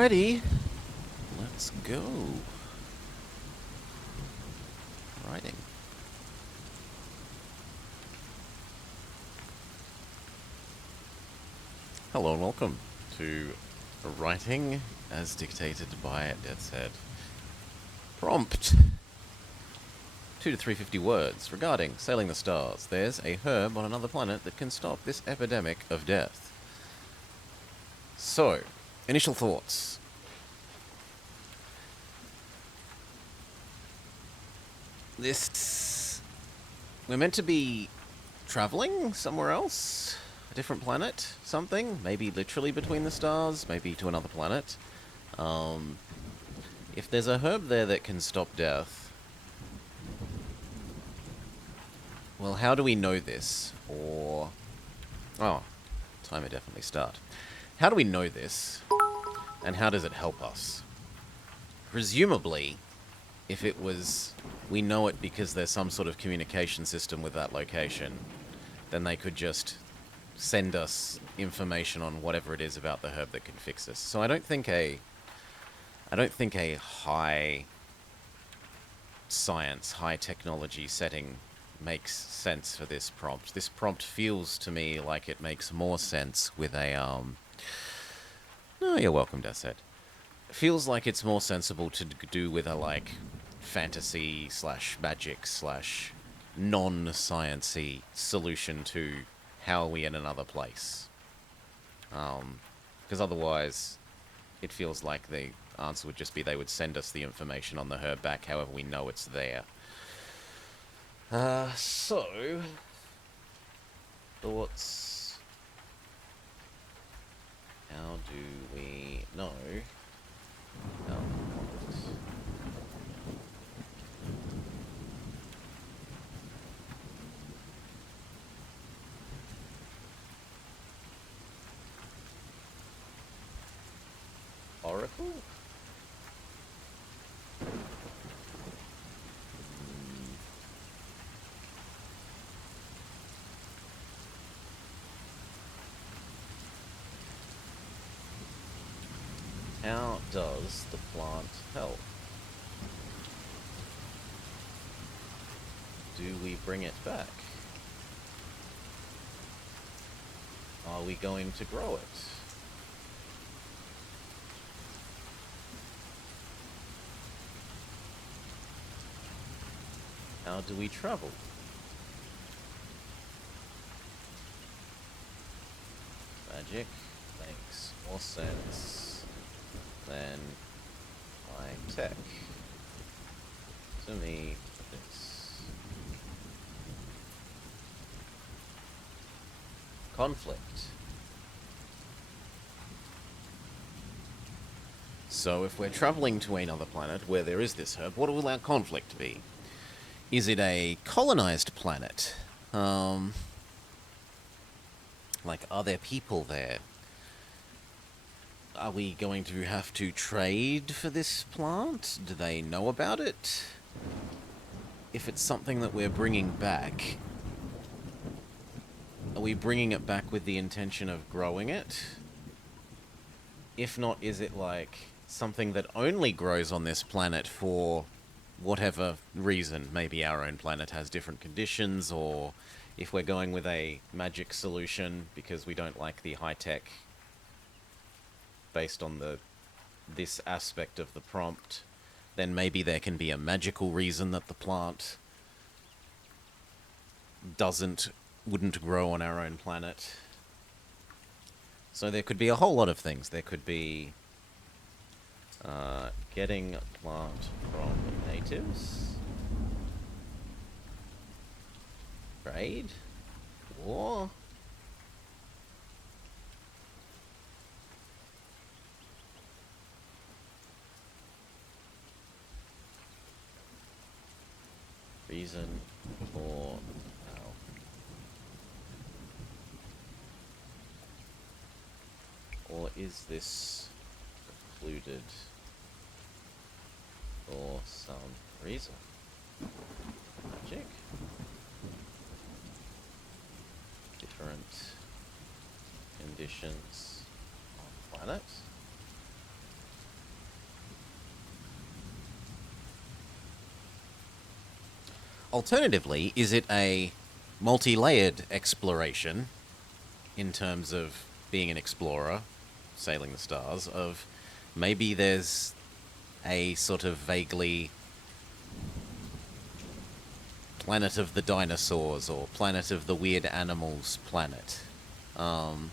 Alrighty, let's go. Writing. Hello and welcome to Writing as Dictated by Deathshead. Prompt. 2 to 350 words regarding sailing the stars. There's a herb on another planet that can stop this epidemic of death. So, initial thoughts. We're meant to be traveling somewhere else? A different planet? Something? Maybe literally between the stars? Maybe to another planet? If there's a herb there that can stop death, well, how do we know this? Or... oh, timer definitely start. How do we know this? And how does it help us? Presumably, if it was... we know it because there's some sort of communication system with that location, then they could just send us information on whatever it is about the herb that can fix us. So I don't think a high science, high technology setting makes sense for this prompt. This prompt feels to me like it makes more sense with a oh, you're welcome, Deathshead. Feels like it's more sensible to do with a, like, fantasy slash magic slash non-sciencey solution to how are we in another place. Because otherwise it feels like the answer would just be they would send us the information on the herb back however we know it's there. So... thoughts... how do we know... Oracle? How does the plant help? Do we bring it back? Are we going to grow it? How do we travel? Magic makes more sense than high tech to me. This conflict. So if we're traveling to another planet where there is this herb, what will our conflict be? Is it a colonized planet? Like, are there people there? Are we going to have to trade for this plant? Do they know about it? If it's something that we're bringing back, are we bringing it back with the intention of growing it? If not, is it like something that only grows on this planet for whatever reason? Maybe our own planet has different conditions, or if we're going with a magic solution because we don't like the high-tech based on this aspect of the prompt, then maybe there can be a magical reason that the plant wouldn't grow on our own planet. So there could be a whole lot of things. There could be getting plant from natives, trade, war, reason for now. Or is this included for some reason? Magic? Different conditions on planet? Alternatively, is it a multi-layered exploration in terms of being an explorer, sailing the stars, of maybe there's a sort of vaguely planet of the dinosaurs or planet of the weird animals planet. Um,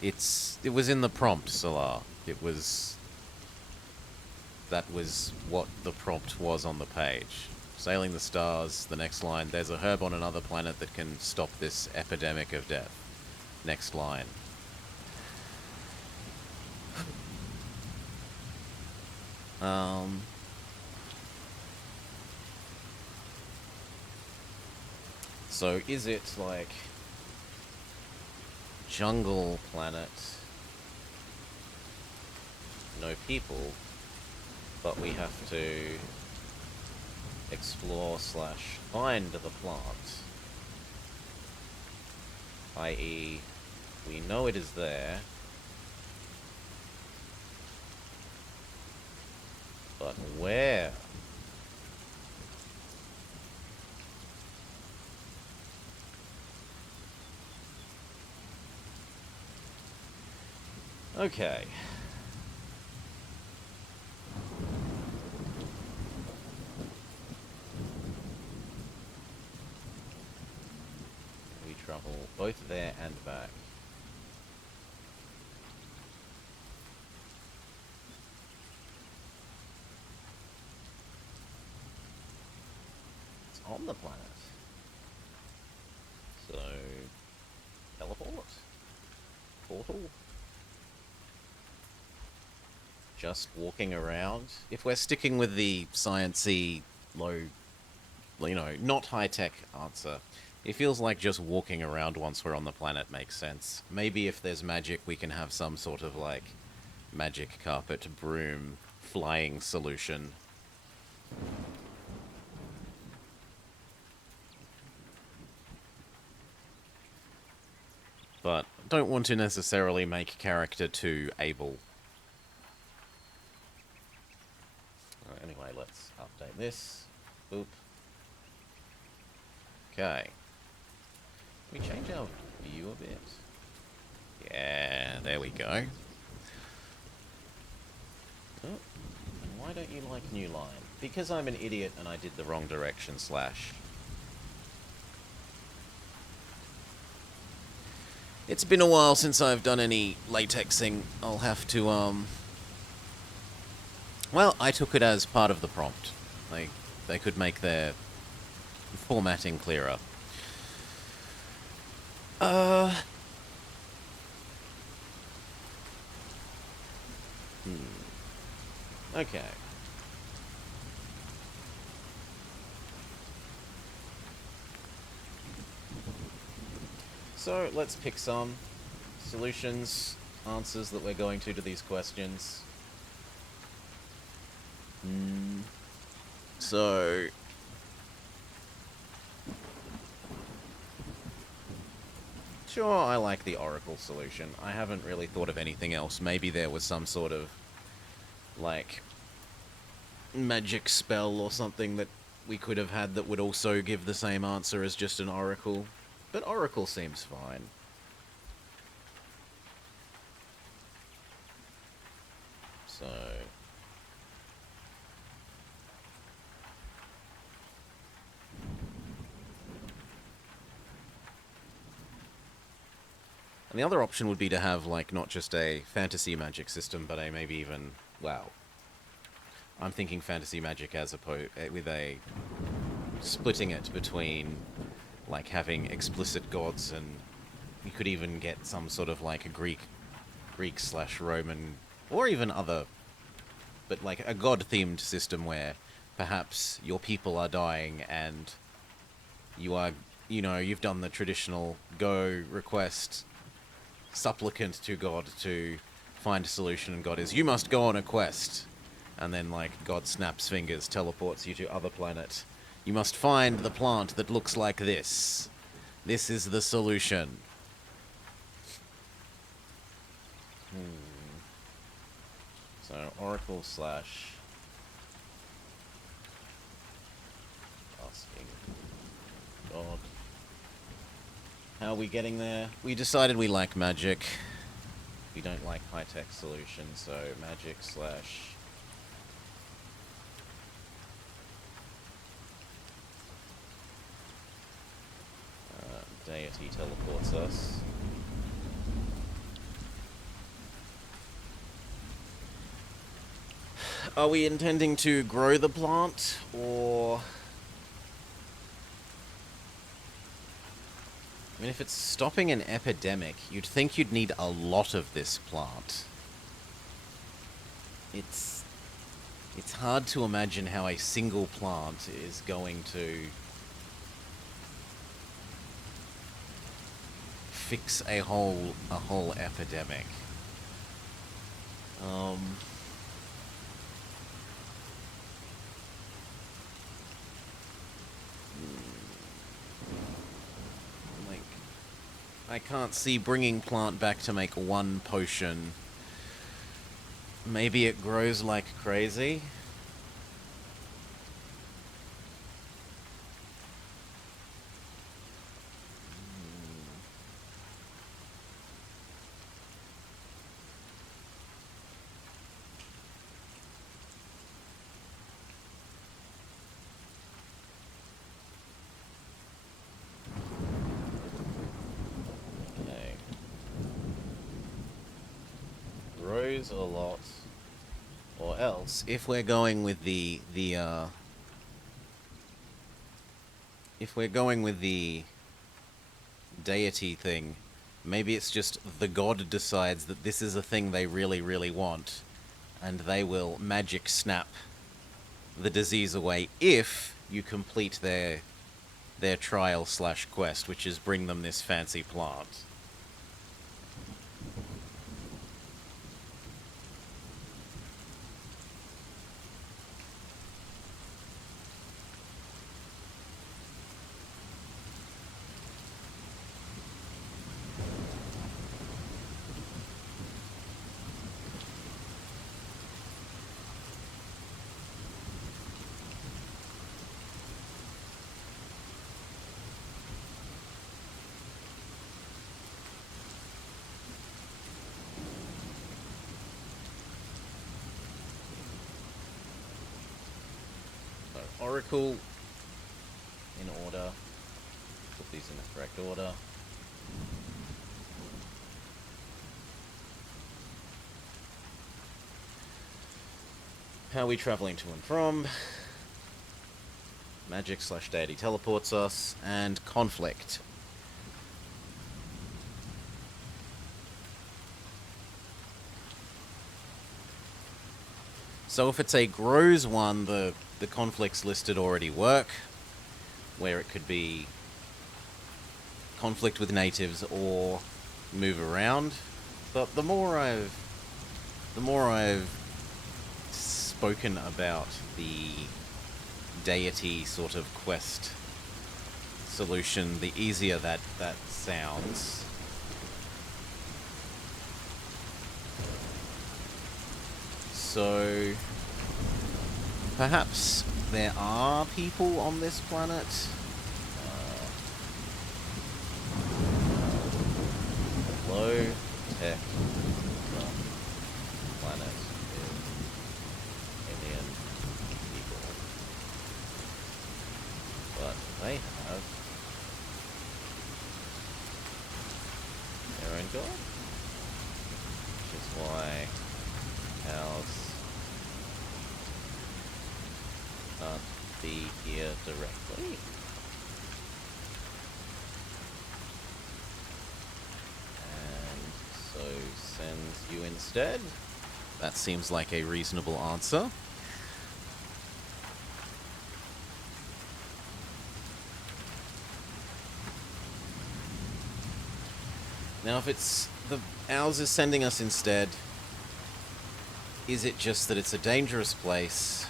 it was in the prompt, Solar. That was what the prompt was on the page. Sailing the stars, the next line, there's a herb on another planet that can stop this epidemic of death. Next line. So is it like jungle planet, no people, but we have to explore slash find the plant, i.e. we know it is there, but where? Okay. We travel both there and back. It's on the planet. So, teleport? Portal? Just walking around? If we're sticking with the sciencey, low, not high-tech answer, it feels like just walking around once we're on the planet makes sense. Maybe if there's magic, we can have some sort of, like, magic carpet, broom, flying solution. But don't want to necessarily make character too able. Anyway, let's update this. Boop. Okay. Can we change our view a bit? Yeah, there we go. Oh, and why don't you like new line? Because I'm an idiot and I did the wrong direction slash. It's been a while since I've done any latexing. I'll have to, well, I took it as part of the prompt. They could make their formatting clearer. Okay. So, let's pick some solutions, answers that we're going to these questions. So... Sure, I like the Oracle solution. I haven't really thought of anything else. Maybe there was some sort of, like, magic spell or something that we could have had that would also give the same answer as just an Oracle. But Oracle seems fine. So... And the other option would be to have, like, not just a fantasy magic system, but a maybe even, wow. I'm thinking fantasy magic as opposed with a splitting it between, like, having explicit gods, and you could even get some sort of, like, a Greek slash Roman, or even other, but like a god-themed system where perhaps your people are dying and you are, you've done the traditional go request supplicant to God to find a solution, and God is, you must go on a quest. And then, like, God snaps fingers, teleports you to other planet. You must find the plant that looks like this. This is the solution. So, Oracle slash... How are we getting there? We decided we like magic. We don't like high-tech solutions, so magic slash... deity teleports us. Are we intending to grow the plant, or... I mean, if it's stopping an epidemic, you'd think you'd need a lot of this plant. It's hard to imagine how a single plant is going to fix a whole epidemic. Like, I can't see bringing plant back to make one potion. Maybe it grows like crazy. Grows a lot, or else if we're going with the deity thing, maybe it's just the god decides that this is a thing they really want, and they will magic snap the disease away if you complete their trial slash quest, which is bring them this fancy plant. Oracle in order. Put these in the correct order. How are we traveling to and from? Magic slash deity teleports us, and conflict. So if it's a grows one, the conflicts listed already work, where it could be conflict with natives or move around. But the more I've spoken about the deity sort of quest solution, the easier that sounds. So perhaps there are people on this planet. Low tech planet with alien people, but they have their own god, which is why ours can't be here directly. And so sends you instead. That seems like a reasonable answer. Now, if it's ours is sending us instead, is it just that it's a dangerous place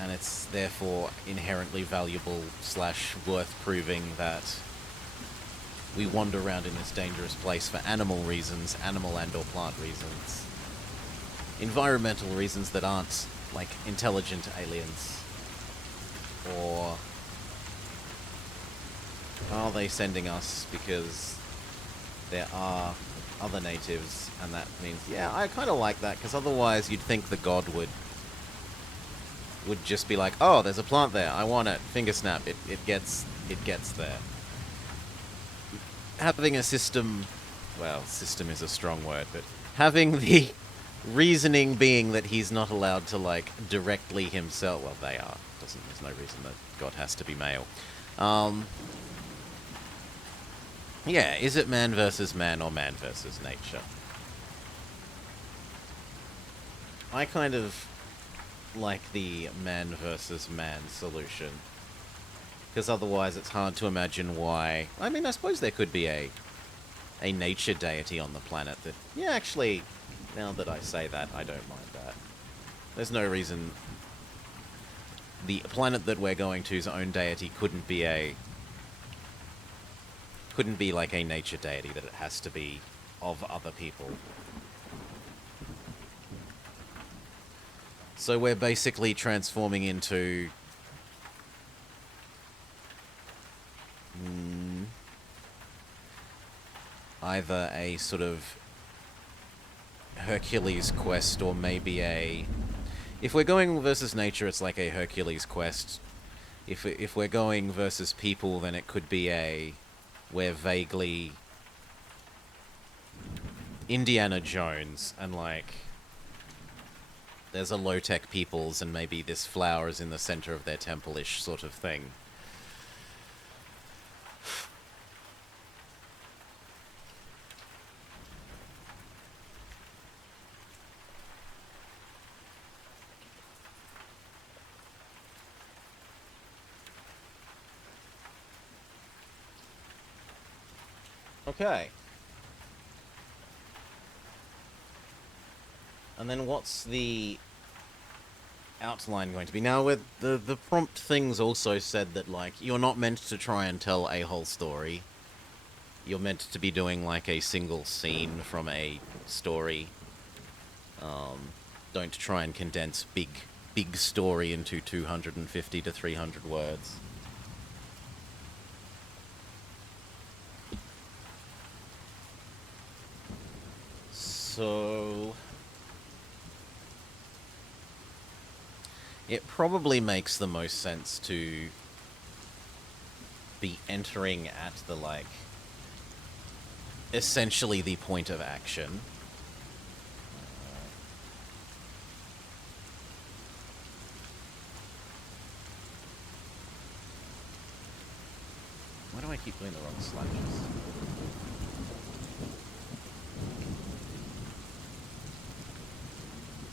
and it's therefore inherently valuable slash worth proving that we wander around in this dangerous place for animal reasons, animal and or plant reasons, environmental reasons that aren't like intelligent aliens, or are they sending us because there are other natives, and that means, yeah, I kind of like that, because otherwise you'd think the god would just be like, oh, there's a plant there, I want it, finger snap, it gets there. Having a system, well, system is a strong word, but having the reasoning being that he's not allowed to, like, directly himself, well, they are, there's no reason that God has to be male. Yeah, is it man versus man or man versus nature? I kind of like the man versus man solution, because otherwise it's hard to imagine why. I mean, I suppose there could be a nature deity on the planet that, yeah, actually, now that I say that, I don't mind that. There's no reason the planet that we're going to's own deity couldn't be like a nature deity, that it has to be of other people. So we're basically transforming into either a sort of Hercules quest, or maybe a... If we're going versus nature, it's like a Hercules quest. If we're going versus people, then it could be we're vaguely Indiana Jones, and, like, there's a low-tech peoples, and maybe this flower is in the center of their temple-ish sort of thing. Okay. And then what's the outline going to be? Now, with the prompt things also said that, like, you're not meant to try and tell a whole story. You're meant to be doing, like, a single scene from a story. Don't try and condense big story into 250 to 300 words. So... it probably makes the most sense to be entering at the, like, essentially the point of action. Why do I keep doing the wrong slashes?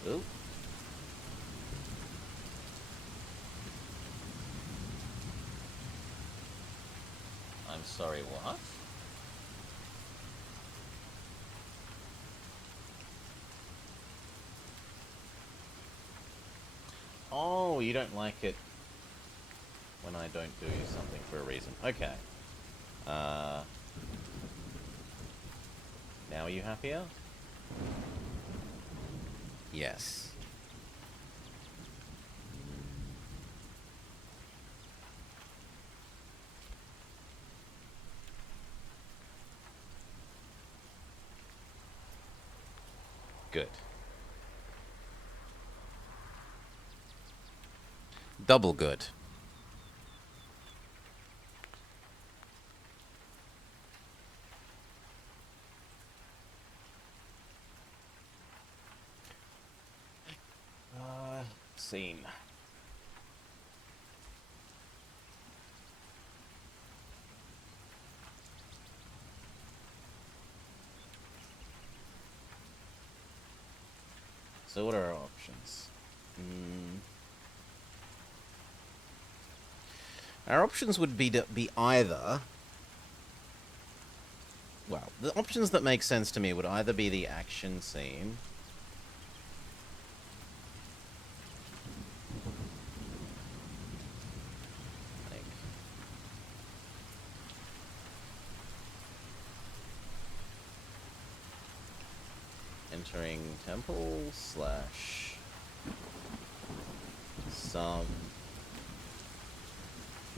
Ooh. I'm sorry, what? Oh, you don't like it when I don't do something for a reason. Okay. Now are you happier? Yes. Good. Double good. Scene. So what are our options? Our options would be to be either... Well, the options that make sense to me would either be the action scene... entering temple / some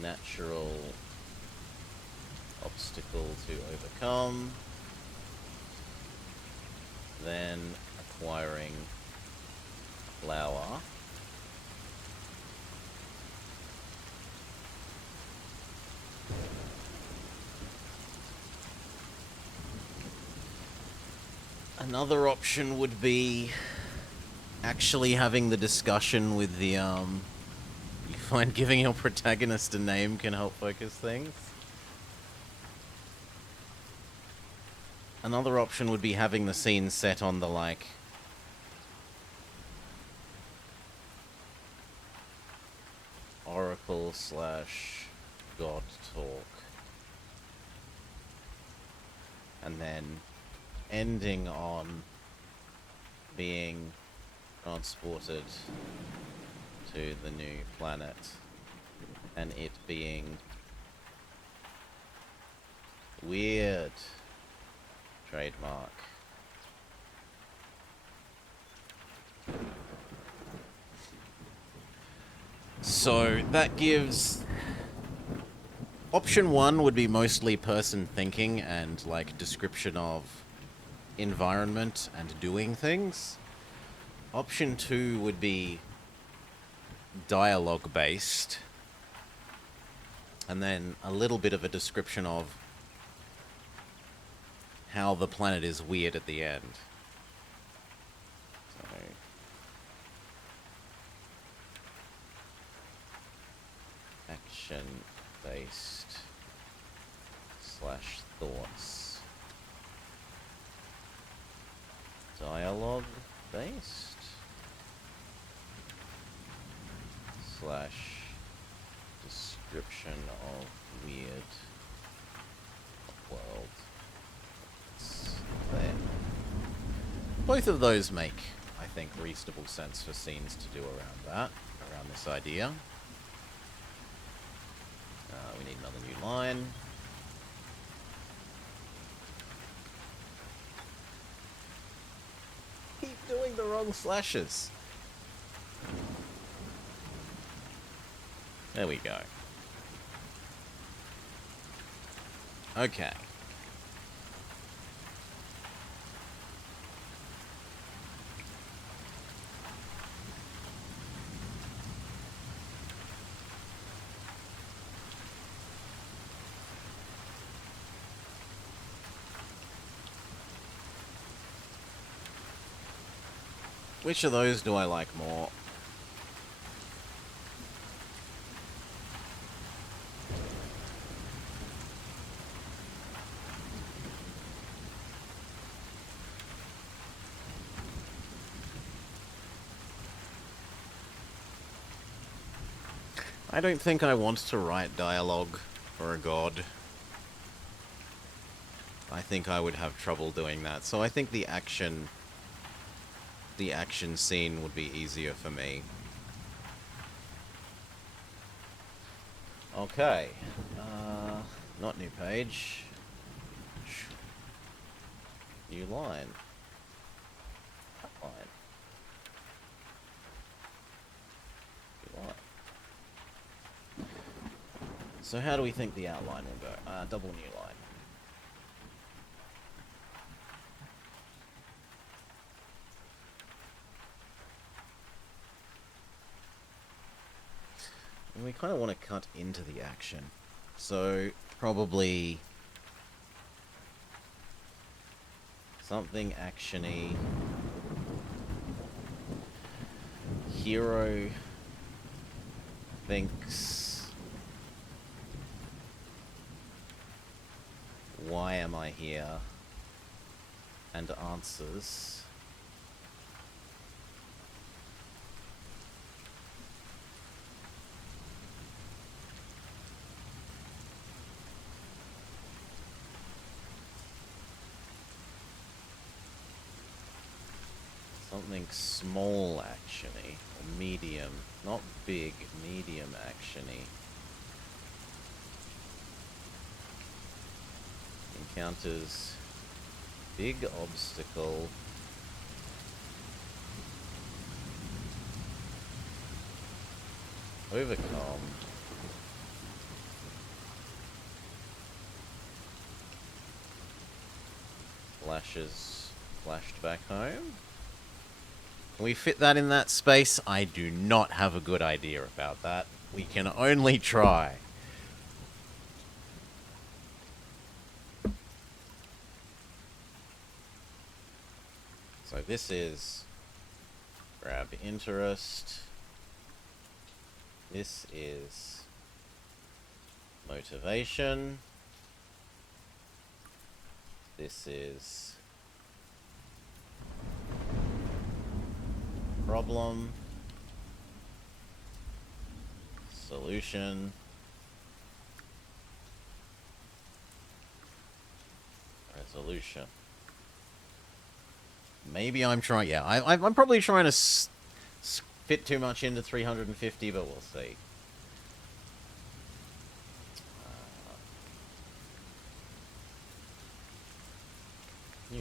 natural obstacle to overcome. Then acquiring flower. Another option would be actually having the discussion with the, you find giving your protagonist a name can help focus things. Another option would be having the scene set on the, like, Oracle / God talk. And then ending on being transported to the new planet and it being weird. Trademark. So that gives... Option 1 would be mostly person thinking and, like, description of environment and doing things. Option 2 would be dialogue based. And then a little bit of a description of how the planet is weird at the end. So... action-based / thoughts. Dialogue-based / description of weird world. There. Both of those make, I think, reasonable sense for scenes to do around this idea. We need another new line. Keep doing the wrong slashes. There we go. Okay. Which of those do I like more? I don't think I want to write dialogue for a god. I think I would have trouble doing that. So I think the action scene would be easier for me. Okay. Not new page. New line. Outline. New line. So how do we think the outline will go? Double new line. And we kind of want to cut into the action. So, probably something action-y. Hero thinks, why am I here? And answers, something small actiony, or medium, not big, medium actiony. Encounters big obstacle. Overcome. flashes flashed back home. Can we fit that in that space? I do not have a good idea about that. We can only try. So this is grab interest. This is motivation. This is problem. Solution. Resolution. Maybe I'm trying... Yeah, I'm probably trying to fit too much into 350, but we'll see. You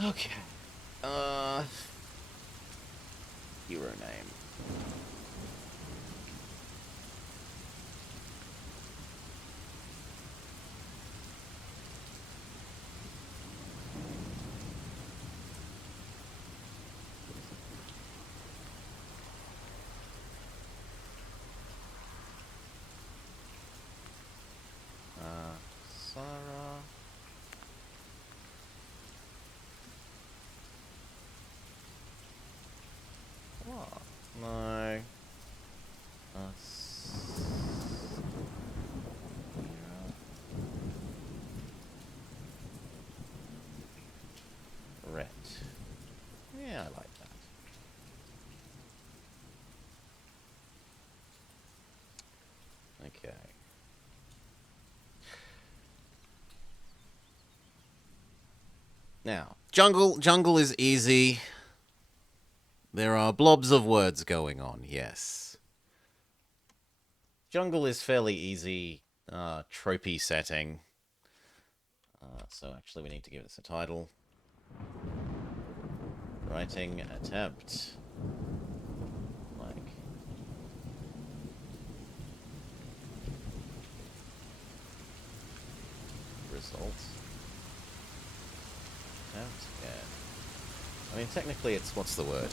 know. Okay. Hero name. Laysara. Oh, no. Ret. Yeah, I like that. Okay. Now, jungle is easy. There are blobs of words going on, yes. Jungle is fairly easy, tropey setting. So actually we need to give this a title. Writing attempt. Like... Results. Attempt, yeah. I mean, technically it's, what's the word?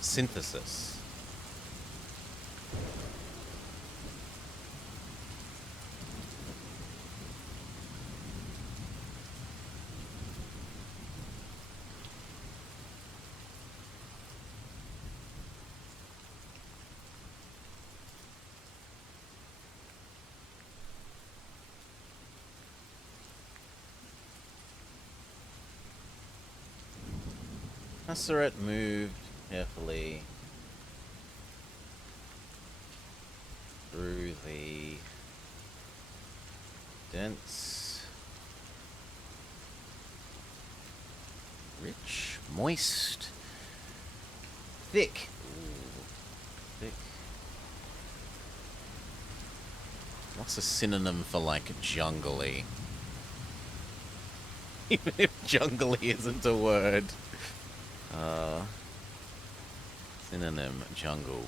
Synthesis. Laysara moved carefully through the dense, rich, moist, thick. Ooh, thick. What's a synonym for, like, jungly? Even if jungly isn't a word. Synonym, jungle.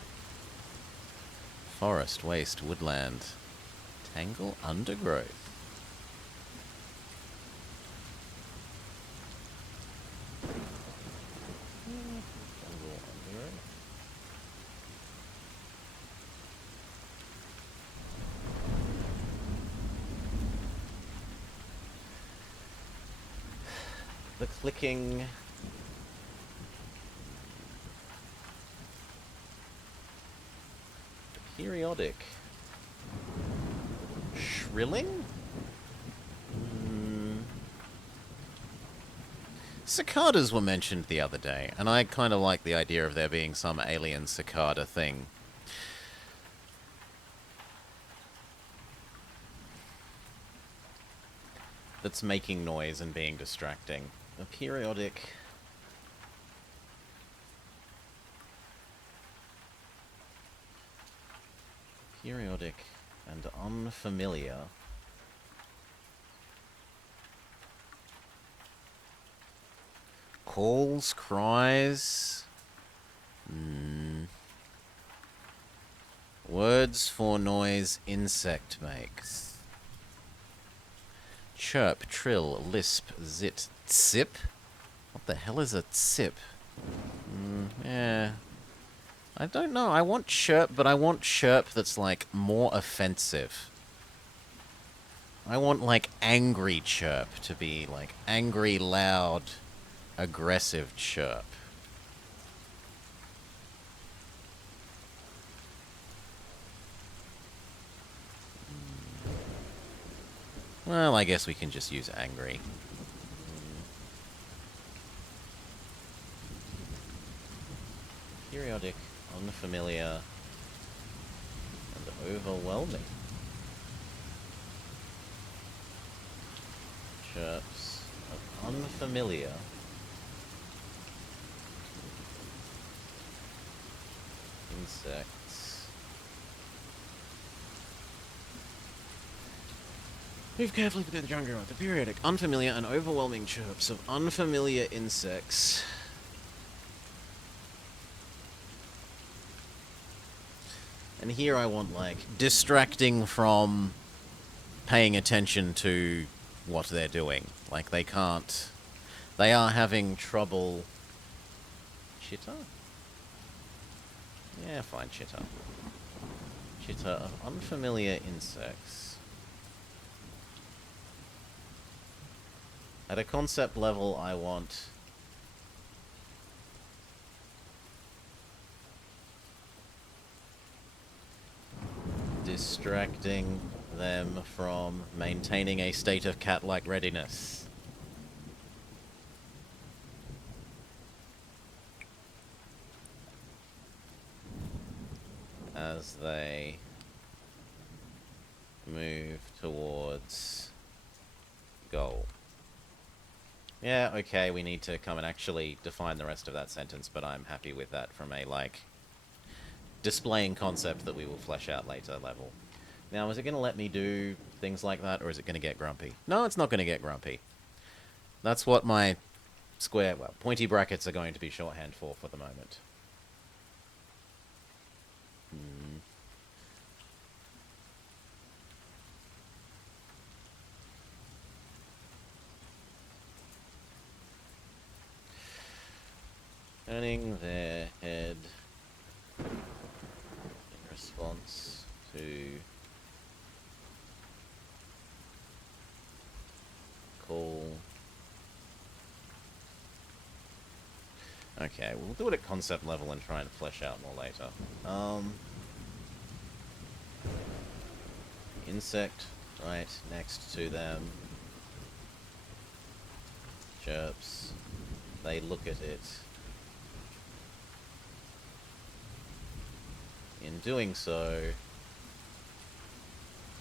Forest, waste, woodland. Tangle, undergrowth. Jungle, undergrowth. The clicking... Periodic. Shrilling? Cicadas were mentioned the other day, and I kind of like the idea of there being some alien cicada thing. That's making noise and being distracting. A periodic... Periodic and unfamiliar. Calls, cries. Words for noise insect makes. chirp, trill, lisp, zit, tsip? What the hell is a tsip? Yeah. I don't know. I want chirp, but I want chirp that's, like, more offensive. I want, like, angry chirp to be, like, angry, loud, aggressive chirp. Well, I guess we can just use angry. Periodic, unfamiliar, and overwhelming. Chirps of unfamiliar insects. Move carefully through the jungle with the periodic, unfamiliar, and overwhelming chirps of unfamiliar insects. And here I want, like, distracting from paying attention to what they're doing. Like, they can't... They are having trouble... Chitter? Yeah, fine, chitter. Chitter of unfamiliar insects. At a concept level, I want... distracting them from maintaining a state of cat-like readiness. As they move towards goal. Yeah, okay, we need to come and actually define the rest of that sentence, but I'm happy with that from a, like, displaying concept that we will flesh out later level. Now, is it going to let me do things like that, or is it going to get grumpy? No, it's not going to get grumpy. That's what my square, well, pointy brackets are going to be shorthand for the moment. Turning their head in response to call. Okay, we'll do it at concept level and try and flesh out more later. Insect, right next to them. Chirps. They look at it. In doing so,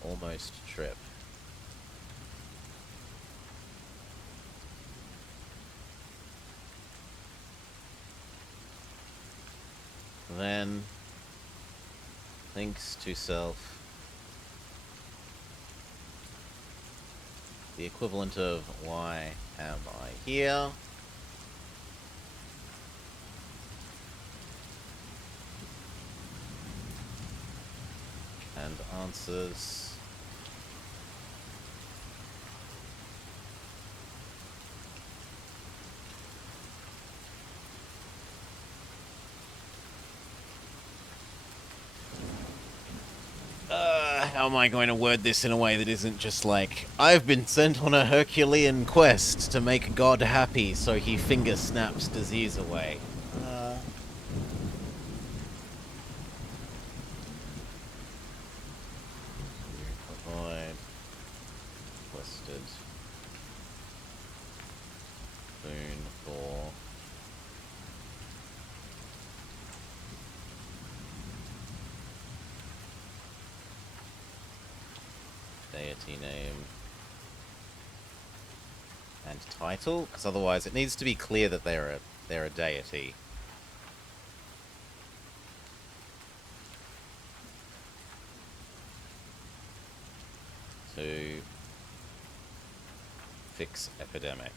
almost trip. Then thinks to self, the equivalent of why am I here? And answers how am I going to word this in a way that isn't just like, I've been sent on a Herculean quest to make God happy, so he finger snaps disease away. Avoid quested boon for deity name and title, because otherwise it needs to be clear that they're a deity. To fix epidemic.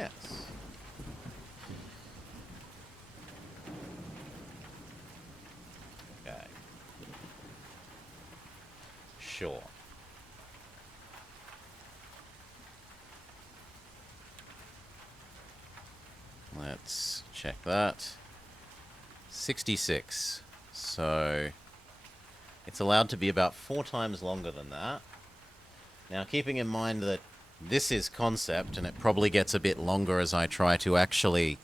Yes. Okay. Sure. Let's check that. 66. So it's allowed to be about 4 times longer than that. Now, keeping in mind that this is concept, and it probably gets a bit longer as I try to actually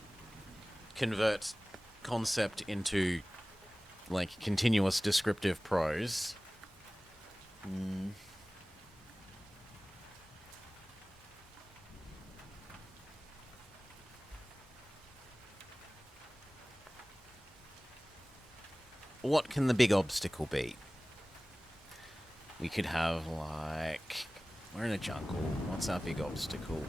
convert concept into, like, continuous descriptive prose. What can the big obstacle be? We could have, like... We're in a jungle. What's our big obstacle?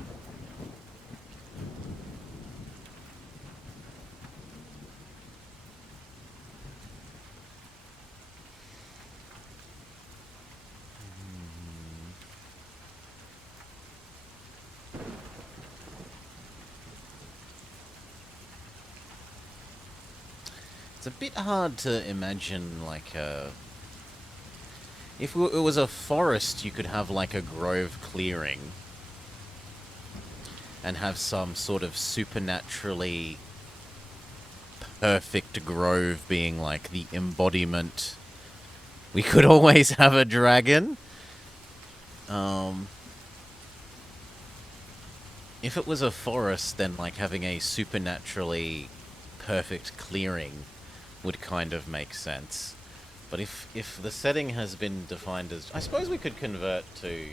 It's a bit hard to imagine, like, a... If it was a forest, you could have, like, a grove clearing and have some sort of supernaturally perfect grove being, like, the embodiment. We could always have a dragon. If it was a forest, then, like, having a supernaturally perfect clearing would kind of make sense. But if the setting has been defined as... I suppose we could convert to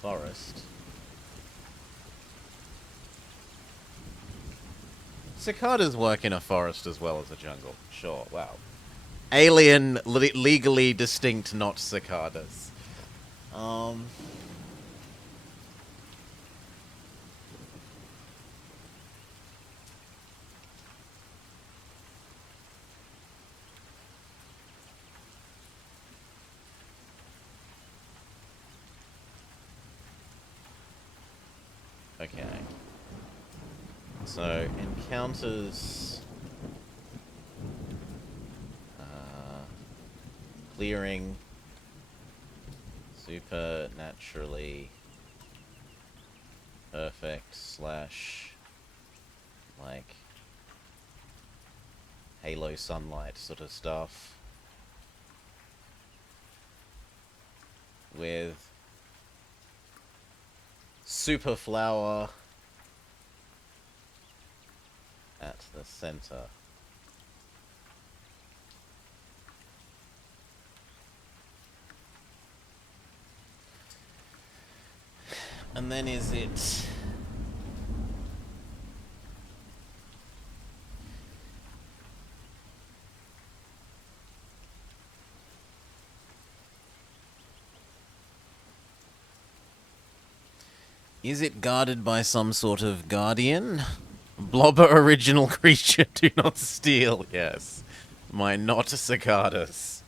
forest. Cicadas work in a forest as well as a jungle. Sure, wow. Alien, legally distinct, not cicadas. Okay. So, encounters... clearing... supernaturally... perfect slash... like... halo sunlight sort of stuff. With... super flower... at the center. And then is it... is it guarded by some sort of guardian? Blobber original creature, do not steal. Yes. My not cicadas.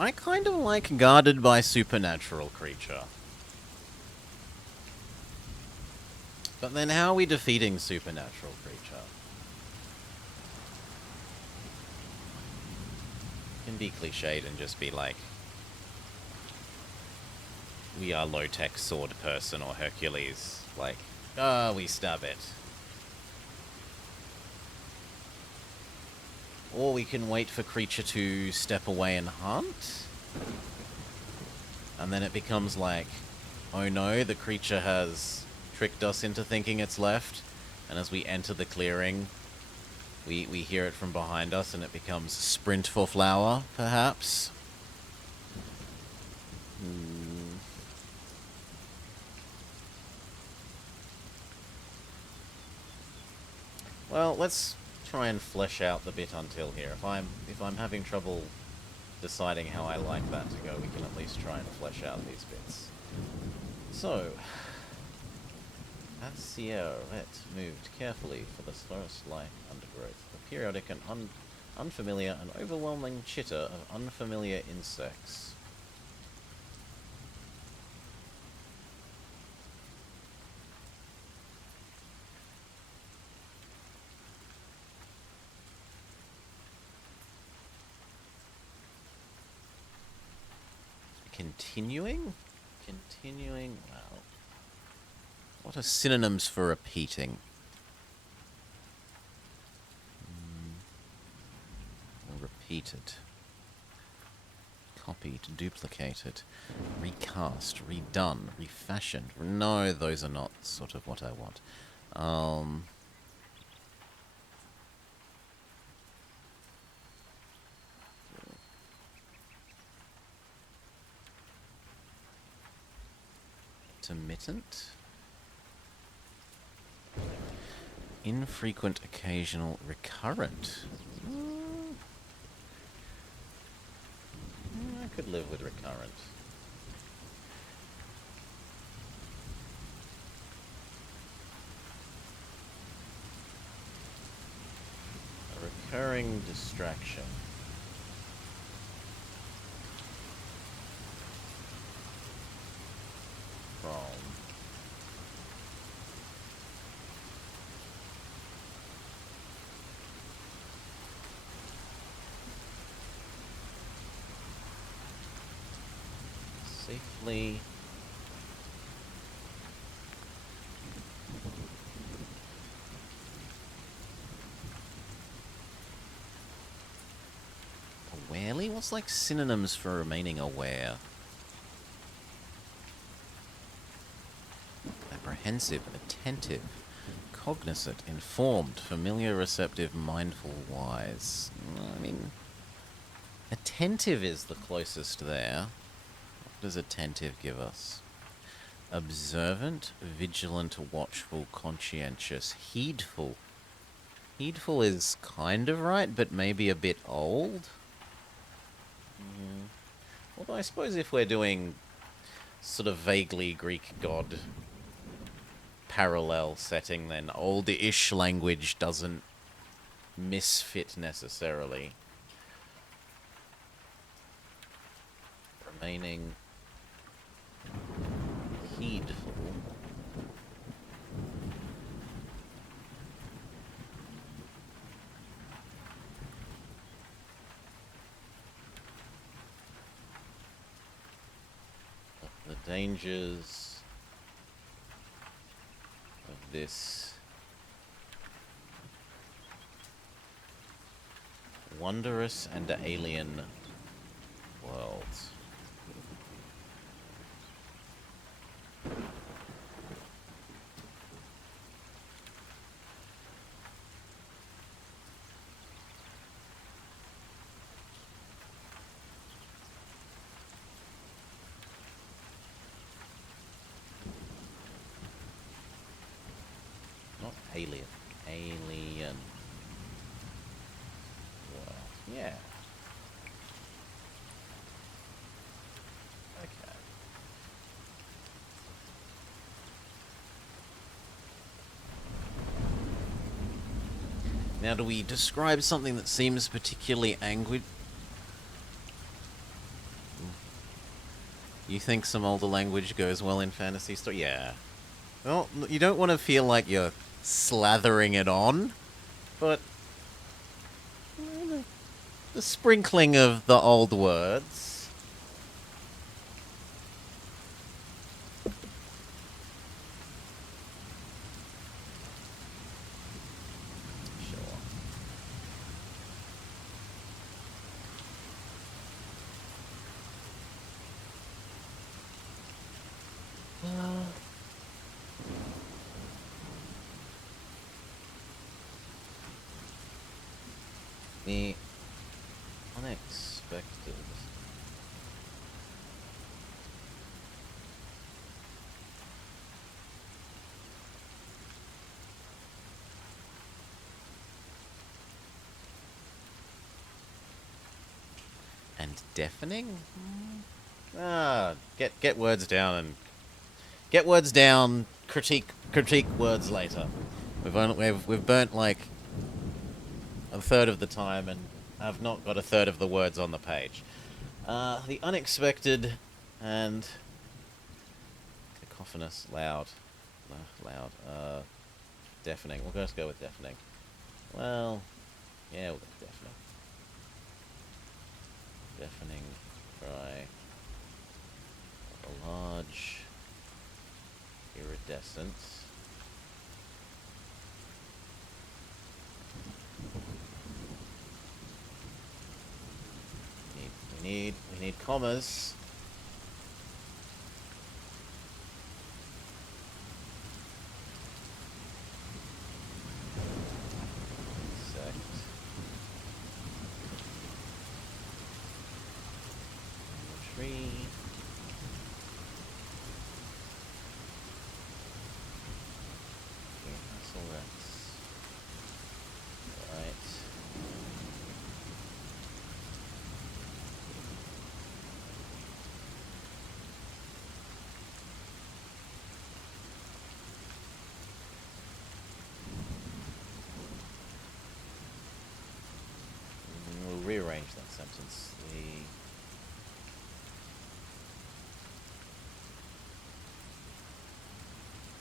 I kind of like guarded by supernatural creature. But then how are we defeating supernatural creature? Can be cliched and just be like, we are low-tech sword person or Hercules. Like, we stab it. Or we can wait for creature to step away and hunt. And then it becomes like, oh no, the creature has tricked us into thinking it's left. And as we enter the clearing, we hear it from behind us, and it becomes sprint for flower, perhaps. Well, let's try and flesh out the bit until here. If I'm having trouble deciding how I like that to go, we can at least try and flesh out these bits. So, as Sierrette moved carefully for the forest-like undergrowth, the periodic and unfamiliar and overwhelming chitter of unfamiliar insects. Continuing? Continuing, wow. What are synonyms for repeating? Repeated. Copied, duplicated, recast, redone, refashioned. No, those are not sort of what I want. Intermittent? Infrequent, occasional, recurrent. I could live with recurrent. A recurring distraction. From safely awarely? What's like synonyms for remaining aware? Apprehensive, attentive, cognizant, informed, familiar, receptive, mindful, wise. I mean, attentive is the closest there. What does attentive give us? Observant, vigilant, watchful, conscientious, heedful. Heedful is kind of right, but maybe a bit old. Although I suppose if we're doing sort of vaguely Greek god parallel setting, then old-ish language doesn't misfit necessarily. Remaining heedful. Of the dangers of this wondrous and alien world. Not alien. Alien. Well, yeah. Okay. Now, do we describe something that seems particularly angry? You think some older language goes well in fantasy story? Yeah. Well, you don't want to feel like you're slathering it on, but the sprinkling of the old words. Sure. The unexpected. And deafening? Get words down and get words down. Critique words later. We've burnt like a third of the time, and I've not got a third of the words on the page. The unexpected and cacophonous, loud, deafening. We'll just go with deafening. Well, yeah, we'll go with deafening. Deafening cry. A large, iridescent. We need commas. Tree. Right. We'll rearrange that sentence.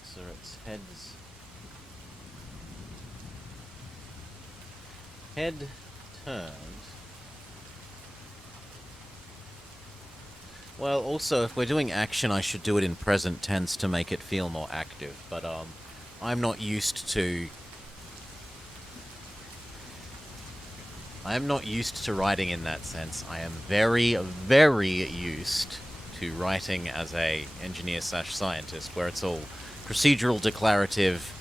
So its head turned. Well, also, if we're doing action, I should do it in present tense to make it feel more active, but I'm not used to writing in that sense. I am very, very used to writing as a engineer/scientist, where it's all procedural, declarative.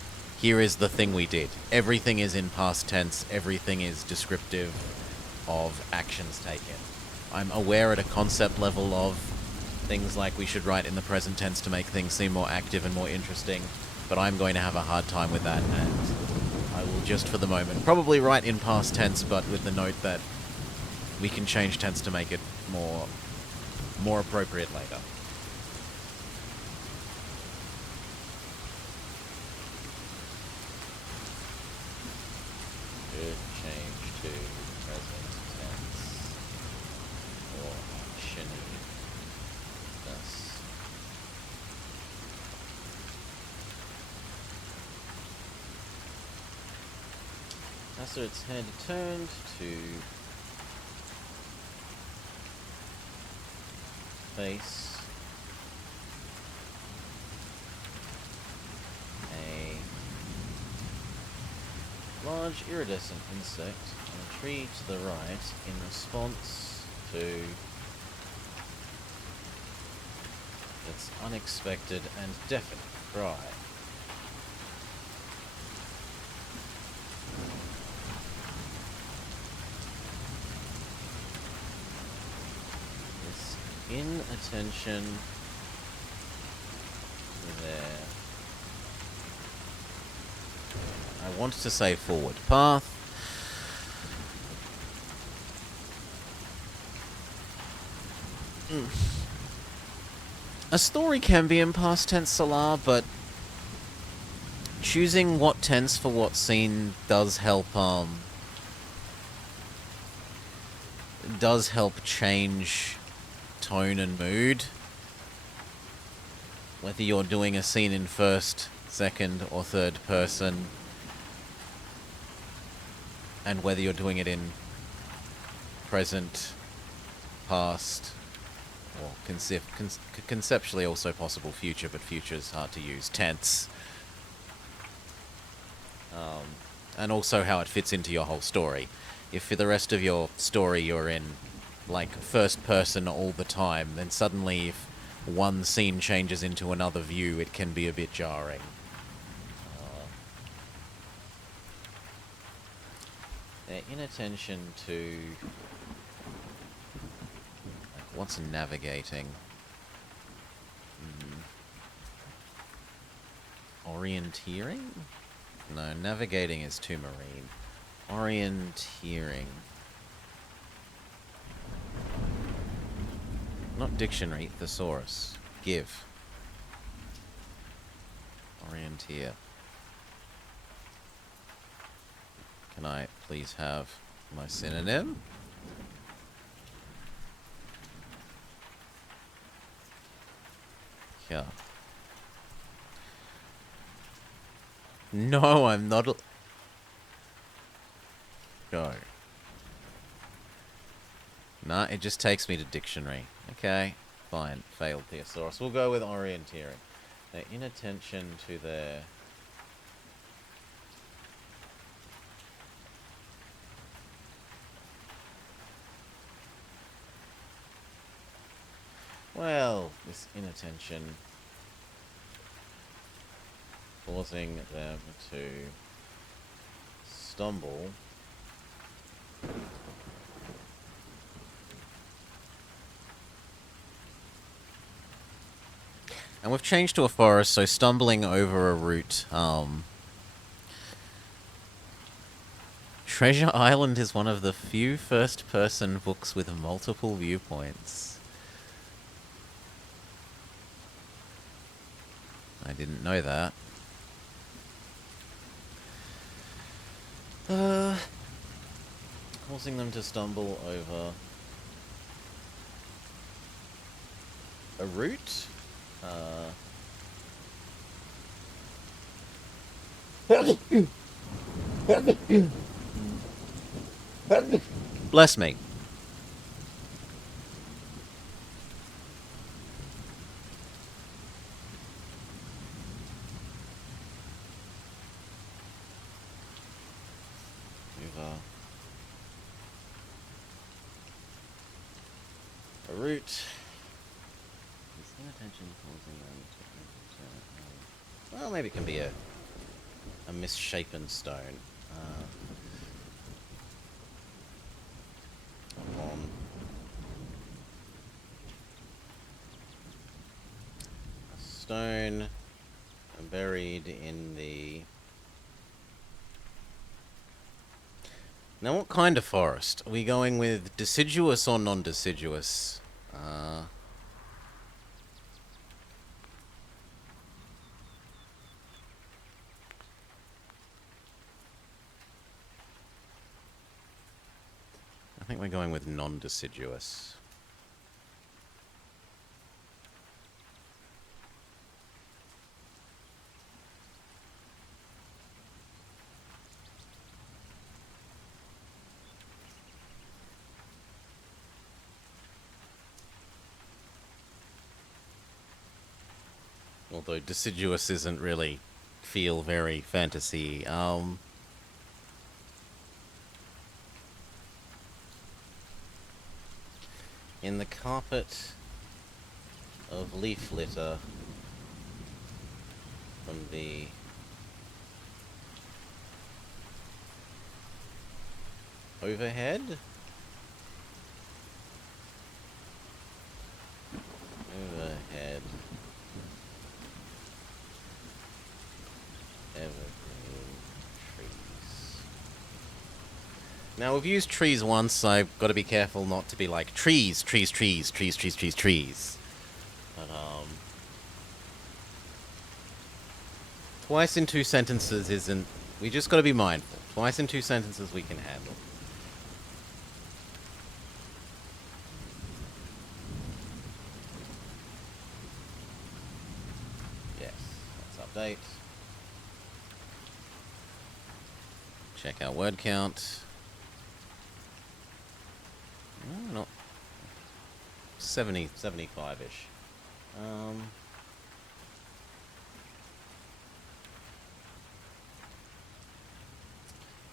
Here is the thing we did. Everything is in past tense. Everything is descriptive of actions taken. I'm aware at a concept level of things like we should write in the present tense to make things seem more active and more interesting, but I'm going to have a hard time with that, and I will just for the moment probably write in past tense, but with the note that we can change tense to make it more appropriate later. Should change to present tense or actiony. Thus. After its head turned to face a large iridescent insect on a tree to the right in response to its unexpected and deafening cry. Inattention there. I want to say forward path. A story can be in past tense, Salar, but choosing what tense for what scene does help change tone and mood. Whether you're doing a scene in first, second, or third person, and whether you're doing it in present, past, or conceptually also possible future, but future is hard to use, tense. And also how it fits into your whole story. If for the rest of your story you're in like first person all the time, then suddenly if one scene changes into another view, it can be a bit jarring. Their inattention to... Like, what's navigating? Orienteering? No, navigating is too marine. Orienteering. Not dictionary, thesaurus. Give. Orienteer. Can I please have my synonym? Yeah. No, I'm not. Go. Nah, it just takes me to dictionary. Okay, fine. Failed thesaurus. We'll go with orienteering. Their inattention to their... Well, this inattention causing them to stumble. And we've changed to a forest, so stumbling over a route. Treasure Island is one of the few first-person books with multiple viewpoints. I didn't know that. Causing them to stumble over a route? Bless me. A route. Well, maybe it can be a misshapen stone. On a stone buried in the... Now, what kind of forest? Are we going with deciduous or non-deciduous? I think we're going with non-deciduous. Although deciduous isn't really feel very fantasy. In the carpet of leaf litter from the overhead? Overhead. Evergreen trees. Now, we've used trees once, I've got to be careful not to be like, trees, trees, trees, trees, trees, trees, trees. But, twice in 2 sentences isn't... We just got to be mindful. Twice in 2 sentences we can handle. Yes, let's update. Check our word count. Oh, not 70, 75-ish.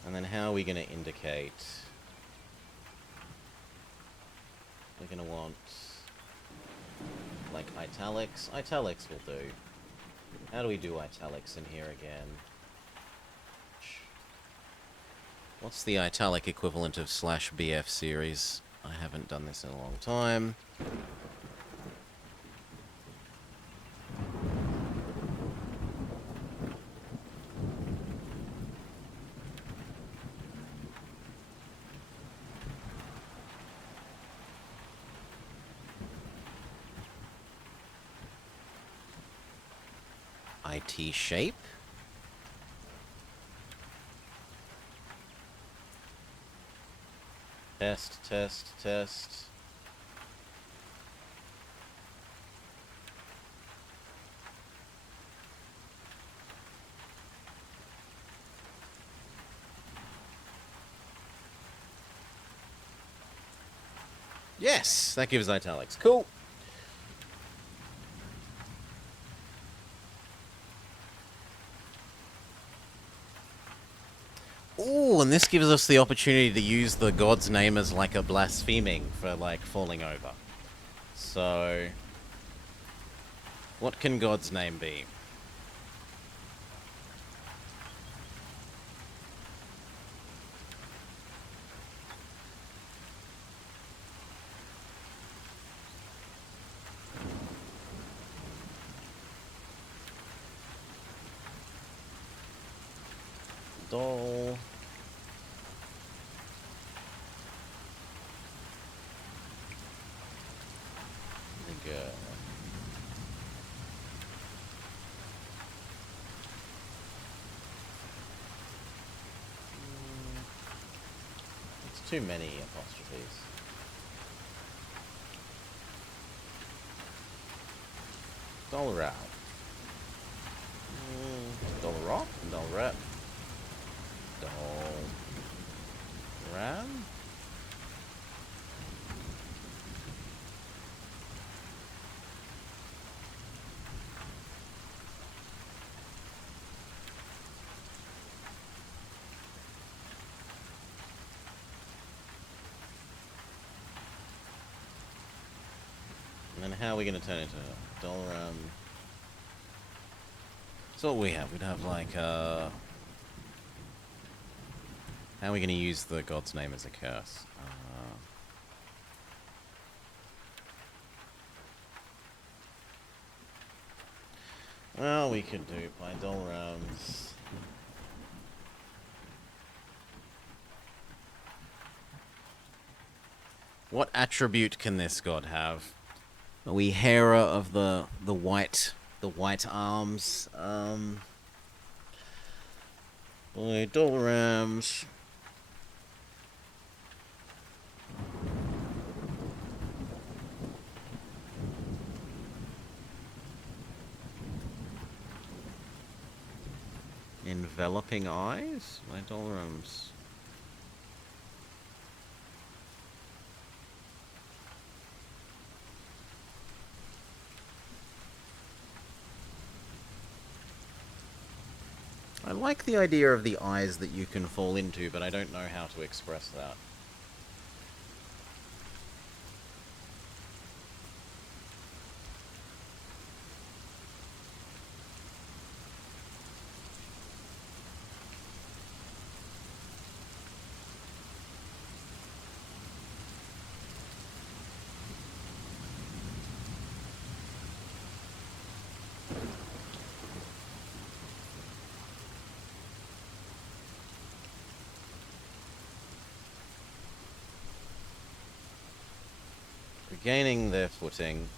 And then how are we going to indicate? We're going to want, like, italics. Italics will do. How do we do italics in here again? What's the italic equivalent of /BF series? I haven't done this in a long time. IT shape? Test, test, test. Yes, that gives italics. Cool. Ooh, and this gives us the opportunity to use the god's name as like a blaspheming for like falling over. So, what can God's name be? Doll. The girl. It's too many apostrophes. Dollar out. Dollar rock? Dollar rep. Doll. Ram? And then how are we going to turn it into a dollar? So what we have? We'd have like how are we going to use the god's name as a curse? Well, we could do it by dollarams. What attribute can this god have? Are we Hera of the white arms? Boy, dollarams. Enveloping eyes? My dollarams. I like the idea of the eyes that you can fall into, but I don't know how to express that. Regaining their footing.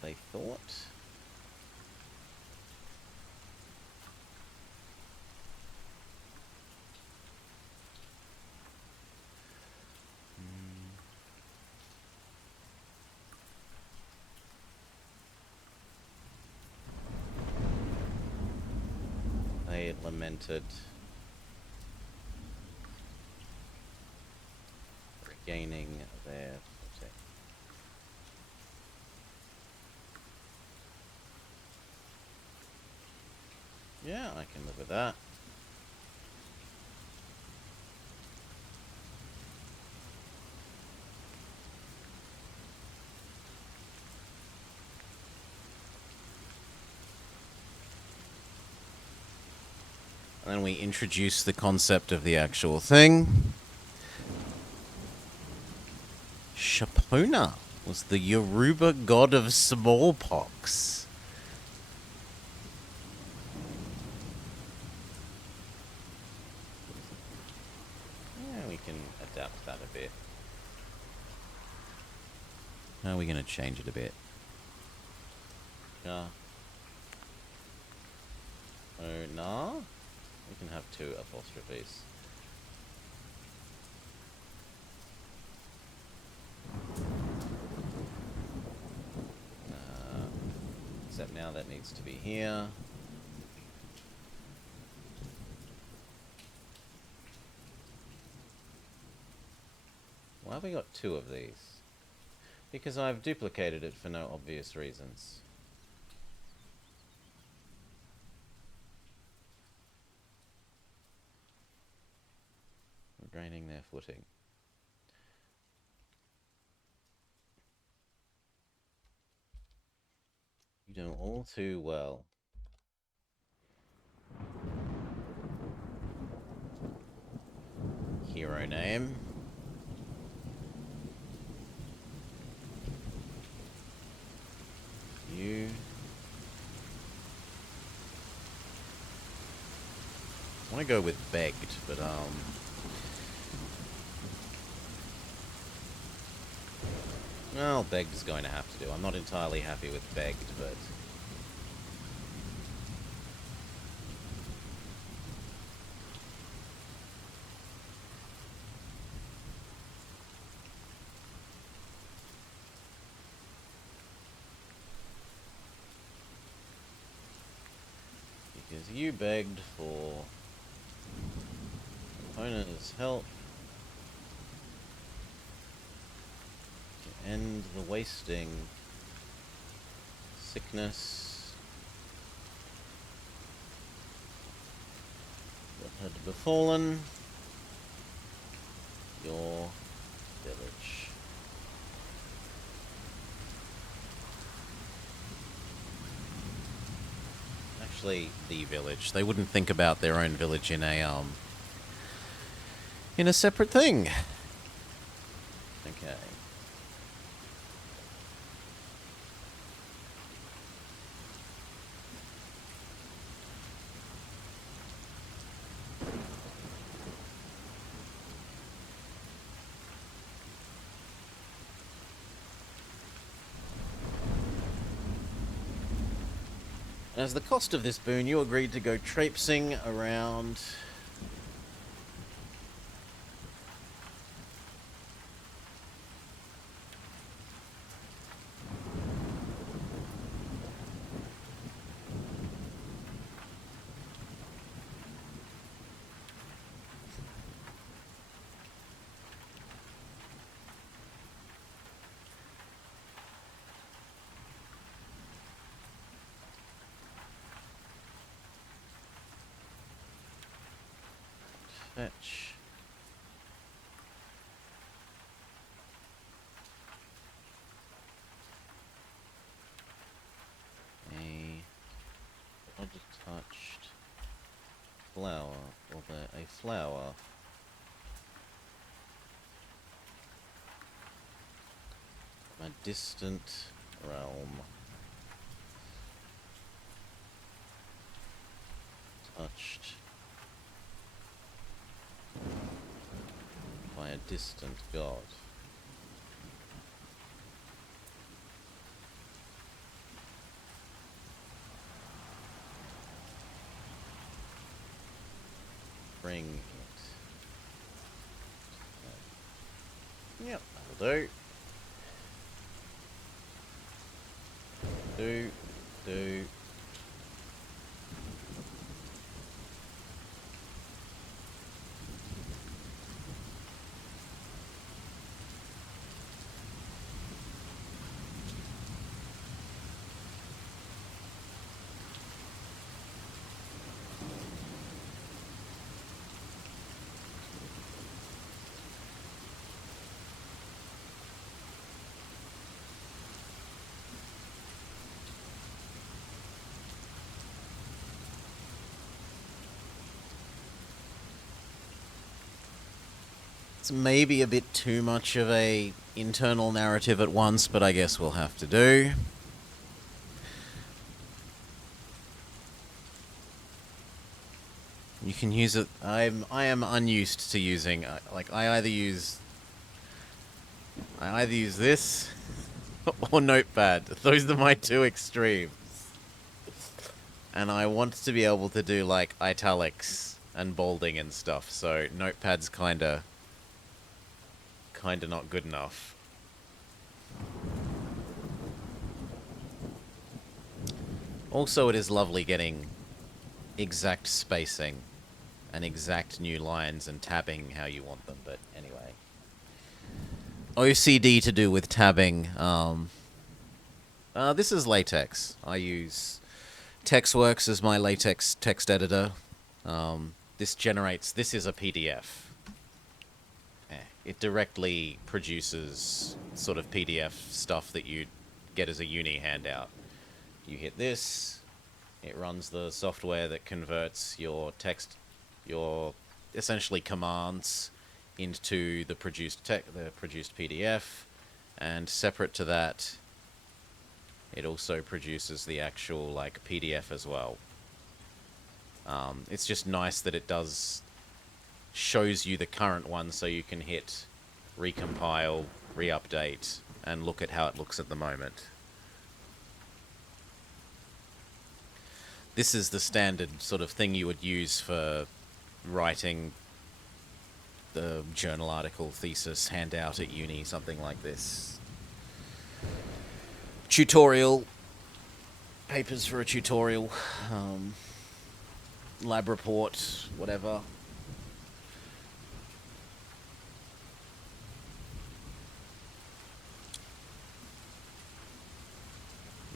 They thought. They lamented. Regaining their footing. Yeah, I can live with that. And we introduce the concept of the actual thing. Shapona was the Yoruba god of smallpox. Yeah, we can adapt that a bit. How are we going to change it a bit? Oh, nah. We can have 2 apostrophes. Except now that needs to be here. Why have we got 2 of these? Because I've duplicated it for no obvious reasons. Draining their footing. You know all too well. Hero name. You. I want to go with begged, but well, begged is going to have to do. I'm not entirely happy with begged, but because you begged for opponent's help to end the wasting sickness that had befallen your village. Actually, the village. They wouldn't think about their own village in a separate thing. Okay. As the cost of this boon, you agreed to go traipsing around fetch. A touched flower, or a flower. A distant realm. Touched by a distant god. Bring it. Yep, that'll do. Do. It's maybe a bit too much of a internal narrative at once, but I guess we'll have to do. You can use it. I am unused to using. Like I either use this or Notepad. Those are my two extremes. And I want to be able to do like italics and bolding and stuff. So Notepad's kinda not good enough. Also, it is lovely getting exact spacing and exact new lines and tabbing how you want them, but anyway. OCD to do with tabbing. This is LaTeX. I use TextWorks as my LaTeX text editor. This is a PDF. It directly produces sort of PDF stuff that you get as a uni handout. You hit this, it runs the software that converts your text, your essentially commands into the produced PDF, and separate to that, it also produces the actual like PDF as well. It's just nice that it shows you the current one, so you can hit recompile, re-update, and look at how it looks at the moment. This is the standard sort of thing you would use for writing the journal article, thesis, handout at uni, something like this. Tutorial. Papers for a tutorial. Lab report, whatever.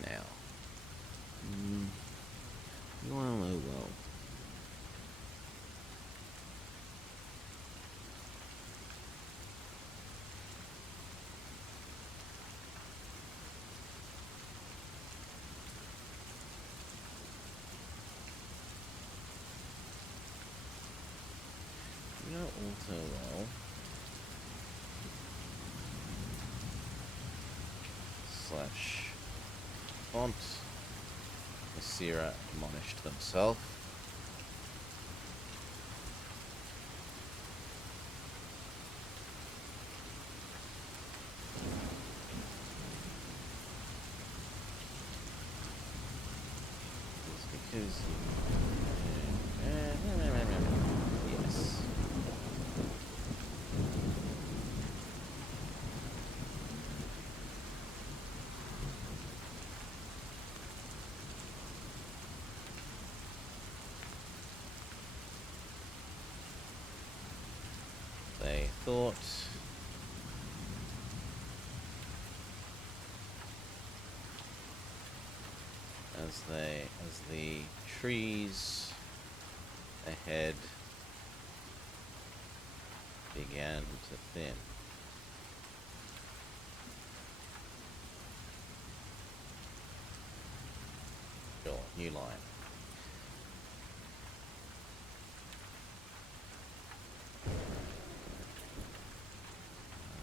Now. Well. Also well. Slash font. Laysara admonished themselves. It's because yes. They thought as the trees ahead began to thin. Sure, new line.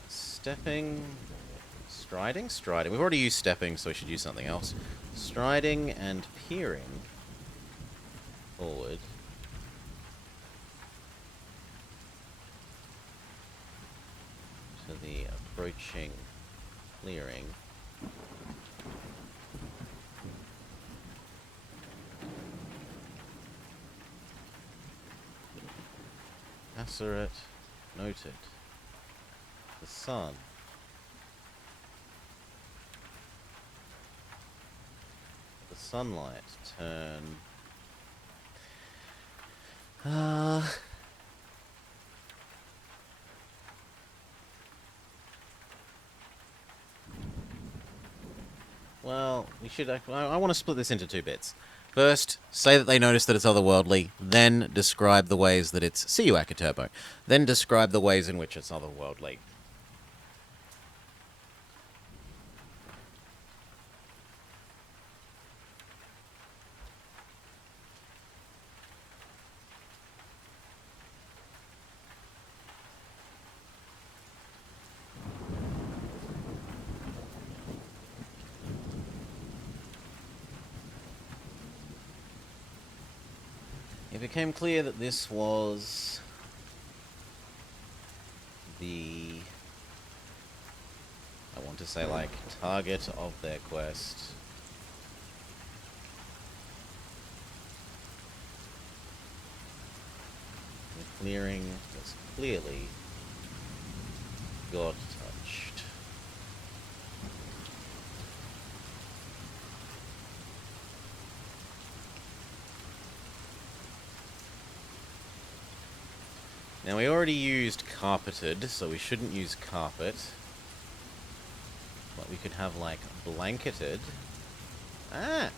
Stepping, striding. We've already used stepping, so we should use something else. Striding and peering forward. To the approaching clearing. Laysara noted. The sun. The sunlight turn. Well, we should. I want to split this into two bits. First, say that they notice that it's otherworldly, then describe the ways that it's... See you, Akaturbo. Then describe the ways in which it's otherworldly. It became clear that this was the, I want to say, like, target of their quest. The clearing was clearly God-touched. Now, we already used carpeted, so we shouldn't use carpet. But we could have, like, blanketed. Ah!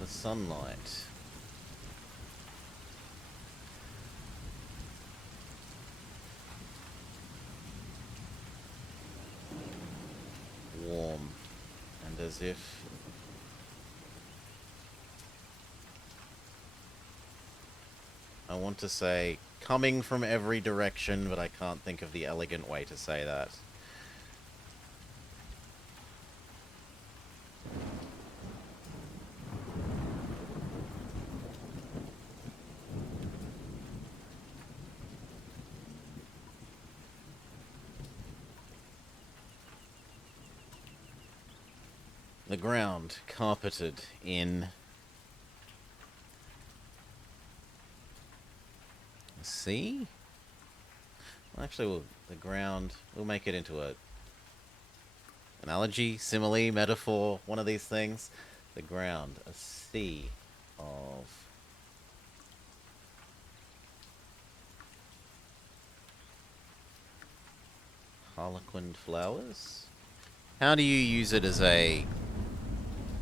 The sunlight. Warm. And as if... I want to say coming from every direction, but I can't think of the elegant way to say that. The ground carpeted in a sea? Well, actually, the ground, we'll make it into a analogy, simile, metaphor, one of these things. The ground, a sea of harlequin flowers. How do you use it as a...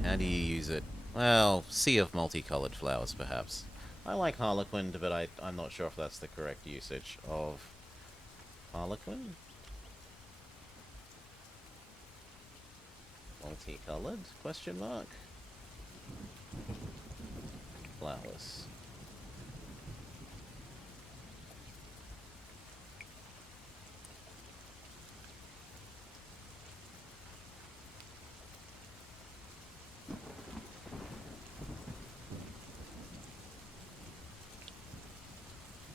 How do you use it? Well, sea of multicolored flowers, perhaps. I like harlequin, but I'm not sure if that's the correct usage of harlequin. Multicolored? Question mark. Flowers.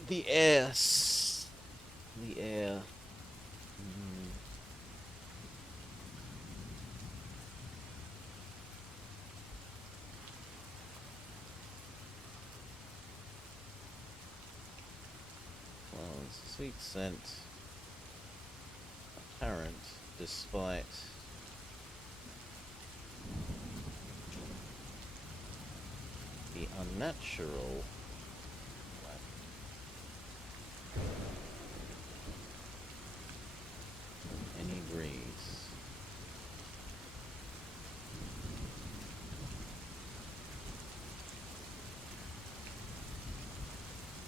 The air. The air. Flowers. Sweet scent. Apparent, despite the unnatural. Any breeze.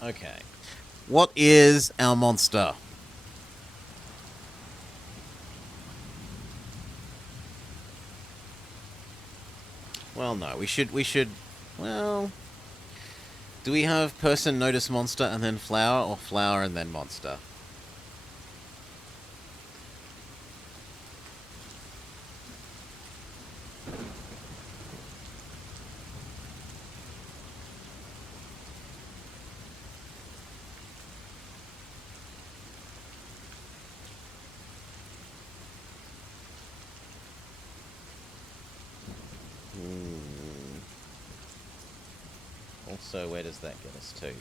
Okay. What is our monster? Well, no, we should, well... Do we have person, notice, monster, and then flower, or flower and then monster? Also, where does that get us to? Does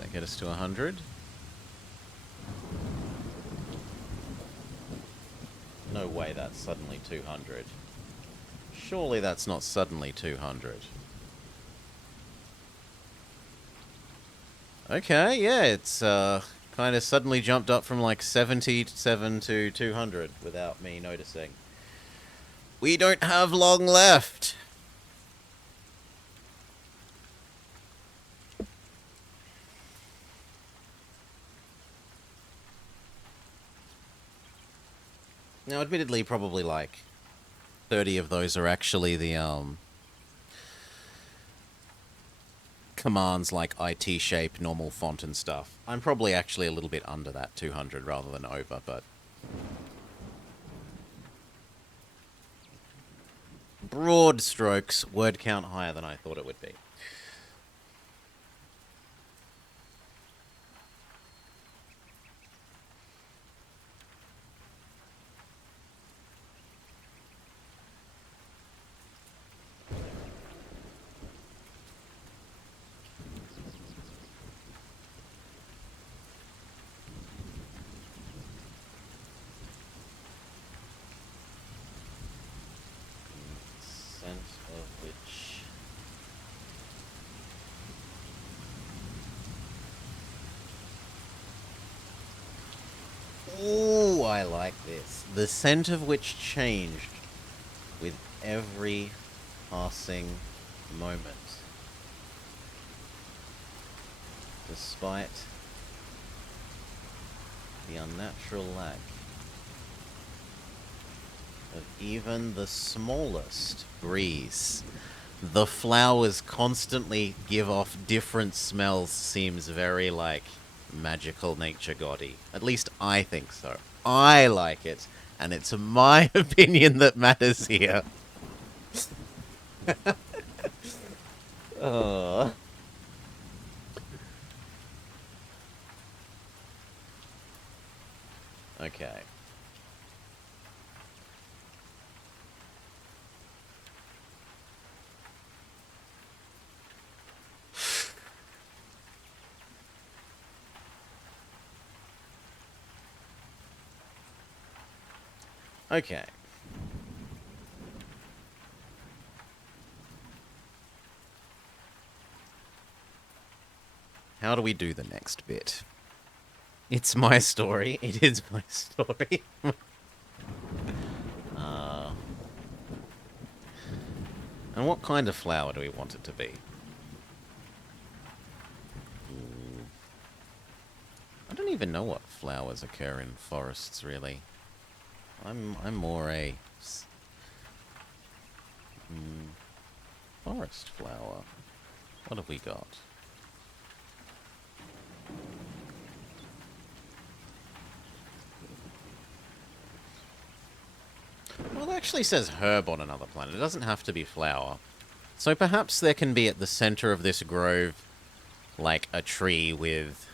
that get us to 100? No way that's suddenly 200. Surely that's not suddenly 200. Okay, yeah, it's kind of suddenly jumped up from like 77 to 200 without me noticing. We don't have long left. Now, admittedly, probably like 30 of those are actually the commands like IT shape, normal font and stuff. I'm probably actually a little bit under that 200 rather than over, but broad strokes, word count higher than I thought it would be. Scent of which... Ooh, I like this. The scent of which changed with every passing moment. Despite the unnatural lack of even the smallest breeze. The flowers constantly give off different smells seems very, like, magical nature goddy. At least I think so. I like it, and it's my opinion that matters here. Oh. Okay. Okay. How do we do the next bit? It's my story. It is my story. uh, and what kind of flower do we want it to be? I don't even know what flowers occur in forests, really. I'm more a forest flower. What have we got? Well, it actually says herb on another planet. It doesn't have to be flower. So perhaps there can be at the center of this grove, like, a tree with...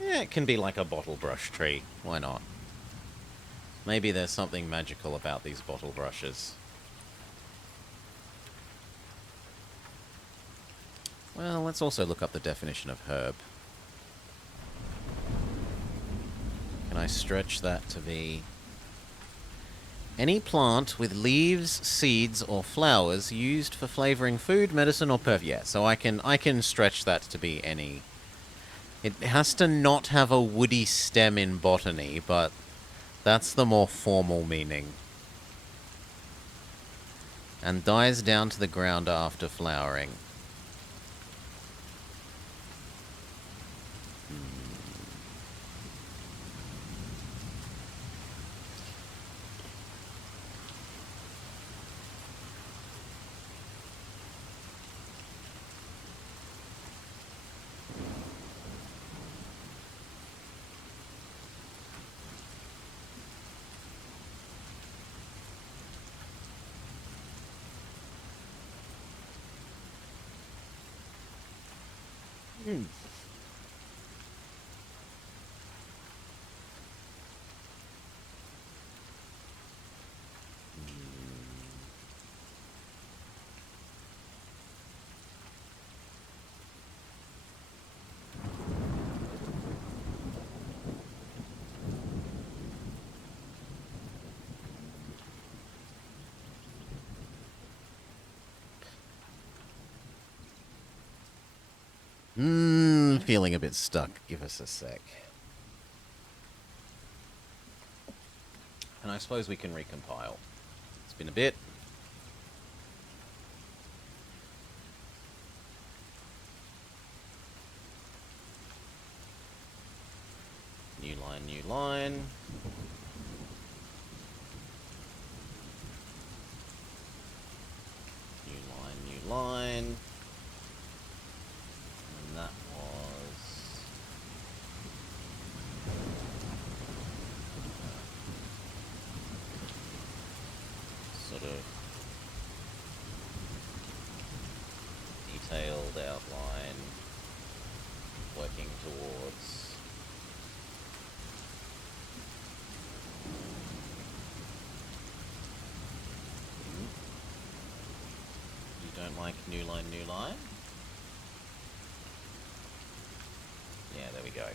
Yeah, it can be like a bottle brush tree. Why not? Maybe there's something magical about these bottle brushes. Well, let's also look up the definition of herb. Can I stretch that to be... any plant with leaves, seeds, or flowers used for flavoring food, medicine, or perfume. Yeah, so I can stretch that to be any... It has to not have a woody stem in botany, but that's the more formal meaning. And dies down to the ground after flowering. Feeling a bit stuck. Give us a sec. And I suppose we can recompile. It's been a bit. line, new line. New line. And that was... sort of detailed outline working towards you don't like new line, new line? Yeah, there we go.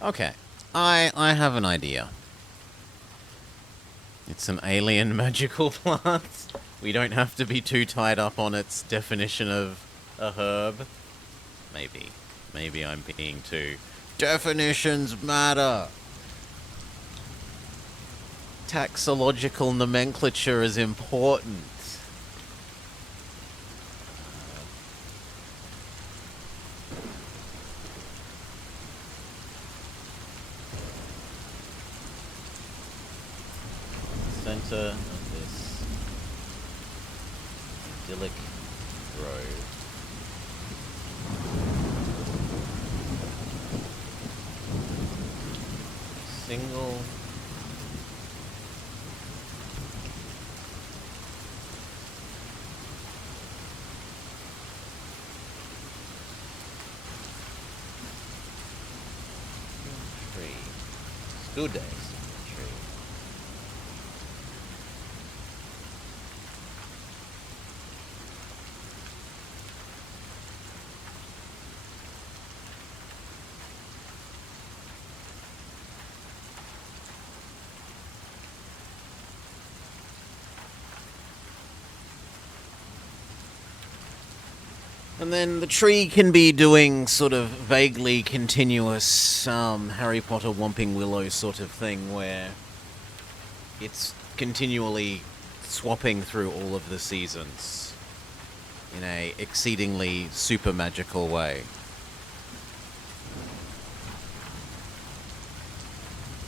Okay, I have an idea. It's an alien magical plant. We don't have to be too tied up on its definition of a herb. Maybe. Maybe I'm being too... Definitions matter! Taxological nomenclature is important. Center of this idyllic grove. Single tree. School days. And then the tree can be doing sort of vaguely continuous Harry Potter Whomping Willow sort of thing where it's continually swapping through all of the seasons in a exceedingly super magical way.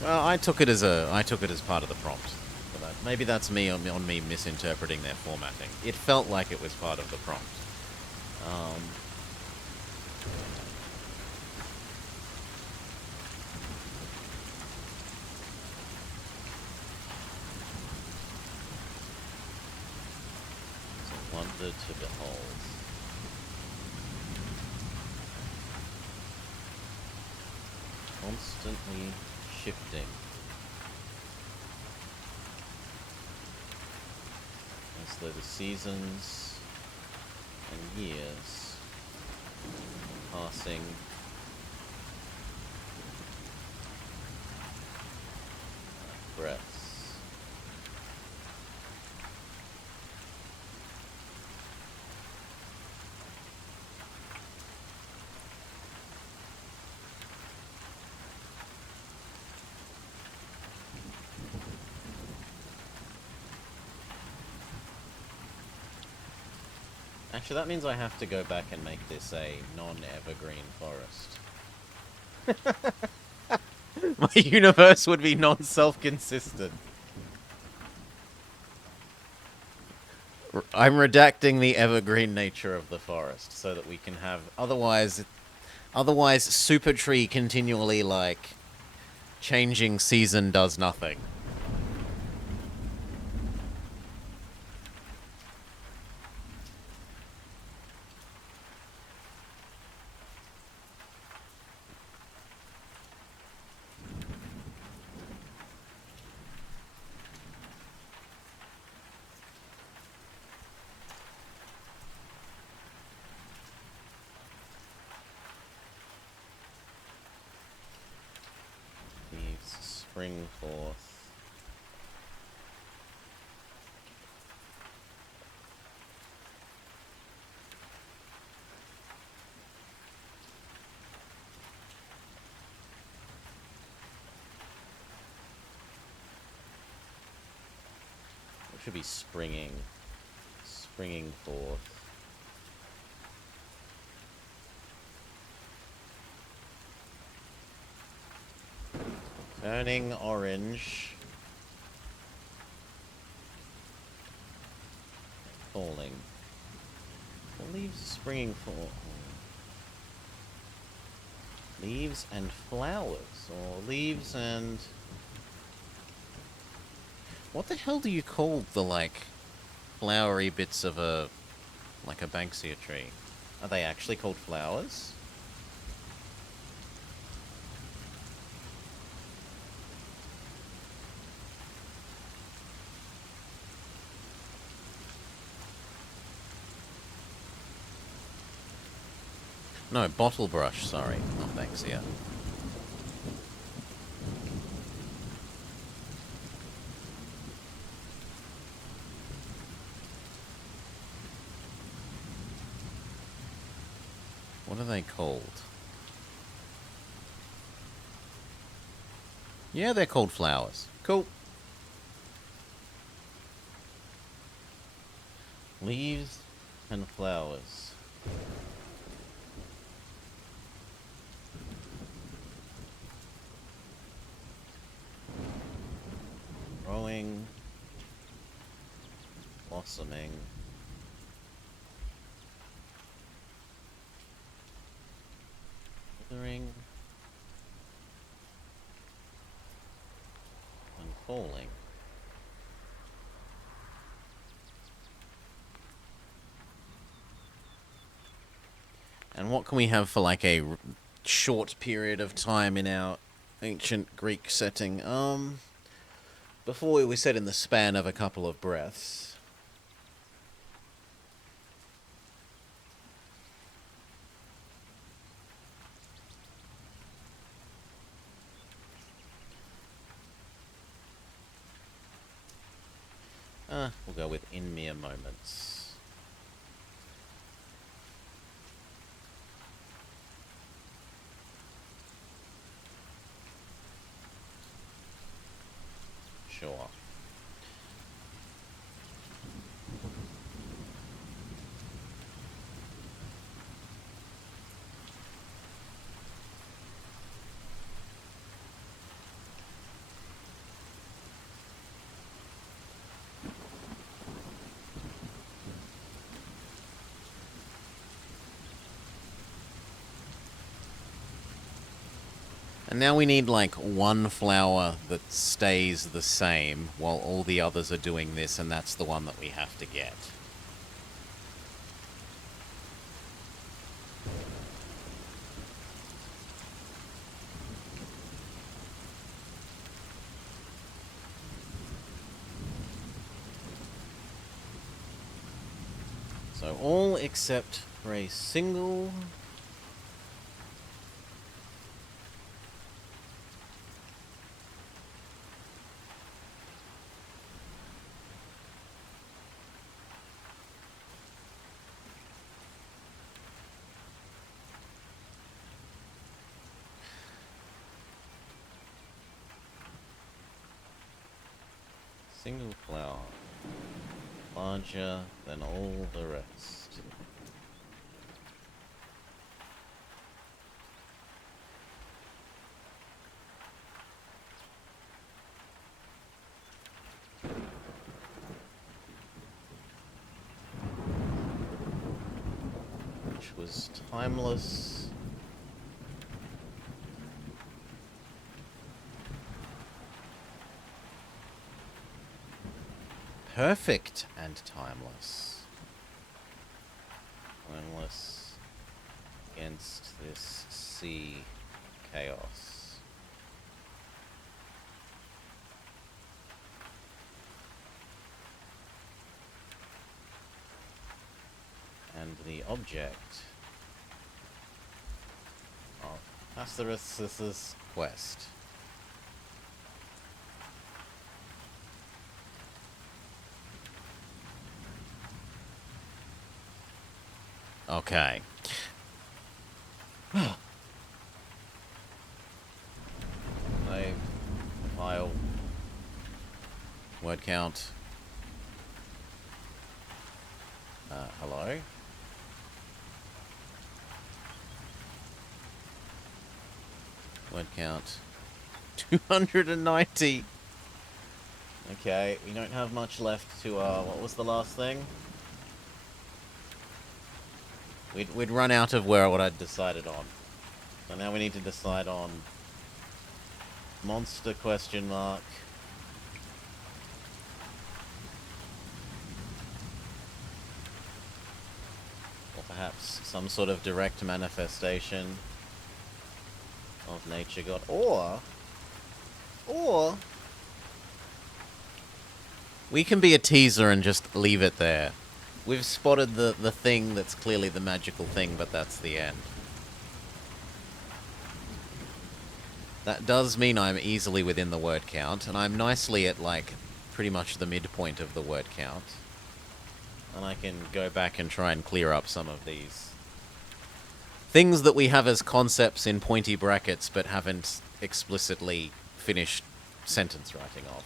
Well, I took it as part of the prompt. But maybe that's me on me misinterpreting their formatting. It felt like it was part of the prompt. It's a wonder to behold. Constantly shifting. As though the seasons and years passing like breaths. Actually, that means I have to go back and make this a non-evergreen forest. My universe would be non-self-consistent. I'm redacting the evergreen nature of the forest so that we can have... Otherwise, Super Tree continually, like, changing season does nothing. Spring forth. should be springing forth. Turning orange. Falling. The leaves are springing forth. Leaves and flowers, or leaves and... What the hell do you call the, like, flowery bits of a... like a Banksia tree? Are they actually called flowers? No, bottle brush, sorry, not Banksia. What are they called? Yeah, they're called flowers. Cool. Leaves and flowers. Growing. Blossoming. Withering. And falling. And what can we have for like a short period of time in our ancient Greek setting? Before we said in the span of a couple of breaths. We'll go with in mere moments. Sure. And now we need, like, one flower that stays the same while all the others are doing this, and that's the one that we have to get. So all except for a single... single flower. Larger than all the rest. Which was timeless. Perfect and timeless. Timeless against this sea chaos. And the object of Asteris's quest. Okay. Save. File. Word count. Hello. Word count. 290. Okay, we don't have much left to, what was the last thing? We'd run out of what I'd decided on. So now we need to decide on monster question mark. Or perhaps some sort of direct manifestation of nature god. Or we can be a teaser and just leave it there. We've spotted the thing that's clearly the magical thing, but that's the end. That does mean I'm easily within the word count, and I'm nicely at, like, pretty much the midpoint of the word count. And I can go back and try and clear up some of these things that we have as concepts in pointy brackets, but haven't explicitly finished sentence writing of.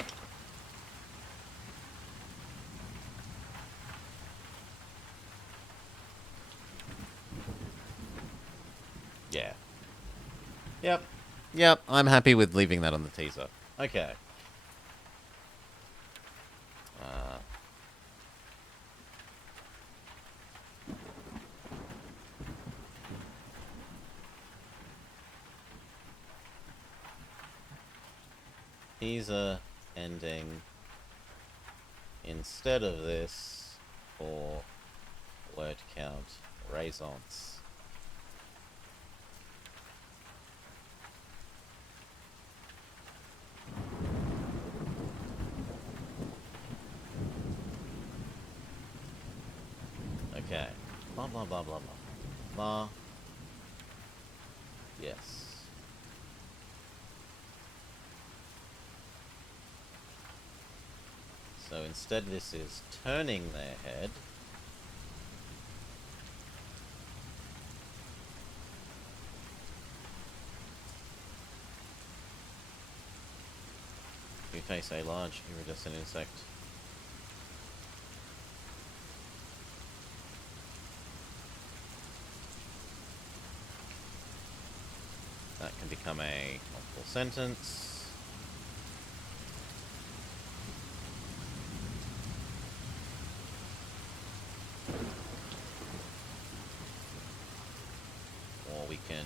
Yeah. Yep, I'm happy with leaving that on the teaser. Okay. Teaser ending instead of this for word count raisons. Okay. Blah, blah, blah, blah, blah. Blah. Yes. So instead this is turning their head. You face a large iridescent insect. That can become a multiple sentence. Or we can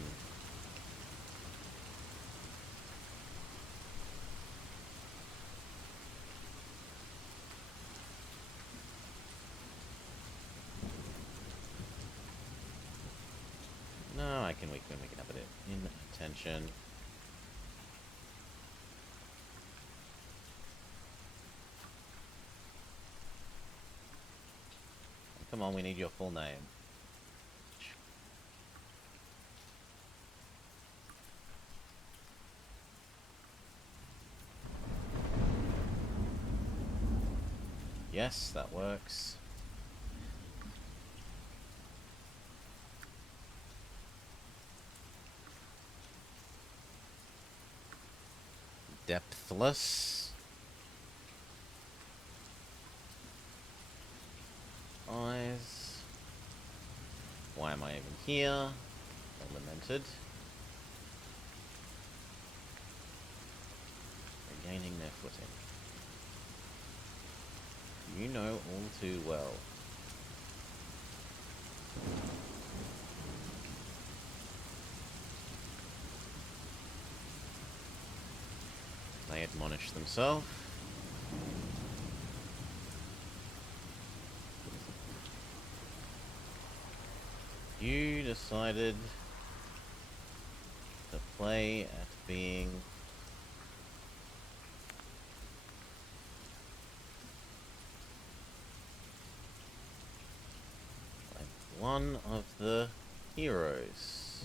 we can have it in attention. Come on, we need your full name. Yes, that works. Depthless. Eyes. Why am I even here? Lamented. Regaining their footing. You know all too well. They admonish themselves. You decided to play at being like one of the heroes.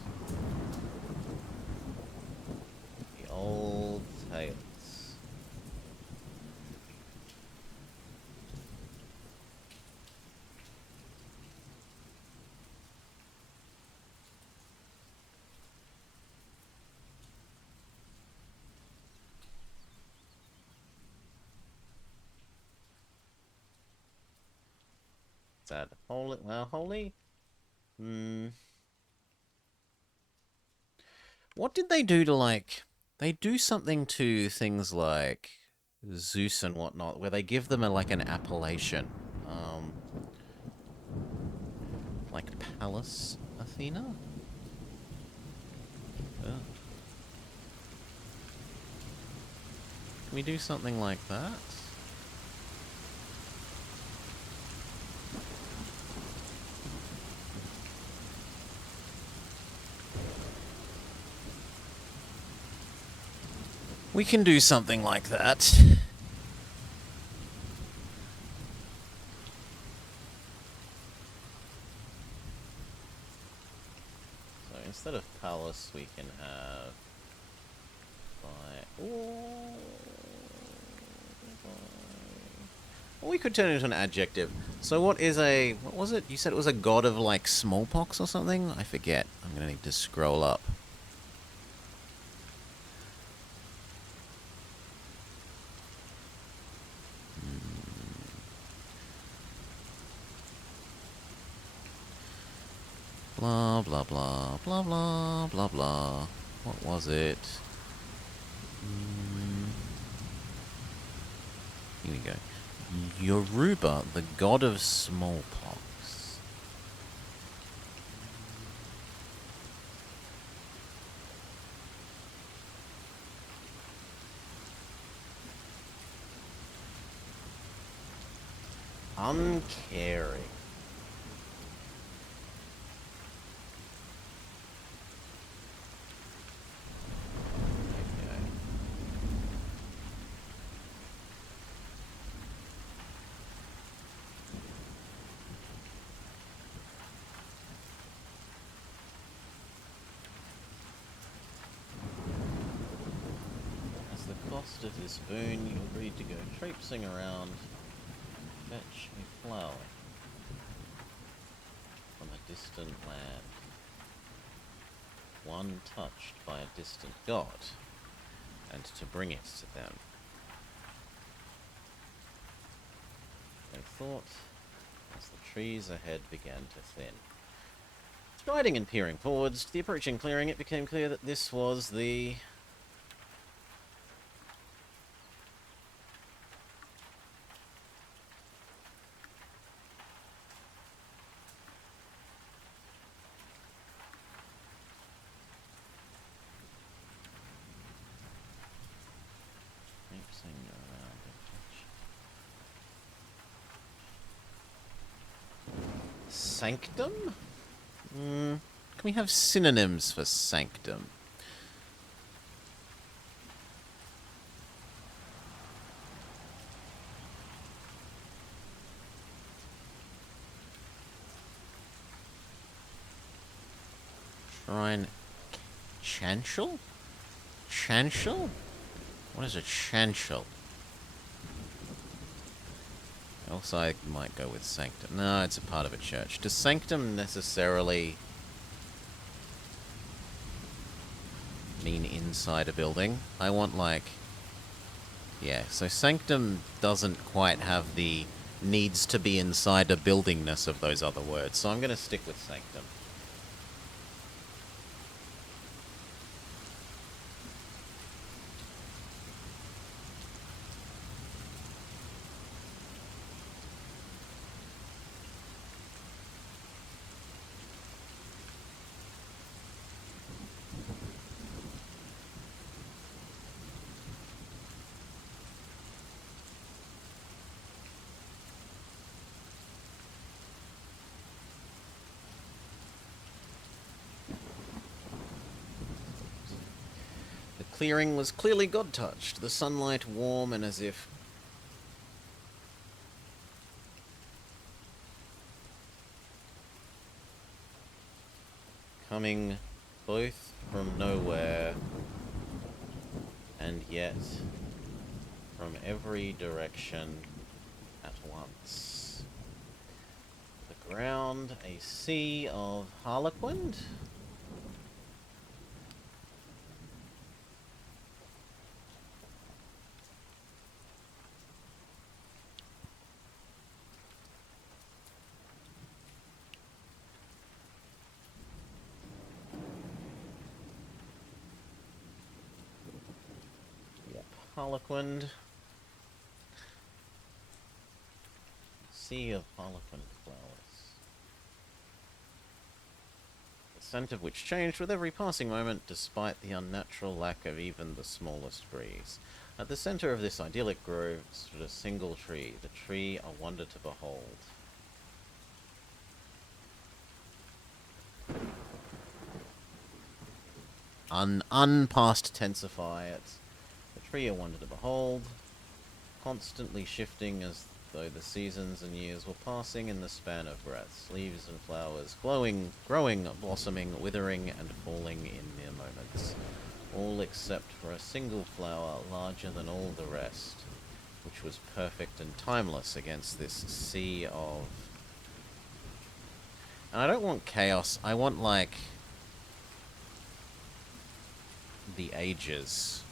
The old tales. It's that? Holy, well, holy? Hmm. What did they do to, like... They do something to things like Zeus and whatnot, where they give them, like, an appellation. Like Pallas Athena? Ugh. Can we do something like that? We can do something like that. So instead of Pallas, we can have... Or we could turn it into an adjective. So what is a... What was it? You said it was a god of, like, smallpox or something? I forget. I'm gonna need to scroll up. Blah, blah, blah, blah, blah, blah, blah. What was it? Here we go. Yoruba, the god of smallpox. Uncaring. Cost of this boon, you agreed to go traipsing around, fetch a flower from a distant land, one touched by a distant god, and to bring it to them. They thought, as the trees ahead began to thin. Striding and peering forwards to the approaching clearing, it became clear that this was the... Sanctum? Can we have synonyms for sanctum? Shrine... Chanchel? Chanchel? What is a chanchel? Also, I might go with sanctum. No, it's a part of a church. Does sanctum necessarily mean inside a building? I want, like... Yeah, so sanctum doesn't quite have the needs to be inside a buildingness of those other words, so I'm going to stick with sanctum. The clearing was clearly god-touched, the sunlight warm and as if... coming both from nowhere and yet from every direction at once. The ground, a sea of harlequin. Harlequin. Sea of Harlequin flowers. The scent of which changed with every passing moment, despite the unnatural lack of even the smallest breeze. At the center of this idyllic grove stood a single tree, the tree a wonder to behold. Unpast tensify it. The tree a wonder to behold, constantly shifting as though the seasons and years were passing in the span of breaths, leaves and flowers glowing, growing, blossoming, withering, and falling in mere moments. All except for a single flower larger than all the rest, which was perfect and timeless against this sea of... And I don't want chaos, I want, like, the ages.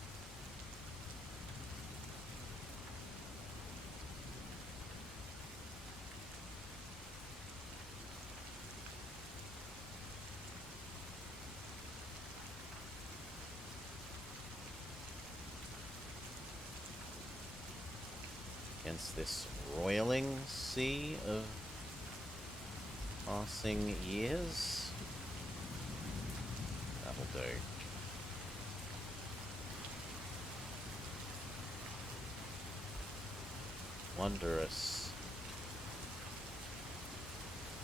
Against this roiling sea of passing years. That'll do. Wondrous,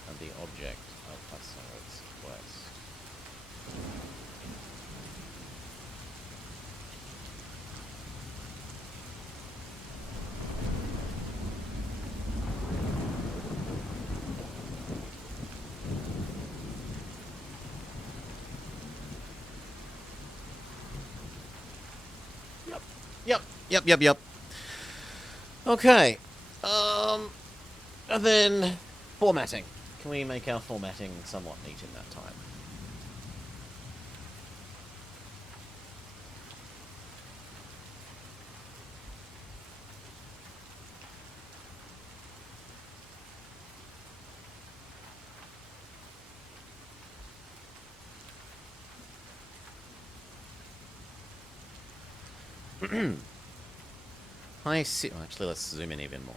and the object of Laysara's quest. Yep. Okay. And then formatting. Can we make our formatting somewhat neat in that time? I see. Well, actually, let's zoom in even more.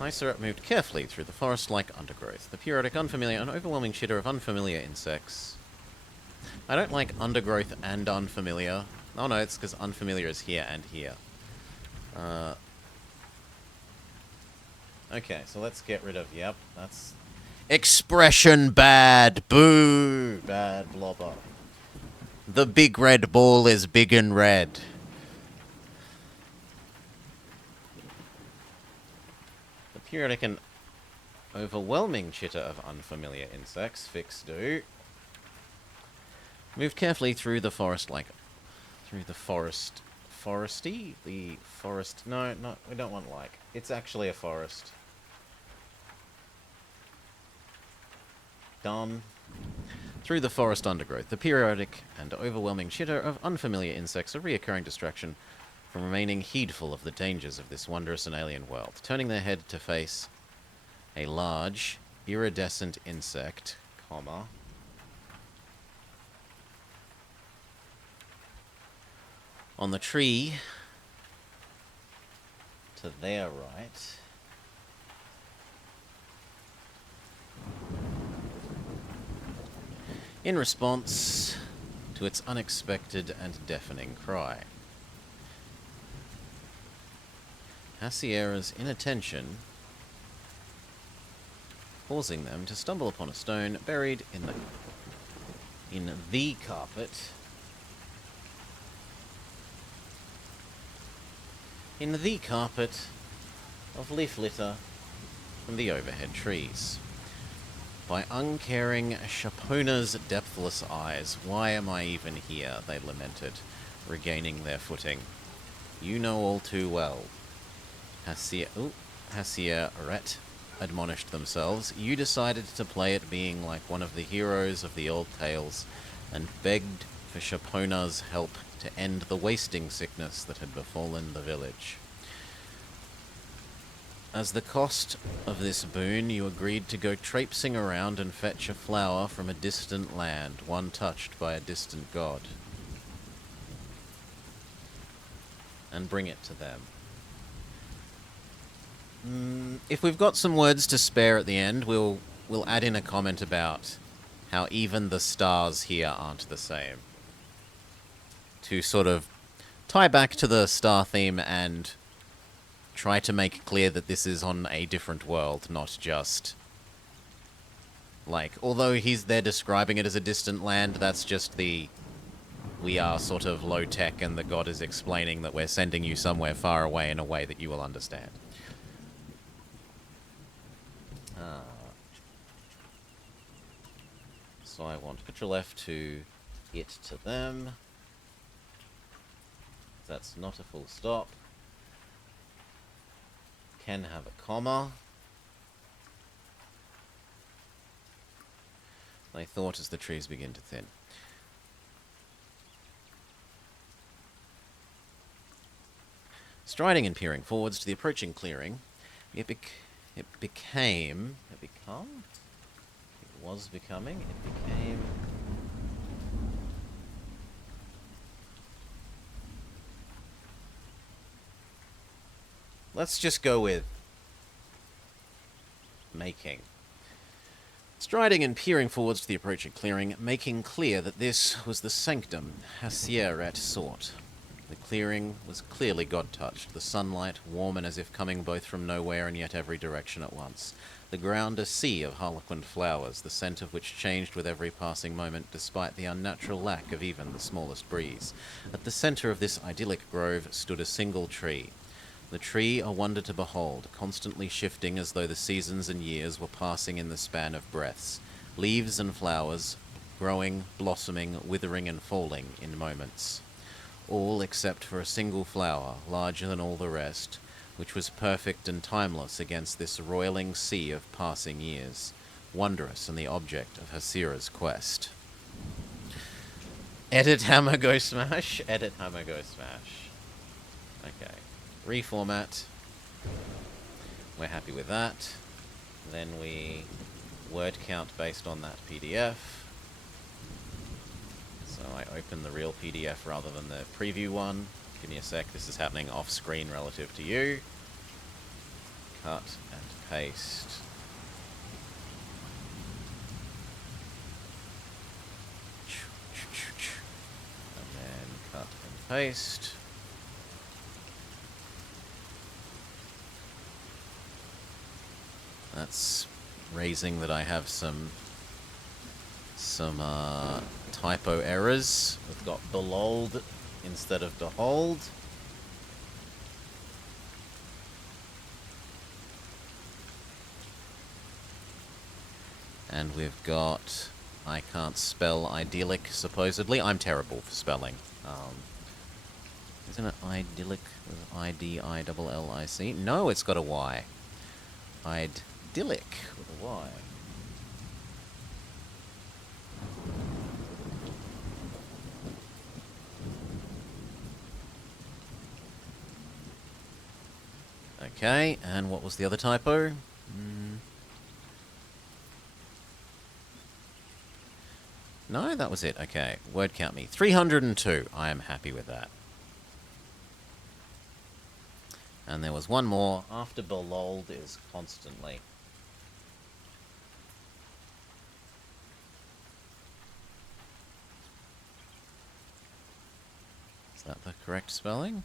Laysara moved carefully through the forest-like undergrowth, the periodic, unfamiliar, and overwhelming chitter of unfamiliar insects. I don't like undergrowth and unfamiliar. Oh no, it's because unfamiliar is here and here. Okay, so let's get rid of... Yep, that's... Expression bad! Boo! Bad blobber. The big red ball is big and red. The periodic and overwhelming chitter of unfamiliar insects, fix do. Moved carefully through the forest through the forest... Foresty? The forest... No, we don't want like. It's actually a forest. Done. Through the forest undergrowth, the periodic and overwhelming chitter of unfamiliar insects, a reoccurring distraction from remaining heedful of the dangers of this wondrous and alien world, turning their head to face a large, iridescent insect, comma, on the tree to their right. In response to its unexpected and deafening cry. Hasierra's inattention causing them to stumble upon a stone buried in the carpet. In the carpet of leaf litter from the overhead trees. By uncaring Shapona's depthless eyes. Why am I even here? They lamented, regaining their footing. You know all too well. Hasierret admonished themselves. You decided to play at being like one of the heroes of the old tales, and begged for Shapona's help to end the wasting sickness that had befallen the village. As the cost of this boon, you agreed to go traipsing around and fetch a flower from a distant land, one touched by a distant god. and bring it to them. If we've got some words to spare at the end, we'll add in a comment about how even the stars here aren't the same. To sort of tie back to the star theme and try to make clear that this is on a different world, not just... Like, although they're describing it as a distant land, that's just the... We are sort of low-tech and the god is explaining that we're sending you somewhere far away in a way that you will understand. So I want Control F to it to them. That's not a full stop. Can have a comma. They thought as the trees begin to thin. Striding and peering forwards to the approaching clearing, it became... It was becoming... It became... Let's just go with... making. Striding and peering forwards to the approaching clearing, making clear that this was the sanctum Hasieret sought. The clearing was clearly God-touched, the sunlight warm and as if coming both from nowhere and yet every direction at once. The ground a sea of harlequined flowers, the scent of which changed with every passing moment despite the unnatural lack of even the smallest breeze. At the centre of this idyllic grove stood a single tree. The tree a wonder to behold, constantly shifting as though the seasons and years were passing in the span of breaths. Leaves and flowers, growing, blossoming, withering and falling in moments. All except for a single flower, larger than all the rest, which was perfect and timeless against this roiling sea of passing years, wondrous and the object of Hasira's quest. Edit hammer go smash, edit hammer go smash. Okay. Reformat. We're happy with that. Then we word count based on that PDF. So I open the real PDF rather than the preview one. Give me a sec, this is happening off screen relative to you. Cut and paste. And then cut and paste. That's raising that I have some typo errors. We've got belold instead of behold. And we've got I can't spell idyllic, supposedly. I'm terrible for spelling. Isn't it idyllic with I-D-I-L-L-I-C? No, it's got a Y. Idyllic with a Y. Okay, and what was the other typo? No, that was it. Okay, word count me. 302. I am happy with that. And there was one more. After belold is constantly. Is that the correct spelling?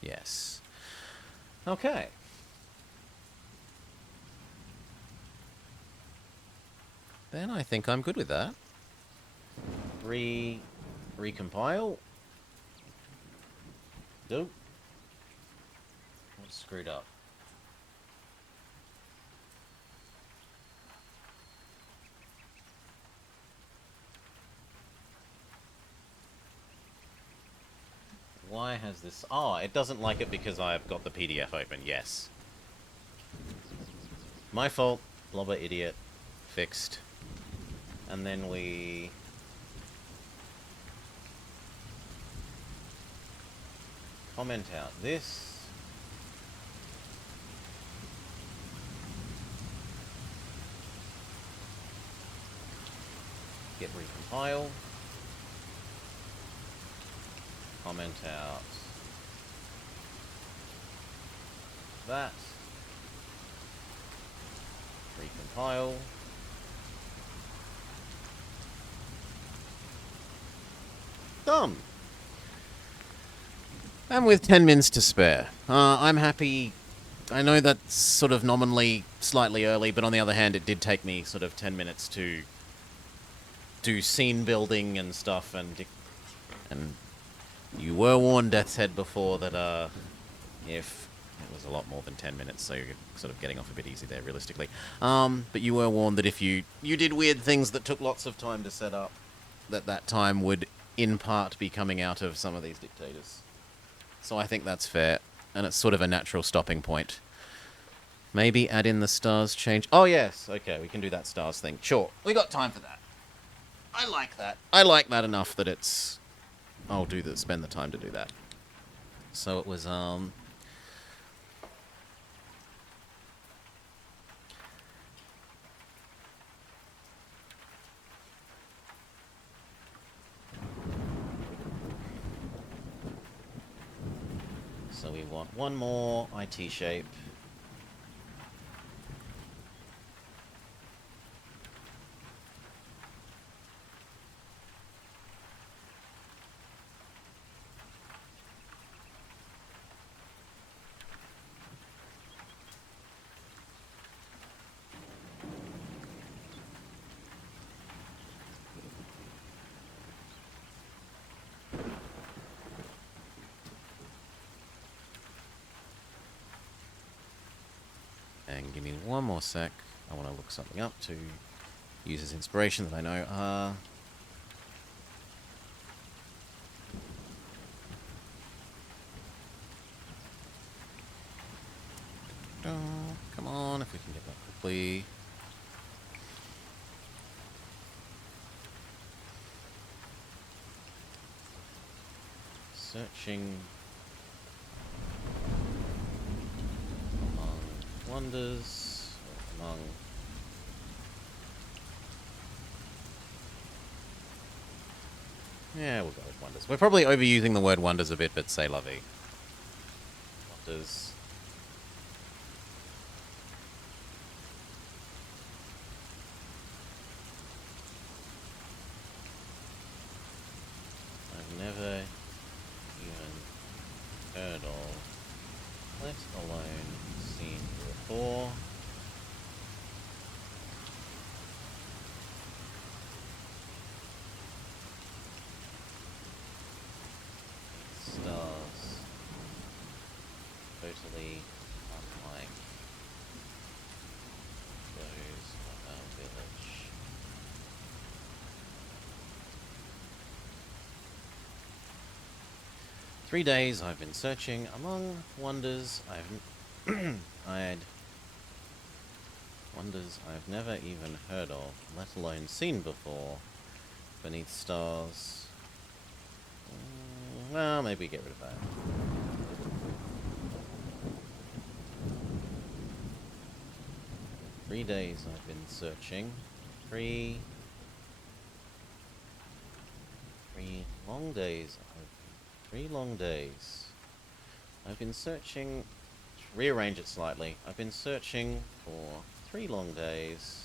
Yes. Okay. Then I think I'm good with that. Recompile. Nope. What's screwed up? Why has this... Oh, it doesn't like it because I've got the PDF open. Yes. My fault. Blobber idiot. Fixed. And then we... comment out this. Get recompile. comment out that. Recompile. Done. And with 10 mins to spare. I'm happy. I know that's sort of nominally slightly early, but on the other hand, it did take me sort of 10 minutes to do scene building and stuff, and you were warned, Deathshead, before that, if it was a lot more than 10 minutes, so you're sort of getting off a bit easy there, realistically. But you were warned that if you did weird things that took lots of time to set up, that time would, in part, be coming out of some of these dictators. So I think that's fair, and it's sort of a natural stopping point. Maybe add in the stars change. Oh, yes. Okay, we can do that stars thing. Sure. We got time for that. I like that. I like that enough that it's... I'll spend the time to do that. So it was, So we want one more IT shape. And give me one more sec. I want to look something up to use as inspiration that I know. Come on, if we can get that quickly. Searching among wonders, among... Yeah, we'll go with wonders. We're probably overusing the word wonders a bit, but say lovey. Wonders. I've never even heard of, let alone seen before. Stars. Totally unlike those of our village. "3 days I've been searching among wonders wonders I've never even heard of, let alone seen before, beneath stars." Well, maybe get rid of that. "3 days I've been searching. Three long days. 3 long days. I've been searching... Rearrange it slightly. I've been searching for 3 long days.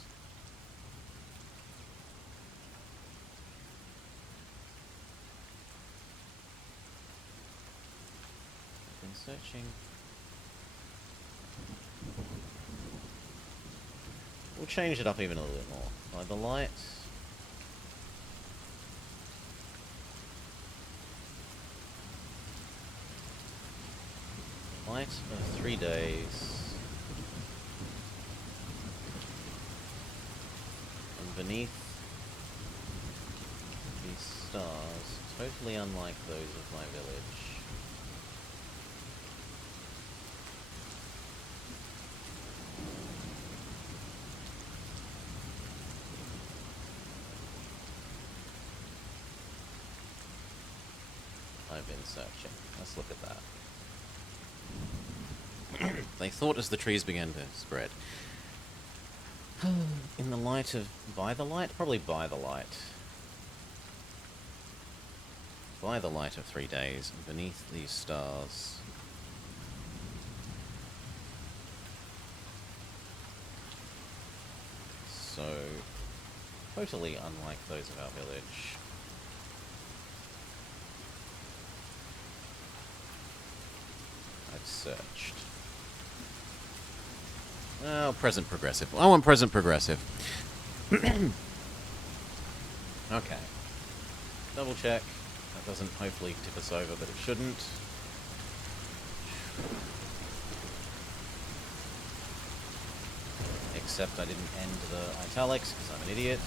I've been searching... We'll change it up even a little bit more. By the light... Light of 3 days. And beneath these stars, totally unlike those of my village. I've been searching. Let's look at that. They thought as the trees began to spread. In the light of... By the light? Probably by the light. by the light of 3 days, and beneath these stars. So, totally unlike those of our village. I've searched. Oh, present progressive. I want present progressive. Okay. Double check. That doesn't hopefully tip us over, but it shouldn't. Except I didn't end the italics because I'm an idiot.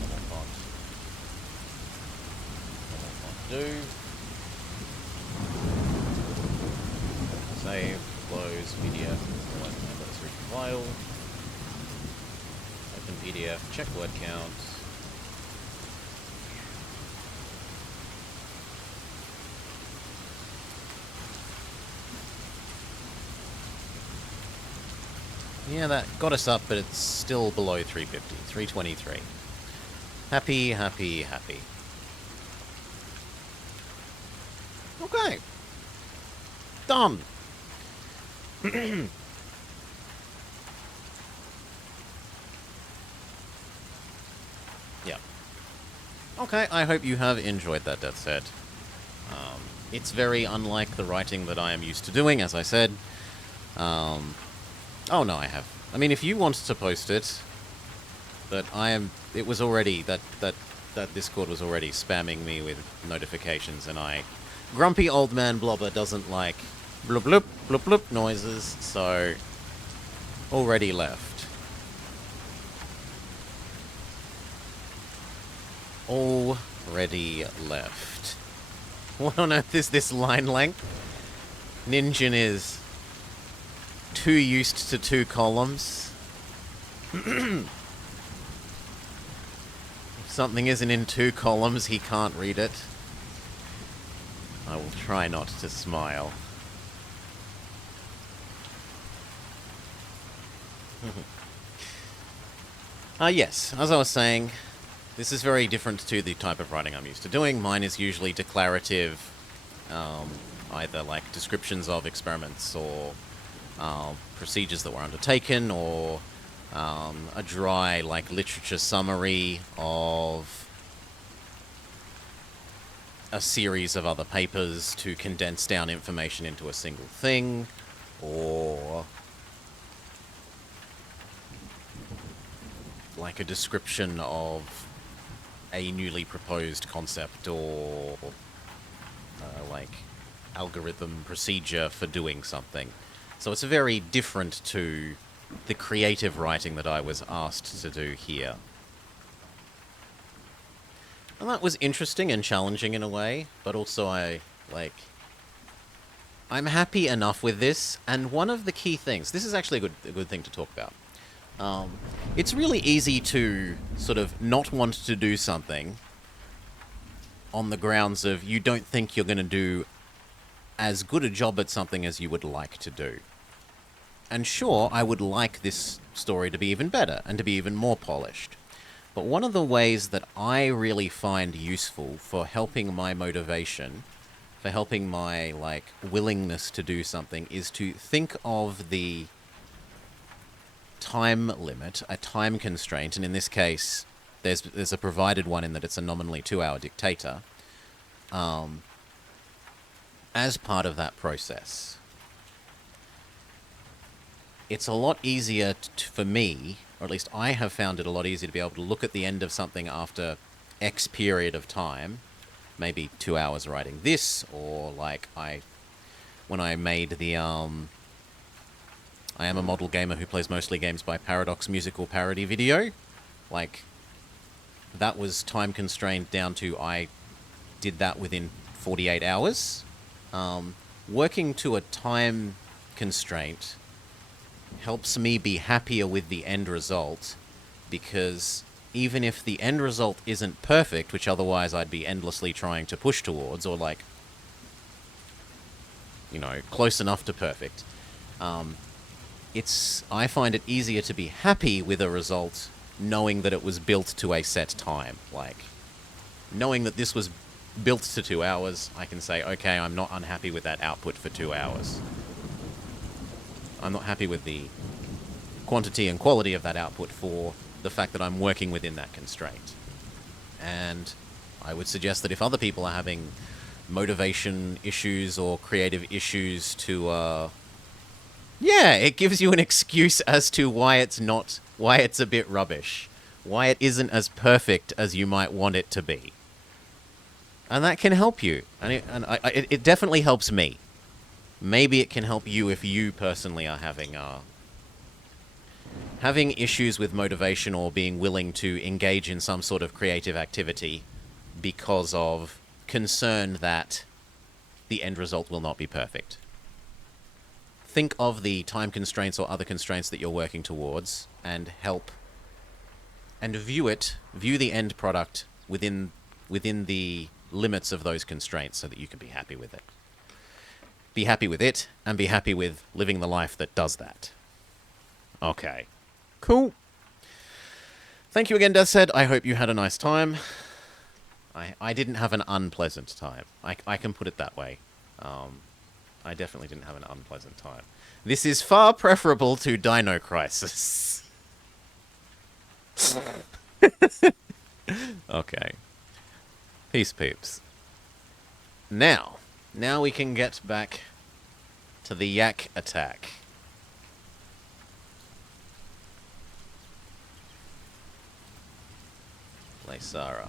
Normal font do. Save, close, PDF, let us recompile. Open PDF, check word count. Yeah, that got us up, but it's still below 350. 323. Happy, happy, happy. Okay. Done. Yeah. Okay, I hope you have enjoyed that Deathshead. It's very unlike the writing that I am used to doing, as I said. Oh no, I have. I mean, if you wanted to post it, but it was already, that Discord was already spamming me with notifications, and grumpy old man Blobber doesn't like bloop bloop bloop bloop noises, so already left. Already left. What on earth is this line length? Ninjin is too used to 2 columns. If something isn't in 2 columns, he can't read it. I will try not to smile. Yes, as I was saying, this is very different to the type of writing I'm used to doing. Mine is usually declarative, either like descriptions of experiments or procedures that were undertaken, or a dry, like, literature summary of a series of other papers to condense down information into a single thing, or like a description of a newly proposed concept, or like algorithm procedure for doing something. So it's very different to the creative writing that I was asked to do here. And that was interesting and challenging in a way, but also I'm happy enough with this, and one of the key things, this is actually a good thing to talk about. It's really easy to sort of not want to do something on the grounds of you don't think you're going to do as good a job at something as you would like to do. And sure, I would like this story to be even better and to be even more polished. But one of the ways that I really find useful for helping my motivation, for helping my, like, willingness to do something, is to think of the time limit, a time constraint, and in this case, there's a provided one in that it's a nominally 2-hour dictator, as part of that process. It's a lot easier for me, or at least I have found it a lot easier to be able to look at the end of something after X period of time, maybe 2 hours writing this, or like when I made the, I am a model gamer who plays mostly games by Paradox musical parody video, like, that was time constrained down to I did that within 48 hours. Working to a time constraint helps me be happier with the end result, because even if the end result isn't perfect, which otherwise I'd be endlessly trying to push towards, or like, you know, close enough to perfect, I find it easier to be happy with a result knowing that it was built to a set time. Like, Knowing that this was built to 2 hours, I can say, okay, I'm not unhappy with that output for 2 hours. I'm not happy with the quantity and quality of that output for the fact that I'm working within that constraint. And I would suggest that if other people are having motivation issues or creative issues to, yeah, it gives you an excuse as to why it's a bit rubbish. Why it isn't as perfect as you might want it to be. And that can help you. And it definitely helps me. Maybe it can help you if you personally are having issues with motivation or being willing to engage in some sort of creative activity because of concern that the end result will not be perfect. Think of the time constraints or other constraints that you're working towards and view the end product within the limits of those constraints so that you can be happy with it. Be happy with it, and be happy with living the life that does that. Okay. Cool. Thank you again, Deathshead. I hope you had a nice time. I didn't have an unpleasant time. I can put it that way. I definitely didn't have an unpleasant time. This is far preferable to Dino Crisis. Okay. Peace, peeps. Now we can get back to the yak attack. Laysara.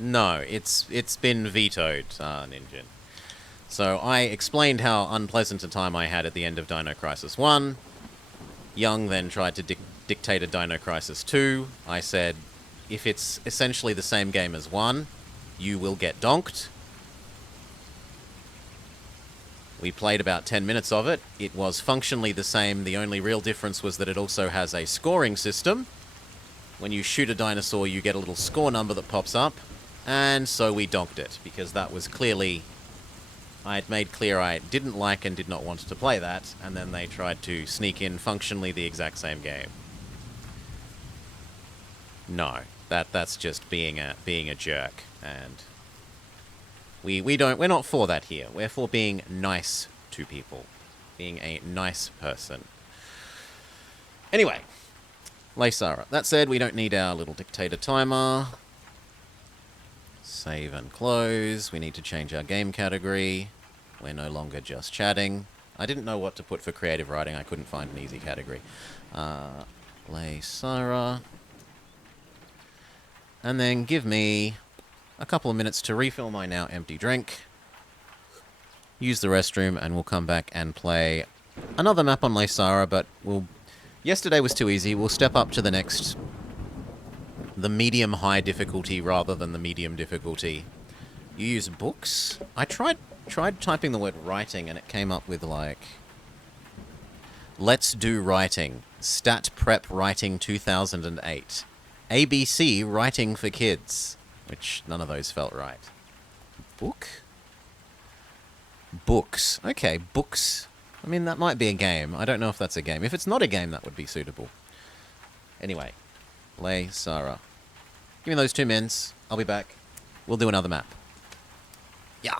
No, it's been vetoed, Ninjin. So I explained how unpleasant a time I had at the end of Dino Crisis 1. Young then tried to dictate a Dino Crisis 2. I said, if it's essentially the same game as 1, you will get donked. We played about 10 minutes of it. It was functionally the same. The only real difference was that it also has a scoring system. When you shoot a dinosaur, you get a little score number that pops up. And so we donked it, because that was clearly... I had made clear I didn't like and did not want to play that, and then they tried to sneak in functionally the exact same game. No, that's just being a jerk, and we're not for that here. We're for being nice to people, being a nice person. Anyway, Laysara. That said, we don't need our little dictator timer. Save and close. We need to change our game category. We're no longer just chatting. I didn't know what to put for creative writing. I couldn't find an easy category. Laysara. And then give me a couple of minutes to refill my now empty drink. Use the restroom, and we'll come back and play another map on Laysara, but yesterday was too easy. We'll step up to the medium-high difficulty rather than the medium difficulty. You use books? I tried typing the word writing, and it came up with, like... Let's do writing. Stat Prep Writing 2008. ABC Writing for Kids. Which, none of those felt right. Book? Books. Okay, books. I mean, that might be a game. I don't know if that's a game. If it's not a game, that would be suitable. Anyway. Laysara. Give me those 2 mins. I'll be back. We'll do another map. Yeah.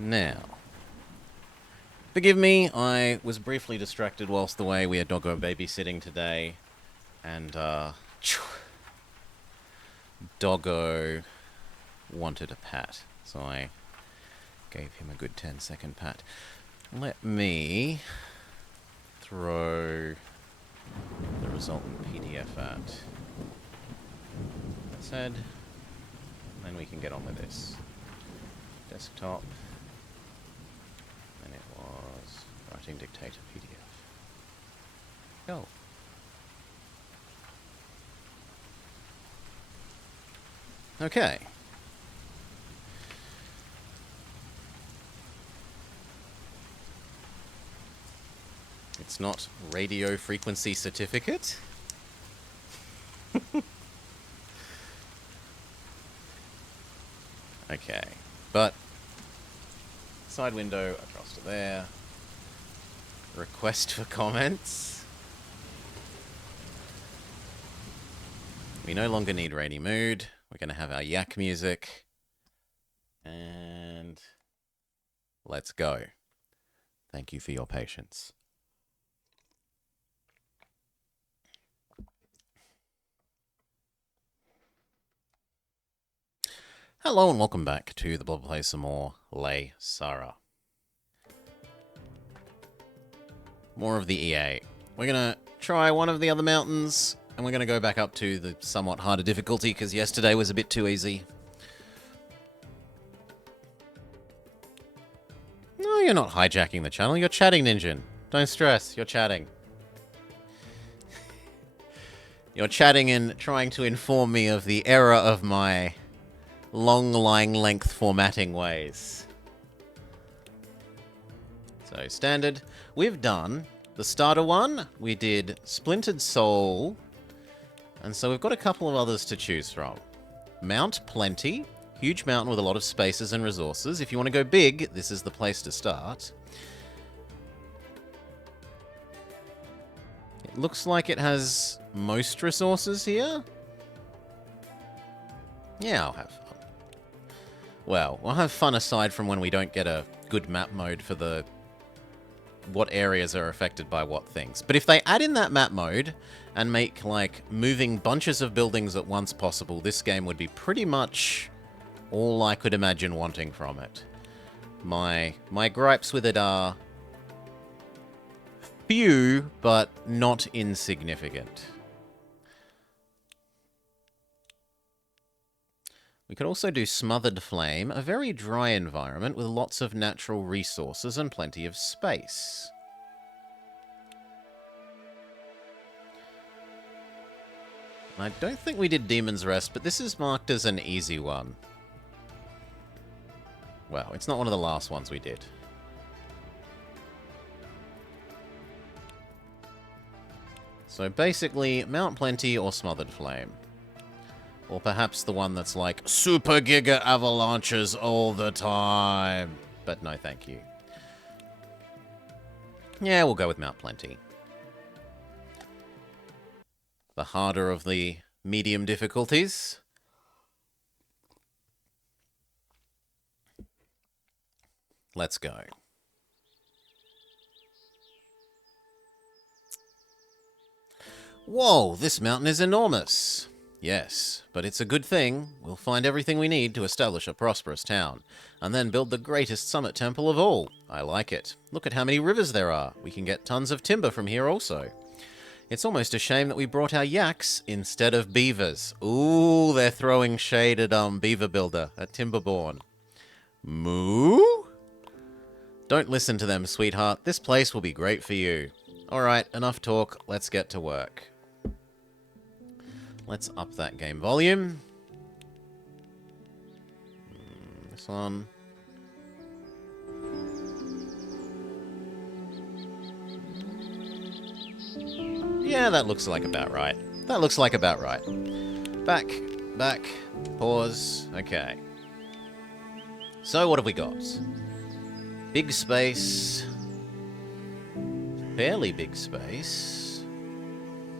Now, forgive me, I was briefly distracted whilst away. We had doggo babysitting today, and doggo wanted a pat, so I gave him a good 10-second pat. Let me throw the resultant PDF at its head, then we can get on with this. Desktop, and it was Writing Dictator PDF. Go. Okay. It's not radio frequency certificate. Okay, but side window across to there. Request for comments. We no longer need rainy mood. We're going to have our yak music. And let's go. Thank you for your patience. Hello and welcome back to the Blob Play Some More Laysara. More of the EA. We're going to try one of the other mountains, and we're going to go back up to the somewhat harder difficulty, because yesterday was a bit too easy. No, you're not hijacking the channel. You're chatting, Ninja. Don't stress. You're chatting. You're chatting and trying to inform me of the error of my long line length formatting ways. So, standard. We've done the starter one. We did Splintered Soul. And so we've got a couple of others to choose from. Mount Plenty. Huge mountain with a lot of spaces and resources. If you want to go big, this is the place to start. It looks like it has most resources here. Yeah, I'll have fun. Well, we'll have fun aside from when we don't get a good map mode for the what areas are affected by what things. But if they add in that map mode and make, like, moving bunches of buildings at once possible, this game would be pretty much all I could imagine wanting from it. My gripes with it are few, but not insignificant. We could also do Smothered Flame, a very dry environment with lots of natural resources and plenty of space. I don't think we did Demon's Rest, but this is marked as an easy one. Well, it's not one of the last ones we did. So basically, Mount Plenty or Smothered Flame. Or perhaps the one that's like, super giga avalanches all the time. But no, thank you. Yeah, we'll go with Mount Plenty. The harder of the medium difficulties. Let's go. Whoa, this mountain is enormous. Yes, but it's a good thing. We'll find everything we need to establish a prosperous town, and then build the greatest summit temple of all. I like it. Look at how many rivers there are. We can get tons of timber from here also. It's almost a shame that we brought our yaks instead of beavers. Ooh, they're throwing shade at Beaver Builder, at Timberborn. Moo? Don't listen to them, sweetheart. This place will be great for you. Alright, enough talk. Let's get to work. Let's up that game volume. This one. Yeah, that looks like about right. That looks like about right. Back, pause. Okay. So what have we got? Big space. Fairly big space.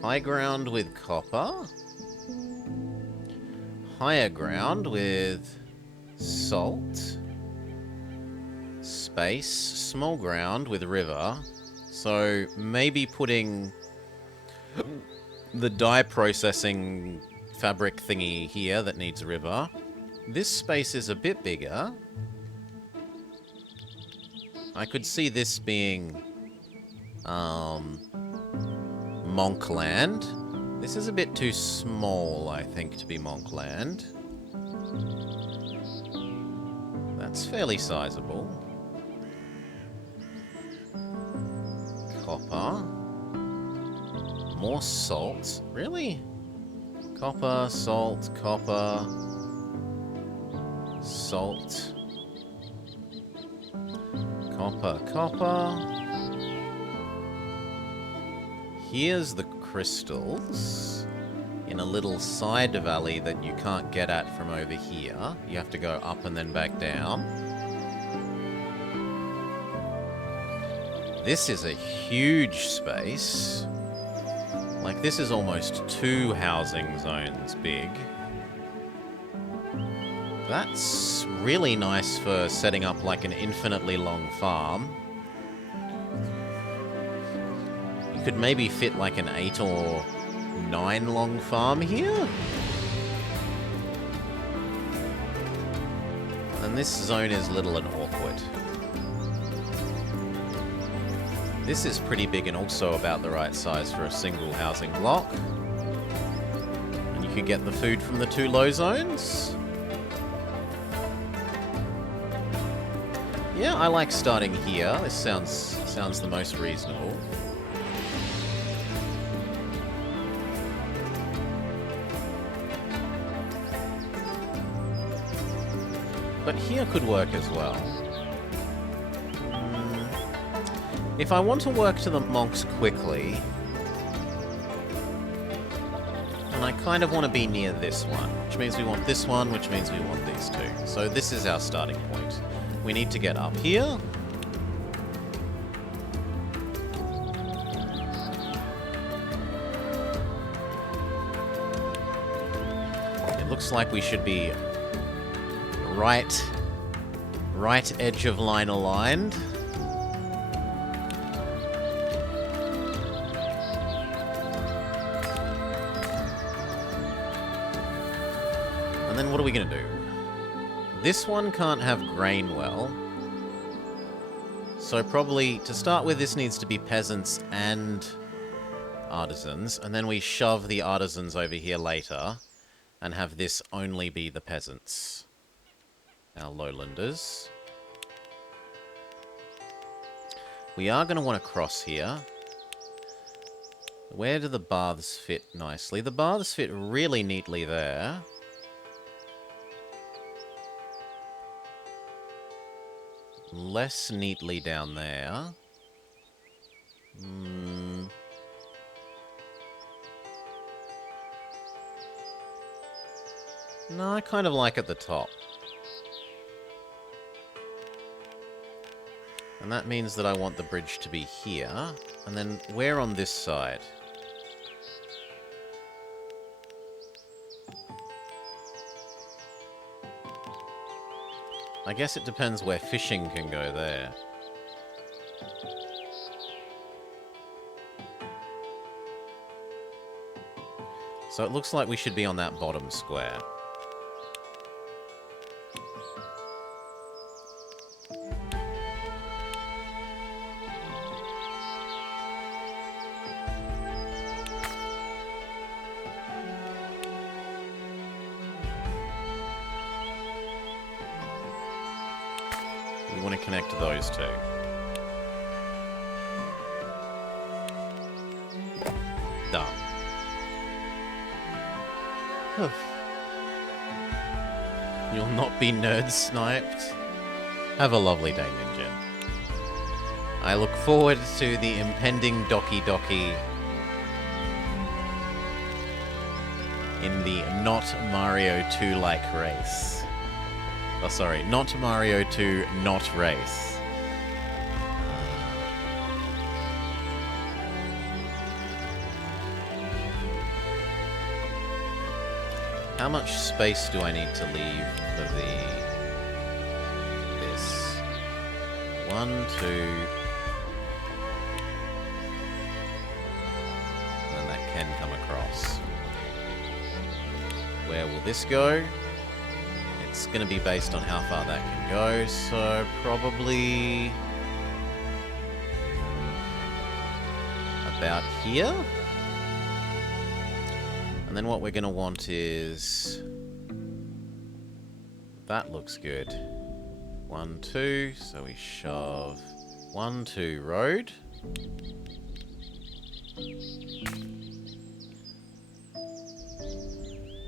High ground with copper. Higher ground with salt. space, small ground with river. So maybe putting the dye processing fabric thingy here that needs a river. This space is a bit bigger. I could see this being Monkland. This is a bit too small, I think, to be Monkland. That's fairly sizable. Copper. More salt? Really? Copper, salt, copper. Salt. Copper, copper. Here's the crystals in a little side valley that you can't get at from over here. You have to go up and then back down. This is a huge space. Like, this is almost 2 housing zones big. That's really nice for setting up like an infinitely long farm. You could maybe fit like an 8 or 9 long farm here. And this zone is little and awkward. This is pretty big and also about the right size for a single housing block. And you could get the food from the 2 low zones. Yeah, I like starting here. This sounds the most reasonable. But here could work as well. If I want to work to the monks quickly, and I kind of want to be near this one, which means we want this one, which means we want these 2. So this is our starting point. We need to get up here. It looks like we should be right edge of line aligned. And then what are we going to do? This one can't have grain well. So probably, to start with, this needs to be peasants and artisans. And then we shove the artisans over here later and have this only be the peasants. Our lowlanders. We are going to want to cross here. Where do the baths fit nicely? The baths fit really neatly there. Less neatly down there. No, I kind of like at the top. And that means that I want the bridge to be here. And then where on this side? I guess it depends where fishing can go there. So it looks like we should be on that bottom square. We want to connect those 2. Done. You'll not be nerd sniped. Have a lovely day, Ninja. I look forward to the impending Doki Doki in the not Mario 2-like race. Oh, sorry, not Mario 2, not race. How much space do I need to leave for this? 1, 2. And then that can come across. Where will this go? It's going to be based on how far that can go, so probably about here. And then what we're going to want is... That looks good. 1, 2, so we shove 1, 2 road.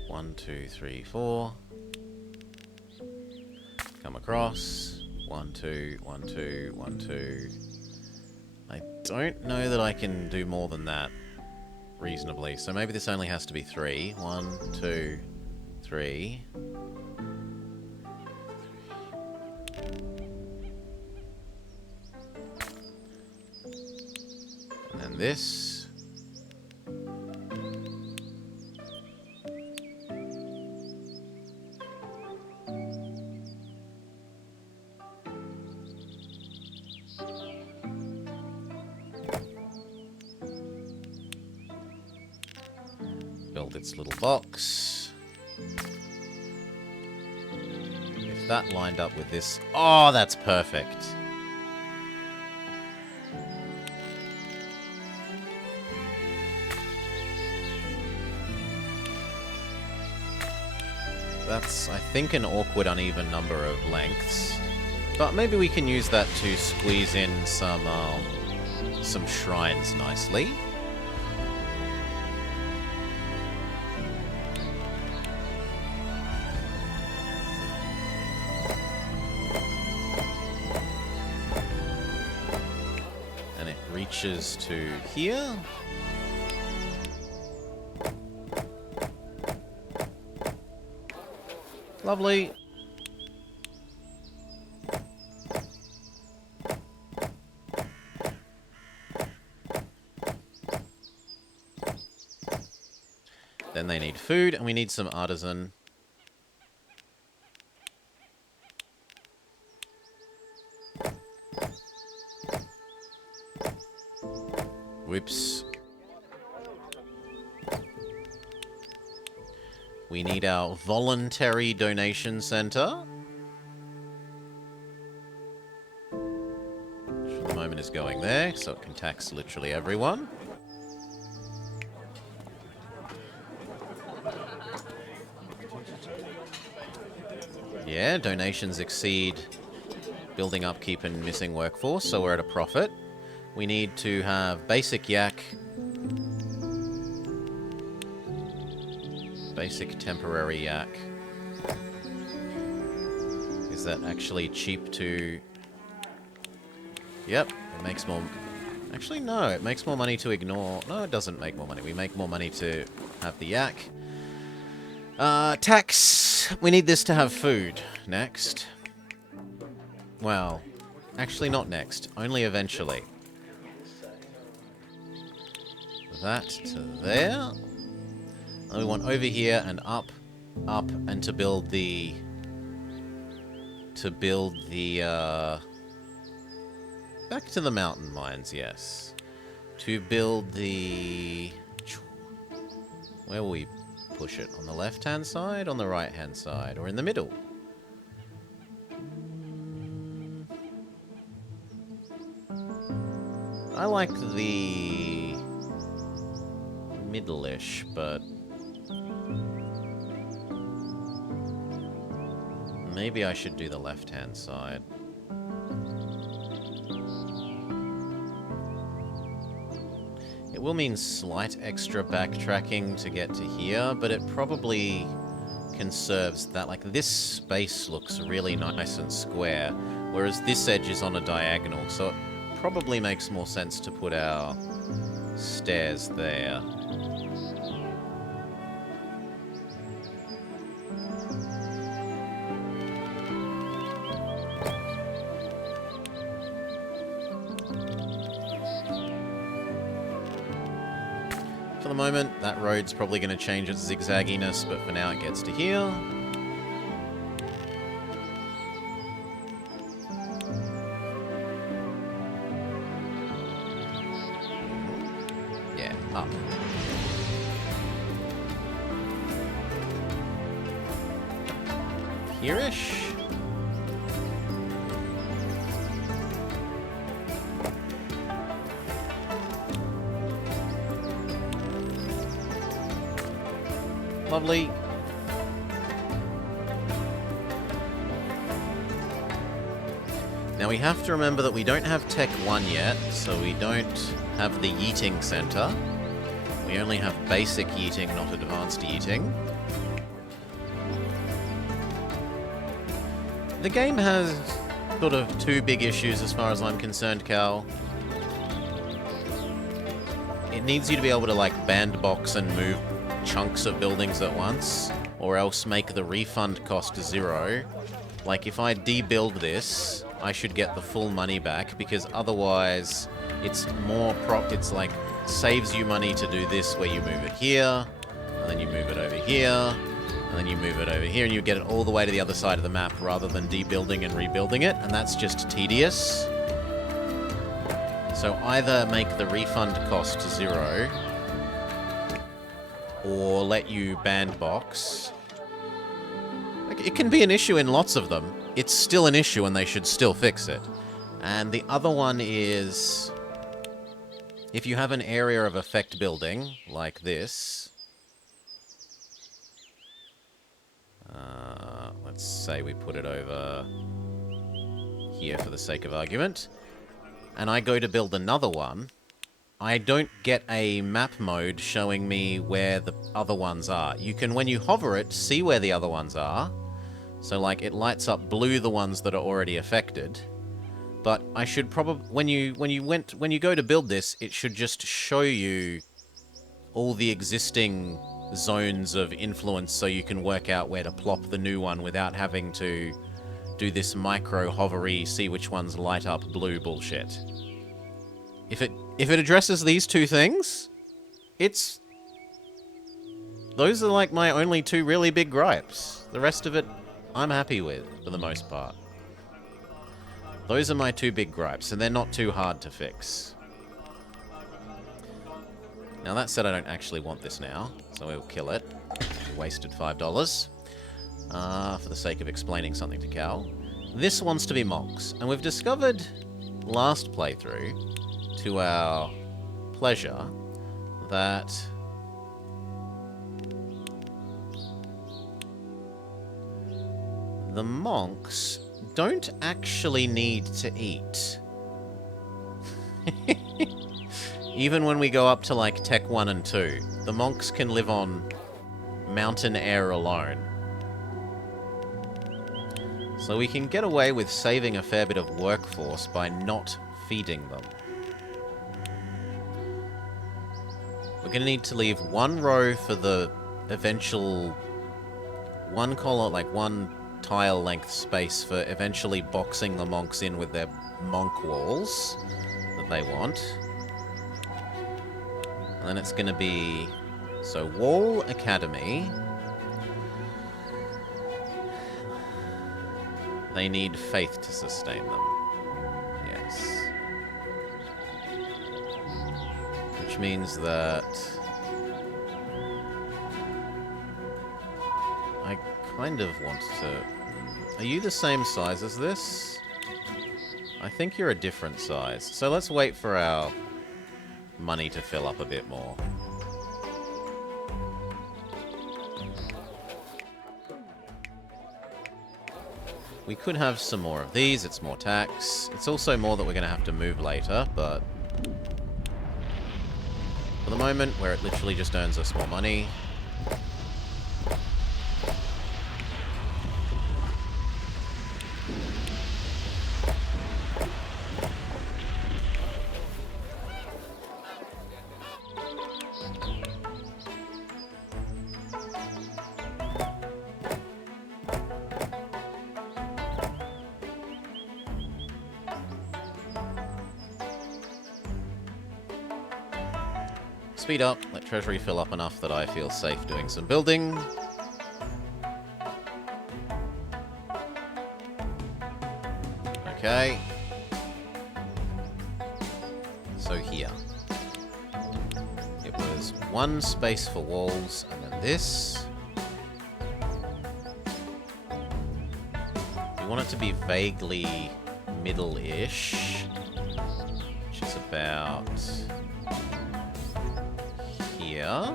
One, 2, 3, 4. Come across. 1, 2, 1, 2, 1, 2. I don't know that I can do more than that reasonably, so maybe this only has to be 3. 1, 2, 3. And then this. Build its little box. If that lined up with this... Oh, that's perfect. That's, I think, an awkward, uneven number of lengths. But maybe we can use that to squeeze in some shrines nicely. And it reaches to here. Lovely. Then they need food, and we need some artisan. Whoops. We need our voluntary donation center. Which for the moment is going there, so it can tax literally everyone. Yeah, donations exceed building upkeep and missing workforce, so we're at a profit. We need to have basic yak. Basic temporary yak. Is that actually cheap to... Yep, it makes more... Actually, no, it makes more money to ignore... No, it doesn't make more money. We make more money to have the yak. Tax! We need this to have food. Next. Well, actually not next. Only eventually. That to there. And we want over here and up, and to build the... Back to the mountain mines, yes. To build the... Where will we push it? On the left-hand side, on the right-hand side, or in the middle? I like the... middle-ish, but... Maybe I should do the left-hand side. It will mean slight extra backtracking to get to here, but it probably conserves that. Like, this space looks really nice and square, whereas this edge is on a diagonal, so it probably makes more sense to put our stairs there. For the moment, that road's probably going to change its zigzagginess, but for now it gets to here. Here-ish. Lovely. Now we have to remember that we don't have Tech 1 yet, so we don't have the yeeting center. We only have basic yeeting, not advanced yeeting. The game has sort of two big issues as far as I'm concerned, Cal. It needs you to be able to, like, bandbox and move chunks of buildings at once, or else make the refund cost 0. Like, if I debuild this, I should get the full money back, because otherwise it's more it's like, saves you money to do this, where you move it here, and then you move it over here, and then you move it over here, and you get it all the way to the other side of the map, rather than debuilding and rebuilding it, and that's just tedious. So either make the refund cost 0, or let you bandbox. It can be an issue in lots of them. It's still an issue and they should still fix it. And the other one is, if you have an area of effect building, like this, let's say we put it over here for the sake of argument, and I go to build another one, I don't get a map mode showing me where the other ones are. You can, when you hover it, see where the other ones are. So, like, it lights up blue the ones that are already affected. But I should probably, when you go to build this, it should just show you all the existing zones of influence, so you can work out where to plop the new one without having to do this micro hovery, see which ones light up blue bullshit. If it addresses these two things, those are like my only two really big gripes. The rest of it, I'm happy with, for the most part. Those are my two big gripes, and they're not too hard to fix. Now, that said, I don't actually want this now, so we'll kill it. We wasted $5 for the sake of explaining something to Cal. This wants to be monks, and we've discovered last playthrough, to our pleasure, that the monks don't actually need to eat. Even when we go up to, like, Tech 1 and 2, the monks can live on mountain air alone. So we can get away with saving a fair bit of workforce by not feeding them. We're going to need to leave one row for the eventual, one column, like one tile length space for eventually boxing the monks in with their monk walls that they want. And then it's going to be, so Wall Academy, they need faith to sustain them. Yes. Which means that I kind of want to... Are you the same size as this? I think you're a different size. So let's wait for our money to fill up a bit more. We could have some more of these. It's more tax. It's also more that we're going to have to move later, but for the moment, where it literally just earns us more money. Speed up, let treasury fill up enough that I feel safe doing some building. Okay. So here. It was one space for walls, and then this. want it to be vaguely middle-ish, which is about here.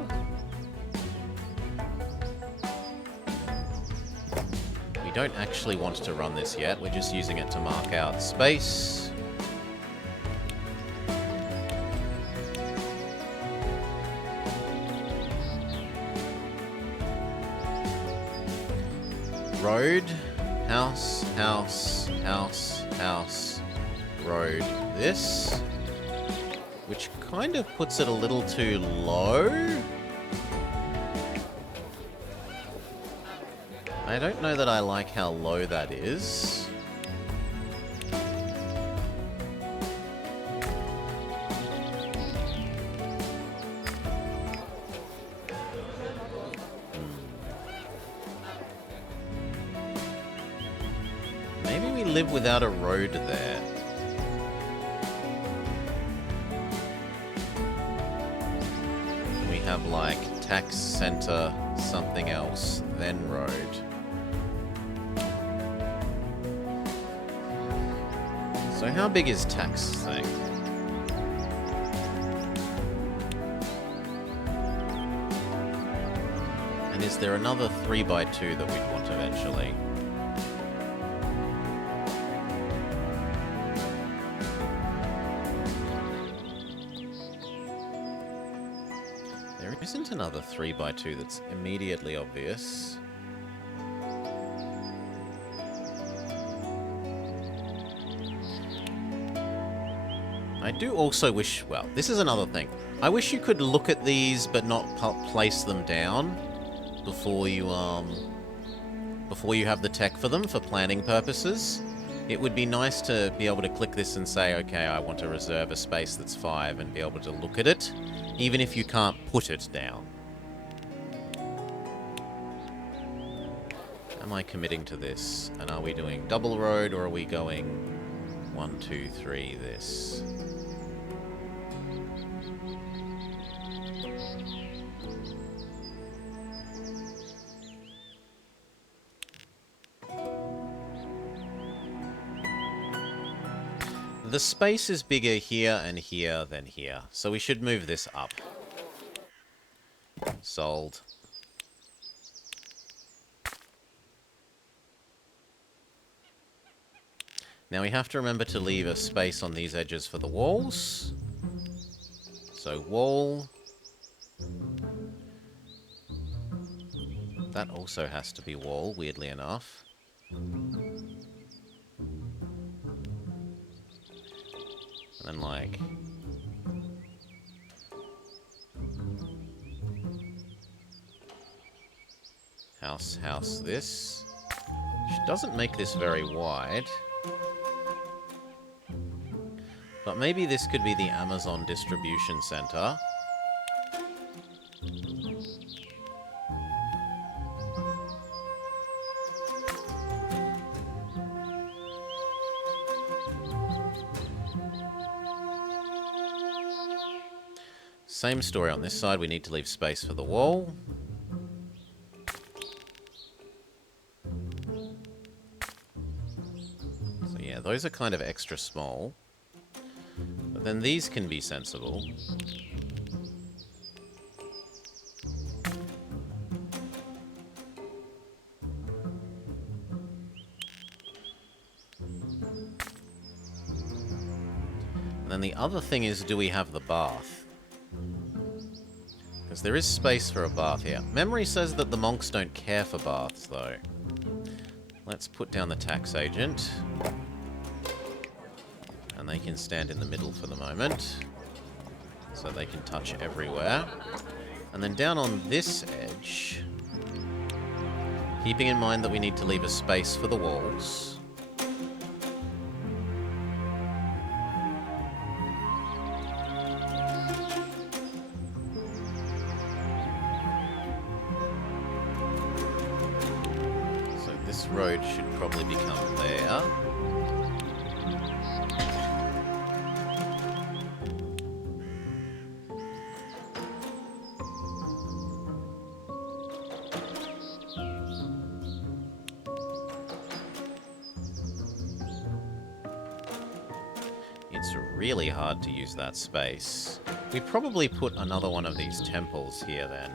We don't actually want to run this yet, we're just using it to mark out space. Road, house, house, house, house, road, this, which kind of puts it a little too low. I don't know that I like how low that is. Maybe we live without a road there. We have like tax center, something else, then road. So how big is tax thing? And is there another 3x2 that we'd want eventually? There isn't another 3x2 that's immediately obvious. I do also wish, well, this is another thing. I wish you could look at these but not place them down before you have the tech for them for planning purposes. It would be nice to be able to click this and say, okay, I want to reserve a space that's 5 and be able to look at it, even if you can't put it down. Am I committing to this? And are we doing double road or are we going 1, 2, 3 this? The space is bigger here and here than here, so we should move this up. Sold. Now we have to remember to leave a space on these edges for the walls. So wall. That also has to be wall, weirdly enough. And then, like, house, house, this. Which doesn't make this very wide. But maybe this could be the Amazon distribution center. Same story on this side, we need to leave space for the wall. So yeah, those are kind of extra small. But then these can be sensible. And then the other thing is, do we have the bath? Because there is space for a bath here. Memory says that the monks don't care for baths, though. Let's put down the tax agent. And they can stand in the middle for the moment. So they can touch everywhere. And then down on this edge, keeping in mind that we need to leave a space for the walls. Road should probably become there. really hard to use that space. We probably put another one of these temples here then.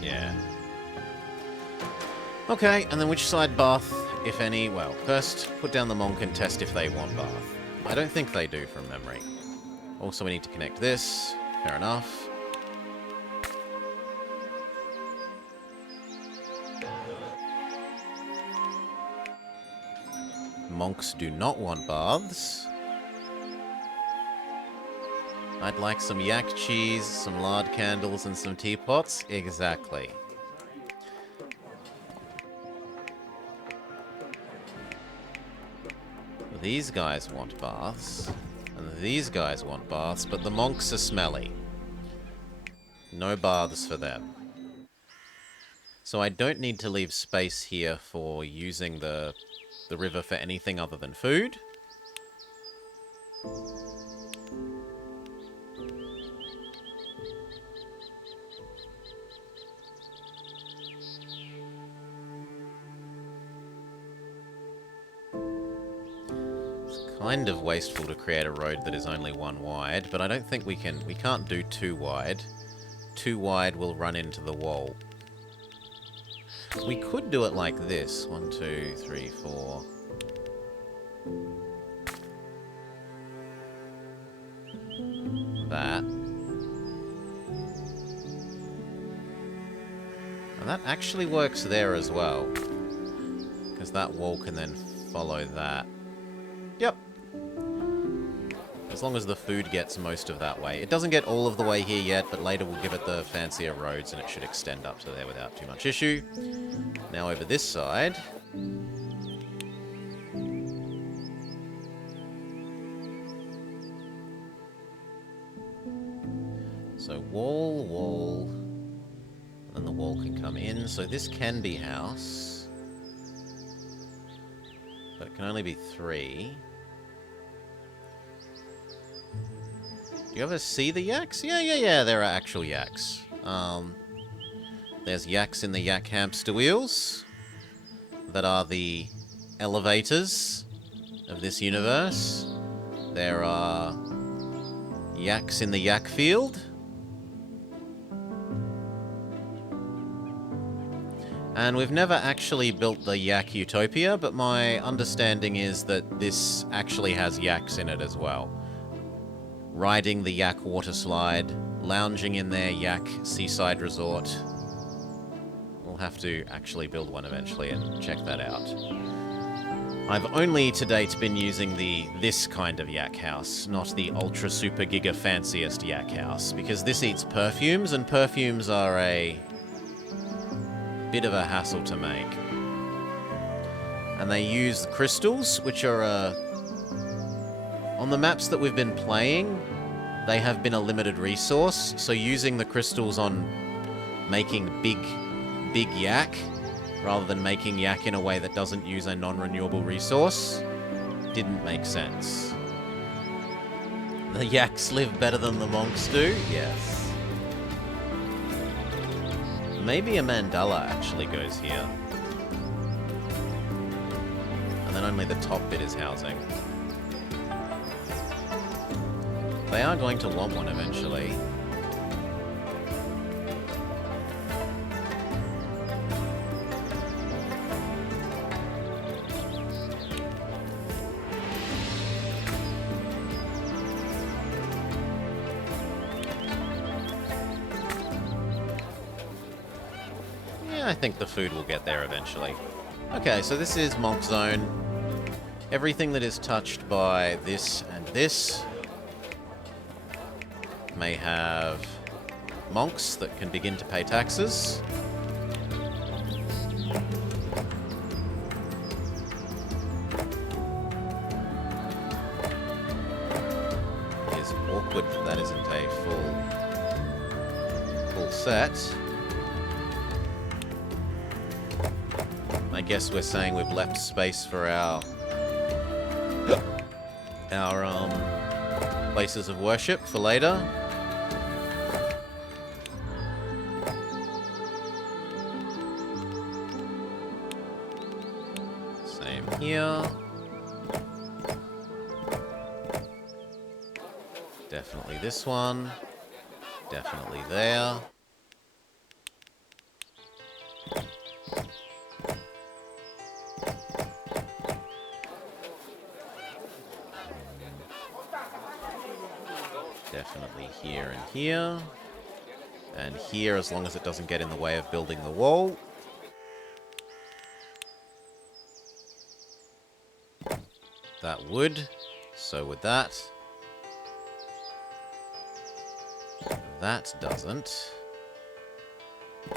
Yeah. Okay, and then which side bath, if any? Well, first, put down the monk and test if they want bath. I don't think they do from memory. Also, we need to connect this. Fair enough. Monks do not want baths. I'd like some yak cheese, some lard candles, and some teapots. Exactly. These guys want baths, and these guys want baths, but the monks are smelly. No baths for them. So I don't need to leave space here for using the river for anything other than food. Kind of wasteful to create a road that is only one wide, but I don't think we can't do too wide. Too wide will run into the wall. We could do it like this. 1, 2, 3, 4. That. And that actually works there as well. Because that wall can then follow that. Yep. As long as the food gets most of that way. It doesn't get all of the way here yet, but later we'll give it the fancier roads and it should extend up to there without too much issue. Now over this side. So wall, wall. And then the wall can come in. So this can be house. But it can only be 3. Do you ever see the yaks? Yeah, there are actual yaks. There's yaks in the yak hamster wheels that are the elevators of this universe. There are yaks in the yak field. And we've never actually built the Yak Utopia, but my understanding is that this actually has yaks in it as well. Riding the yak water slide, lounging in their yak seaside resort. We'll have to actually build one eventually and check that out. I've only to date been using this kind of yak house, not the ultra super giga fanciest yak house, because this eats perfumes, and perfumes are a bit of a hassle to make. And they use crystals, which are on the maps that we've been playing, they have been a limited resource, so using the crystals on making big yak, rather than making yak in a way that doesn't use a non-renewable resource, didn't make sense. The yaks live better than the monks do? Yes. Maybe a mandala actually goes here. And then only the top bit is housing. They are going to want one eventually. I think the food will get there eventually. Okay, so this is Monk Zone. Everything that is touched by this and this may have monks that can begin to pay taxes. It is awkward that that isn't a full set. guess we're saying we've left space for our places of worship for later. Same here. Definitely this one. Definitely there. Definitely here and here. And here, as long as it doesn't get in the way of building the wall. That would. So would that. That doesn't.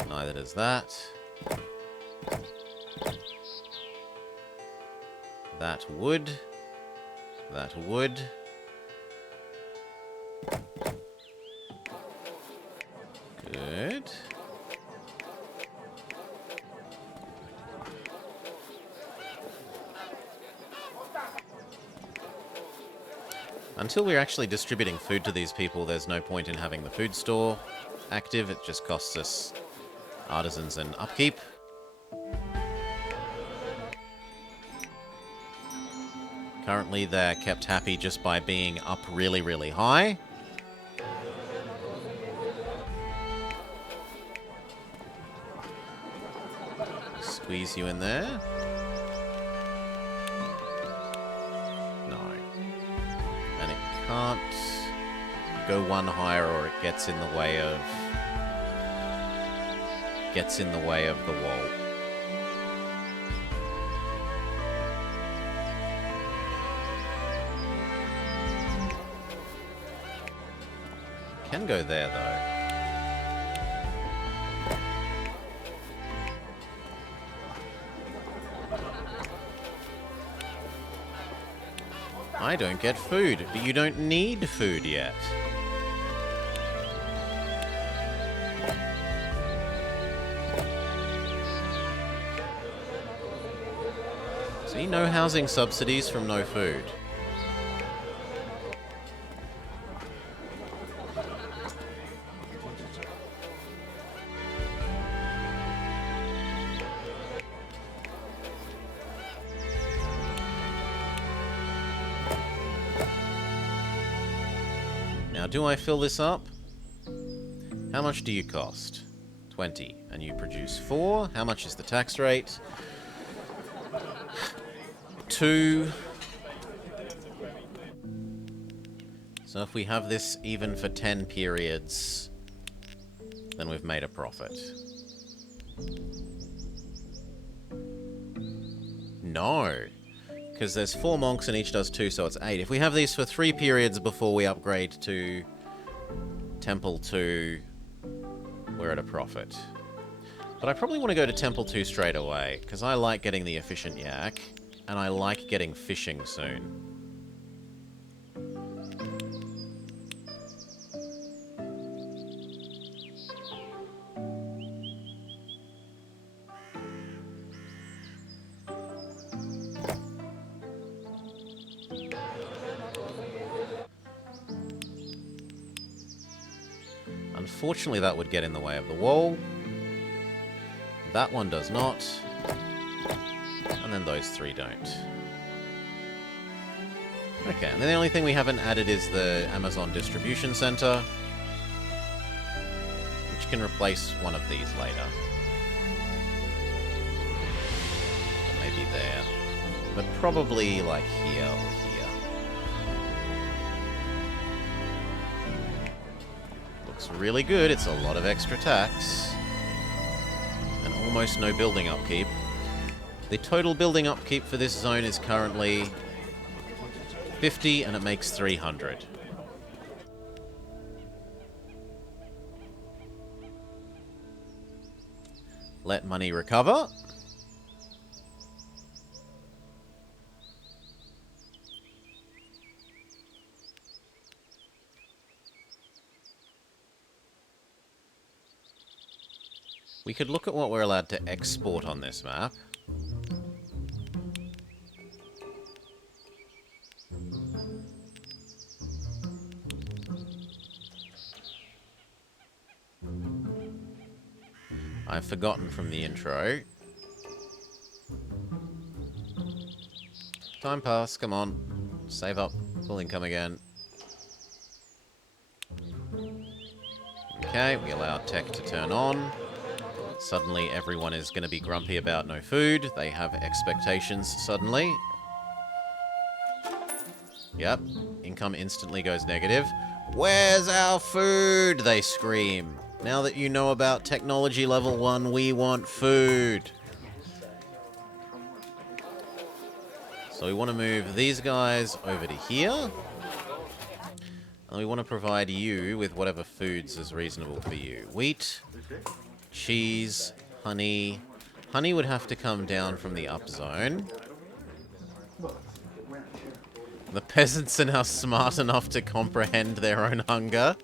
Neither does that. That would. That would. Good. Until we're actually distributing food to these people, there's no point in having the food store active. It just costs us artisans and upkeep. Currently, they're kept happy just by being up really, really high. Squeeze you in there. No. And it can't go one higher or it gets in the way of the wall. Can go there though. I don't get food, but you don't need food yet. See, no housing subsidies from no food. Now, do I fill this up? How much do you cost? 20. And you produce 4. How much is the tax rate? 2. So if we have this even for 10 periods, then we've made a profit. No. Because there's 4 monks and each does 2, so it's 8. If we have these for 3 periods before we upgrade to Temple 2, we're at a profit. But I probably want to go to Temple 2 straight away, because I like getting the efficient yak, and I like getting fishing soon. Unfortunately, that would get in the way of the wall. That one does not. And then those 3 don't. Okay, and then the only thing we haven't added is the Amazon Distribution Center, which can replace one of these later. Or maybe there. But probably, like, here or here. Really good. It's a lot of extra tax and almost no building upkeep. The total building upkeep for this zone is currently 50 and it makes 300. Let money recover. We could look at what we're allowed to export on this map. I've forgotten from the intro. Time pass, come on. Save up. Full income again. Okay, we allow tech to turn on. Suddenly everyone is going to be grumpy about no food. They have expectations suddenly. Yep, income instantly goes negative. Where's our food? They scream. Now that you know about technology level 1, we want food. So we want to move these guys over to here. And we want to provide you with whatever foods is reasonable for you. Wheat, cheese, honey. Honey would have to come down from the up zone. The peasants are now smart enough to comprehend their own hunger.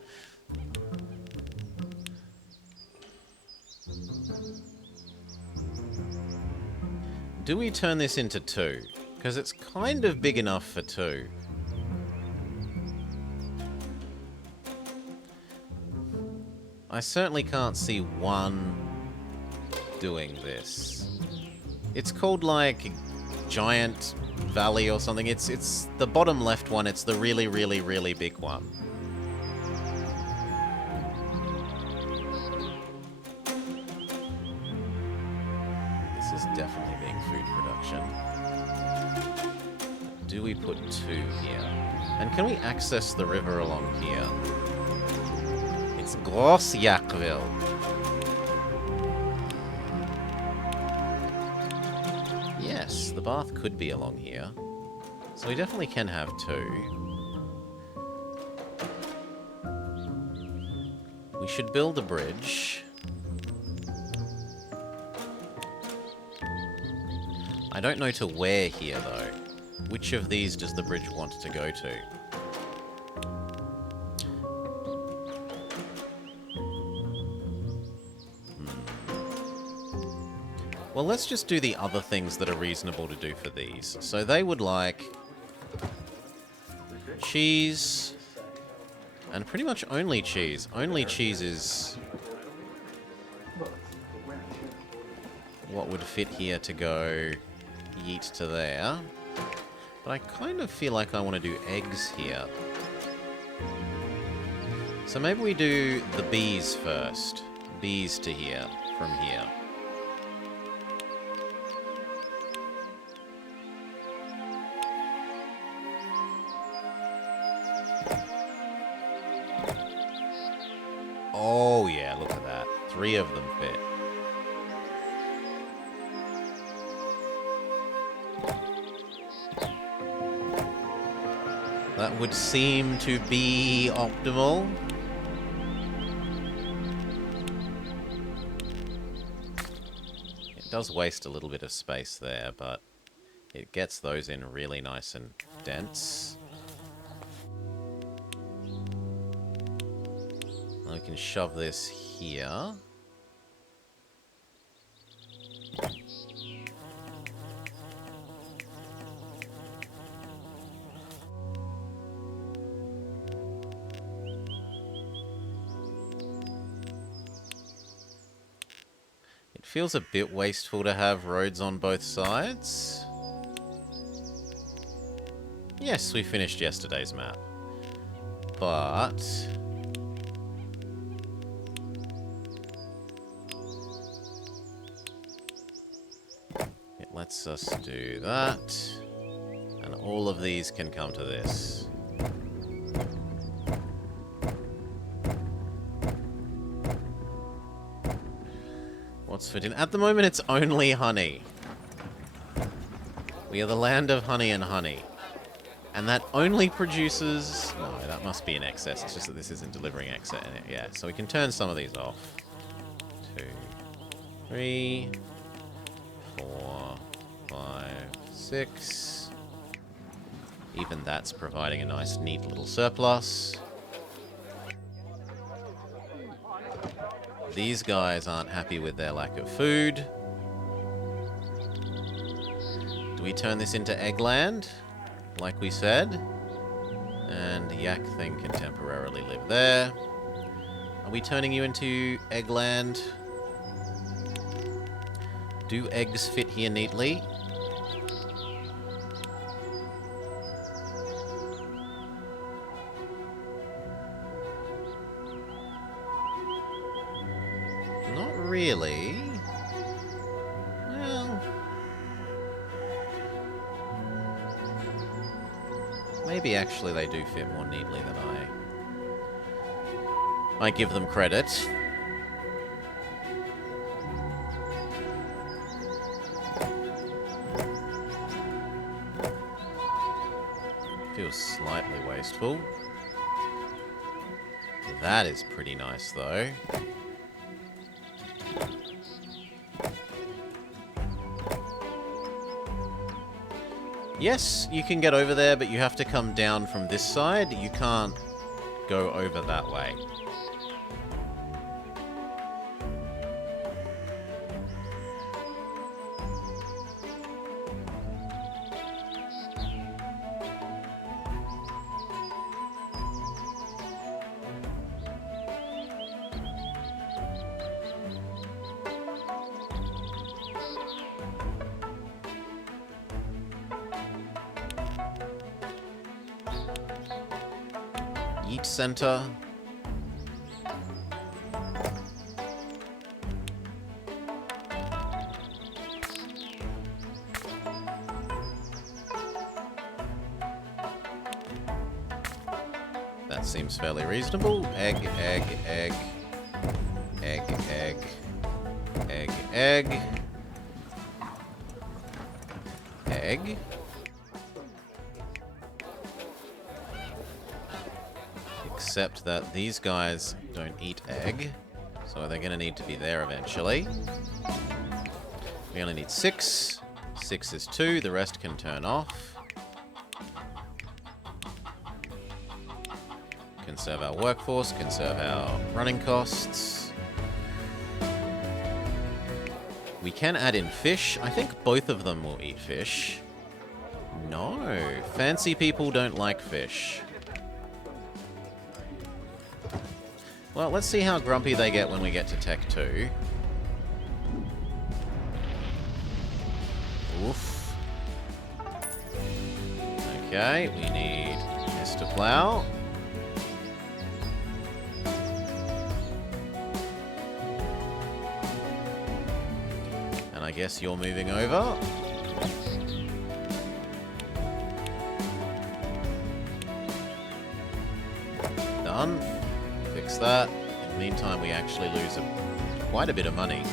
Do we turn this into 2? Because it's kind of big enough for 2. I certainly can't see 1 doing this. It's called, like, Giant Valley or something. It's the bottom left one. It's the really, really, really big one. This is definitely being food production. Do we put 2 here? And can we access the river along here? It's Gross Yakville. Yes, the bath could be along here. So we definitely can have 2. We should build a bridge. I don't know to where here, though. Which of these does the bridge want to go to? Well, let's just do the other things that are reasonable to do for these. So they would like cheese, and pretty much only cheese. Only cheese is what would fit here to go yeet to there. But I kind of feel like I want to do eggs here. So maybe we do the bees first. Bees to here, from here. Oh yeah, look at that. 3 of them fit. That would seem to be optimal. It does waste a little bit of space there, but it gets those in really nice and dense. We can shove this here. It feels a bit wasteful to have roads on both sides. Yes, we finished yesterday's map. But it lets us do that. And all of these can come to this. What's for dinner? At the moment, it's only honey. We are the land of honey and honey. And that only produces... No, that must be in excess. It's just that this isn't delivering excess. Yeah, so we can turn some of these off. 2, 3, 4, 5, 6. Even that's providing a nice, neat little surplus. These guys aren't happy with their lack of food. Do we turn this into Eggland? Like we said. And Yak thing can temporarily live there. Are we turning you into Eggland? Do eggs fit here neatly? Not really. Well... maybe actually they do fit more neatly than I give them credit. Feels slightly wasteful. That is pretty nice, though. Yes, you can get over there, but you have to come down from this side. You can't go over that way. Yeet center. That seems fairly reasonable. Egg, egg, egg. Egg, egg. Egg, egg. Egg. Except that these guys don't eat egg, so they're going to need to be there eventually. We only need 6. 6 is 2, the rest can turn off. Conserve our workforce, conserve our running costs. We can add in fish. I think both of them will eat fish. No, fancy people don't like fish. Well, let's see how grumpy they get when we get to Tech 2. Oof. Okay, we need Mr. Plow. And I guess you're moving over. Done. Fix that. In the meantime, we actually lose quite a bit of money.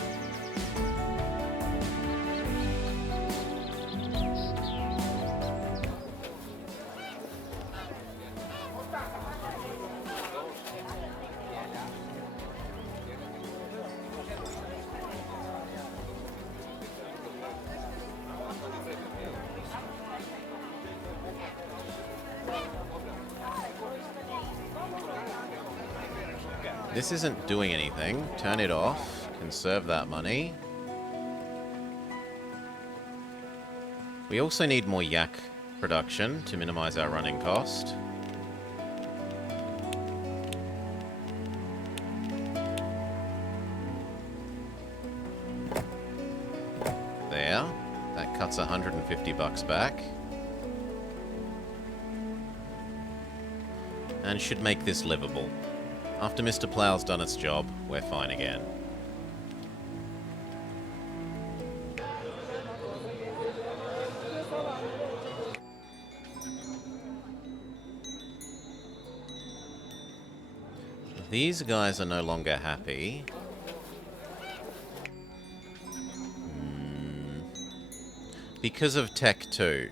This isn't doing anything. Turn it off. Conserve that money. We also need more yak production to minimize our running cost. There. That cuts $150 back. And should make this livable. After Mr. Plow's done its job, we're fine again. These guys are no longer happy. Because of Tech 2.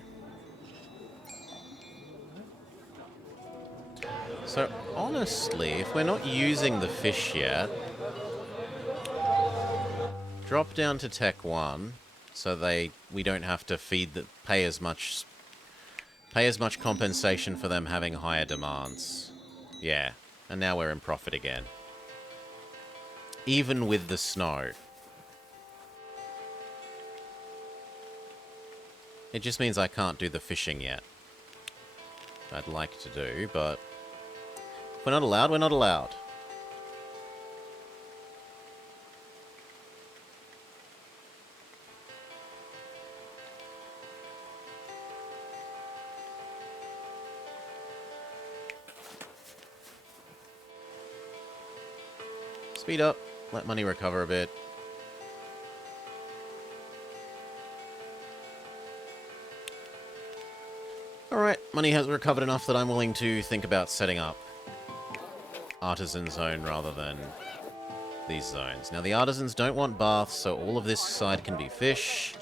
So, honestly, if we're not using the fish yet, drop down to Tech 1 so we don't have to pay as much compensation for them having higher demands. Yeah, and now we're in profit again. Even with the snow. It just means I can't do the fishing yet. I'd like to do, but if we're not allowed, we're not allowed. Speed up. Let money recover a bit. Alright, money has recovered enough that I'm willing to think about setting up Artisan Zone rather than these zones. Now, the artisans don't want baths, so all of this side can be fish.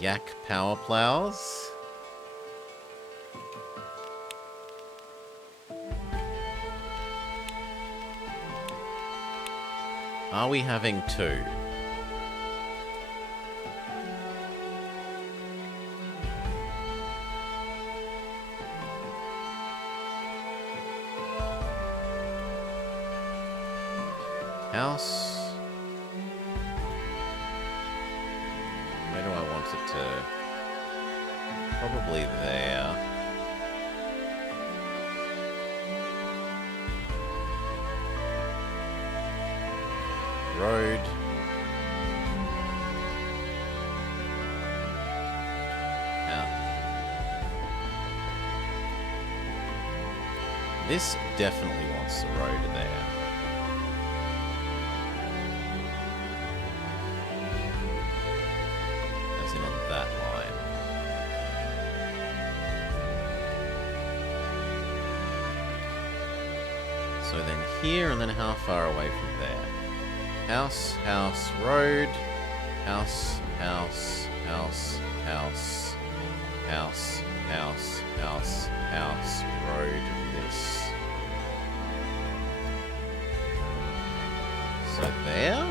Yak power plows. Are we having two? House. Where do I want it to? Probably there. Road. Now. This definitely wants the road there. That line. So then here, and then how far away from there? House, house, road. House, house, house, house. House, house, house, house, road, this. So there?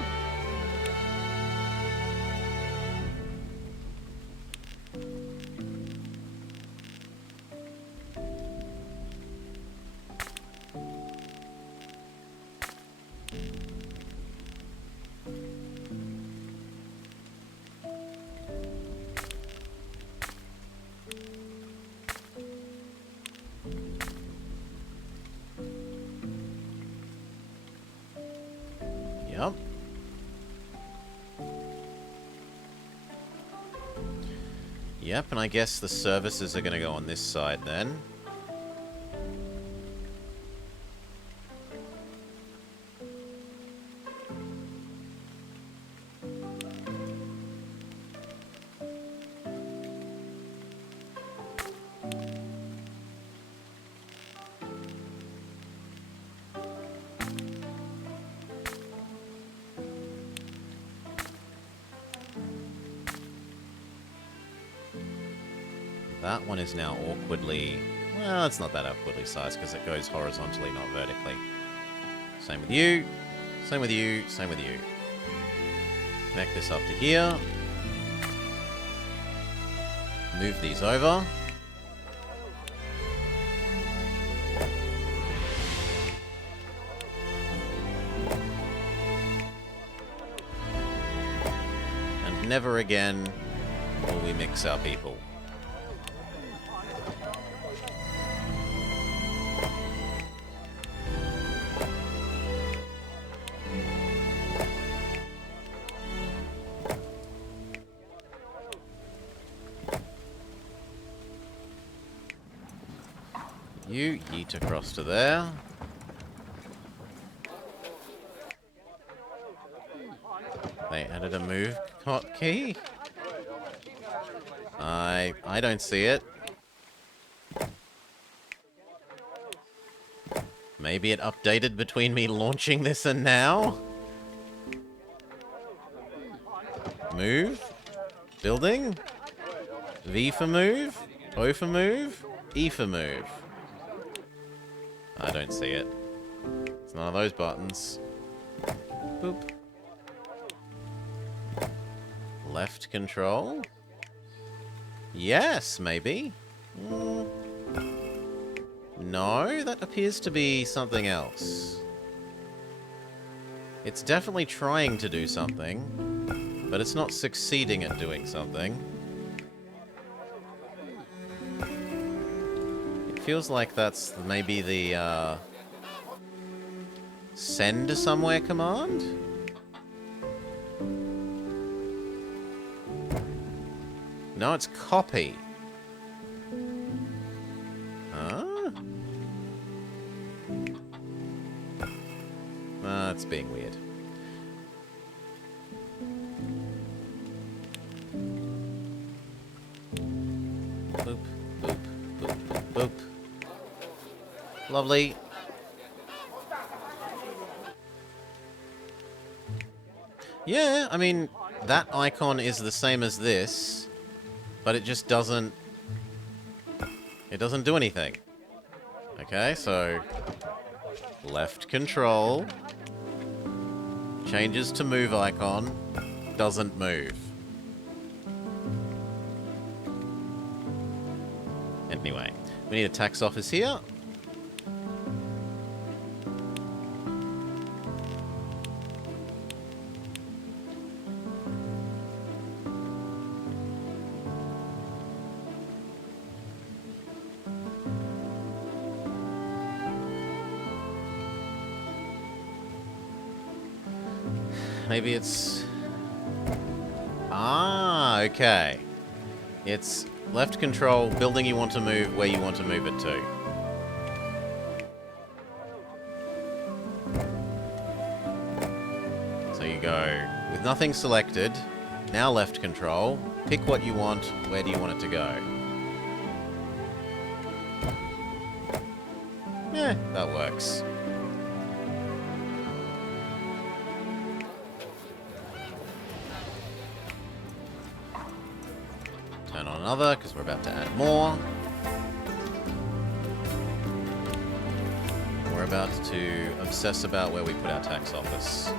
Yep. Yep, and I guess the services are going to go on this side then. That one is now awkwardly... Well, it's not that awkwardly sized because it goes horizontally, not vertically. Same with you. Same with you. Same with you. Connect this up to here. Move these over. And never again will we mix our people. You yeet across to there. They added a move hotkey. I don't see it. Maybe it updated between me launching this and now? Move. Building. V for move. O for move. E for move. I don't see it. It's none of those buttons. Boop. Left control? Yes, maybe. No, that appears to be something else. It's definitely trying to do something, but it's not succeeding at doing something. It feels like that's maybe the, send somewhere command? No, it's copy. Huh? that's being weird. Boop, boop, boop, boop, boop. Lovely. Yeah, I mean, that icon is the same as this, but it just doesn't... It doesn't do anything. Okay, so... Left control. Changes to move icon. Doesn't move. Anyway, we need a tax office here. Maybe it's... Ah, okay. It's left control, building you want to move, where you want to move it to. So you go with nothing selected, now left control, pick what you want, where do you want it to go? Yeah, that works. Turn on another, because we're about to add more. We're about to obsess about where we put our tax office.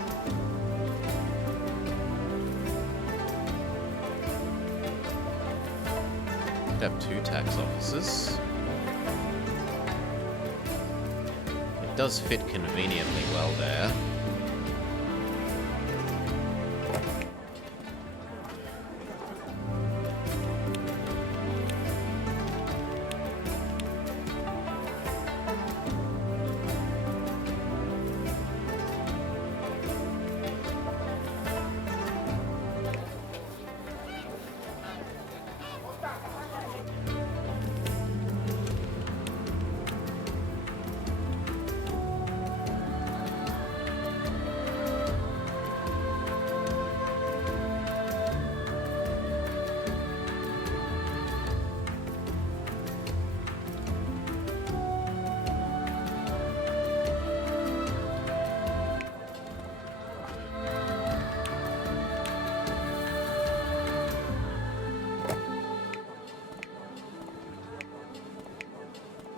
Could have 2 tax offices. It does fit conveniently well there.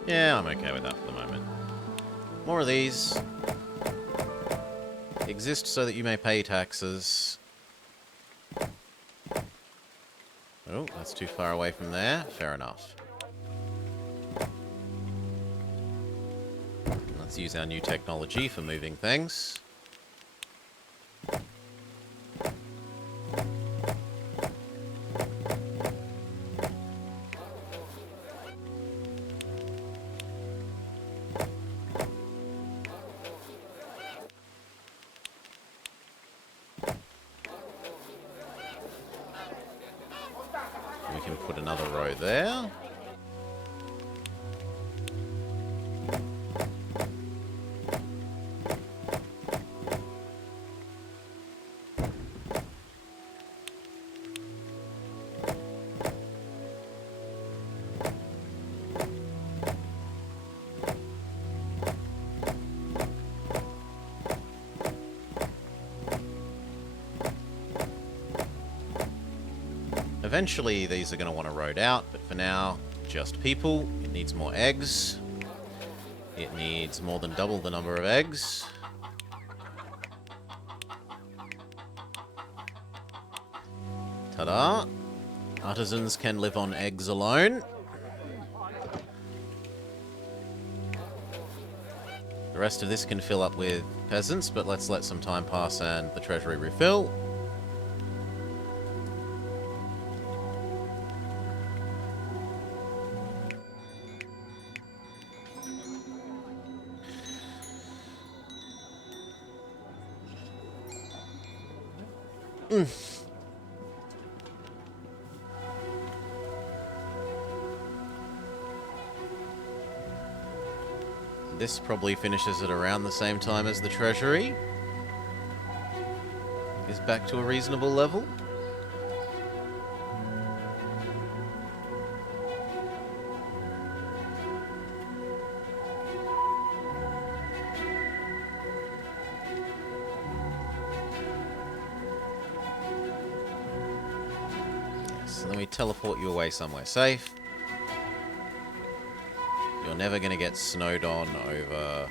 Yeah, I'm okay with that for the moment. More of these. Exist so that you may pay taxes. Oh, that's too far away from there. Fair enough. Let's use our new technology for moving things. We can put another row there. Eventually, these are going to want to road out, but for now, just people. It needs more eggs. It needs more than double the number of eggs. Ta-da! Artisans can live on eggs alone. The rest of this can fill up with peasants, but let's let some time pass and the treasury refill. This probably finishes at around the same time as the treasury. back to a reasonable level. So then we teleport you away somewhere safe. You're never going to get snowed on over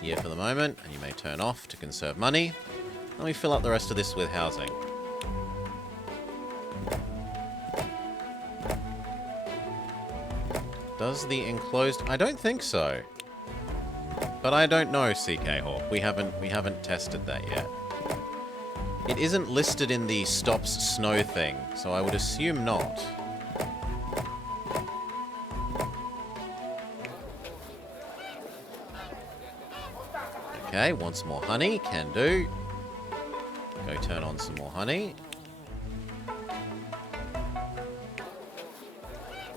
here for the moment, and you may turn off to conserve money. Let me fill up the rest of this with housing. Does the enclosed... I don't think so. But I don't know, CK Hawk. We haven't tested that yet. It isn't listed in the stops snow thing, so I would assume not. Okay, want some more honey? Can do. Go turn on some more honey.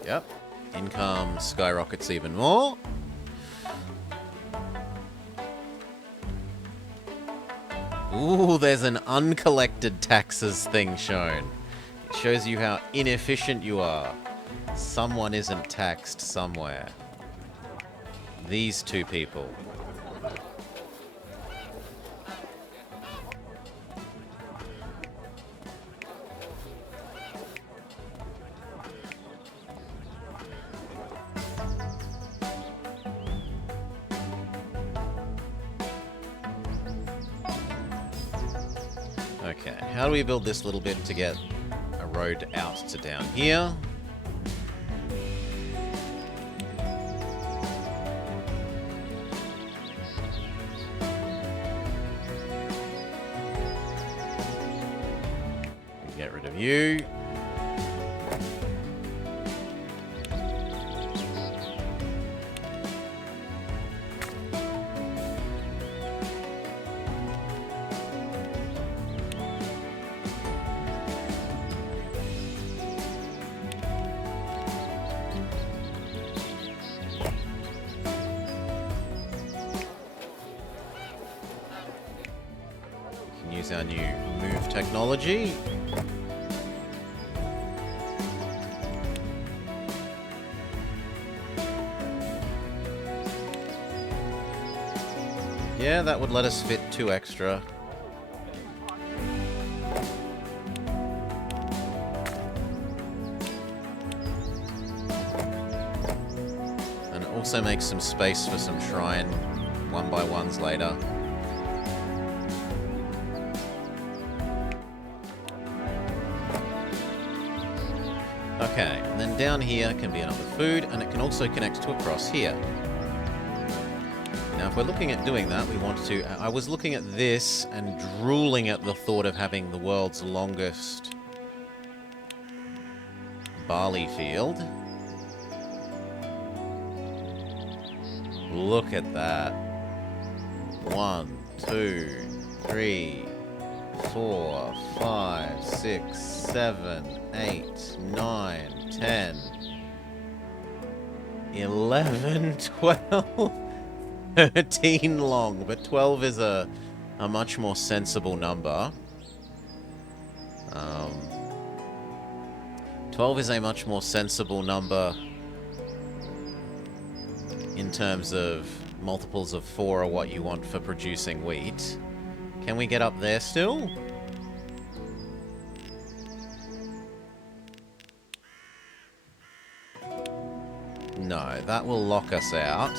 Yep. Income skyrockets even more. Ooh, there's an uncollected taxes thing shown. It shows you how inefficient you are. Someone isn't taxed somewhere. These two people. Okay, how do we build this little bit to get a road out to down here? Get rid of you. Use our new move technology. Yeah, that would let us fit 2 extra. And it also makes some space for some shrine 1x1s later. Okay, and then down here can be another food, and it can also connect to a cross here. Now, if we're looking at doing that, we want to... I was looking at this and drooling at the thought of having the world's longest barley field. Look at that. 1, 2, 3, 4, 5, 6, 7, 8, 9, 10, 11, 12, 13 long, but 12 is a much more sensible number. 12 is a much more sensible number in terms of multiples of 4 are what you want for producing wheat. Can we get up there still? No, that will lock us out.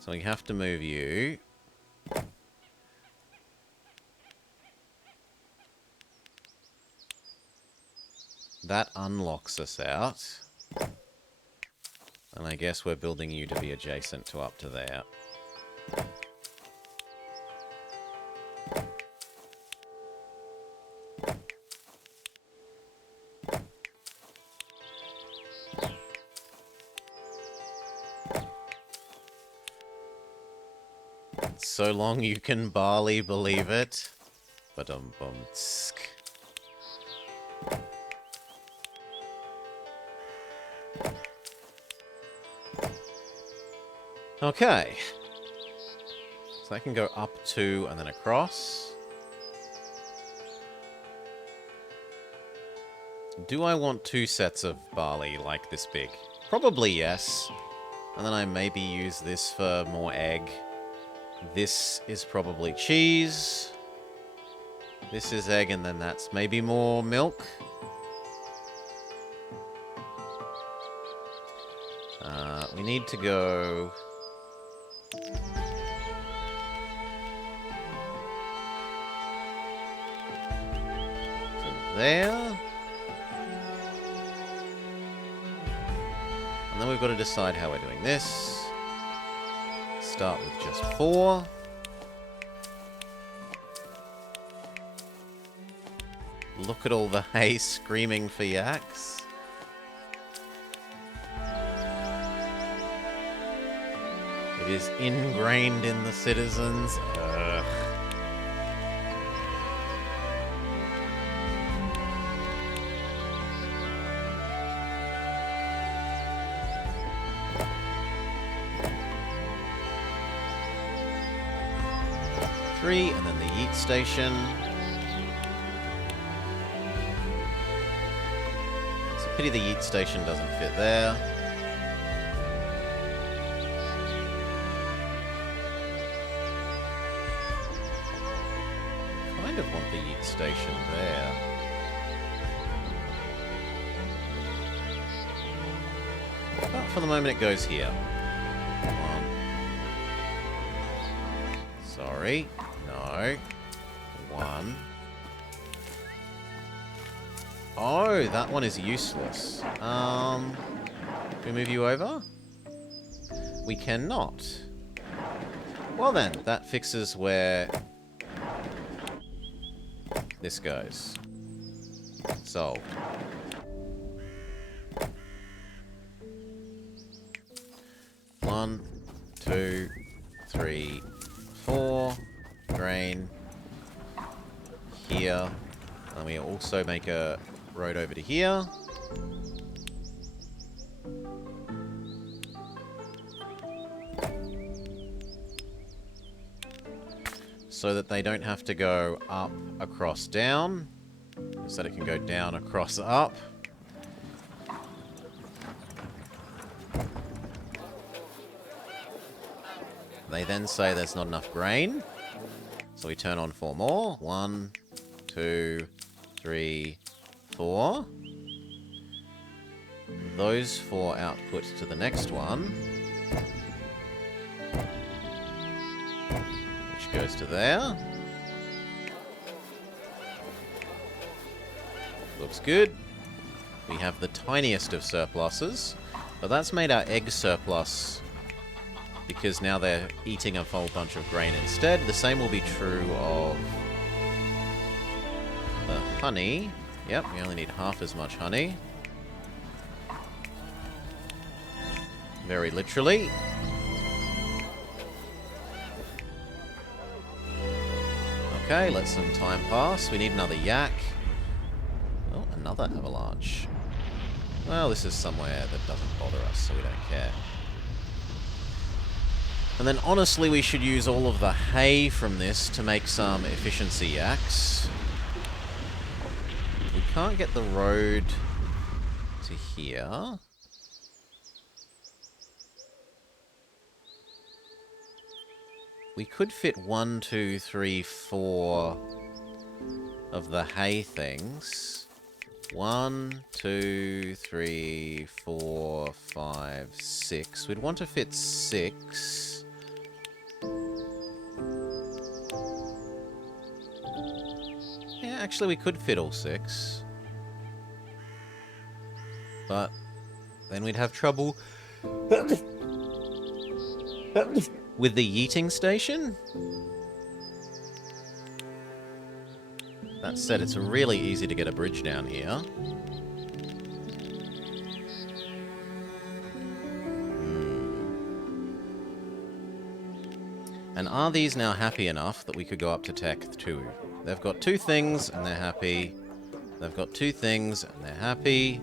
So we have to move you. That unlocks us out. And I guess we're building you to be adjacent to up to there. So long you can barley believe it. Ba-dum-bum-tsk. Okay. So I can go up 2 and then across. Do I want 2 sets of barley like this big? Probably yes. And then I maybe use this for more egg. This is probably cheese. This is egg, and then that's maybe more milk. We need to go... to there. And then we've got to decide how we're doing this. Start with just 4. Look at all the hay screaming for Yaks. It is ingrained in the citizens. Ugh. Three, and then the yeet station. It's a pity the yeet station doesn't fit there. Kind of want the yeet station there. But for the moment it goes here. One. Sorry. No. 1. Oh, that one is useless. Can we move you over? We cannot. Well then, that fixes where this goes. Solved. One, 2, 3, 4. Grain. Here. And we also make a road over to here. So that they don't have to go up, across, down. Instead it can go down, across, up. They then say there's not enough grain. So we turn on 4 more. 1, 2, 3, 4. Those 4 output to the next one. Which goes to there. Looks good. We have the tiniest of surpluses. But that's made our egg surplus, because now they're eating a whole bunch of grain instead. The same will be true of the honey. Yep, we only need half as much honey. Very literally. Okay, let some time pass. We need another yak. Oh, another avalanche. Well, this is somewhere that doesn't bother us, so we don't care. And then, honestly, we should use all of the hay from this to make some efficiency yaks. We can't get the road to here. We could fit 1, 2, 3, 4 of the hay things. 1, 2, 3, 4, 5, 6. We'd want to fit 6. Yeah, actually we could fit all 6. But then we'd have trouble with the yeeting station. That said, it's really easy to get a bridge down here. And are these now happy enough that we could go up to Tech 2? They've got 2 things and they're happy. They've got 2 things and they're happy.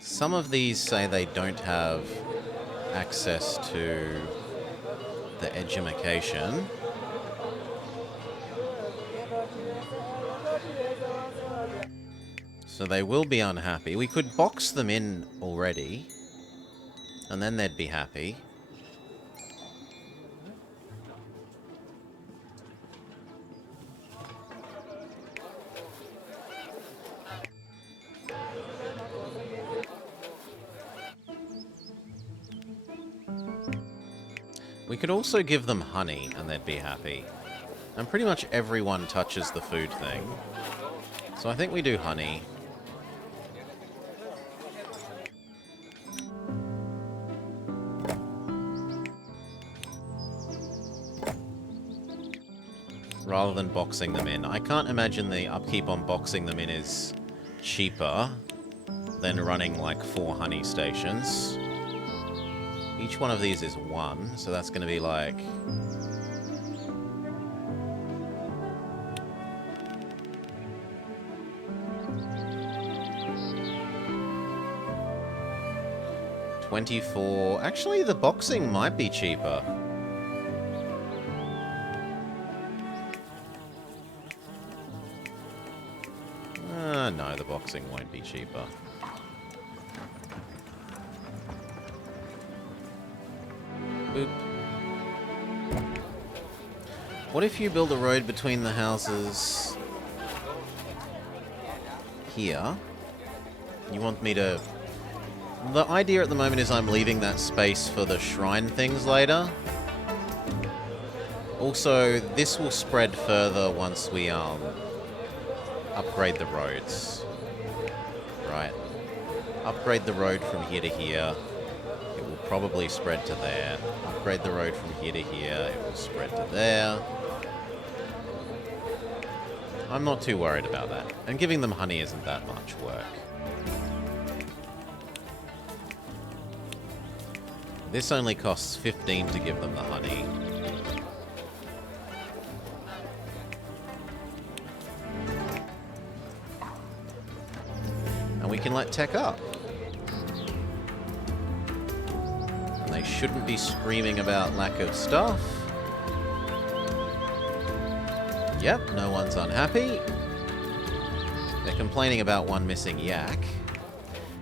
Some of these say they don't have access to the edumacation. So they will be unhappy. We could box them in already, and then they'd be happy. We could also give them honey, and they'd be happy. And pretty much everyone touches the food thing. So I think we do honey. Rather than boxing them in. I can't imagine the upkeep on boxing them in is cheaper than running like 4 honey stations. Each one of these is 1, so that's going to be like... $24. Actually, the boxing might be cheaper. No, the boxing won't be cheaper. Boop. What if you build a road between the houses here? You want me to... The idea at the moment is I'm leaving that space for the shrine things later. Also, this will spread further once we upgrade the roads. Right. Upgrade the road from here to here. It will probably spread to there. Upgrade the road from here to here. It will spread to there. I'm not too worried about that. And giving them honey isn't that much work. This only costs 15 to give them the honey. And we can let tech up. And they shouldn't be screaming about lack of stuff. Yep, no one's unhappy. They're complaining about one missing yak.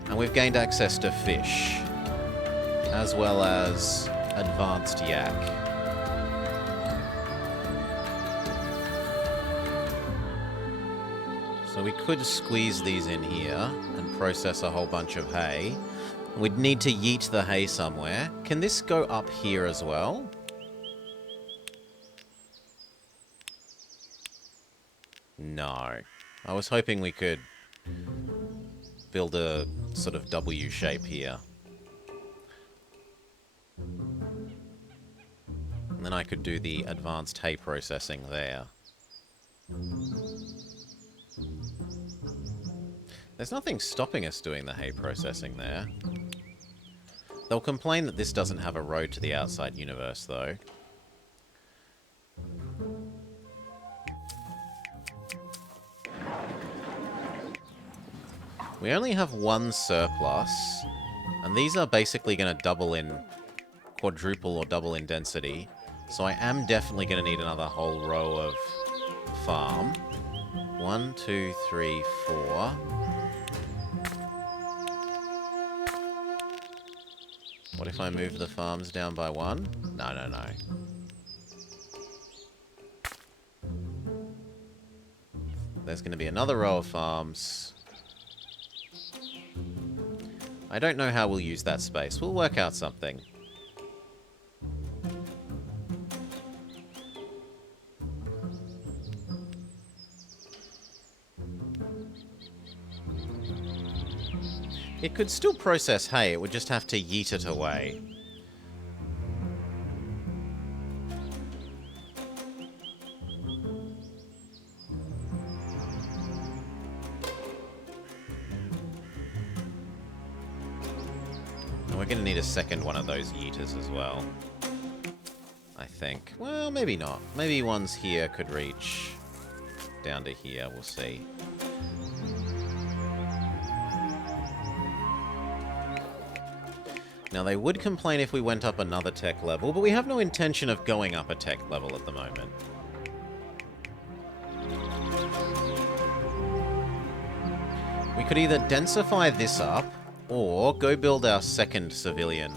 And we've gained access to fish, as well as advanced yak. So we could squeeze these in here and process a whole bunch of hay. We'd need to yeet the hay somewhere. Can this go up here as well? No. I was hoping we could build a sort of W shape here. And then I could do the advanced hay processing there. There's nothing stopping us doing the hay processing there. They'll complain that this doesn't have a road to the outside universe, though. We only have 1 surplus, and these are basically going to double in, quadruple or double in density. So I am definitely going to need another whole row of farm. 1, 2, 3, 4. What if I move the farms down by 1? No, no, no. There's going to be another row of farms. I don't know how we'll use that space. We'll work out something. It could still process hay, it would just have to yeet it away. And we're going to need a second one of those yeeters as well. I think. Well, maybe not. Maybe ones here could reach down to here, we'll see. Now, they would complain if we went up another tech level, but we have no intention of going up a tech level at the moment. We could either densify this up, or go build our second civilian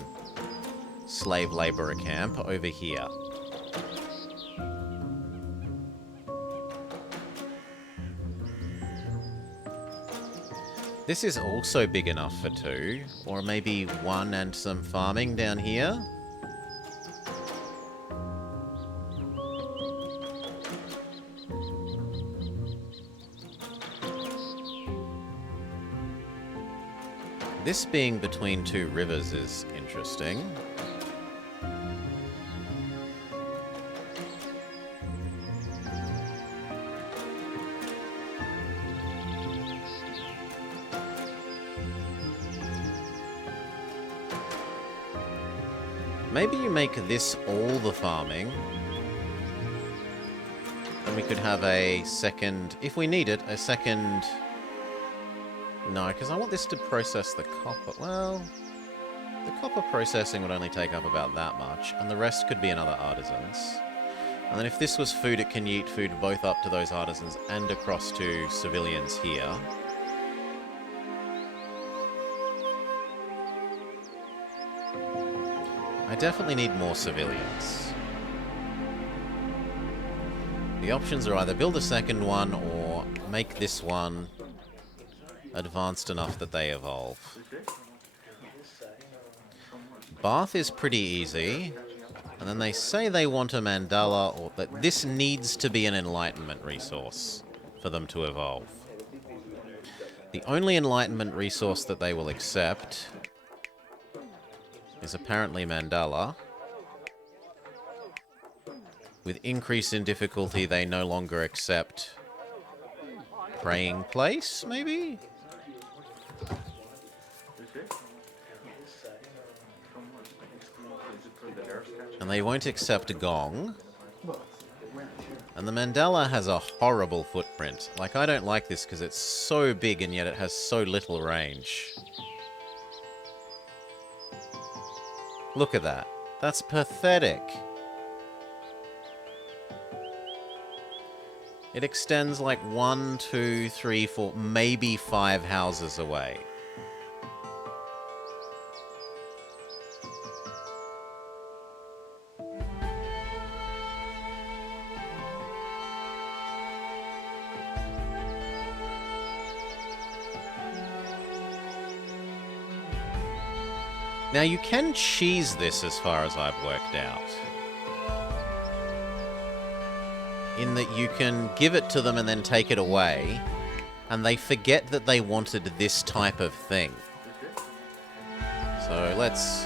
slave labourer camp over here. This is also big enough for 2, or maybe 1 and some farming down here. This being between 2 rivers is interesting. Maybe you make this all the farming. And we could have a second, if we need it, a second... No, because I want this to process the copper. Well, the copper processing would only take up about that much, and the rest could be in other artisans. And then if this was food, it can yeet food both up to those artisans and across to civilians here. I definitely need more civilians. The options are either build a second one or make this one advanced enough that they evolve. Bath is pretty easy. And then they say they want a mandala, or that this needs to be an enlightenment resource for them to evolve. The only enlightenment resource that they will accept is apparently mandala. With increase in difficulty, they no longer accept praying place, maybe? And they won't accept gong. And the mandala has a horrible footprint. Like, I don't like this because it's so big and yet it has so little range. Look at that. That's pathetic. It extends like 1, 2, 3, 4, maybe 5 houses away. Now, you can cheese this as far as I've worked out. In that you can give it to them and then take it away, and they forget that they wanted this type of thing. So let's...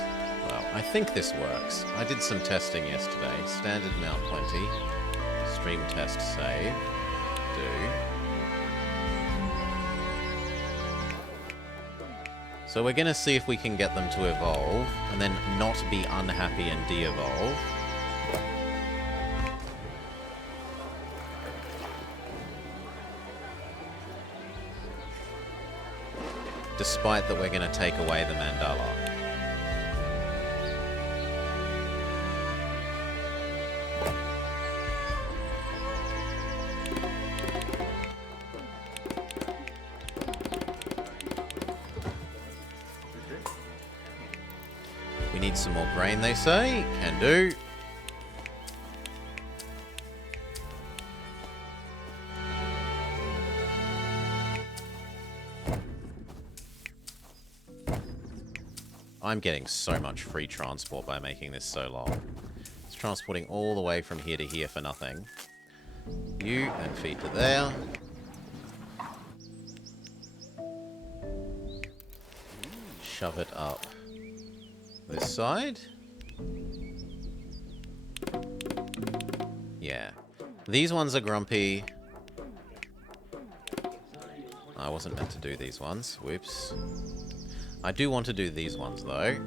Well, I think this works. I did some testing yesterday. Standard mount 20. Stream test save. Do. So we're going to see if we can get them to evolve, and then not be unhappy and de-evolve. Despite that we're going to take away the mandala. We need some more grain, they say. Can do. I'm getting so much free transport by making this so long. It's transporting all the way from here to here for nothing. You, and feed to there. Shove it up this side. Yeah. These ones are grumpy. I wasn't meant to do these ones. Whoops. I do want to do these ones, though.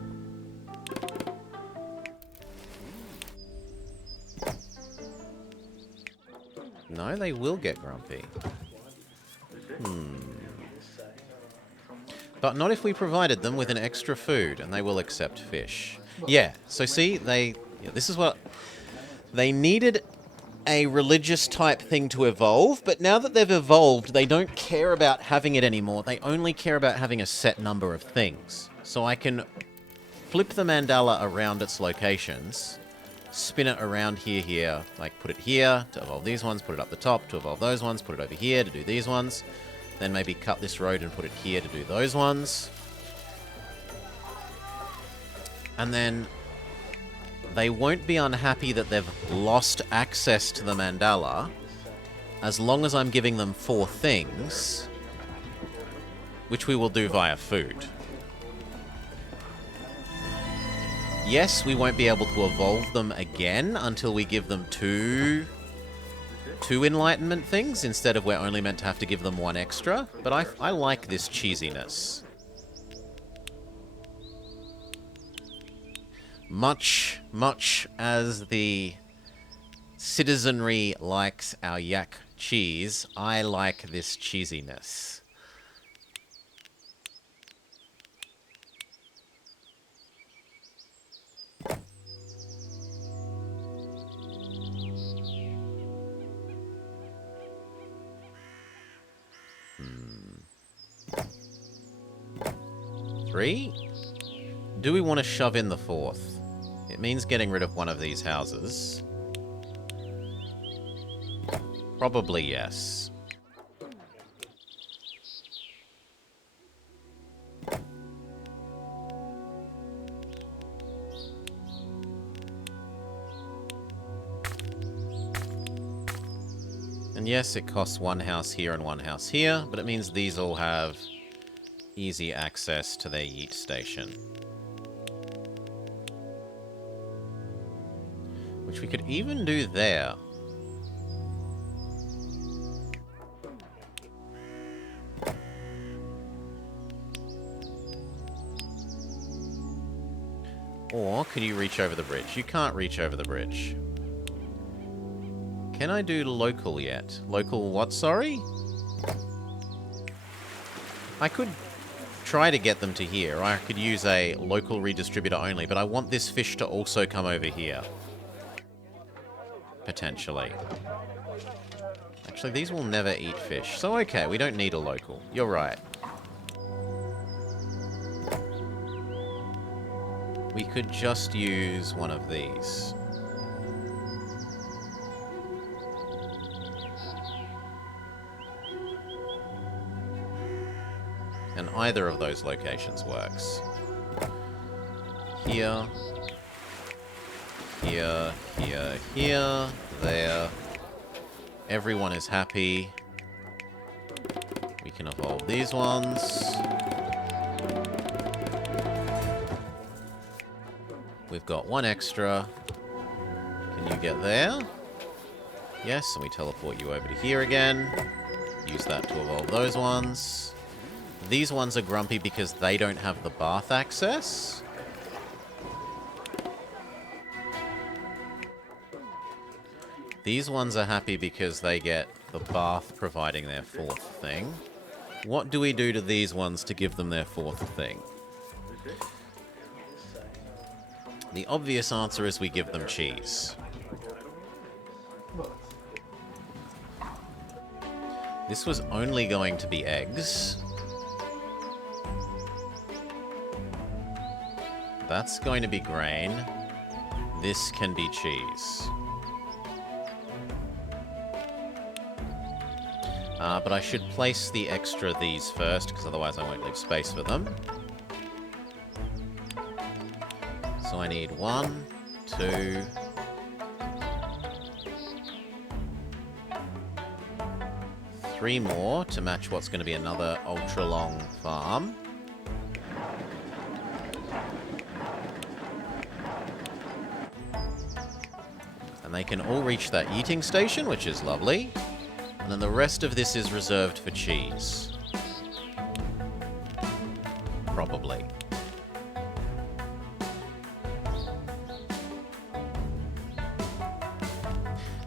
No, they will get grumpy. But not if we provided them with an extra food, and they will accept fish. Yeah, so see, this is what... They needed a religious type thing to evolve, but now that they've evolved, they don't care about having it anymore. They only care about having a set number of things. So I can flip the mandala around its locations, spin it around here, like put it here to evolve these ones, put it up the top to evolve those ones, put it over here to do these ones, then maybe cut this road and put it here to do those ones. And then they won't be unhappy that they've lost access to the mandala as long as I'm giving them 4 things, which we will do via food. Yes, we won't be able to evolve them again until we give them two enlightenment things instead of we're only meant to have to give them 1 extra, but I like this cheesiness. Much as the citizenry likes our yak cheese, I like this cheesiness. Three? Do we want to shove in the 4th? It means getting rid of one of these houses. Probably yes. And yes, it costs 1 house here and 1 house here, but it means these all have easy access to their yeet station. Which we could even do there. Or can you reach over the bridge? You can't reach over the bridge. Can I do local yet? Local what, sorry? I could try to get them to here. I could use a local redistributor only, but I want this fish to also come over here. Potentially. Actually, these will never eat fish. So, okay, we don't need a local. You're right. We could just use one of these. And either of those locations works. Here. Here, here, here, there. Everyone is happy. We can evolve these ones. We've got 1 extra. Can you get there? Yes, and we teleport you over to here again. Use that to evolve those ones. These ones are grumpy because they don't have the bath access. These ones are happy because they get the bath providing their 4th thing. What do we do to these ones to give them their 4th thing? The obvious answer is we give them cheese. This was only going to be eggs. That's going to be grain. This can be cheese. But I should place the extra these first, because otherwise I won't leave space for them. So I need 1, 2... 3 more to match what's going to be another ultra-long farm. And they can all reach that eating station, which is lovely. And then the rest of this is reserved for cheese. Probably.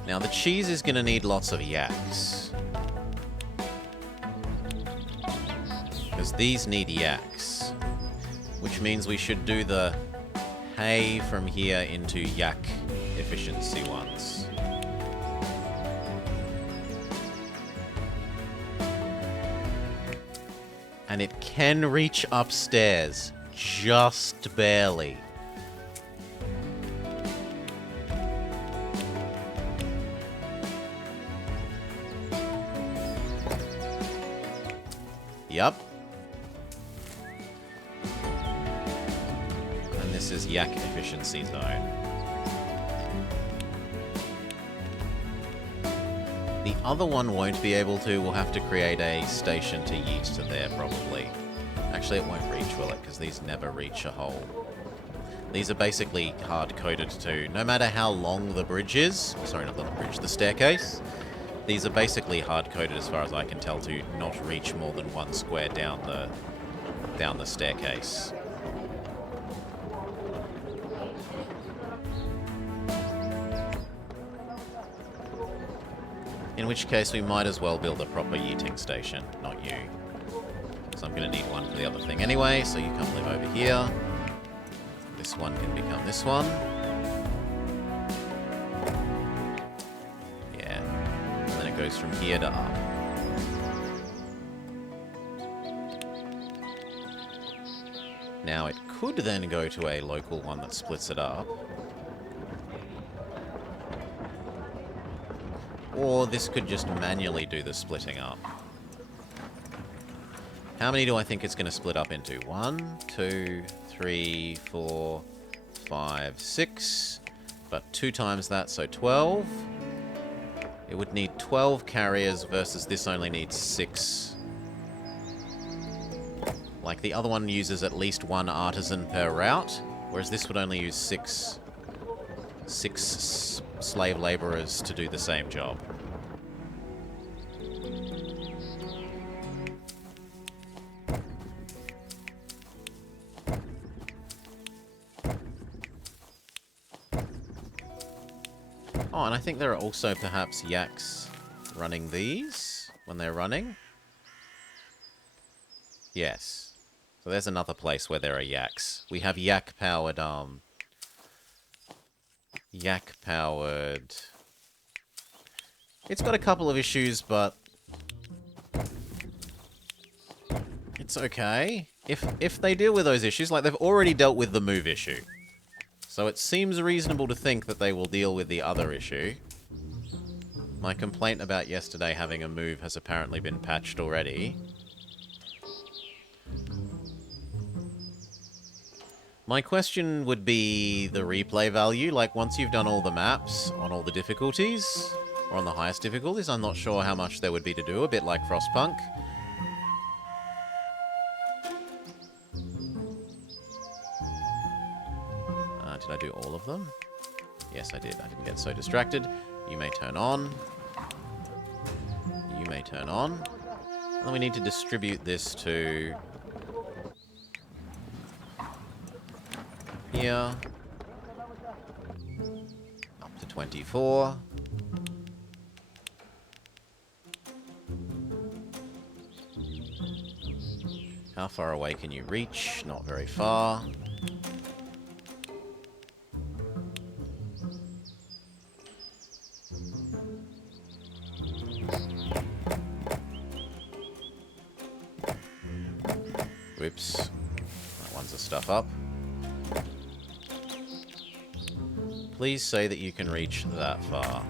Now the cheese is going to need lots of yaks. Because these need yaks. Which means we should do the hay from here into yak efficiency ones. And it can reach upstairs. Just barely. Yup. And this is Yak Efficiency Zone. The other one won't be able to. We'll have to create a station to yeet to there, probably. Actually, it won't reach, will it? Because these never reach a hole. These are basically hard-coded to, no matter how long the bridge is, sorry, not the bridge, the staircase, these are basically hard-coded as far as I can tell to not reach more than one square down the staircase. In which case, we might as well build a proper yeeting station, not you. So I'm going to need one for the other thing anyway, so you come live over here. This one can become this one. Yeah. And then it goes from here to up. Now it could then go to a local one that splits it up. Or this could just manually do the splitting up. How many do I think it's going to split up into? 1, 2, 3, 4, 5, 6. But 2 times that, so 12. It would need 12 carriers versus this only needs 6. Like the other one uses at least 1 artisan per route, whereas this would only use 6 slave laborers to do the same job. Oh, and I think there are also perhaps Yaks running these when they're running. Yes. So there's another place where there are Yaks. We have Yak-powered, Yak-powered... It's got a couple of issues, but... it's okay. If they deal with those issues, like they've already dealt with the move issue. So it seems reasonable to think that they will deal with the other issue. My complaint about yesterday having a move has apparently been patched already. My question would be the replay value. Like, once you've done all the maps on all the difficulties, or on the highest difficulties, I'm not sure how much there would be to do, a bit like Frostpunk. Did I do all of them? Yes, I did. I didn't get so distracted. You may turn on. You may turn on. And then we need to distribute this to... here. Up to 24. How far away can you reach? Not very far. Whoops. That one's the stuff up. Please say that you can reach that far.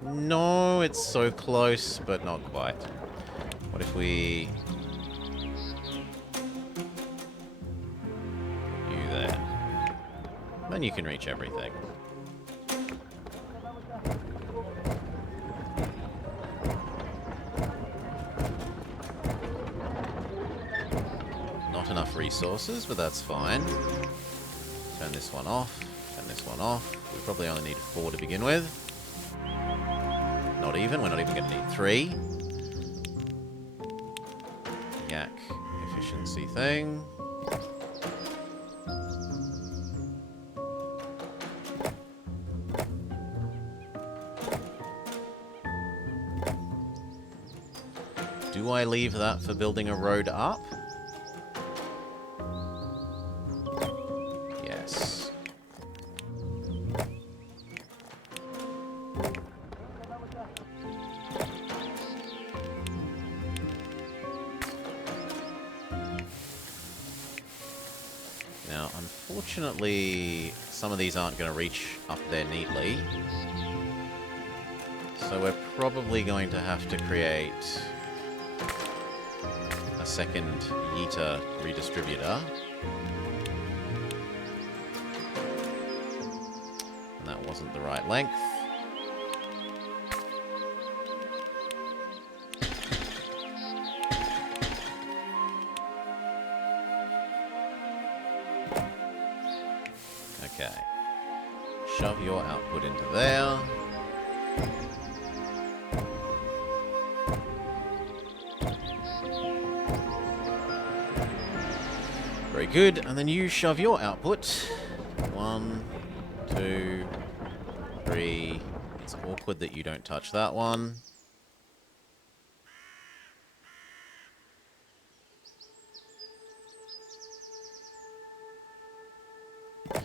No, it's so close, but not quite. What if we... put you there? Then you can reach everything. Not enough resources, but that's fine. Turn this one off. Turn this one off. We probably only need 4 to begin with. Not even. We're not even going to need 3. Yak efficiency thing. Do I leave that for building a road up? Yes. Unfortunately, some of these aren't going to reach up there neatly. So we're probably going to have to create a second Yeeter redistributor. And that wasn't the right length. Okay. Shove your output into there. Very good. And then you shove your output. 1, 2, 3. It's awkward that you don't touch that one.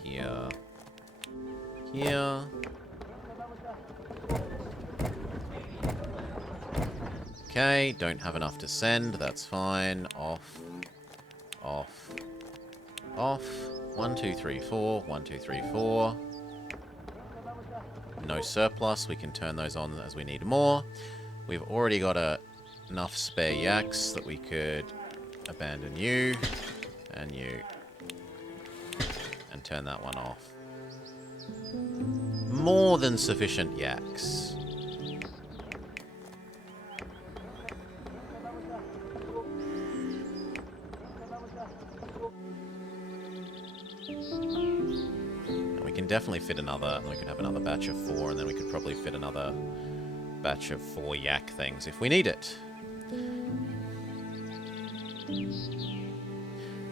Here. Here. Okay, don't have enough to send. That's fine. Off. Off. Off. 1, 2, 3, 4. 1, 2, 3, 4. No surplus. We can turn those on as we need more. We've already got enough spare Yaks that we could abandon you and you and turn that one off. More than sufficient Yaks. And we can definitely fit another, and we could have another batch of 4, and then we could probably fit another batch of 4 Yak things if we need it.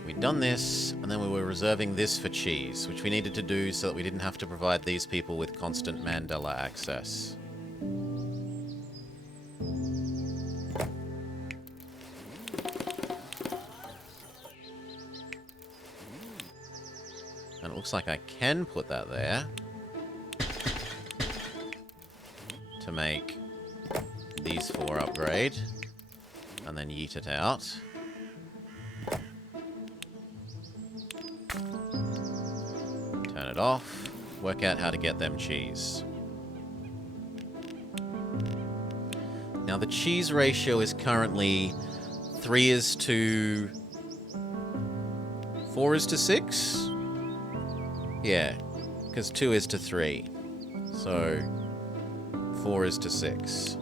We'd done this, and then we were reserving this for cheese, which we needed to do so that we didn't have to provide these people with constant Mandela access. And it looks like I can put that there to make these 4 upgrade, and then yeet it out. Turn it off. Work out how to get them cheese. Now the cheese ratio is currently 3 is to 4 is to 6? Yeah, because 2 is to 3. So 4 is to 6.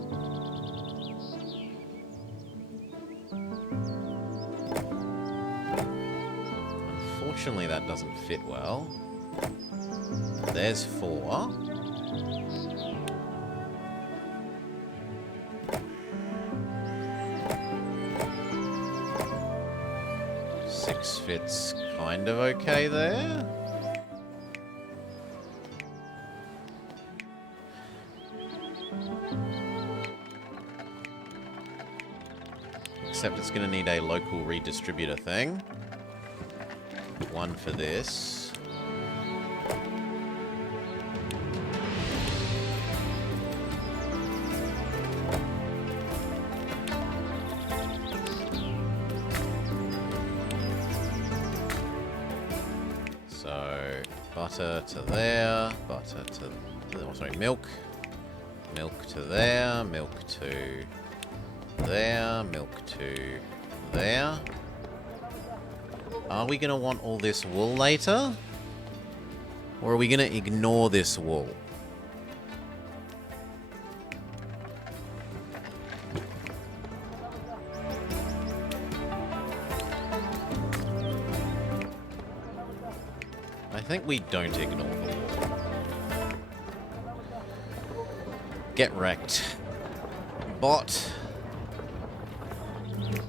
Unfortunately, that doesn't fit well. There's 4. Six fits kind of okay there. Except it's going to need a local redistributor thing. 1 for this. So, butter to there, butter to... Oh, sorry, milk. Milk to there, milk to there, milk to there. Are we going to want all this wool later? Or are we going to ignore this wool? I think we don't ignore the wool. Get wrecked. Bot.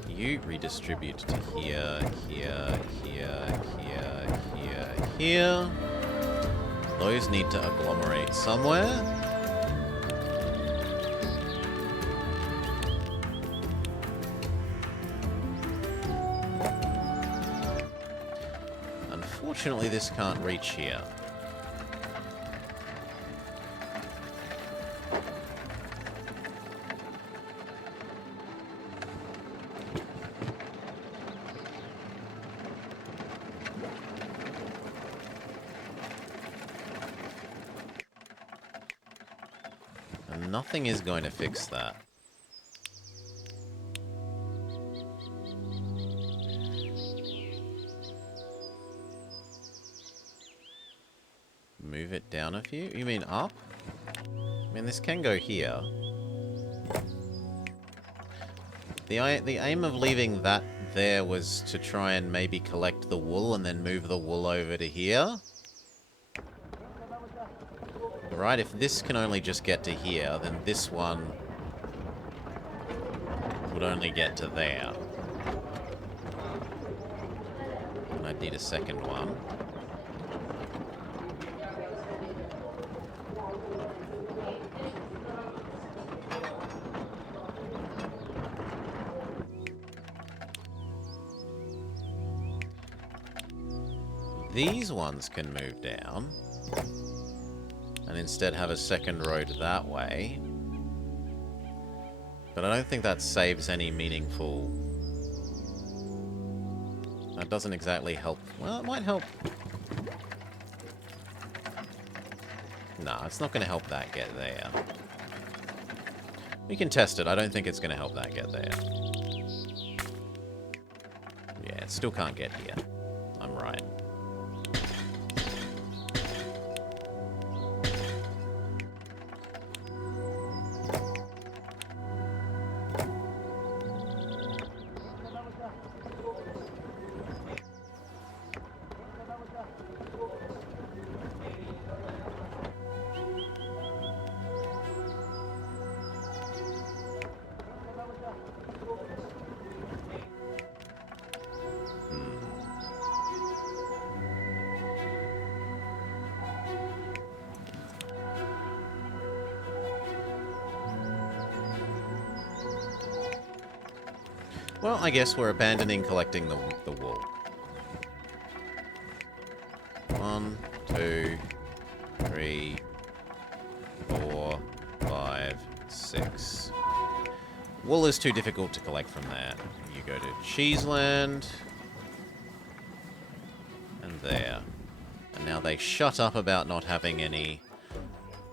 You redistribute to here, here, here, here, here, here. Those need to agglomerate somewhere. Unfortunately, this can't reach here. nothing is going to fix that. Move it down a few? You mean up? I mean, this can go here. The aim of leaving that there was to try and maybe collect the wool and then move the wool over to here. Right, if this can only just get to here, then this one would only get to there. And I'd need a second one. These ones can move down. And instead have a second road that way. But I don't think that saves any meaningful... That doesn't exactly help. Well, it might help. No, it's not going to help that get there. We can test it. I don't think it's going to help that get there. Yeah, it still can't get here. I'm right. Well, I guess we're abandoning collecting the wool. 1, 2, 3, 4, 5, 6. Wool is too difficult to collect from there. You go to Cheeseland. And there. And now they shut up about not having any.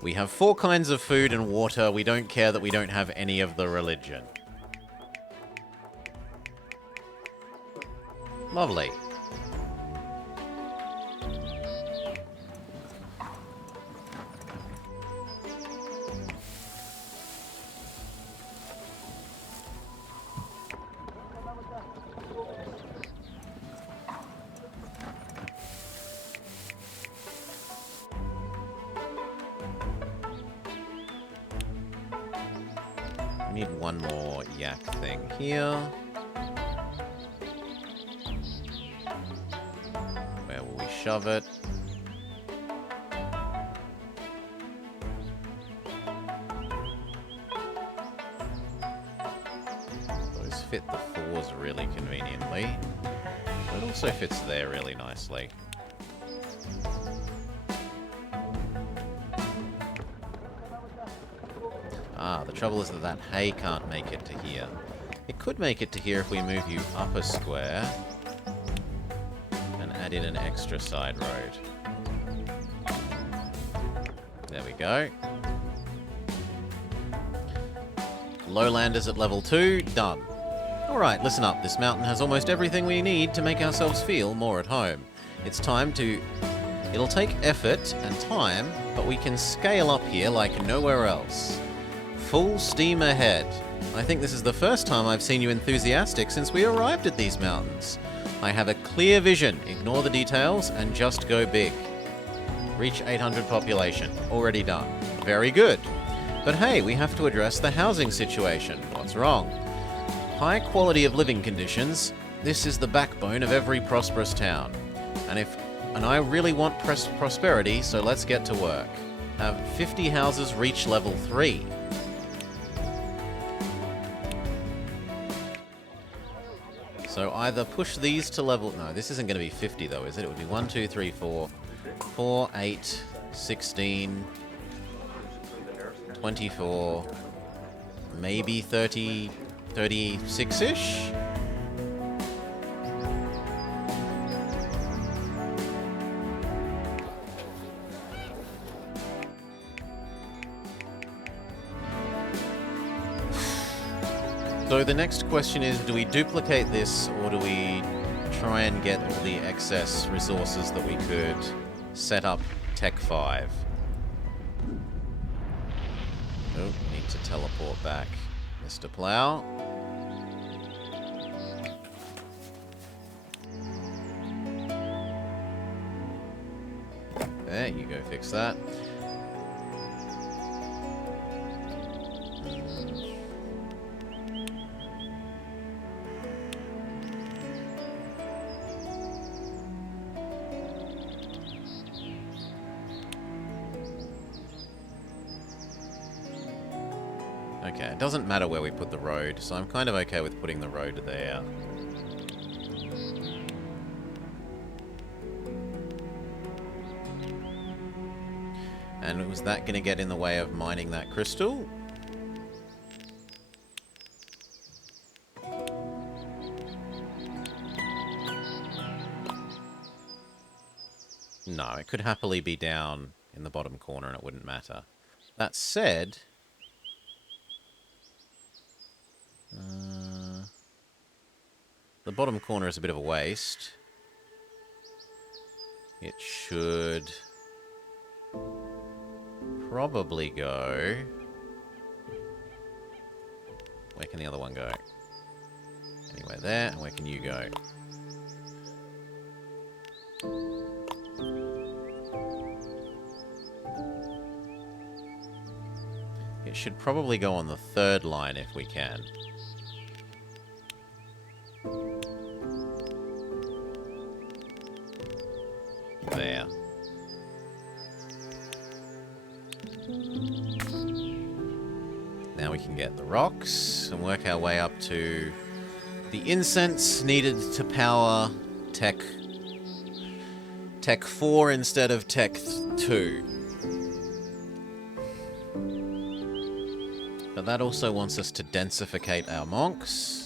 We have 4 kinds of food and water. We don't care that we don't have any of the religion. Lovely. We need one more yak thing here. Where will we shove it? Those fit the 4s really conveniently. But it also fits there really nicely. Ah, the trouble is that that hay can't make it to here. It could make it to here if we move you up a square and add in an extra side road. There we go. Lowlanders at level 2, done. Alright, listen up. This mountain has almost everything we need to make ourselves feel more at home. It's time to... It'll take effort and time, but we can scale up here like nowhere else. Full steam ahead. I think this is the first time I've seen you enthusiastic since we arrived at these mountains. I have a clear vision. Ignore the details and just go big. Reach 800 population. Already done. Very good. But hey, we have to address the housing situation. What's wrong? High quality of living conditions. This is the backbone of every prosperous town. And I really want prosperity, so let's get to work. Have 50 houses reach level 3. So either push these to level... No, this isn't going to be 50 though, is it? It would be 1, 2, 3, 4, 4, 8, 16, 24, maybe 30, 36-ish? So the next question is, do we duplicate this, or do we try and get all the excess resources that we could set up Tech 5? Oh, need to teleport back, Mr. Plow. There you go, fix that. Okay, it doesn't matter where we put the road, so I'm kind of okay with putting the road there. And was that going to get in the way of mining that crystal? No, it could happily be down in the bottom corner and it wouldn't matter. That said... the bottom corner is a bit of a waste. It should probably go... Where can the other one go? Anywhere there, and where can you go? It should probably go on the third line if we can. There. Now we can get the rocks and work our way up to the incense needed to power Tech 4 instead of Tech 2. But that also wants us to densificate our monks.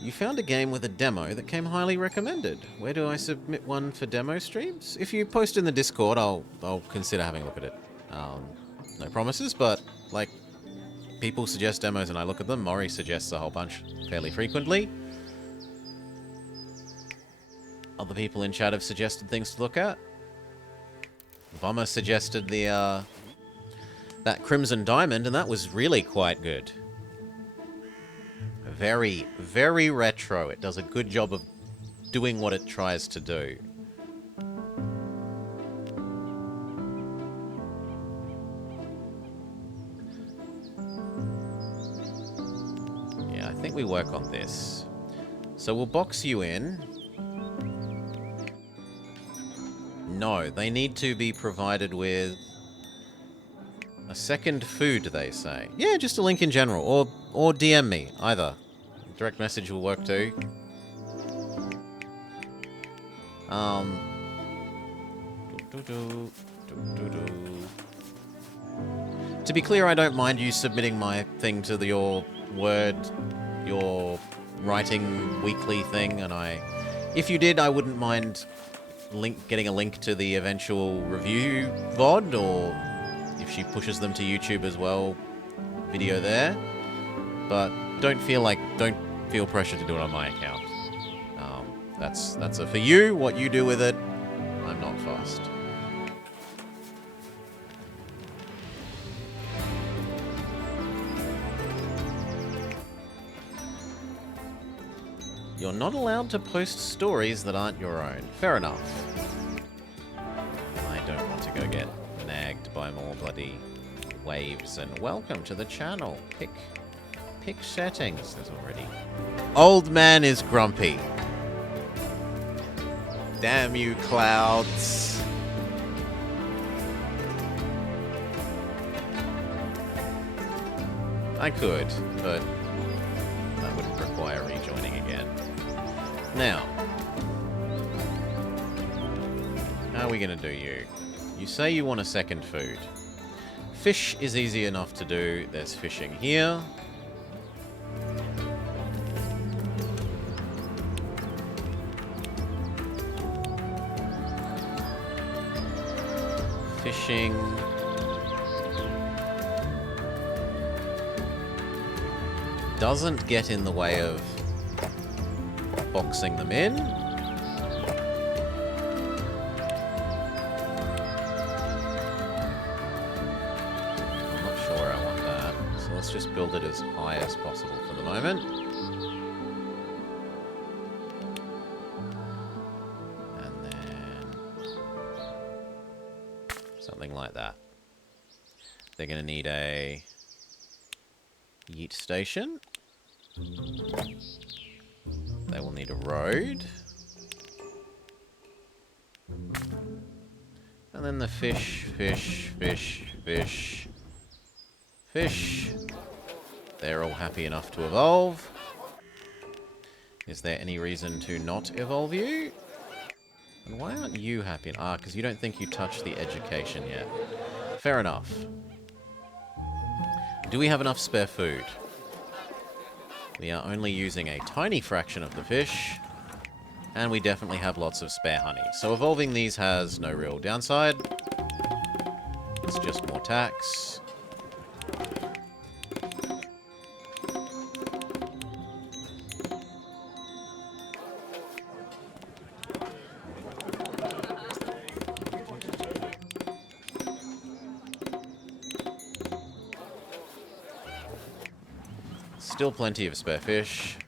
You found a game with a demo that came highly recommended. Where do I submit one for demo streams? If you post in the Discord, I'll consider having a look at it. No promises, but, like, people suggest demos and I look at them. Maury suggests a whole bunch fairly frequently. Other people in chat have suggested things to look at. Bomber suggested the, that Crimson Diamond, and that was really quite good. Very, very retro. It does a good job of doing what it tries to do. Yeah, I think we work on this. So we'll box you in. No, they need to be provided with a second food, they say. Yeah, just a link in general, or DM me, either. Direct message will work too. To be clear, I don't mind you submitting my thing to your writing weekly thing, and if you did, I wouldn't mind getting a link to the eventual review VOD, or if she pushes them to YouTube as well, video there. But don't feel pressure to do it on my account. That's for you. What you do with it, I'm not fussed. You're not allowed to post stories that aren't your own. Fair enough. I don't want to go get nagged by more bloody waves. And welcome to the channel. Pick settings. There's already... Old man is grumpy. Damn you, clouds. I could, but that wouldn't require rejoining again. Now, how are we going to do you? You say you want a second food. Fish is easy enough to do. There's fishing here. Fishing. doesn't get in the way of boxing them in. I'm not sure I want that. So let's just build it as high as possible for the moment. And then something like that. They're going to need a yeet station. They will need a road. And then the fish. They're all happy enough to evolve. Is there any reason to not evolve you? And why aren't you happy? Ah, because you don't think you touched the education yet. Fair enough. Do we have enough spare food? We are only using a tiny fraction of the fish. And we definitely have lots of spare honey. So evolving these has no real downside. It's just more tax. Still plenty of spare fish.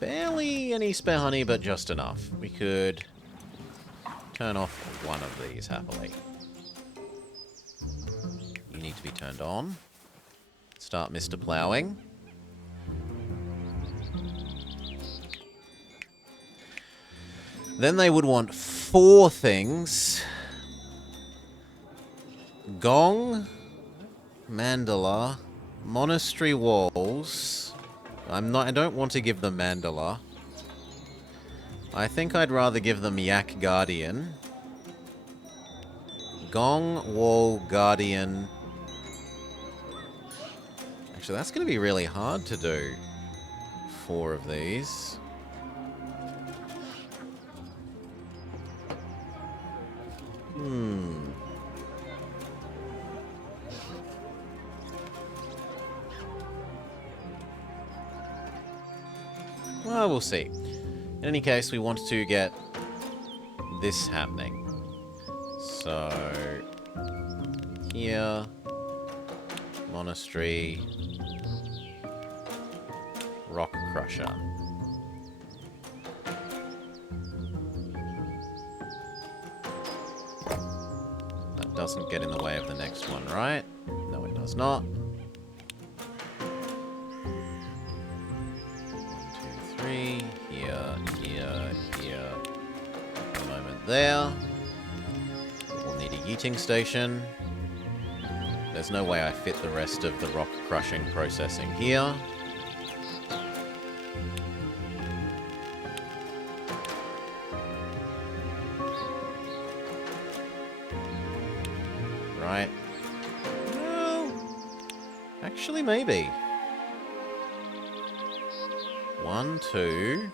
Barely any spare honey, but just enough. We could turn off one of these happily. You need to be turned on. Start Mr. Plowing. Then they would want 4 things. Gong, mandala, monastery walls. I don't want to give them mandala. I think I'd rather give them Yak Guardian. Gong, wall, guardian. Actually, that's going to be really hard to do. 4 of these. Well, we'll see. In any case, we want to get this happening. So, here, monastery, rock crusher. That doesn't get in the way of the next one, right? No, it does not. 3, here, a moment there. We'll need a yeeting station. There's no way I fit the rest of the rock crushing processing here. Right. Well, actually maybe. 1, 2,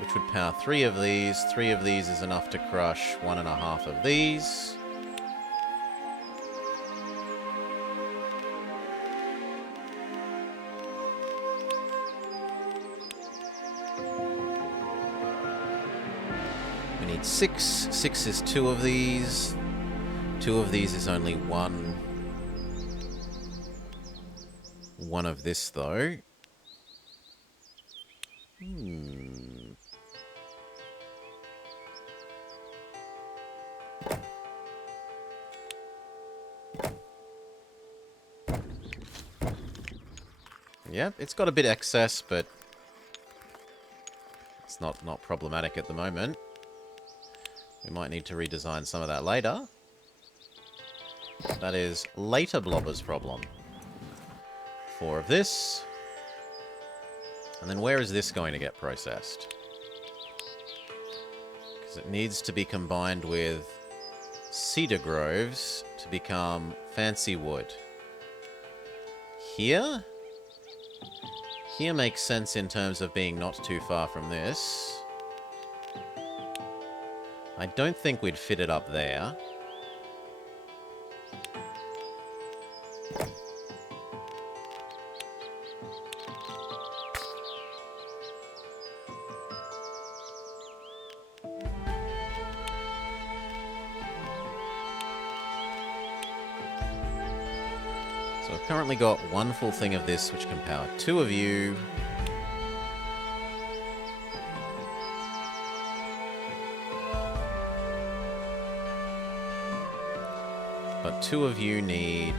which would power 3 of these. 3 of these is enough to crush 1.5 of these. We need 6. 6 is 2 of these. 2 of these is only 1. 1 of this, though. Yep, it's got a bit excess, but it's not problematic at the moment. We might need to redesign some of that later. That is later Blobber's problem. 4 of this. And then where is this going to get processed? Because it needs to be combined with cedar groves to become fancy wood. Here? Here makes sense in terms of being not too far from this. I don't think we'd fit it up there. So I've currently got one full thing of this, which can power 2 of you. But 2 of you need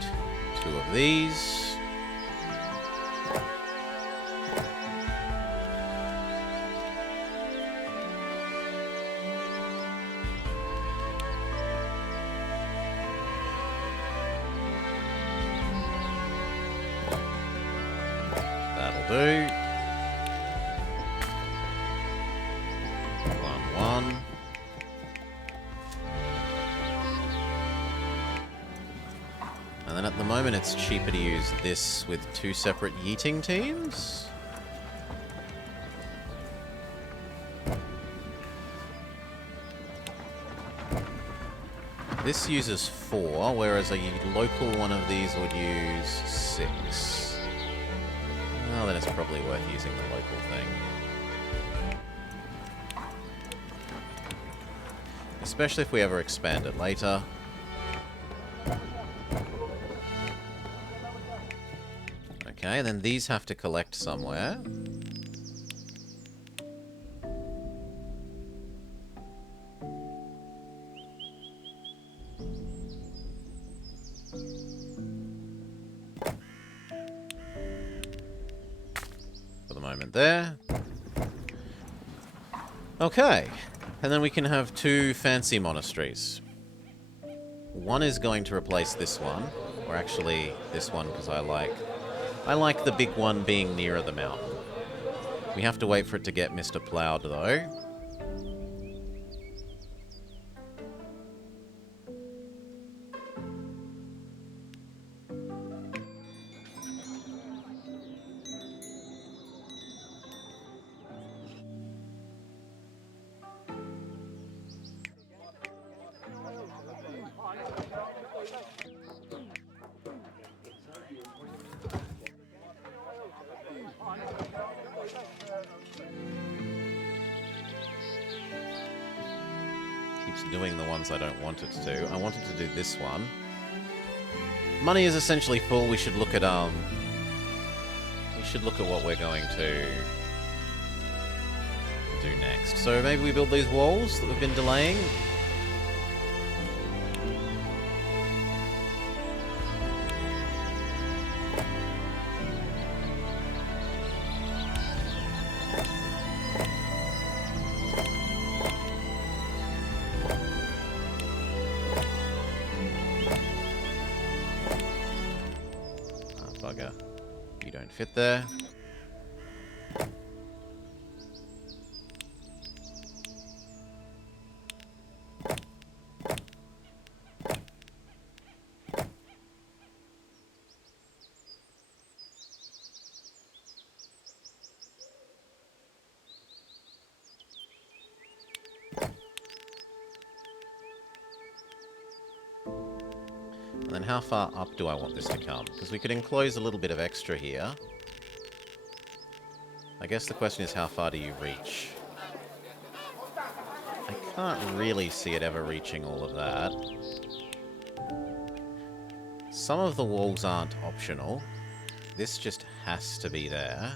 2 of these. That'll do. 1, 1. And then at the moment it's cheaper to use this with 2 separate yeeting teams. This uses 4, whereas a local one of these would use 6. Well, then it's probably worth using the local thing. Especially if we ever expand it later. Okay, and then these have to collect somewhere. For the moment there. Okay, and then we can have 2 fancy monasteries. One is going to replace this one, or actually this one because I like the big one being nearer the mountain. We have to wait for it to get Mr. Plowed, though. Keeps doing the ones I don't want it to. I wanted to do this one. Money is essentially full. We should look at what we're going to do next. So maybe we build these walls that we've been delaying. Bugger. You don't fit there. And then how far up do I want this to come? Because we could enclose a little bit of extra here. I guess the question is, how far do you reach? I can't really see it ever reaching all of that. Some of the walls aren't optional. This just has to be there.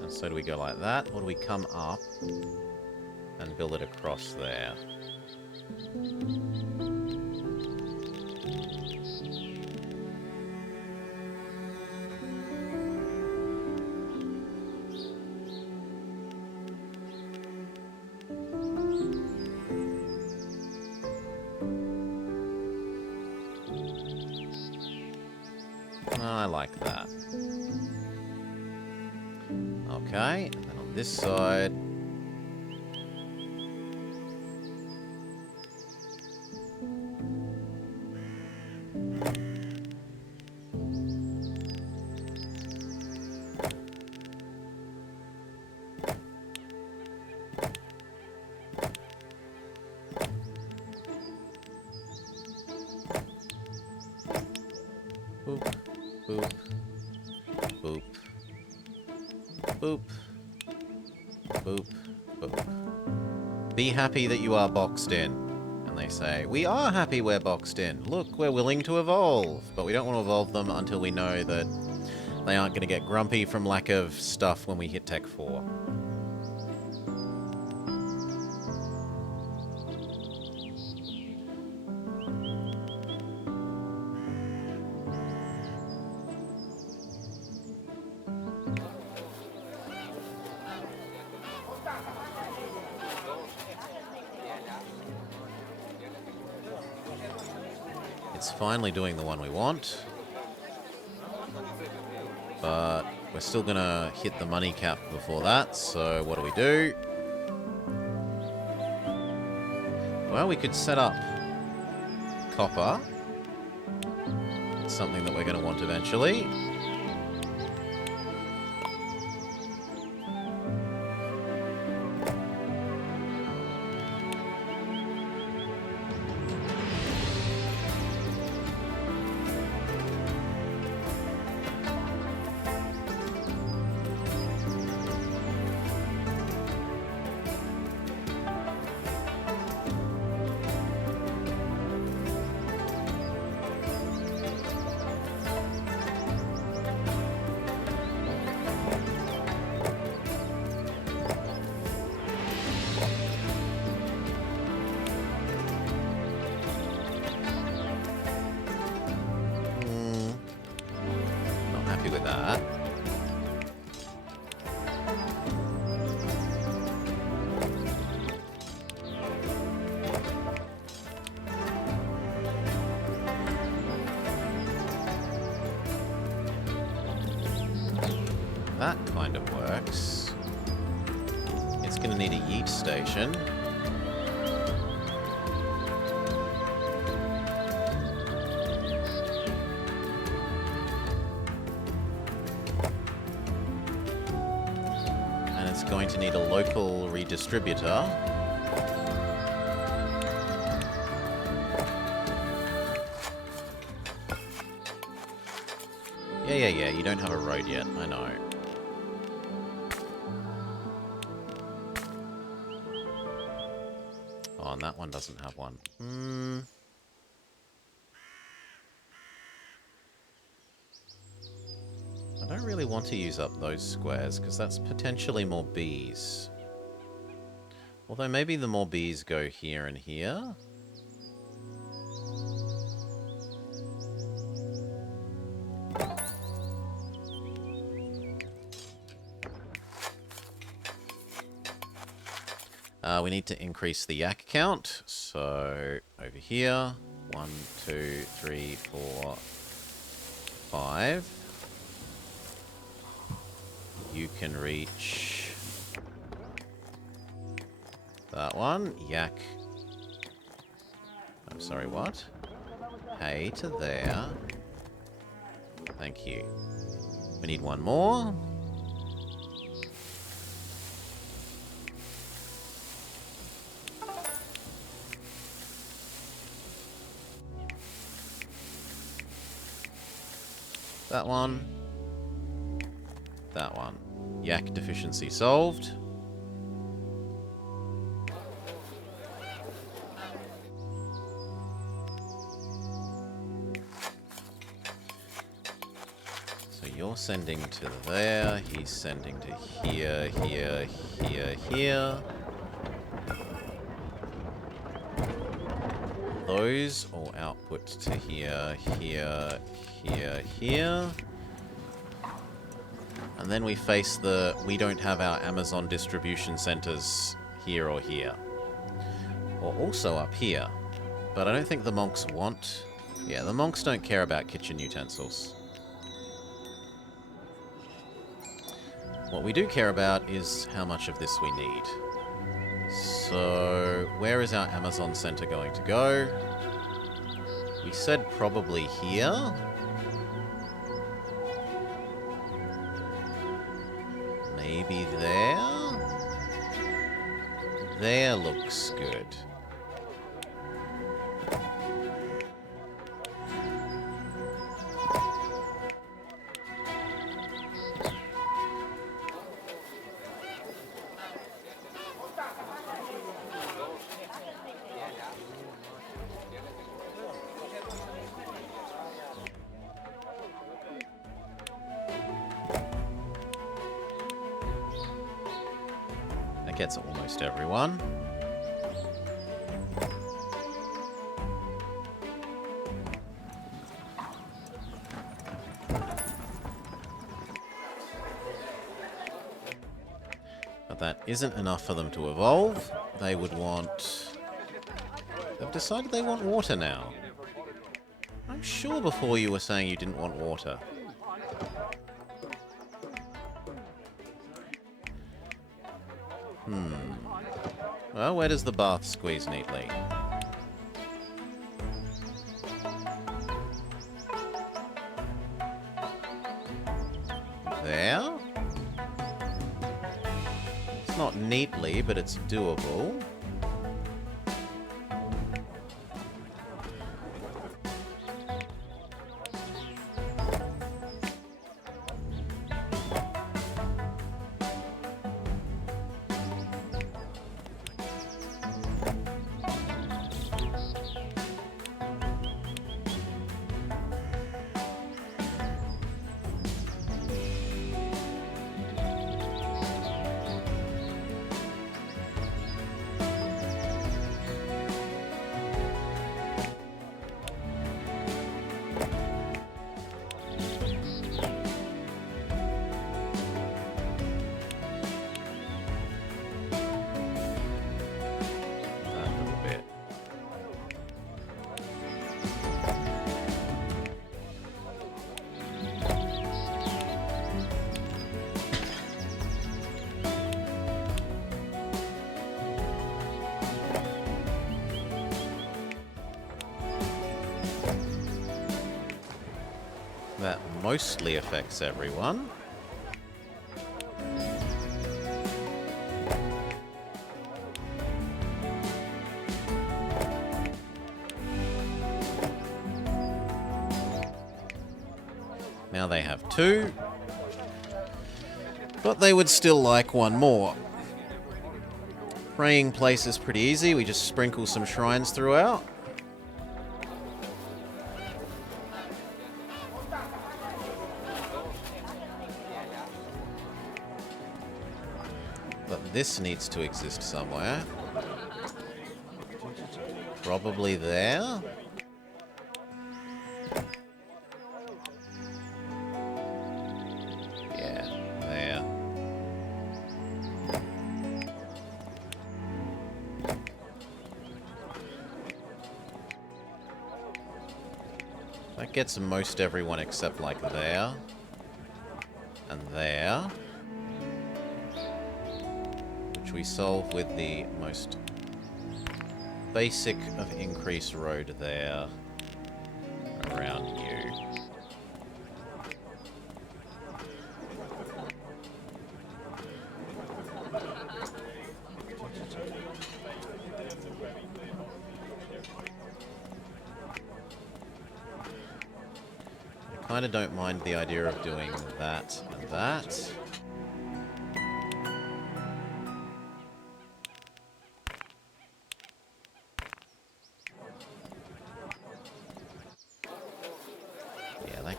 And so do we go like that, or do we come up and build it across there? I like that. Okay, and then on this side... Boop, boop, boop, boop, boop, boop. Be happy that you are boxed in. And they say, we are happy we're boxed in. Look, we're willing to evolve. But we don't want to evolve them until we know that they aren't going to get grumpy from lack of stuff when we hit Tech 4. It's finally doing the one we want. But we're still going to hit the money cap before that, so what do? Well, we could set up copper. It's something that we're going to want eventually. With that. That kind of works. It's going to need a yeet station. Going to need a local redistributor. Yeah, you don't have a road yet, I know. Oh, and that one doesn't have one. I don't really want to use up those squares, because that's potentially more bees. Although maybe the more bees go here and here. We need to increase the yak count. So, over here. 1, 2, 3, 4, 5. You can reach that one. Yak. I'm sorry, what? Hay to there. Thank you. We need one more. That one. That one. Yak deficiency solved. So you're sending to there, he's sending to here, here, here, here. Those all output to here, here, here, here. And then we face the, we don't have our Amazon distribution centers here or here. Or also up here. But I don't think the monks want... Yeah, the monks don't care about kitchen utensils. What we do care about is how much of this we need. So, where is our Amazon center going to go? We said probably here. Maybe there? There looks good. gets almost everyone. But that isn't enough for them to evolve. They would want... They've decided they want water now. I'm sure before you were saying you didn't want water. Well, where does the bath squeeze neatly? There? It's not neatly, but it's doable. That mostly affects everyone. Now they have 2. But they would still like 1 more. Praying place is pretty easy. We just sprinkle some shrines throughout. But this needs to exist somewhere. Probably there. Yeah, there. That gets most everyone except like there. And there. Which we solve with the most basic of increase road there around you. I kind of don't mind the idea of doing that and that.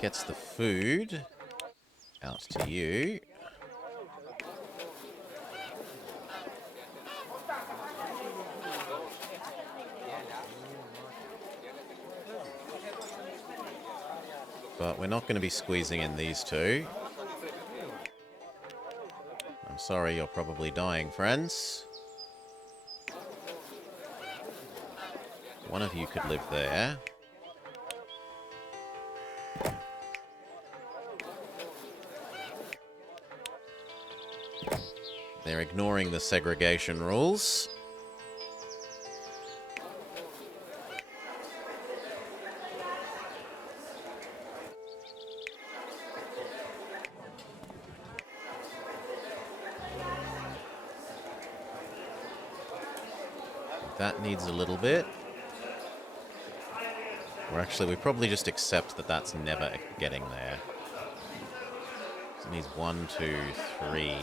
Gets the food out to you. But we're not going to be squeezing in these 2. I'm sorry, you're probably dying, friends. One of you could live there. They're ignoring the segregation rules. That needs a little bit. Or actually, we probably just accept that that's never getting there. So it needs 1, 2, 3...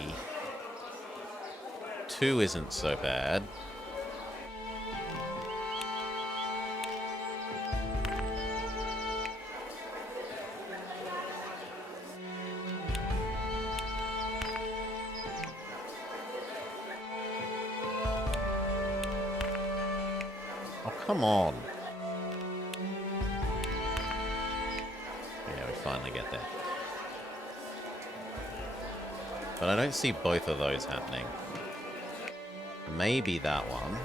2 isn't so bad. Oh, come on. Yeah, we finally get there. But I don't see both of those happening. Maybe that one.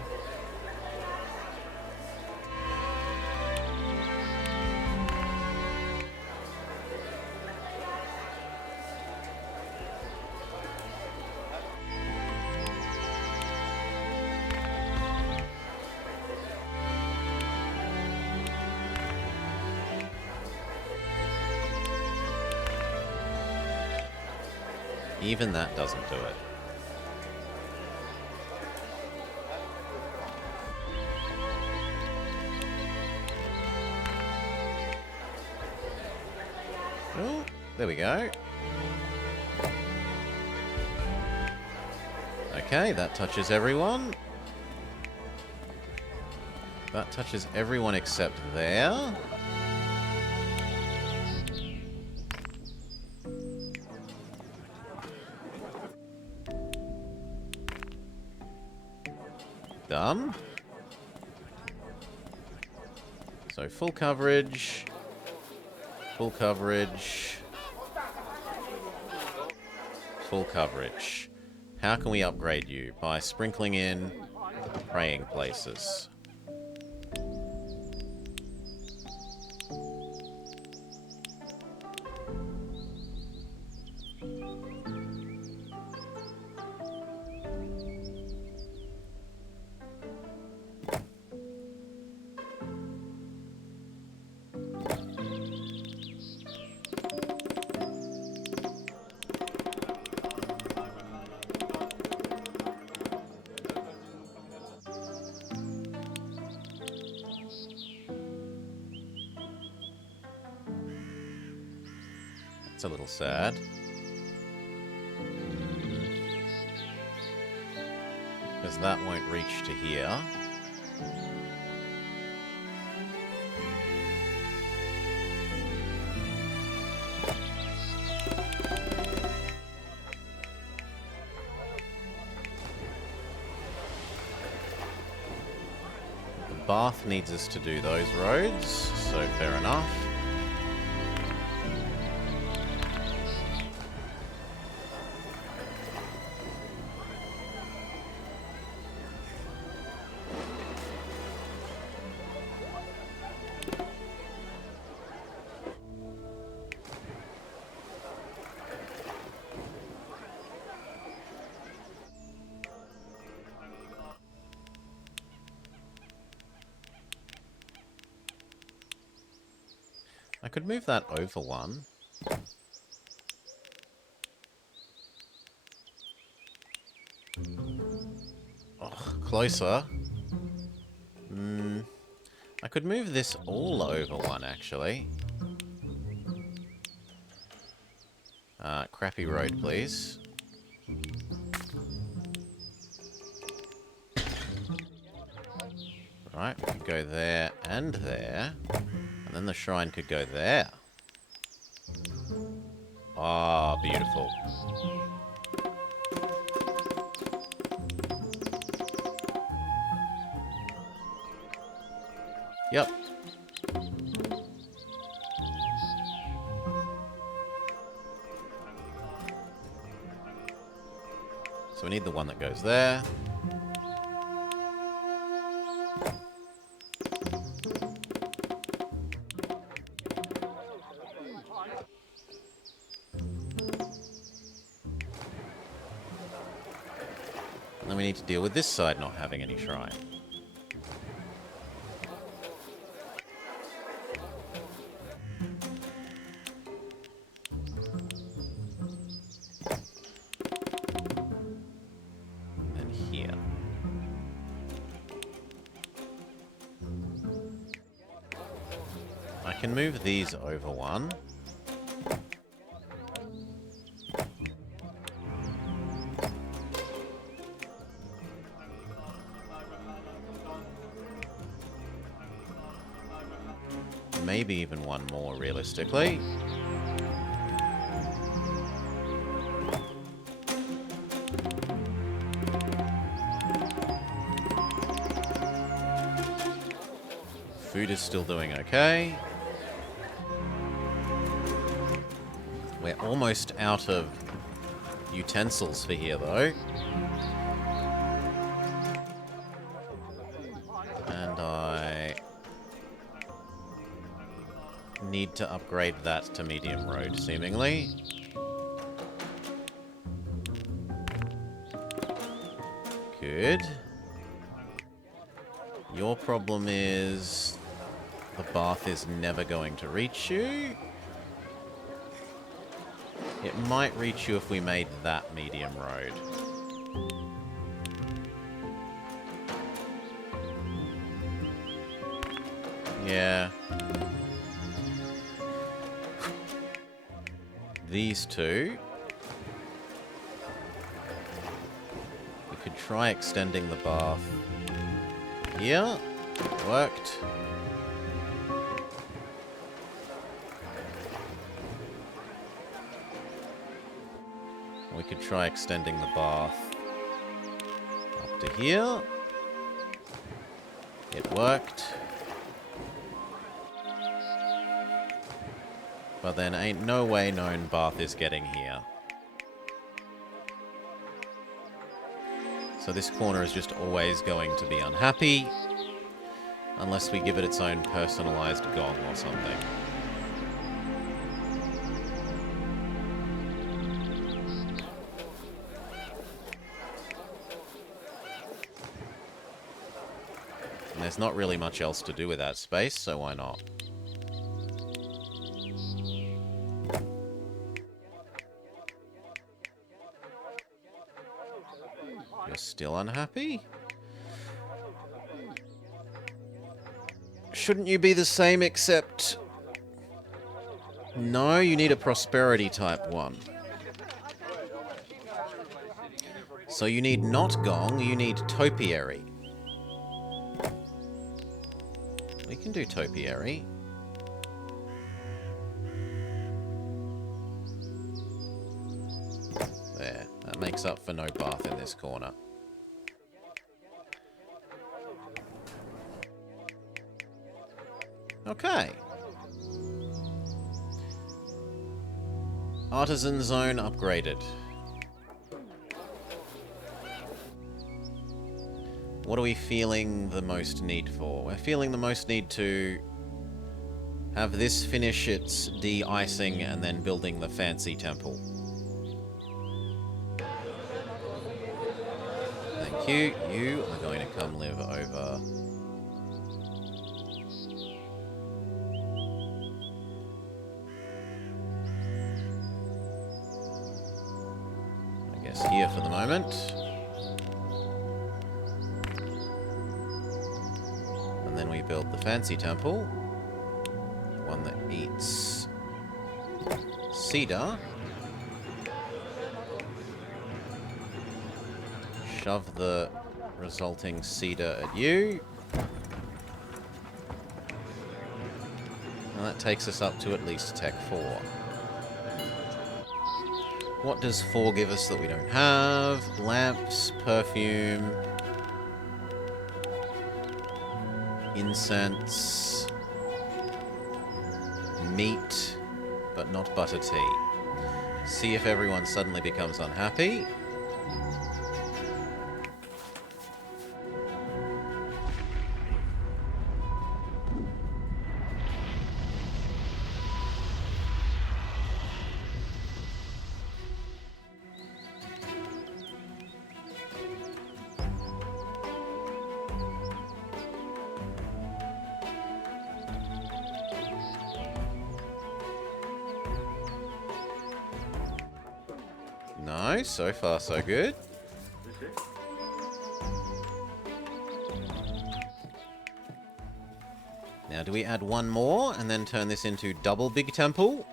Even that doesn't do it. Oh, there we go. Okay, that touches everyone. That touches everyone except there. Done. So full coverage. Full coverage. Full coverage. How can we upgrade you? By sprinkling in praying places. It's a little sad. Because that won't reach to here. The bath needs us to do those roads, so fair enough. I could move that over one. Oh, closer. I could move this all over one, actually. Crappy road, please. Right, we could go there and there. And then the shrine could go there. Ah, beautiful. Yep. So we need the one that goes there. And then we need to deal with this side not having any shrine. And here. I can move these over one. Maybe even one more, realistically. Food is still doing okay. We're almost out of utensils for here, though. And I need to upgrade that to medium road, seemingly. Good. Your problem is the bath is never going to reach you. It might reach you if we made that medium road. Yeah. These two. We could try extending the bath here. Worked. We could try extending the bath up to here. It worked. But then ain't no way known bath is getting here. So this corner is just always going to be unhappy. Unless we give it its own personalized gong or something. And there's not really much else to do with that space, so why not? You're still unhappy? Shouldn't you be the same, except... No, you need a prosperity type one. So you need not gong, you need topiary. We can do topiary. There, that makes up for no bath in this corner. Okay. Artisan zone upgraded. What are we feeling the most need for? We're feeling the most need to have this finish its de-icing and then building the fancy temple. Thank you. You are going to come live over... I guess here for the moment. And then we build the fancy temple. One that eats cedar. Shove the resulting cedar at you. And that takes us up to at least Tech 4. What does 4 give us that we don't have? Lamps, perfume, incense, meat, but not butter tea. See if everyone suddenly becomes unhappy. No, so far so good. Now do we add one more and then turn this into double big temple?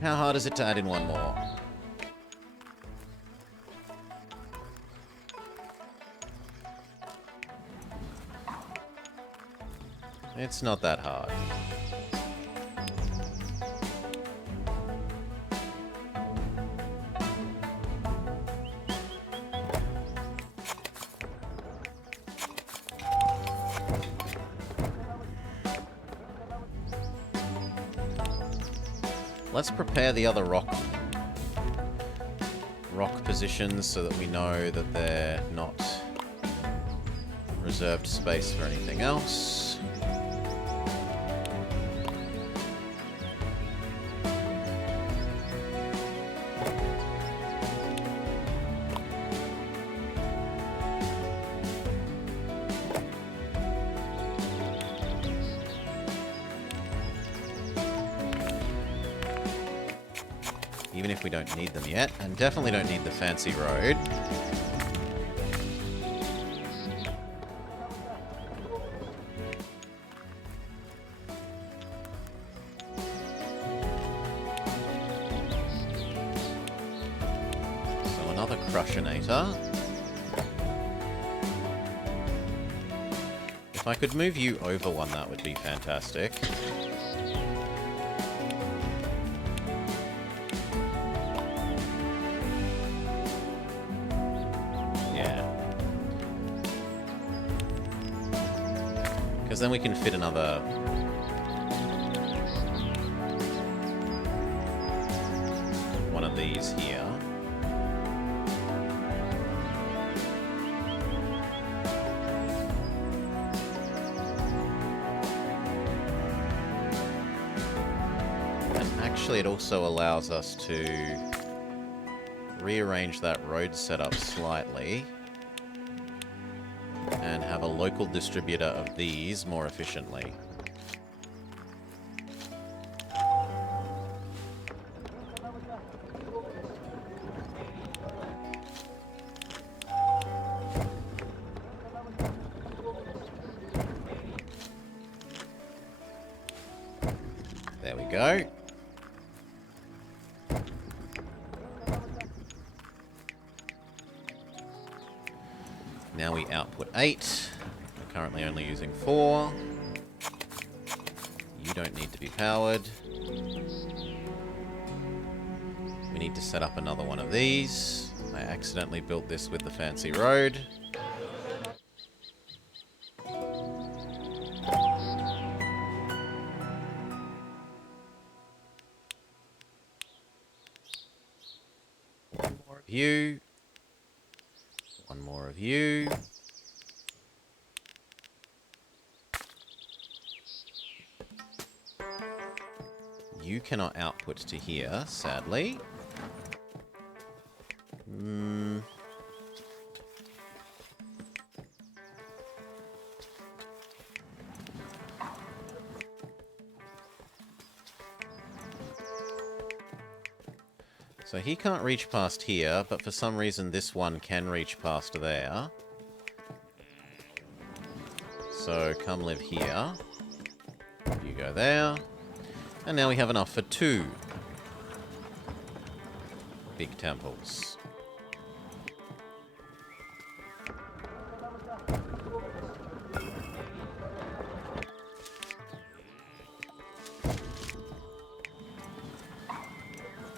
How hard is it to add in one more? It's not that hard. Let's prepare the other rock positions so that we know that they're not reserved space for anything else. Even if we don't need them yet, and definitely don't need the fancy road. So another Crushinator. If I could move you over one, that would be fantastic. Because then we can fit another... one of these here. And actually it also allows us to rearrange that road setup slightly. And have a local distributor of these more efficiently. There we go. Now we output 8. We're currently only using 4. You don't need to be powered. We need to set up another one of these. I accidentally built this with the fancy road. One more of you. One more of you. You cannot output to here, sadly. So he can't reach past here, but for some reason this one can reach past there. So come live here. You go there. And now we have enough for 2 big temples.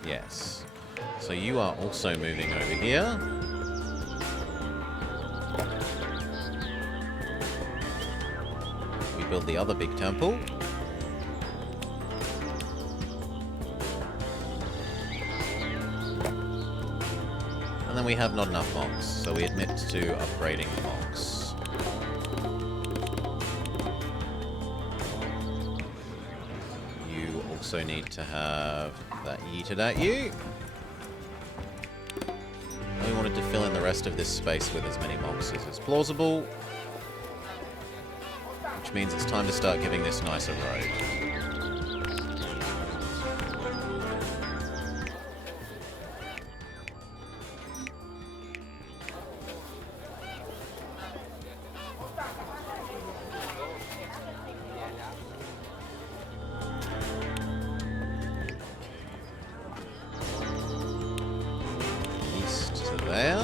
Yes. So you are also moving over here. We build the other big temple. And then we have not enough monks, so we admit to upgrading the monks. You also need to have that yeeted at you. And we wanted to fill in the rest of this space with as many monks as is plausible. Which means it's time to start giving this nicer road. There.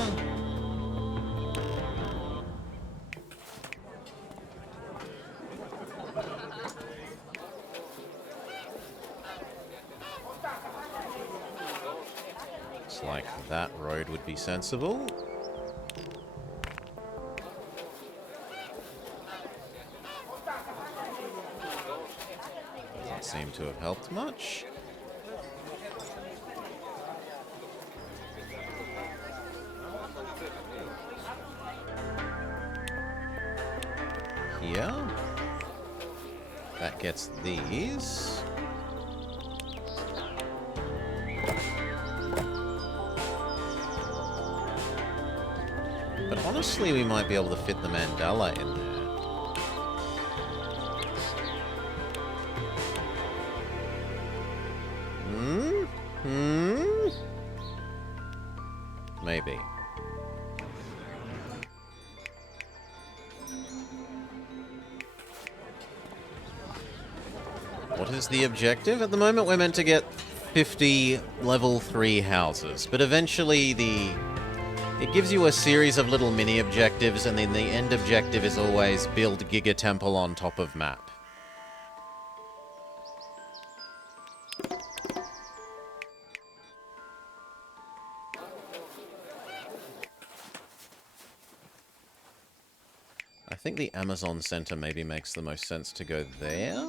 Looks like that road would be sensible. Doesn't seem to have helped much. Here. That gets these. But honestly, we might be able to fit the mandala in there. Maybe. What is the objective? At the moment, we're meant to get 50 level 3 houses, but eventually it gives you a series of little mini objectives, and then the end objective is always build Giga Temple on top of map. I think the Amazon Center maybe makes the most sense to go there.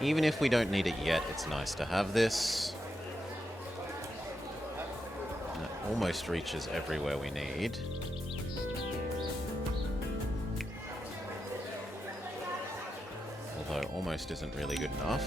Even if we don't need it yet, it's nice to have this. And it almost reaches everywhere we need. Although almost isn't really good enough.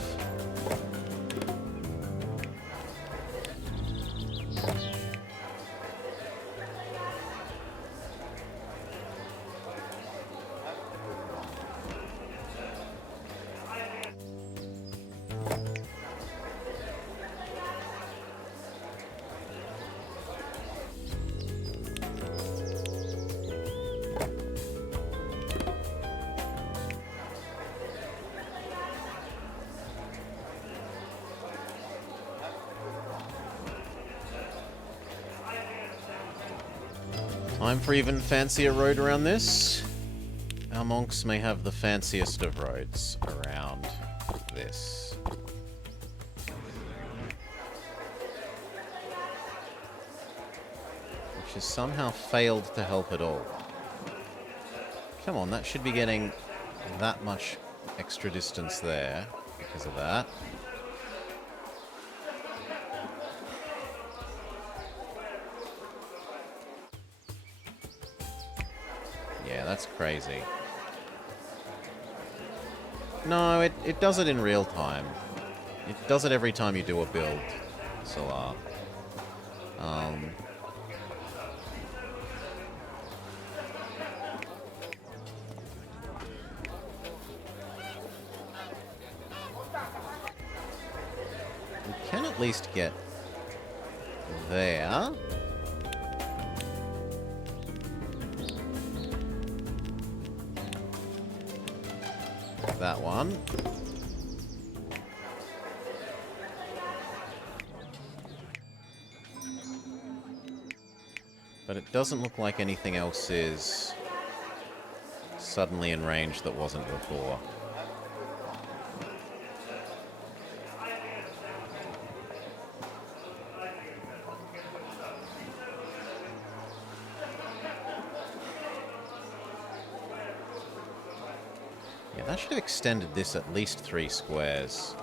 Time for even fancier road around this. Our monks may have the fanciest of roads around this. Which has somehow failed to help at all. Come on, that should be getting that much extra distance there because of that. Yeah, that's crazy. No, it does it in real time. It does it every time you do a build, Solar. We can at least get there. That one. But it doesn't look like anything else is suddenly in range that wasn't before. Yeah, that should have extended this at least 3 squares.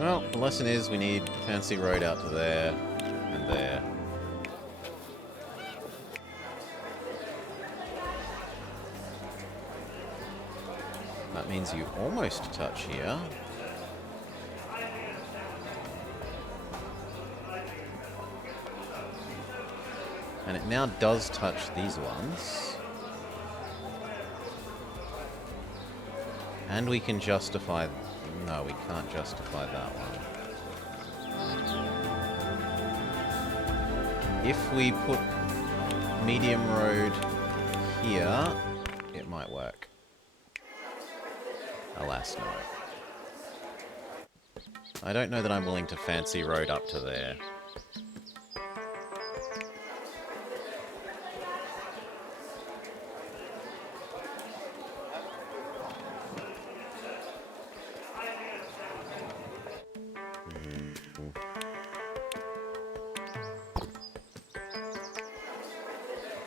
Well, the lesson is we need a fancy road out to there and there. That means you almost touch here. And it now does touch these ones. And we can justify... No, we can't justify that one. If we put medium road here, it might work. Alas, no. I don't know that I'm willing to fancy road up to there.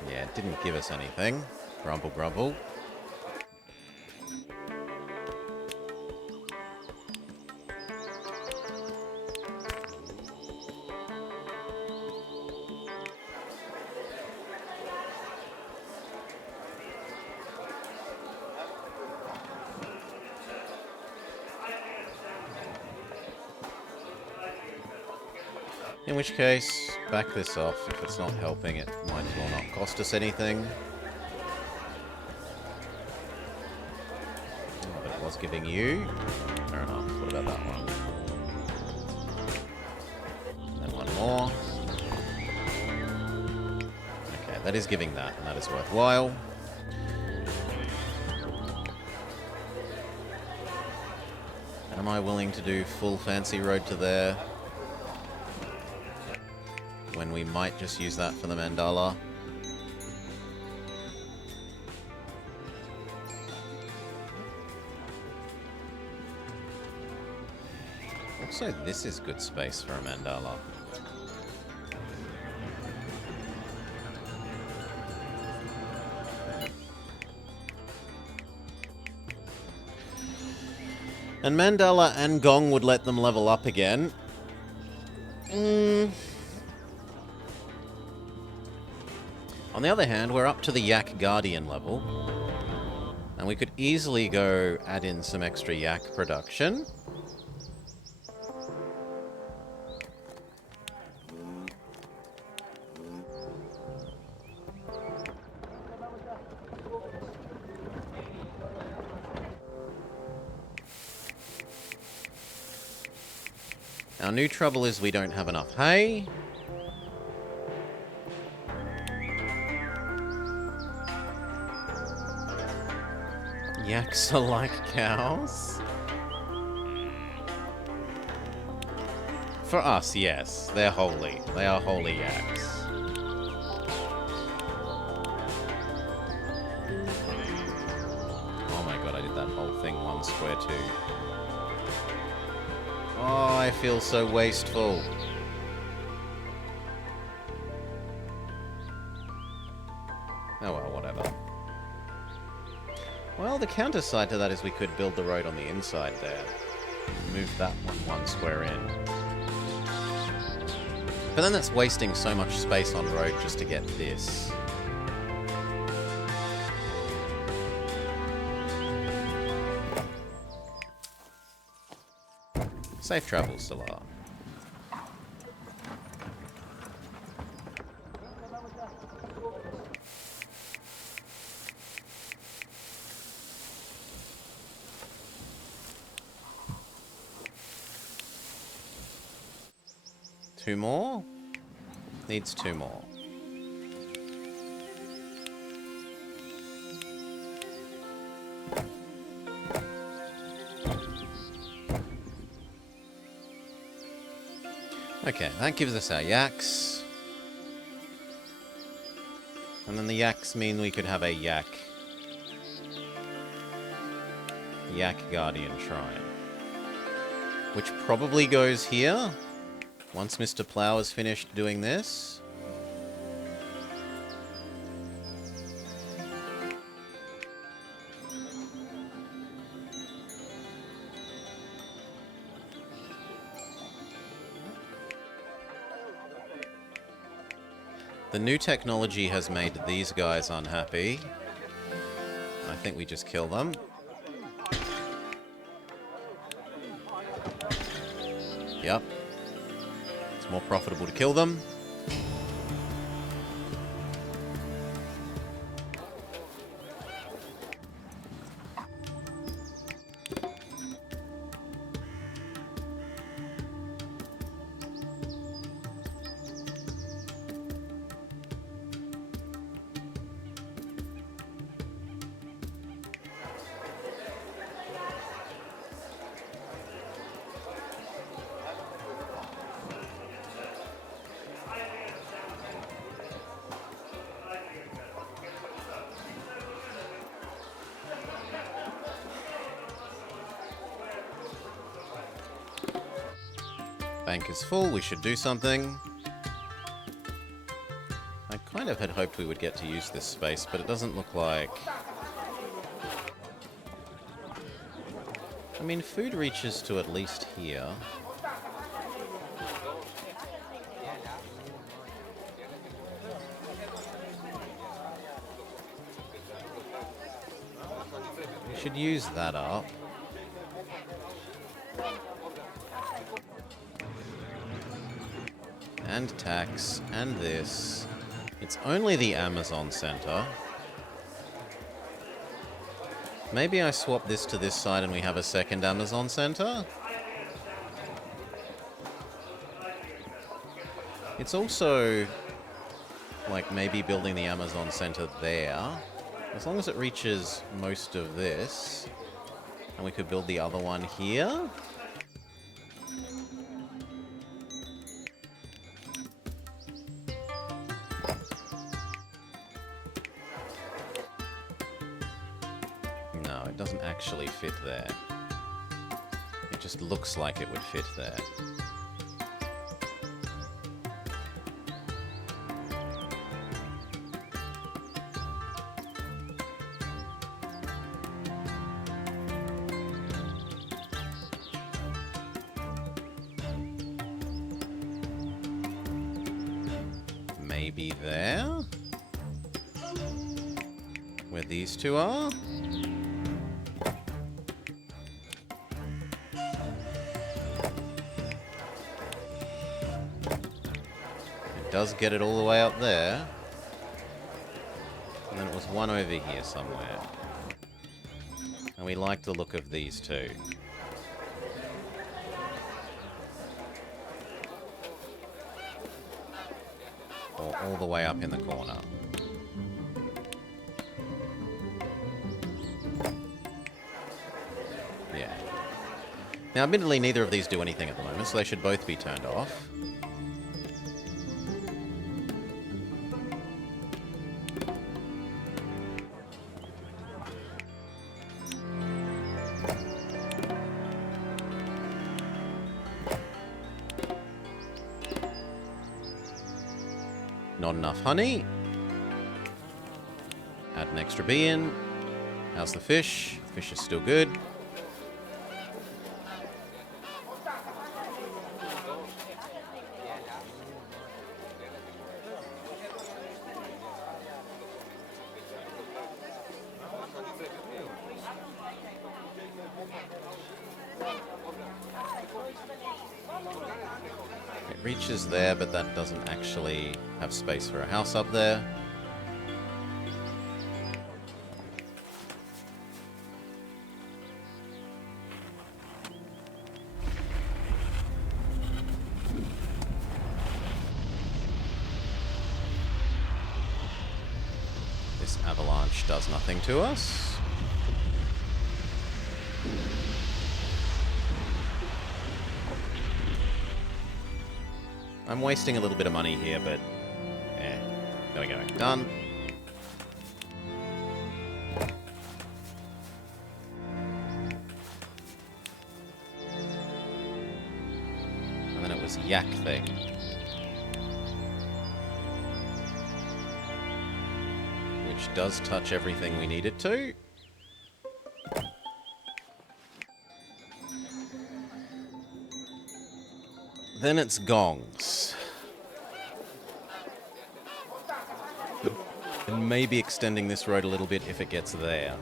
Yeah, it didn't give us anything. Grumble, grumble. In which case, back this off. If it's not helping, it might as well not cost us anything. Oh, but it was giving you. Fair enough. What about that one? And then one more. Okay, that is giving that, and that is worthwhile. Am I willing to do full fancy road to there? When we might just use that for the mandala. Also, this is good space for a mandala. And mandala and gong would let them level up again. On the other hand, we're up to the Yak Guardian level. And we could easily go add in some extra yak production. Our new trouble is we don't have enough hay. Yaks are like cows? For us, yes. They're holy. They are holy yaks. Oh my god, I did that whole thing one square too. Oh, I feel so wasteful. Oh well, whatever. Well, the counter side to that is we could build the road on the inside there. Move that one square in. But then that's wasting so much space on road just to get this. Safe travels, Solar. Two more? Needs two more. Okay, that gives us our yaks. And then the yaks mean we could have a yak Guardian Shrine. Which probably goes here. Once Mr. Plow is finished doing this. The new technology has made these guys unhappy. I think we just kill them. Yep. More profitable to kill them. Bank is full, we should do something. I kind of had hoped we would get to use this space, but it doesn't look like... I mean, food reaches to at least here. We should use that up. And tax, and this. It's only the Amazon Center. Maybe I swap this to this side and we have a second Amazon Center? It's also, like, maybe building the Amazon Center there. As long as it reaches most of this. And we could build the other one here. No, it doesn't actually fit there. It just looks like it would fit there. Maybe there? Where these two are? Does get it all the way up there. And then it was one over here somewhere. And we like the look of these two. Or all the way up in the corner. Yeah. Now, admittedly, neither of these do anything at the moment, so they should both be turned off. Not enough honey. Add an extra bee in. How's the fish? Fish is still good. It reaches there, but that doesn't actually have space for a house up there. This avalanche does nothing to us. I'm wasting a little bit of money here, but there we go. Done. And then it was Yak thing. Which does touch everything we need it to. Then it's gongs. And maybe extending this road a little bit if it gets there.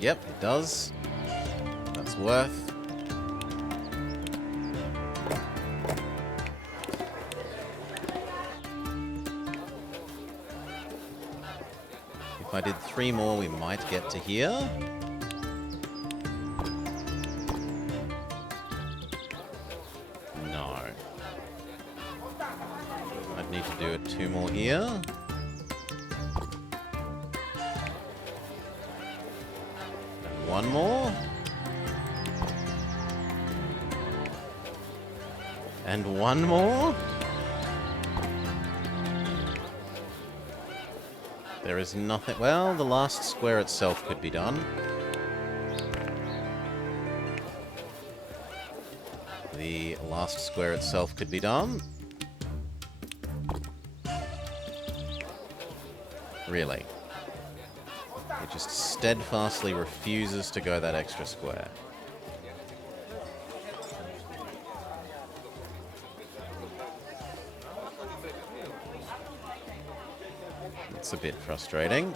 Yep, it does. That's worth. If I did 3 more, we might get to here. No. I'd need to do it 2 more here. And 1 more. And 1 more. There is nothing... Well, the last square itself could be done. The last square itself could be done. Really. It just steadfastly refuses to go that extra square. It's a bit frustrating.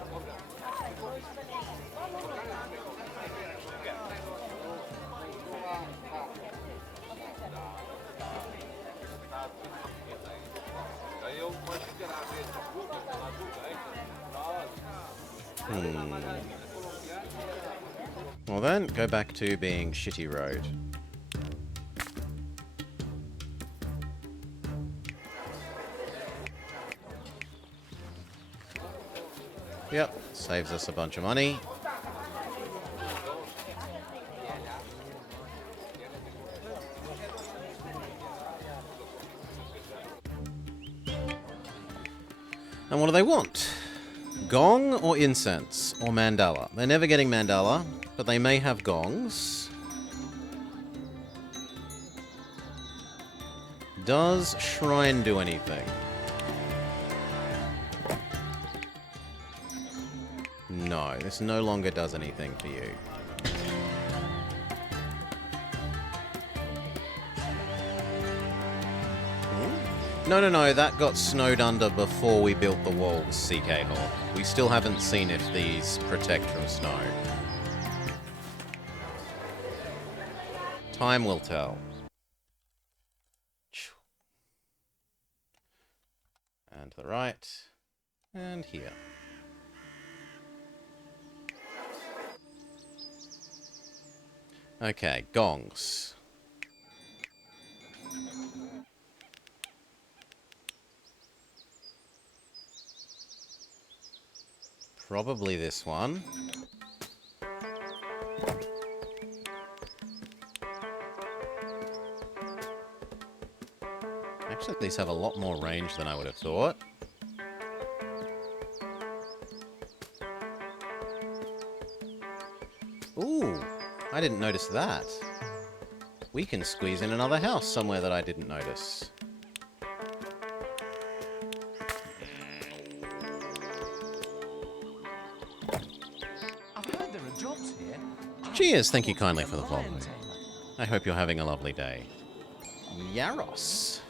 Well then, go back to being shitty road. Yep, saves us a bunch of money. And what do they want? Gong or incense or mandala? They're never getting mandala, but they may have gongs. Does shrine do anything? No, this no longer does anything for you. No, that got snowed under before we built the walls, CK Hawk. We still haven't seen if these protect from snow. Time will tell. And to the right. And here. Okay, gongs. Probably this one. Actually, these have a lot more range than I would have thought. Ooh, I didn't notice that. We can squeeze in another house somewhere that I didn't notice. Cheers, thank you kindly for the follow. I hope you're having a lovely day. Yaros.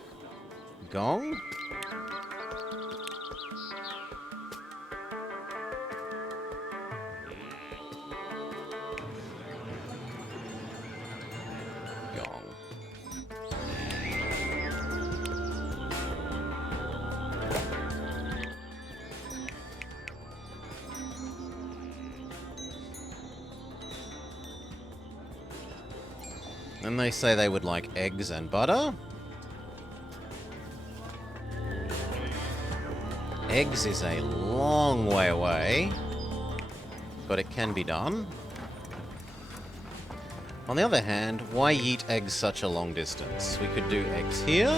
Gong? Gong. And they say they would like eggs and butter. Eggs is a long way away, but it can be done. On the other hand, why eat eggs such a long distance? We could do eggs here.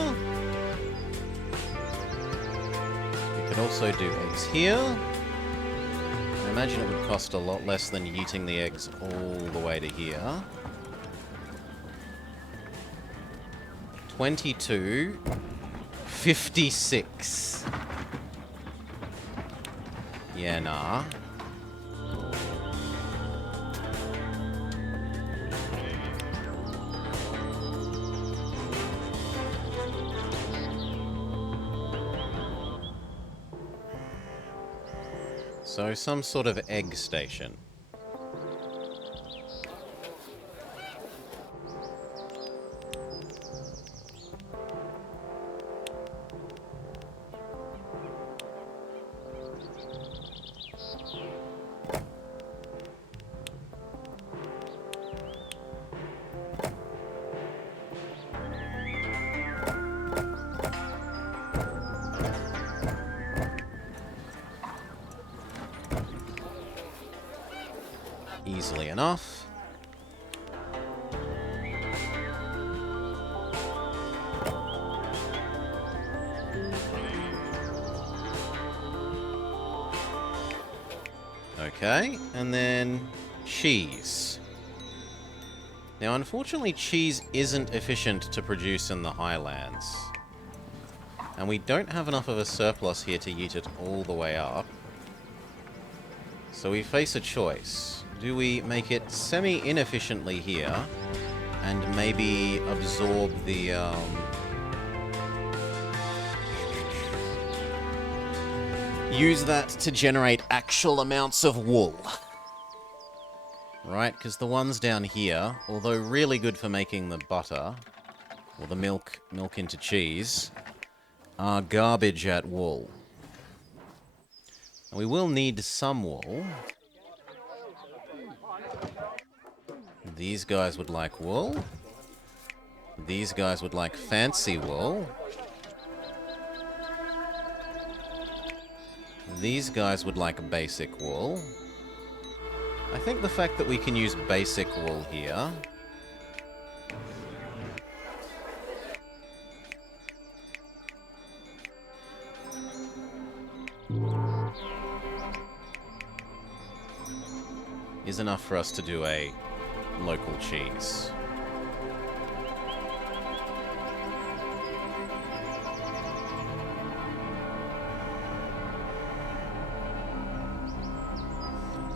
We could also do eggs here. I imagine it would cost a lot less than yeeting the eggs all the way to here. 22, 56. Yeah, nah. So, some sort of egg station. Easily enough. Okay, and then cheese. Now, unfortunately, cheese isn't efficient to produce in the highlands. And we don't have enough of a surplus here to yeet it all the way up. So we face a choice. Do we make it semi-inefficiently here, and maybe absorb the, use that to generate actual amounts of wool? Right, because the ones down here, although really good for making the butter, or the milk into cheese, are garbage at wool. And we will need some wool. These guys would like wool. These guys would like fancy wool. These guys would like basic wool. I think the fact that we can use basic wool here is enough for us to do a local cheese.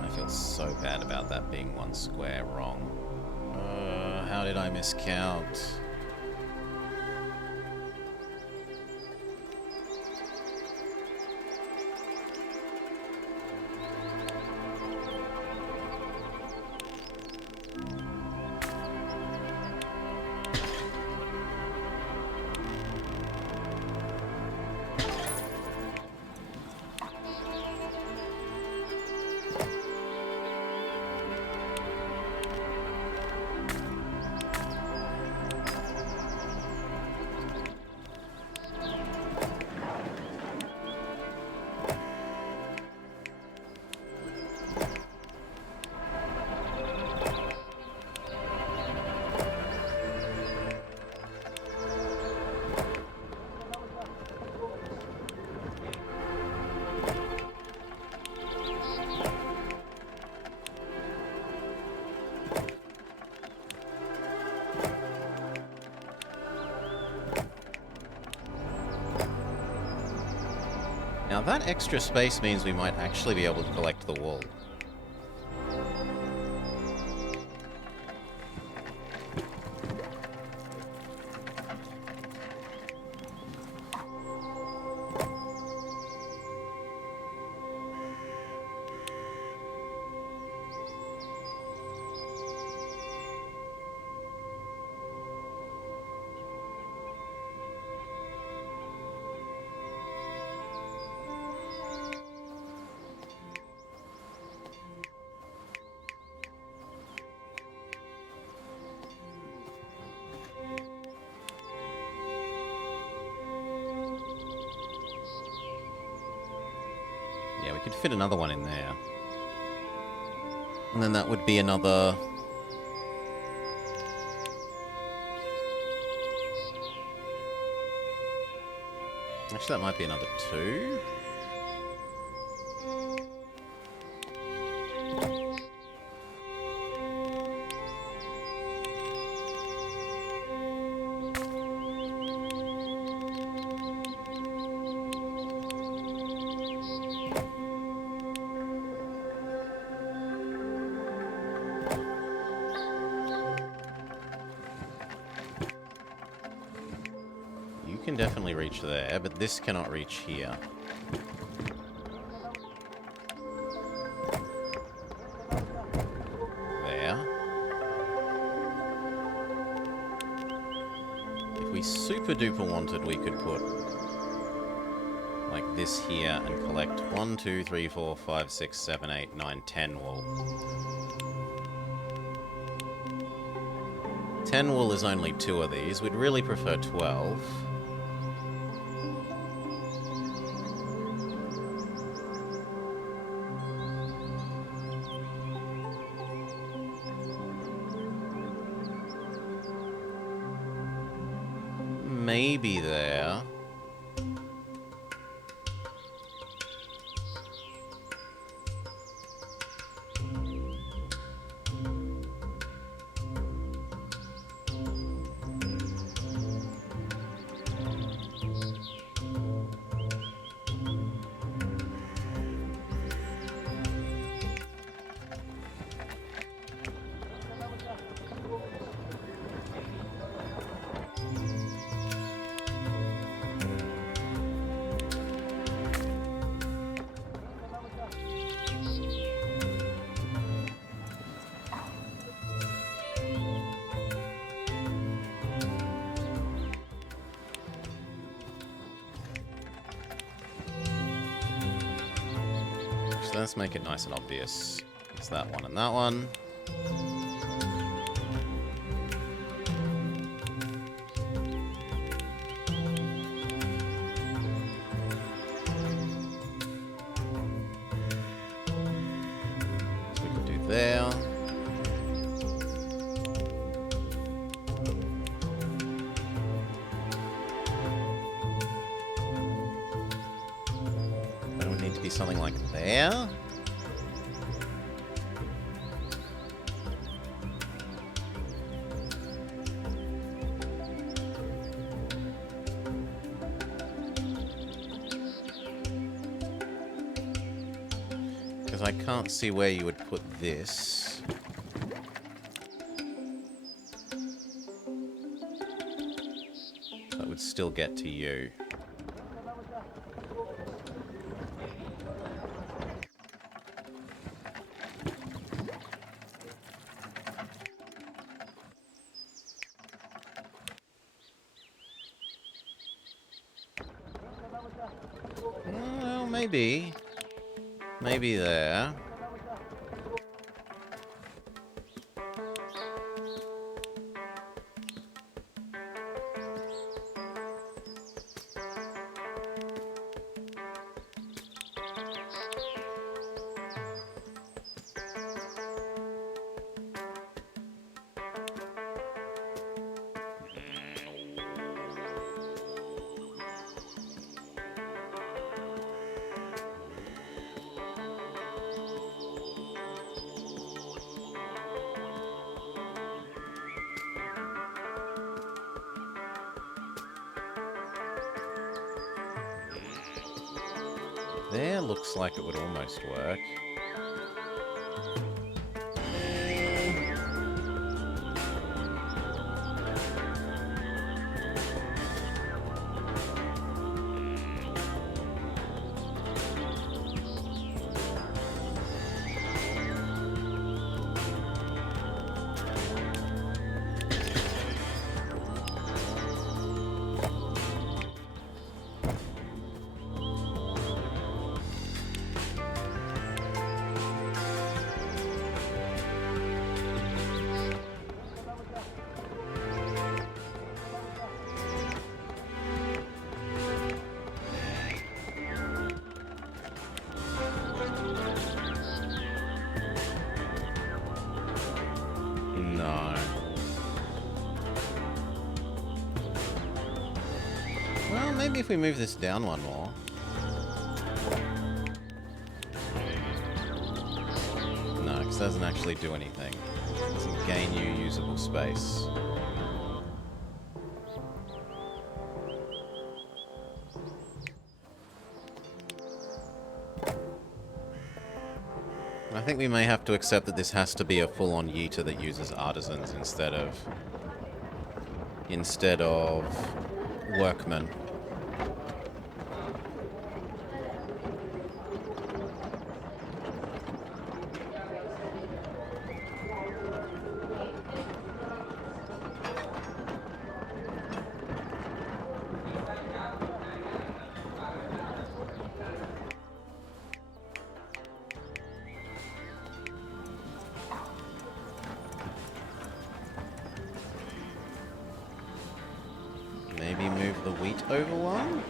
I feel so bad about that being one square wrong. How did I miscount? Now that extra space means we might actually be able to collect the wool. Yeah, we could fit another one in there. And then that would be another... Actually, that might be another 2. Can definitely reach there, but this cannot reach here. There. If we super duper wanted, we could put like this here and collect 1, 2, 3, 4, 5, 6, 7, 8, 9, 10 wool. 10 wool is only 2 of these. We'd really prefer 12. Maybe there. So let's make it nice and obvious. It's that one and that one. So we can do there. Then it would need to be something like there. Because I can't see where you would put this. That would still get to you. Well, maybe. Maybe there. There looks like it would almost work. No. Well, maybe if we move this down one more. No, because it doesn't actually do anything. It doesn't gain you usable space. I think we may have to accept that this has to be a full-on yeeter that uses artisans instead of workmen. Maybe move the wheat over one?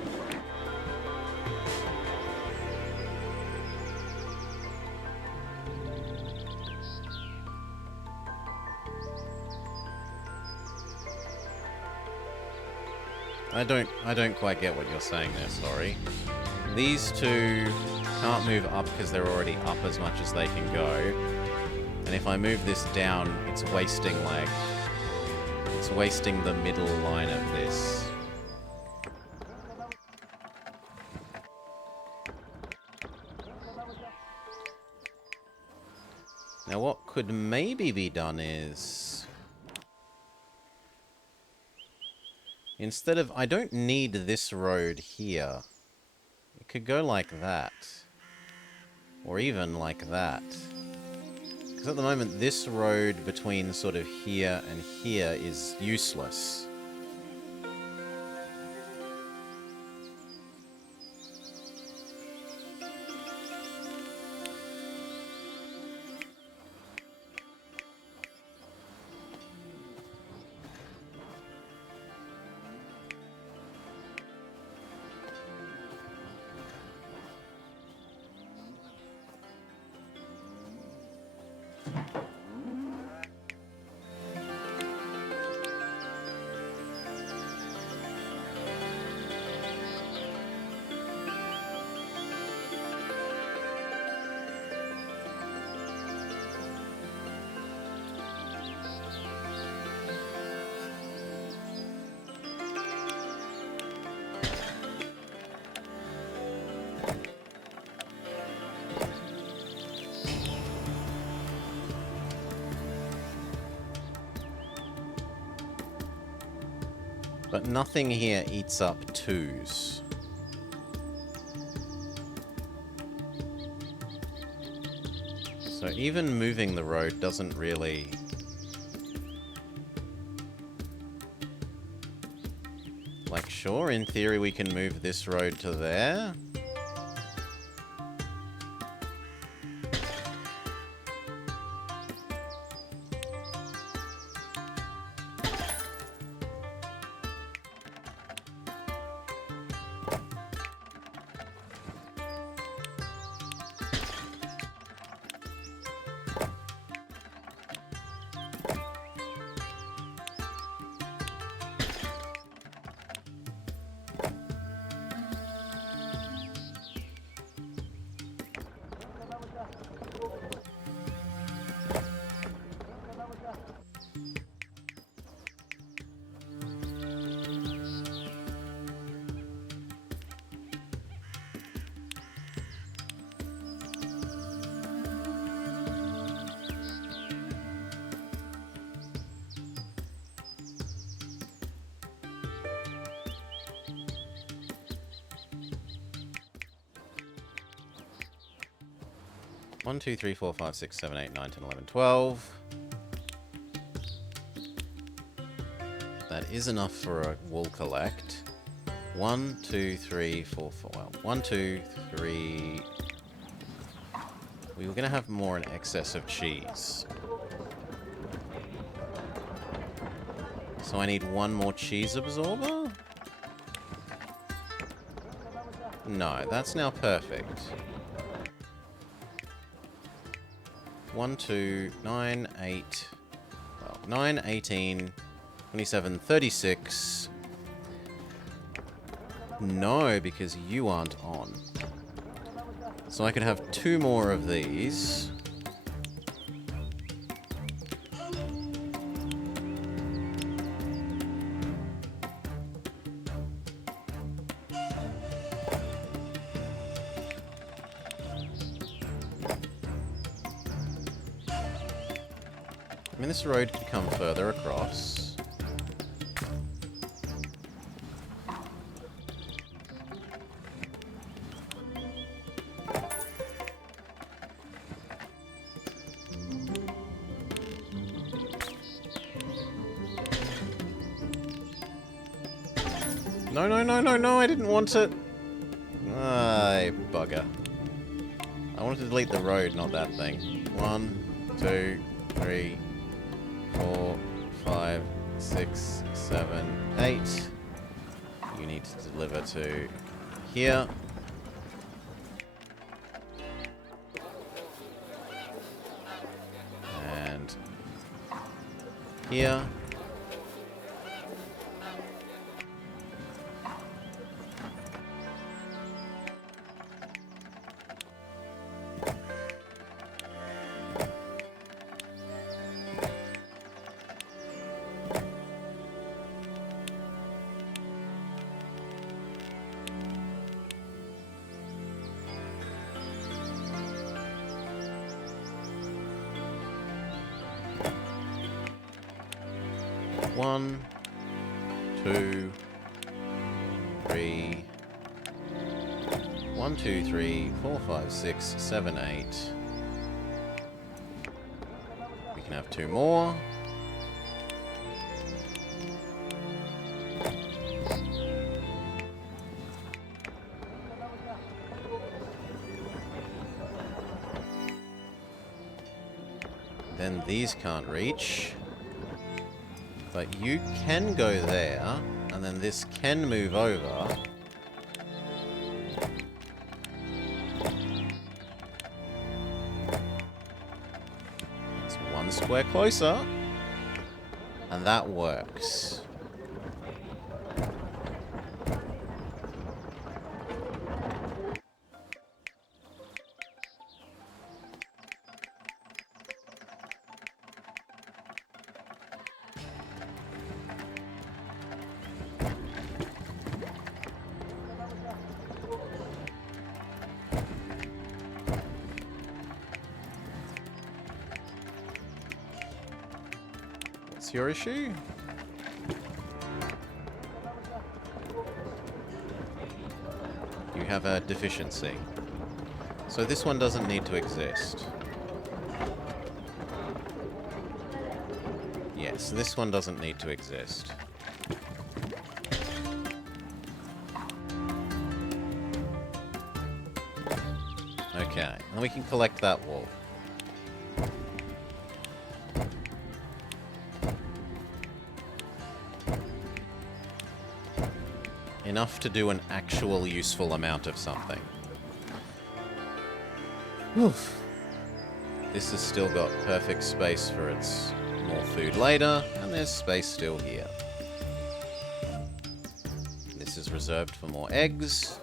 I don't quite get what you're saying there, sorry. These two can't move up because they're already up as much as they can go. And if I move this down, it's wasting the middle line of this. Now what could maybe be done is... Instead of... I don't need this road here. It could go like that. Or even like that. Because at the moment, this road between sort of here and here is useless. But nothing here eats up 2s. So even moving the road doesn't really... Like, sure, in theory we can move this road to there. One, 2, 3, 4, 5, 6, 7, 8, 9, 10, 11, 12. That is enough for a wool collect. 1, 2, 3, 4, 4. Well, 1, 2, 3. We were going to have more in excess of cheese. So I need one more cheese absorber? No, that's now perfect. 1, 2, 9, 8, well, 9, 18, 27, 36. No, because you aren't on. So I could have 2 more of these. I mean, this road could come further across. No, no, no, no, no, I didn't want it. Ay, bugger. I wanted to delete the road, not that thing. 1, 2, 3, 4, 5, 6, 7, 8. You need to deliver to here. And here. One, 2, 3. 1, 2, 3, 4, 5, 6, 7, 8. We can have 2 more. Then these can't reach. But you can go there, and then this can move over. It's 1 square closer. And that works. What's your issue? You have a deficiency. So this one doesn't need to exist. Yes, this one doesn't need to exist. Okay, and we can collect that wool. Enough to do an actual useful amount of something. Oof. This has still got perfect space for its more food later, and there's space still here. This is reserved for more eggs.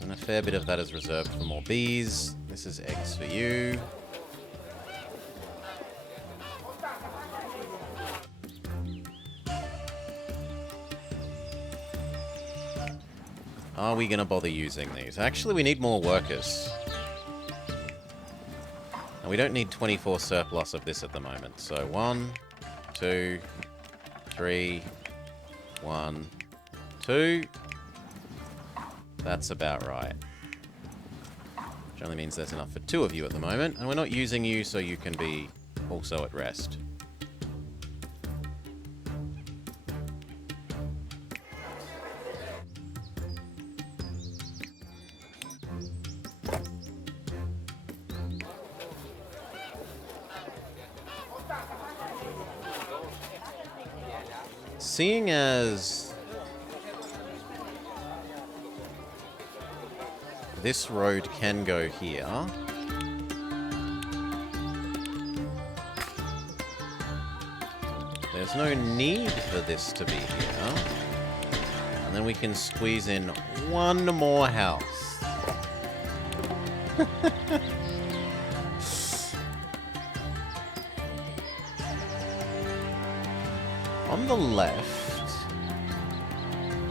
And a fair bit of that is reserved for more bees. This is eggs for you. Are we going to bother using these? Actually, we need more workers. And we don't need 24 surplus of this at the moment. So 1, 2, 3, 1, 2. That's about right. Which only means there's enough for 2 of you at the moment. And we're not using you, so you can be also at rest. Seeing as this road can go here, there's no need for this to be here. And then we can squeeze in one more house. On the left,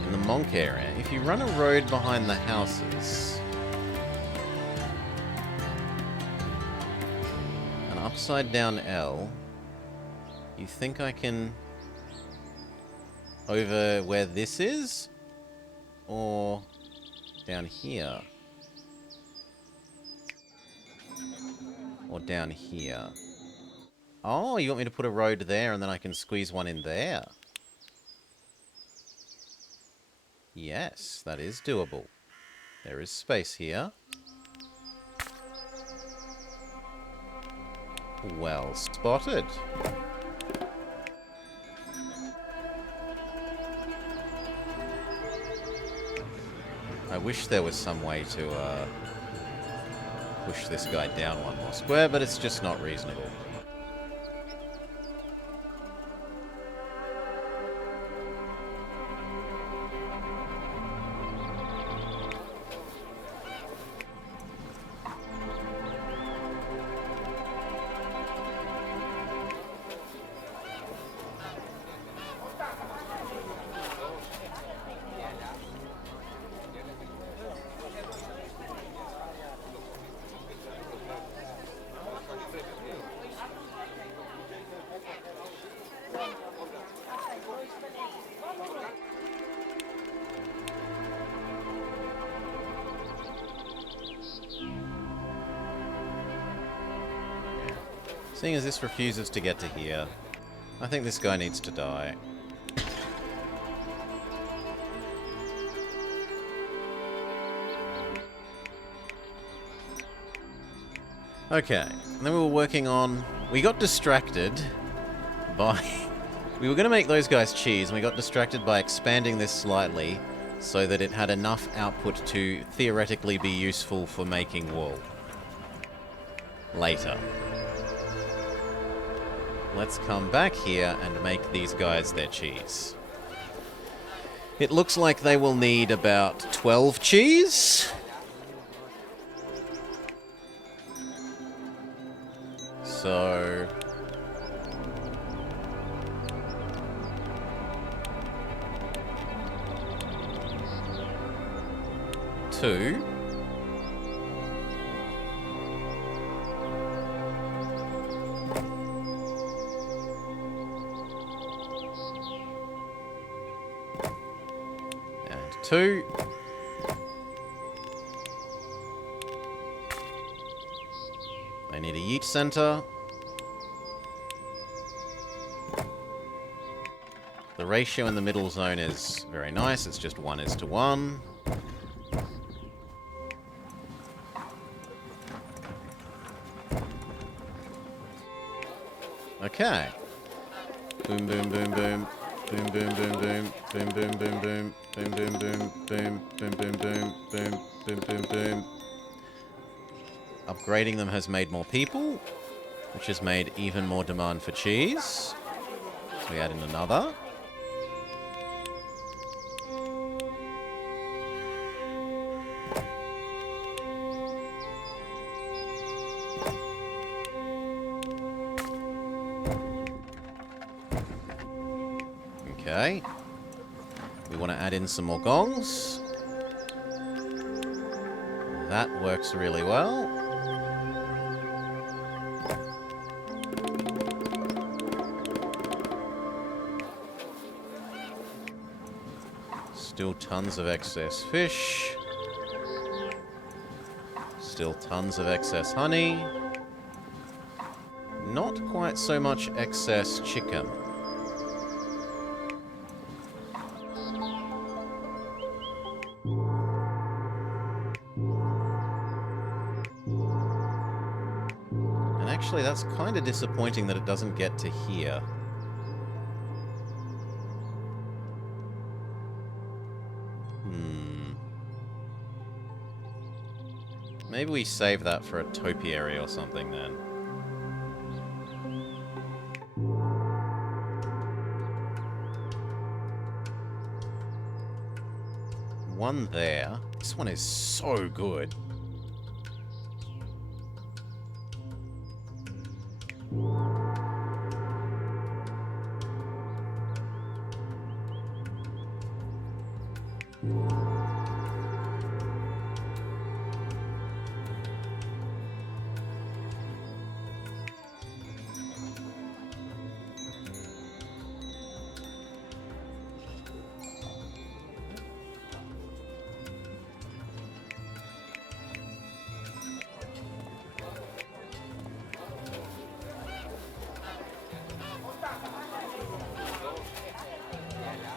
in the Monk area, if you run a road behind the houses, an upside down L, you think I can over where this is? Or down here? Or down here? Oh, you want me to put a road there and then I can squeeze one in there? Yes, that is doable. There is space here. Well spotted. I wish there was some way to push this guy down one more square, but it's just not reasonable. Seeing as this refuses to get to here, I think this guy needs to die. Okay, and then we were working on... We got distracted by... We were going to make those guys cheese, and we got distracted by expanding this slightly so that it had enough output to theoretically be useful for making wool. Later. Let's come back here and make these guys their cheese. It looks like they will need about 12 cheese. So... 2. 2. They need a yeet center. The ratio in the middle zone is very nice. It's just 1:1. Okay. Boom, boom, boom, boom. Boom, boom, boom, boom. Boom, boom, boom, boom. Boom, boom, boom. Boom, boom, boom, boom. Boom, boom, boom, boom. Upgrading them has made more people, which has made even more demand for cheese. So we add in another. Okay. We want to add in some more gongs. That works really well. Still tons of excess fish. Still tons of excess honey. Not quite so much excess chicken. And actually, that's kind of disappointing that it doesn't get to here. Maybe we save that for a topiary or something then. One there. This one is so good.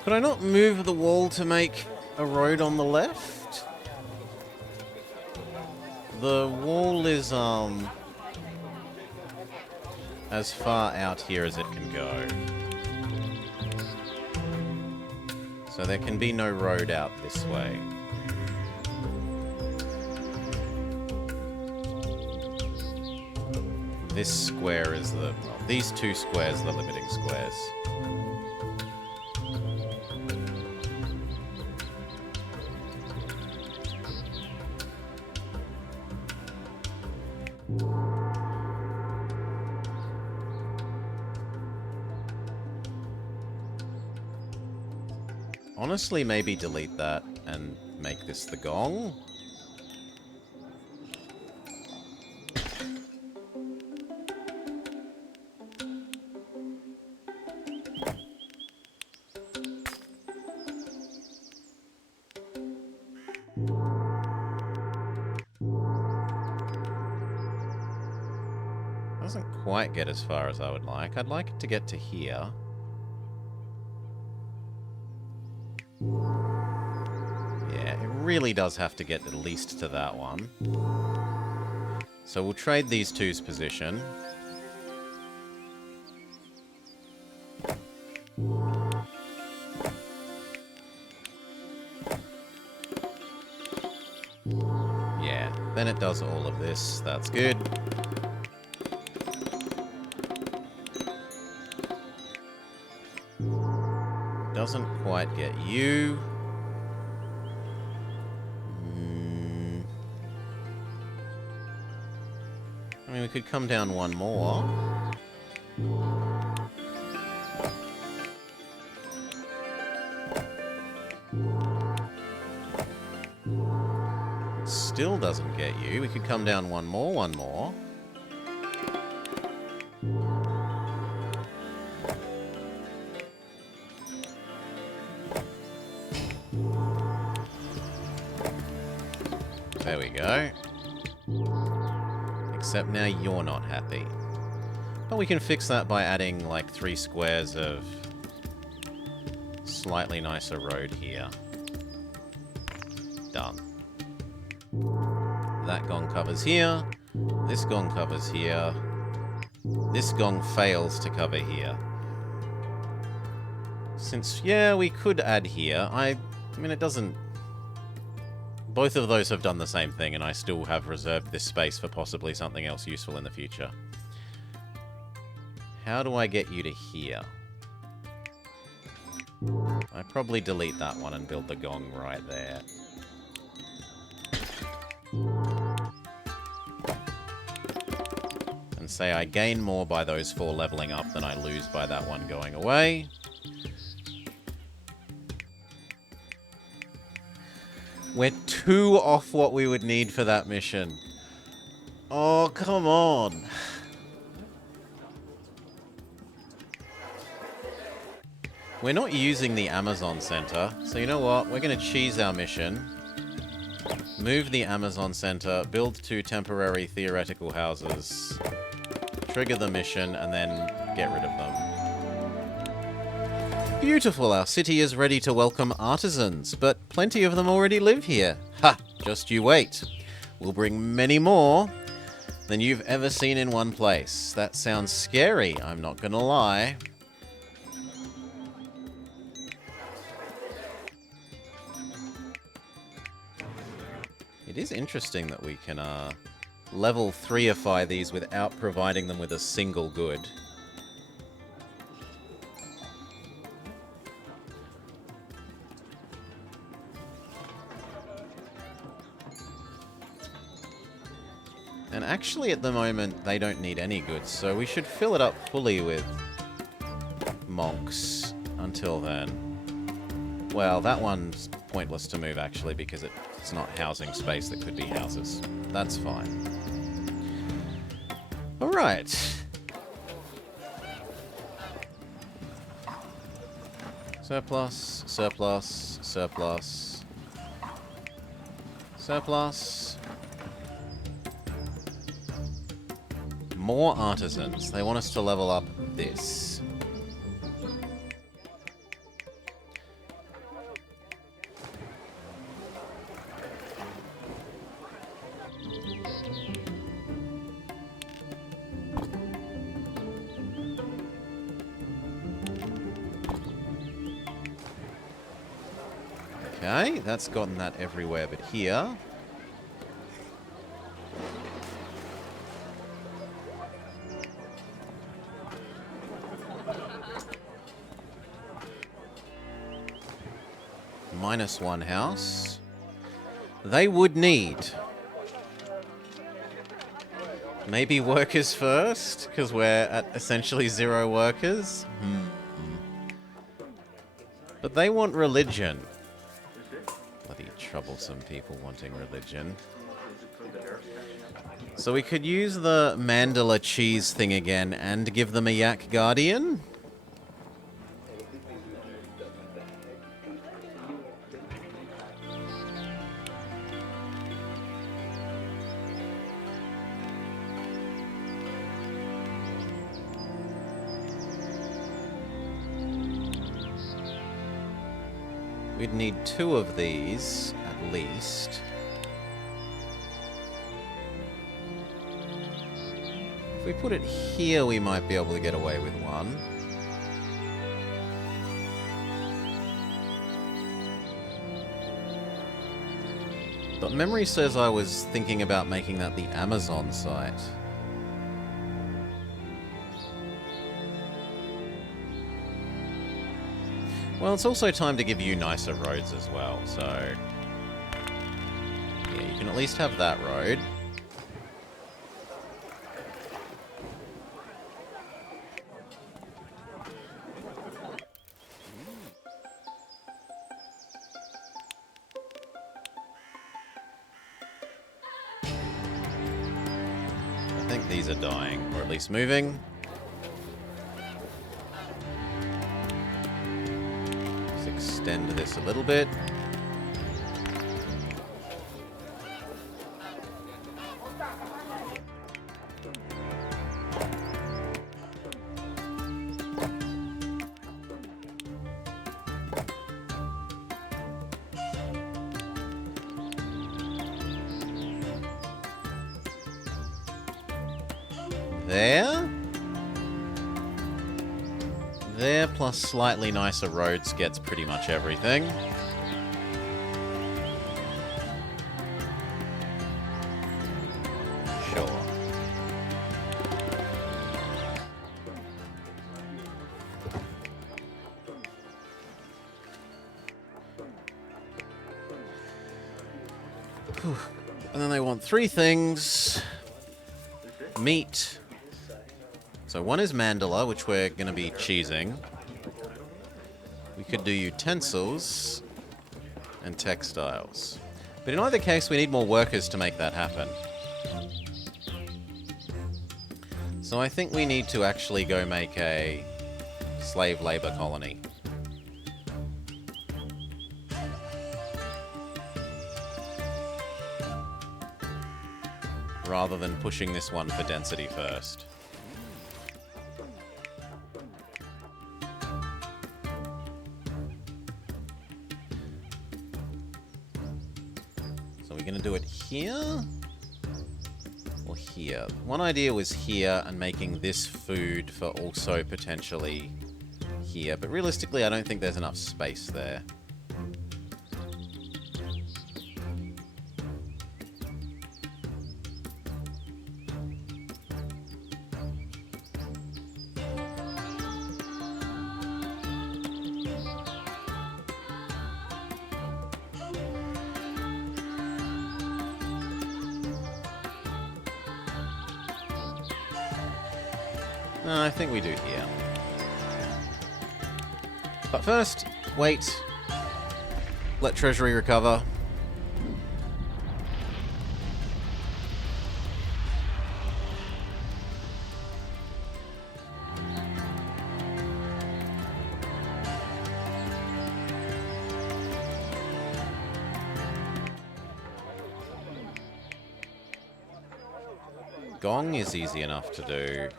Could I not move the wall to make a road on the left? The wall is, as far out here as it can go. So there can be no road out this way. This square is the... well, these two squares are the limiting squares. Honestly, maybe delete that and make this the gong. Doesn't quite get as far as I would like. I'd like it to get to here. Yeah, it really does have to get at least to that one. So we'll trade these two's position. Yeah, then it does all of this. That's good. Doesn't quite get you. I mean, we could come down one more. Still doesn't get you. We could come down one more. There we go. Except now you're not happy. But we can fix that by adding like 3 squares of slightly nicer road here. Done. That gong covers here. This gong covers here. This gong fails to cover here. Since, yeah, we could add here. I mean, it doesn't... Both of those have done the same thing, and I still have reserved this space for possibly something else useful in the future. How do I get you to here? I probably delete that one and build the gong right there. And say I gain more by those 4 leveling up than I lose by that one going away. We're 2 off what we would need for that mission. Oh, come on. We're not using the Amazon Center, so you know what? We're going to cheese our mission. Move the Amazon Center, build 2 temporary theoretical houses, trigger the mission, and then get rid of them. Beautiful, our city is ready to welcome artisans, but plenty of them already live here. Ha! Just you wait. We'll bring many more than you've ever seen in one place. That sounds scary, I'm not gonna lie. It is interesting that we can level 3ify these without providing them with a single good. And actually, at the moment, they don't need any goods, so we should fill it up fully with monks until then. Well, that one's pointless to move, actually, because it's not housing space that could be houses. That's fine. Alright. Surplus, surplus, surplus, surplus. More artisans. They want us to level up this. Okay, that's gotten that everywhere but here. -1 house. They would need maybe workers first, because we're at essentially 0 workers. But they want religion. Bloody troublesome people wanting religion. So we could use the mandala cheese thing again and give them a yak guardian. We'd need 2 of these, at least. If we put it here, we might be able to get away with 1. But memory says I was thinking about making that the Amazon site. Well, it's also time to give you nicer roads as well, so... yeah, you can at least have that road. I think these are dying, or at least moving. Extend this a little bit. there. There plus slightly nicer roads gets pretty much everything. Sure. And then they want 3 things. Meat. So one is mandala, which we're going to be cheesing. We could do utensils and textiles. But in either case, we need more workers to make that happen. So I think we need to actually go make a slave labor colony. Rather than pushing this one for density first. So we're going to do it here? Or here? One idea was here and making this food for also potentially here. But realistically, I don't think there's enough space there. No, I think we do here. But first, wait. Let Treasury recover. Gong is easy enough to do.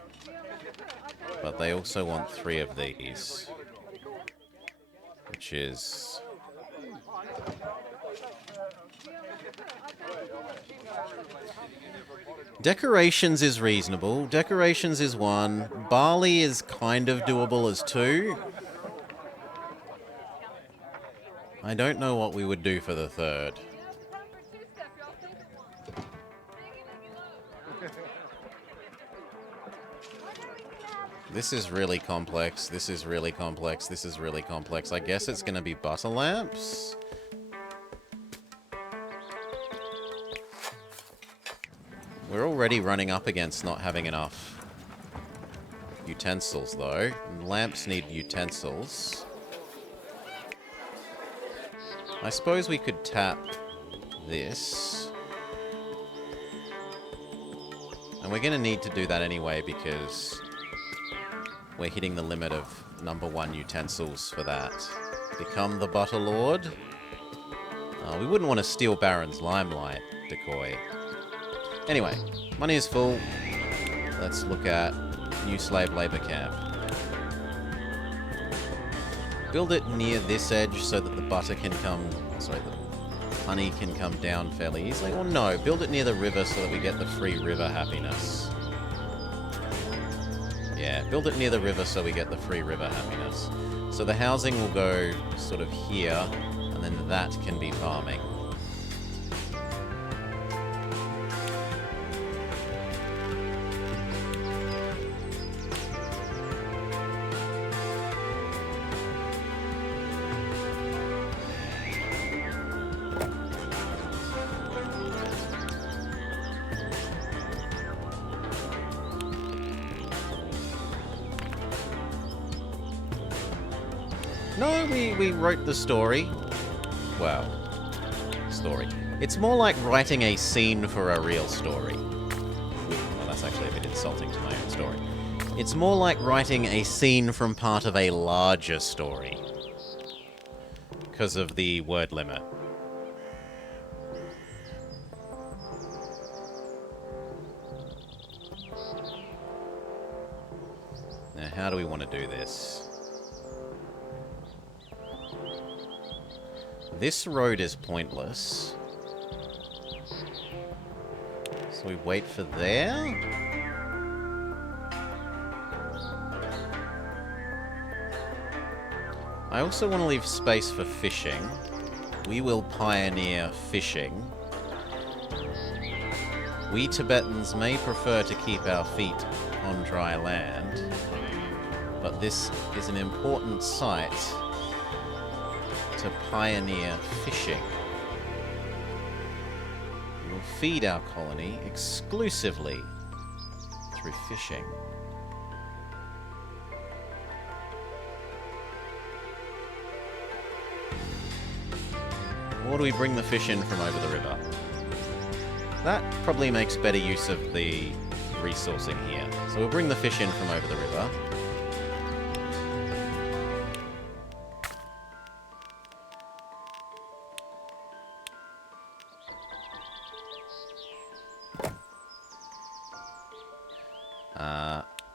But they also want 3 of these. Which is... Decorations is reasonable. Decorations is 1. Barley is kind of doable as 2. I don't know what we would do for the 3rd. This is really complex. This is really complex. This is really complex. I guess it's going to be butter lamps. We're already running up against not having enough utensils, though. And lamps need utensils. I suppose we could tap this. And we're going to need to do that anyway because we're hitting the limit of number 1 utensils for that. Become the Butter Lord. We wouldn't want to steal Baron's limelight, Decoy. Anyway, money is full. Let's look at new slave labor camp. Build it near this edge so that the butter can come... Sorry, the honey can come down fairly easily. Or no, build it near the river so that we get the free river happiness. Yeah, build it near the river so we get the free river happiness. So the housing will go sort of here, and then that can be farming. No, we wrote the story. Well, story. It's more like writing a scene for a real story. Well, that's actually a bit insulting to my own story. It's more like writing a scene from part of a larger story. Because of the word limit. Now, how do we want to do this? This road is pointless. So we wait for there. I also want to leave space for fishing. We will pioneer fishing. We Tibetans may prefer to keep our feet on dry land, but this is an important site to pioneer fishing. We will feed our colony exclusively through fishing. Or do we bring the fish in from over the river? That probably makes better use of the resourcing here. So we'll bring the fish in from over the river.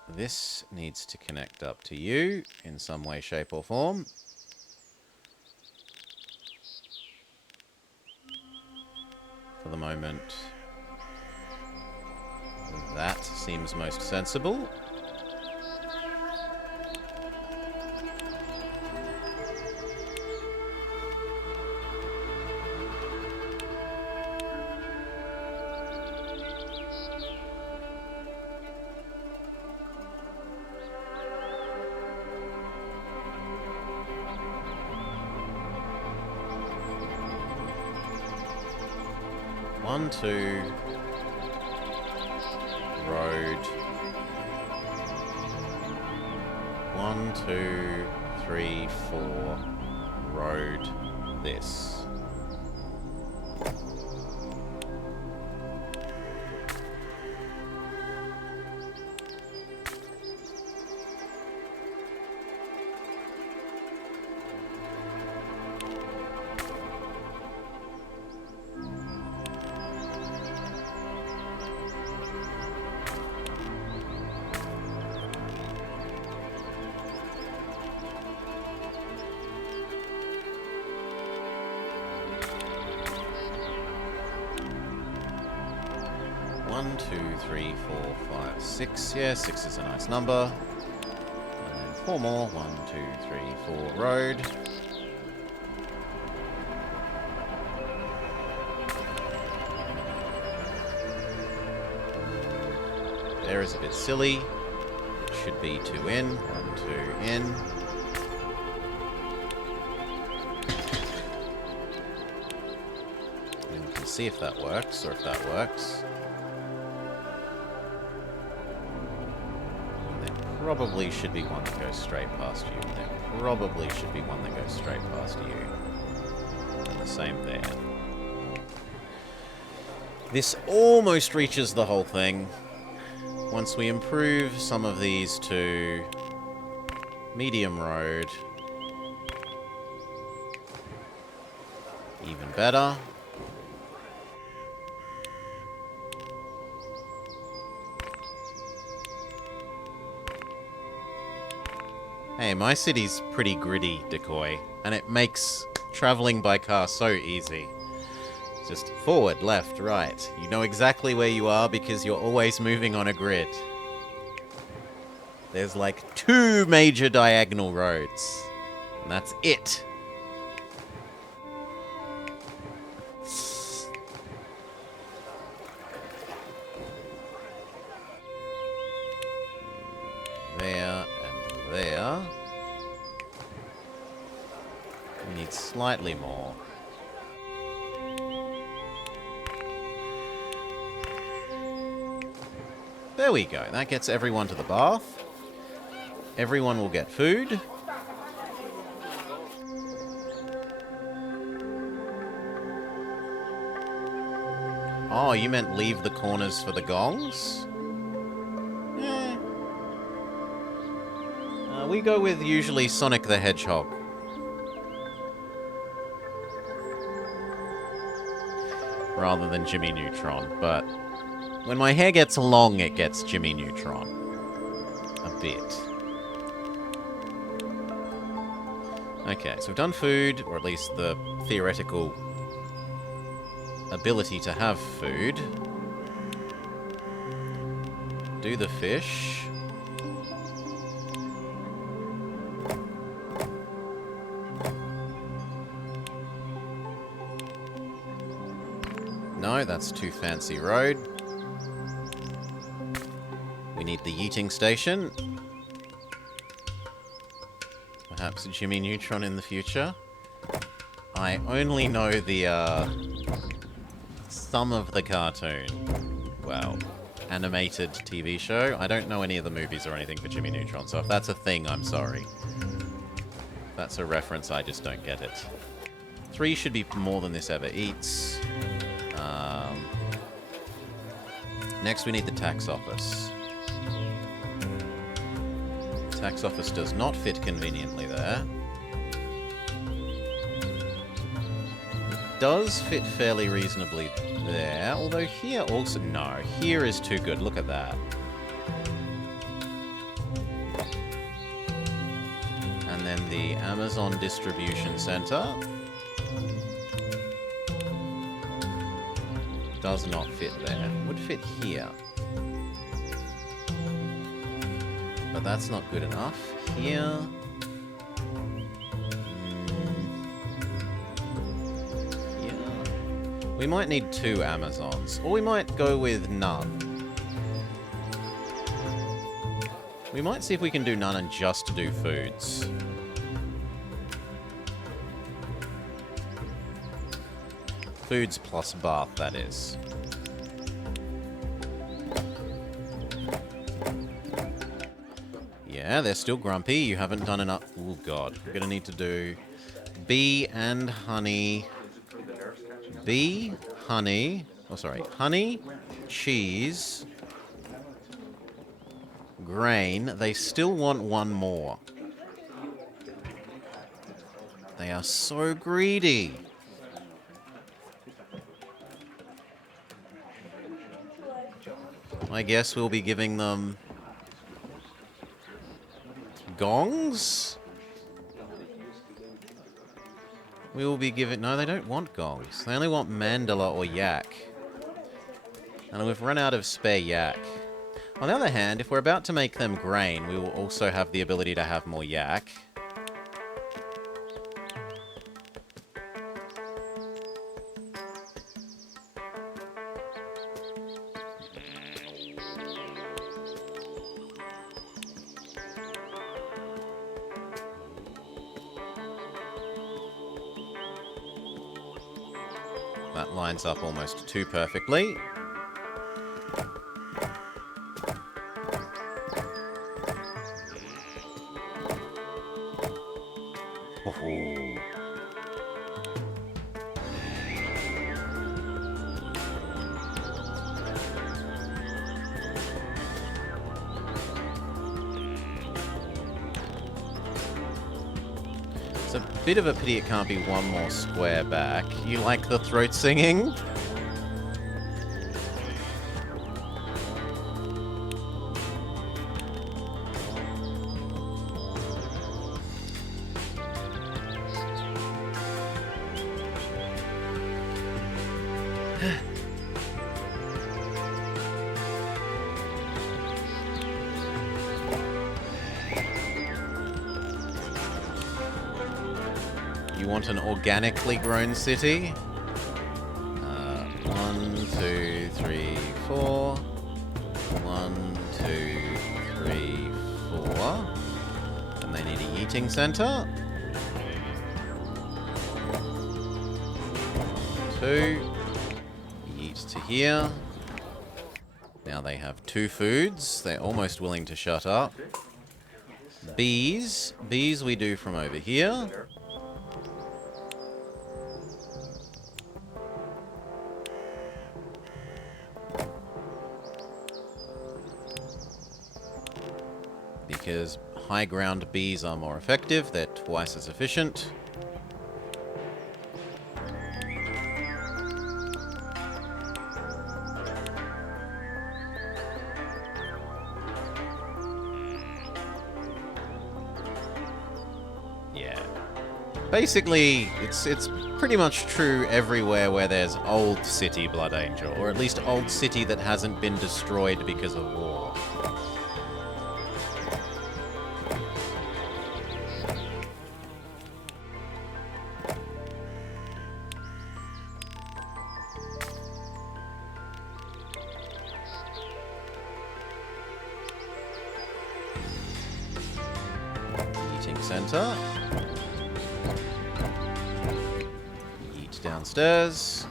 This needs to connect up to you in some way, shape, or form. For the moment, that seems most sensible. One, two, road. 1, 2, 3, 4, road. This. One, 2, 3, 4, 5, 6. Yeah, 6 is a nice number. And then 4 more. 1, 2, 3, 4. Road. There is a bit silly. It should be 2 in. 1, 2 in. And we can see if that works, or if that works. Probably should be one that goes straight past you. There probably should be one that goes straight past you. And the same there. This almost reaches the whole thing. Once we improve some of these to medium road, even better. Hey, my city's pretty gritty, Decoy, and it makes traveling by car so easy. Just forward, left, right. You know exactly where you are because you're always moving on a grid. There's like 2 major diagonal roads, and that's it. There and there. We need slightly more. There we go. That gets everyone to the bath. Everyone will get food. Oh, you meant leave the corners for the gongs? We go with usually Sonic the Hedgehog. Rather than Jimmy Neutron, but when my hair gets long, it gets Jimmy Neutron. A bit. Okay, so we've done food, or at least the theoretical ability to have food. Do the fish. No, that's too fancy road. We need the yeeting station. Perhaps a Jimmy Neutron in the future. I only know the, some of the cartoon. Well, animated TV show. I don't know any of the movies or anything for Jimmy Neutron, so if that's a thing, I'm sorry. If that's a reference, I just don't get it. 3 should be more than this ever eats. Next, we need the tax office. Tax office does not fit conveniently there. It does fit fairly reasonably there, although here also... No, here is too good. Look at that. And then the Amazon Distribution Center does not fit there. Would fit here. But that's not good enough. Here... Here... We might need 2 Amazons. Or we might go with none. We might see if we can do none and just do foods. Foods plus bath, that is. Yeah, they're still grumpy. You haven't done enough. Oh, God. We're going to need to do bee and honey. Bee, honey. Oh, sorry. Honey, cheese, grain. They still want 1 more. They are so greedy. I guess we'll be giving them gongs? We will be giving... No, they don't want gongs. They only want mandala or yak. And we've run out of spare yak. On the other hand, if we're about to make them grain, we will also have the ability to have more yak. That lines up almost too perfectly. Oh. It's a bit of a pity it can't be 1 more square back. You like the throat singing? You want an organically grown city? 1, 2, 3, 4. 1, 2, 3, 4. And they need a eating center. 2. Yeet to here. Now they have 2 foods. They're almost willing to shut up. Bees. Bees we do from over here. Because high ground bees are more effective, they're twice as efficient. Yeah. Basically, it's pretty much true everywhere where there's old city Blood Angel, or at least old city that hasn't been destroyed because of war. center. Yeet downstairs.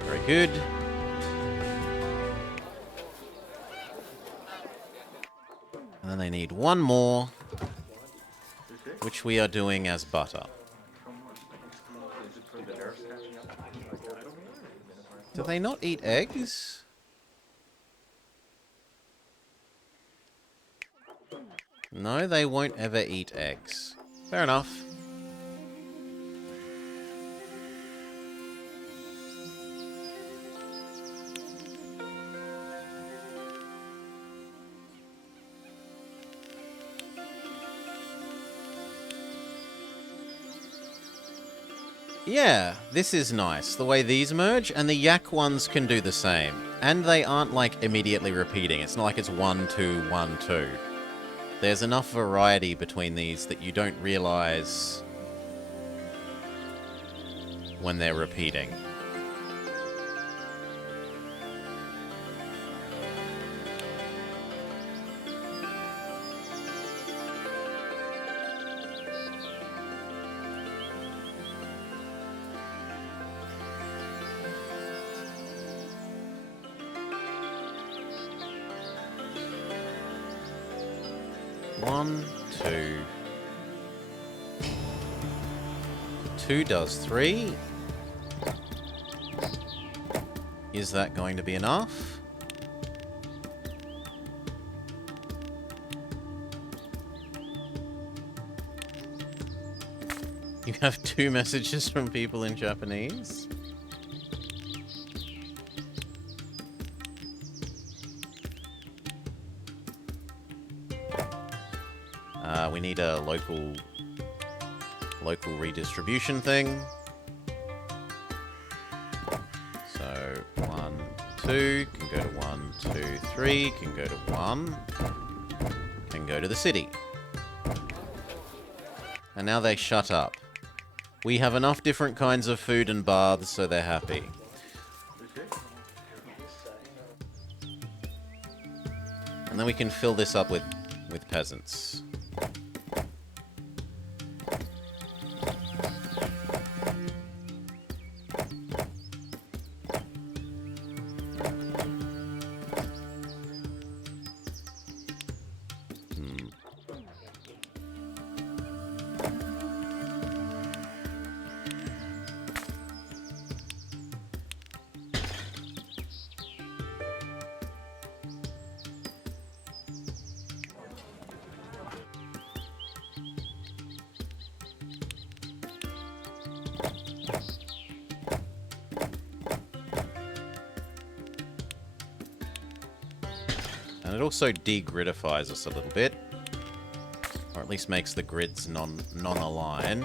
Very good. And then they need one more, which we are doing as butter. Do they not eat eggs? No, they won't ever eat eggs. Fair enough. Yeah, this is nice, the way these merge, and the yak ones can do the same. And they aren't, like, immediately repeating. It's not like it's 1, 2, 1, 2. There's enough variety between these that you don't realize when they're repeating. One, two. 2 does 3. Is that going to be enough? You have 2 messages from people in Japanese? We need a local redistribution thing. So 1, 2 can go to 1, 2, 3 can go to 1, can go to the city. And now they shut up. We have enough different kinds of food and baths, so they're happy. And then we can fill this up with peasants. And it also degridifies us a little bit. Or at least makes the grids non-aligned.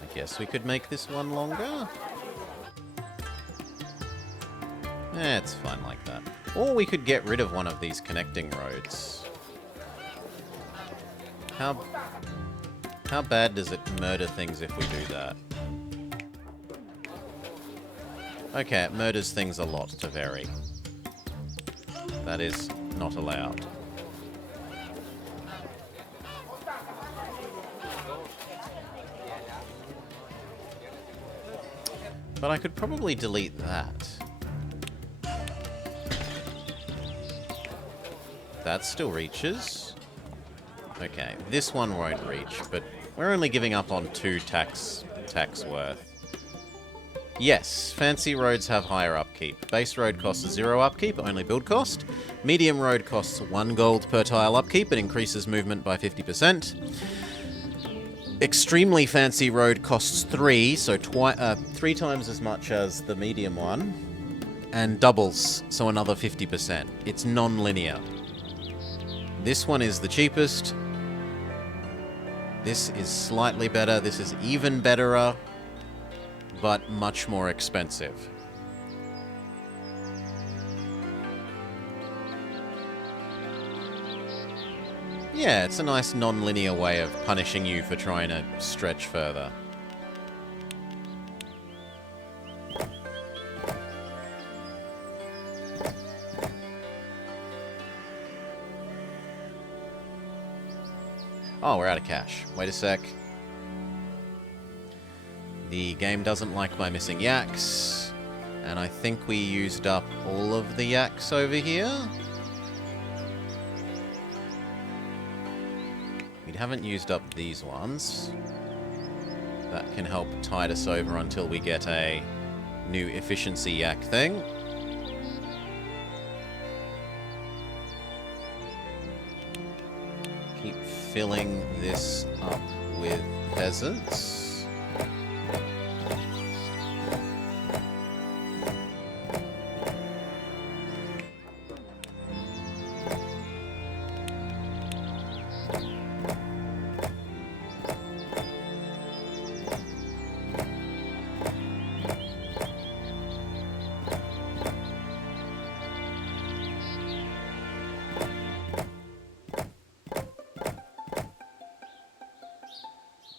I guess we could make this one longer. It's fine like that. Or we could get rid of one of these connecting roads. How bad does it murder things if we do that? Okay, it murders things a lot to vary. That is not allowed. But I could probably delete that. That still reaches. Okay, this one won't reach, but we're only giving up on 2 tax worth. Yes, fancy roads have higher upkeep. Base road costs 0 upkeep, only build cost. Medium road costs 1 gold per tile upkeep, it increases movement by 50%. Extremely fancy road costs 3, so 3 times as much as the medium one. And doubles, so another 50%. It's non-linear. This one is the cheapest. This is slightly better. This is even betterer, but much more expensive. Yeah, it's a nice non-linear way of punishing you for trying to stretch further. Oh, we're out of cash. Wait a sec. The game doesn't like my missing yaks. And I think we used up all of the yaks over here. We haven't used up these ones. That can help tide us over until we get a new efficiency yak thing. Keep filling this up with peasants.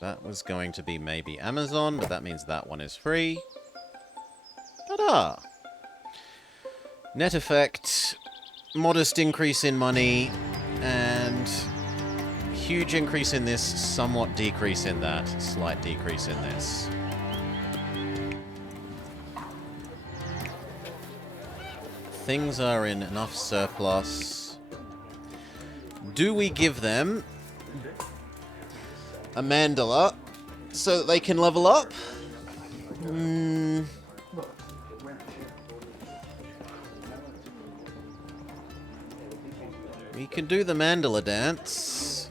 That was going to be maybe Amazon, but that means that one is free. Ta-da! Net effect, modest increase in money, and huge increase in this, somewhat decrease in that, slight decrease in this. Things are in enough surplus. Do we give them a mandala so that they can level up? We can do the mandala dance.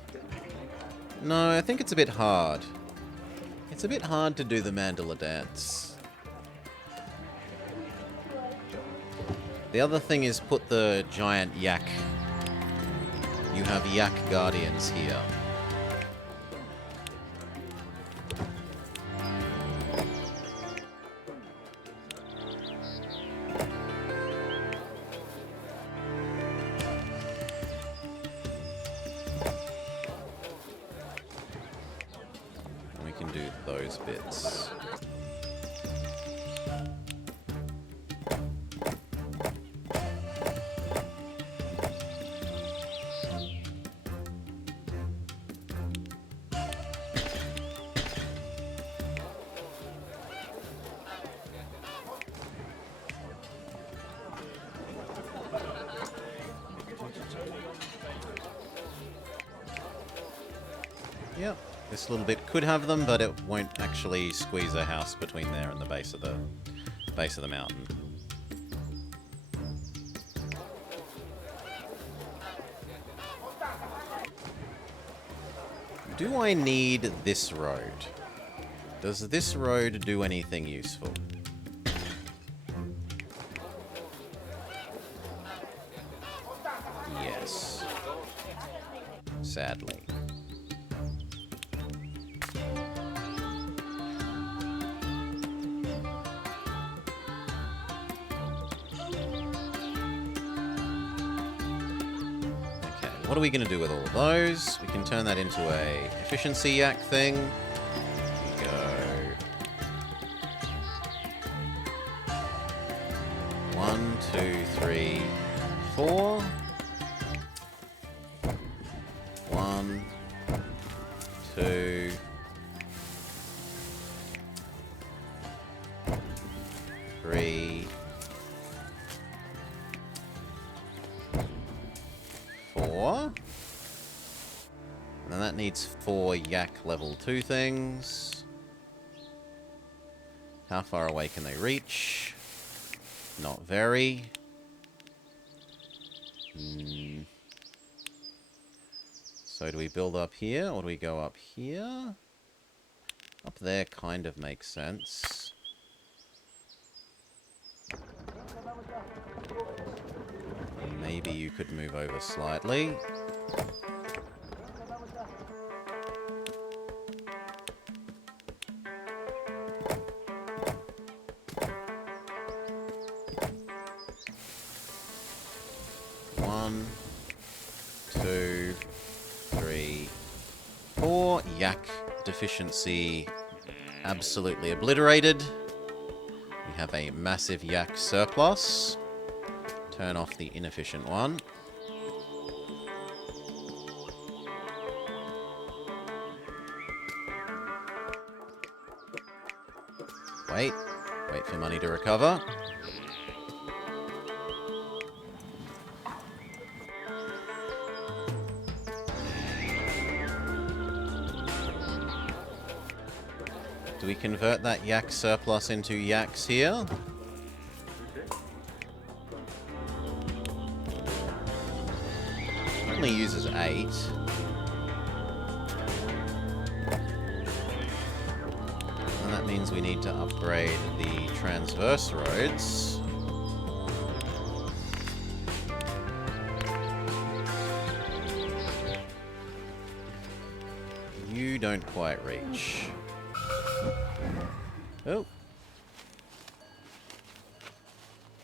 No, I think it's a bit hard. It's a bit hard to do the mandala dance. The other thing is put the giant yak. You have yak guardians here. Bits. Yep. This little bit could have them, but it won't actually squeeze a house between there and the base of the mountain. Do I need this road? Does this road do anything useful? Yes. Sadly. What are we going to do with all of those? We can turn that into a efficiency yak thing. Here we go. 1, 2, 3, 4. 1, 2, 3, 4. And then that needs 4 yak level 2 things. How far away can they reach? Not very. So do we build up here, or do we go up here? Up there kind of makes sense. Maybe you could move over slightly. One, 2, 3, 4. Yak deficiency absolutely obliterated. We have a massive yak surplus. Turn off the inefficient one. Wait. Wait for money to recover. Do we convert that yak surplus into yaks here? Only uses 8. And that means we need to upgrade the transverse roads. You don't quite reach. Oh.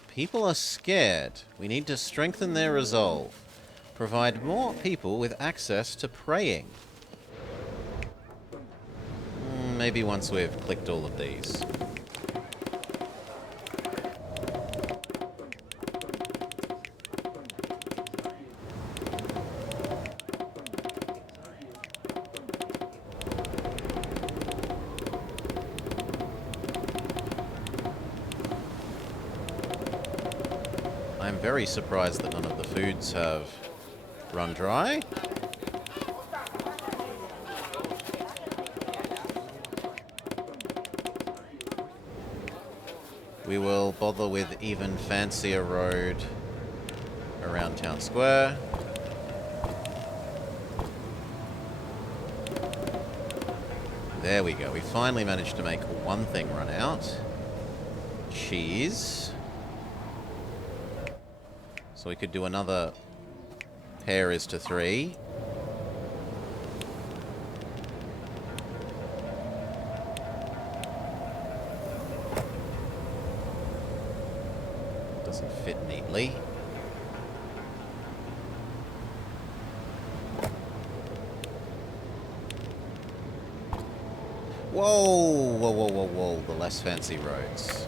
People are scared. We need to strengthen their resolve. Provide more people with access to praying. Maybe once we've clicked all of these. I'm very surprised that none of the foods have run dry. We will bother with even fancier road around town square. There we go. We finally managed to make one thing run out. Cheese. So we could do another pair is to 3. Doesn't fit neatly. Whoa! Whoa, whoa, whoa, whoa. The less fancy roads.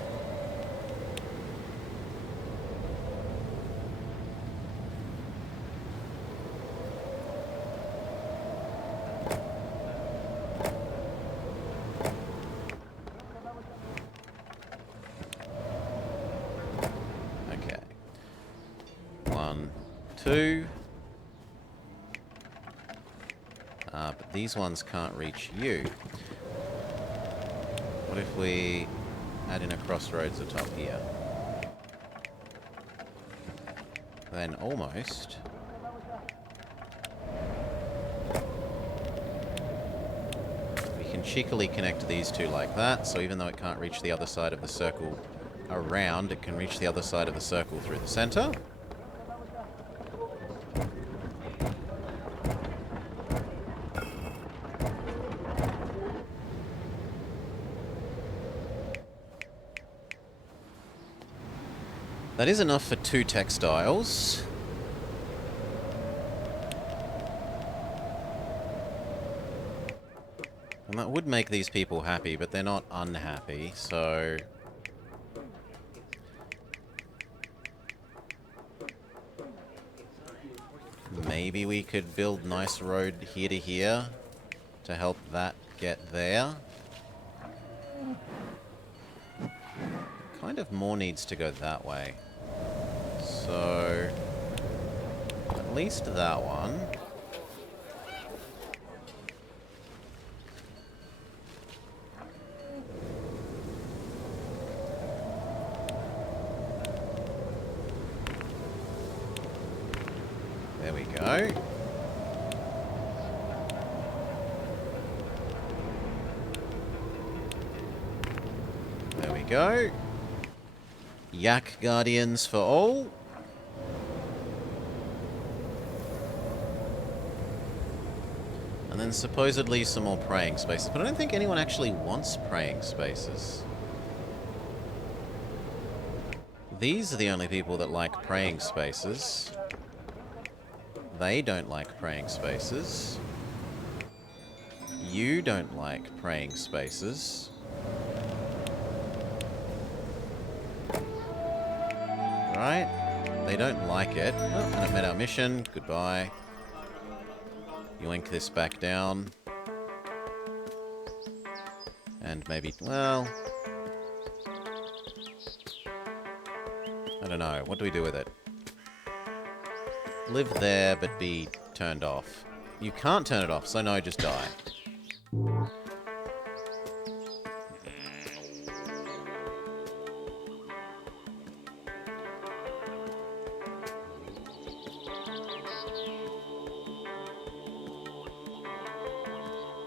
Okay. 1, 2. But these ones can't reach you. What if we add in a crossroads atop here? Then almost. We can cheekily connect these two like that, so even though it can't reach the other side of the circle around, it can reach the other side of the circle through the center. That is enough for 2 textiles. And that would make these people happy, but they're not unhappy, so... maybe we could build nice road here to here to help that get there. Kind of more needs to go that way. So, at least that one. There we go. There we go. Yak Guardians for all. And then supposedly some more praying spaces. But I don't think anyone actually wants praying spaces. These are the only people that like praying spaces. They don't like praying spaces. You don't like praying spaces. Right? They don't like it. Oh, and it met our mission. Goodbye. Yoink this back down. And maybe, well, don't know. What do we do with it? Live there, but be turned off. You can't turn it off, so no, just die.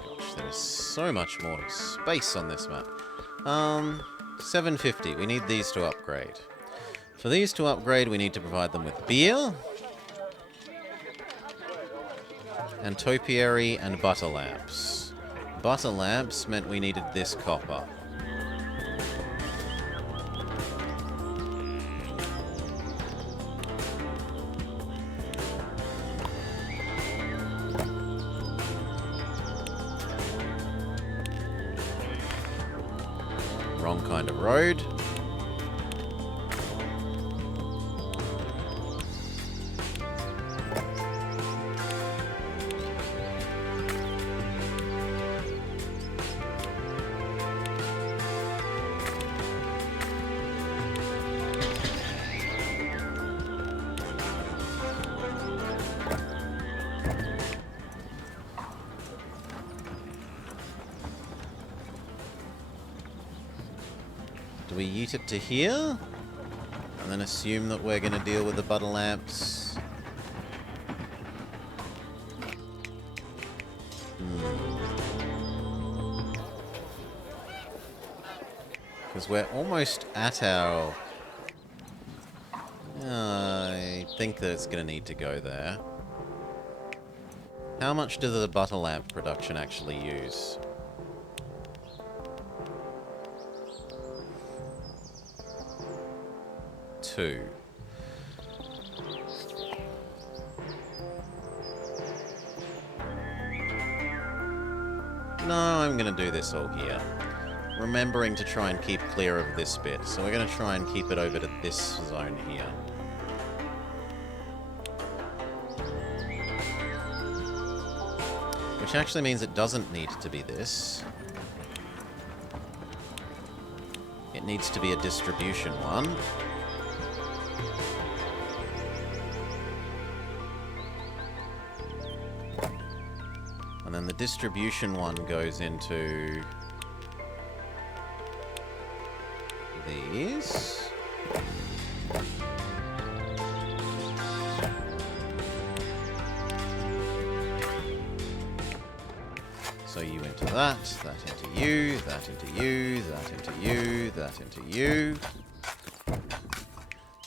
Gosh, there is so much more space on this map. 750. We need these to upgrade. For these to upgrade, we need to provide them with beer, and topiary and butter lamps. Butter lamps meant we needed this copper. Wrong kind of road. Do we yeet it to here? And then assume that we're going to deal with the butter lamps? Because we're almost at our... I think that it's going to need to go there. How much does the butter lamp production actually use? 2. No, I'm going to do this all here. Remembering to try and keep clear of this bit. So we're going to try and keep it over to this zone here. Which actually means it doesn't need to be this. It needs to be a distribution one. And then the distribution one goes into these. So you into that into you, that into you, that into you, that into you.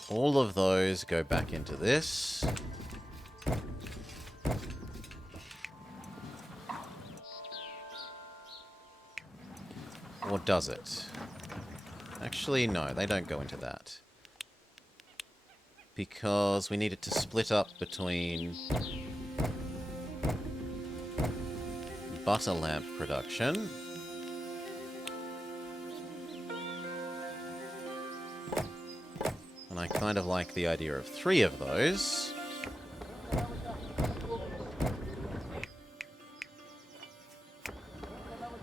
All of those go back into this. Or does it? Actually, no, they don't go into that. Because we need it to split up between butter lamp production and I kind of like the idea of 3 of those.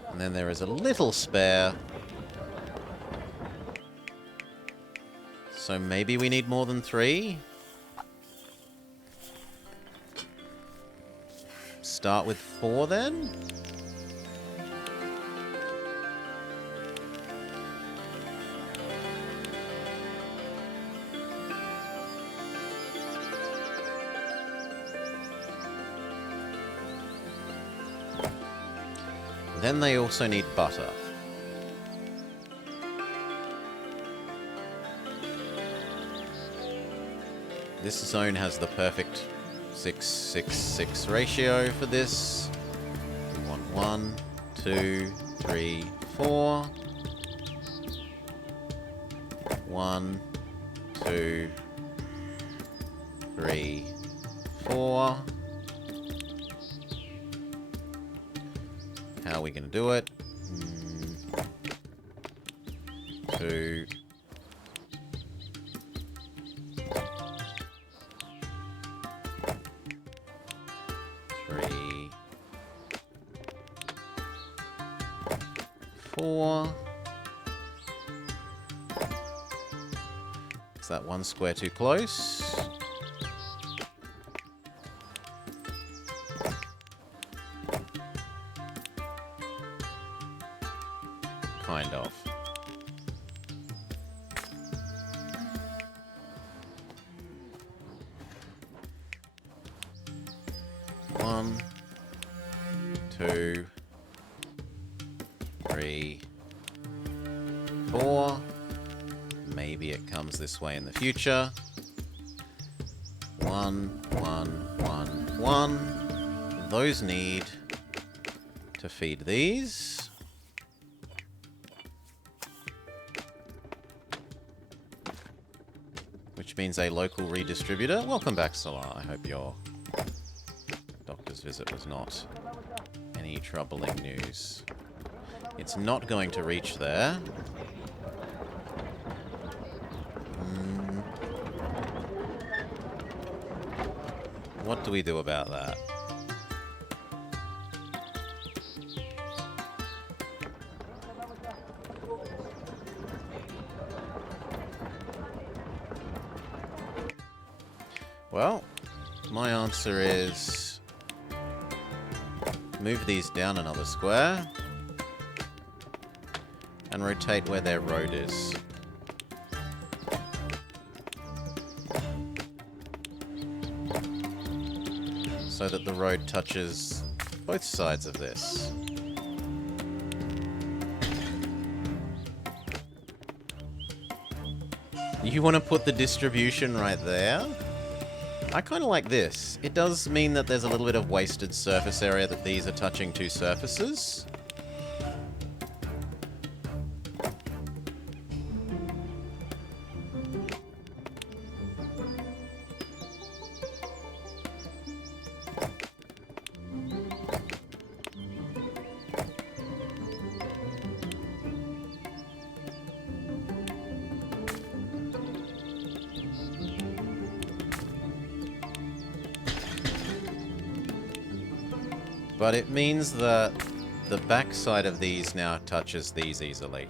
And then there is a little spare. So maybe we need more than 3? Start with 4 then? Then they also need butter. This zone has the perfect 6-6-6 ratio for this. We want 1, 2, 3, 4. 1, 2, 3, 4. How are we going to do it? 2. 3. 4. Makes that one square too close. Kind of. One, two, three, four. Maybe it comes this way in the future. One, one, one, one. Those need to feed these. Which means a local redistributor. Welcome back, Solar. I hope your doctor's visit was not any troubling news. It's not going to reach there. What do we do about that? Well, my answer is move these down another square and rotate where their road is. So that the road touches both sides of this. You want to put the distribution right there? I kind of like this. It does mean that there's a little bit of wasted surface area that these are touching two surfaces. But it means that the backside of these now touches these easily.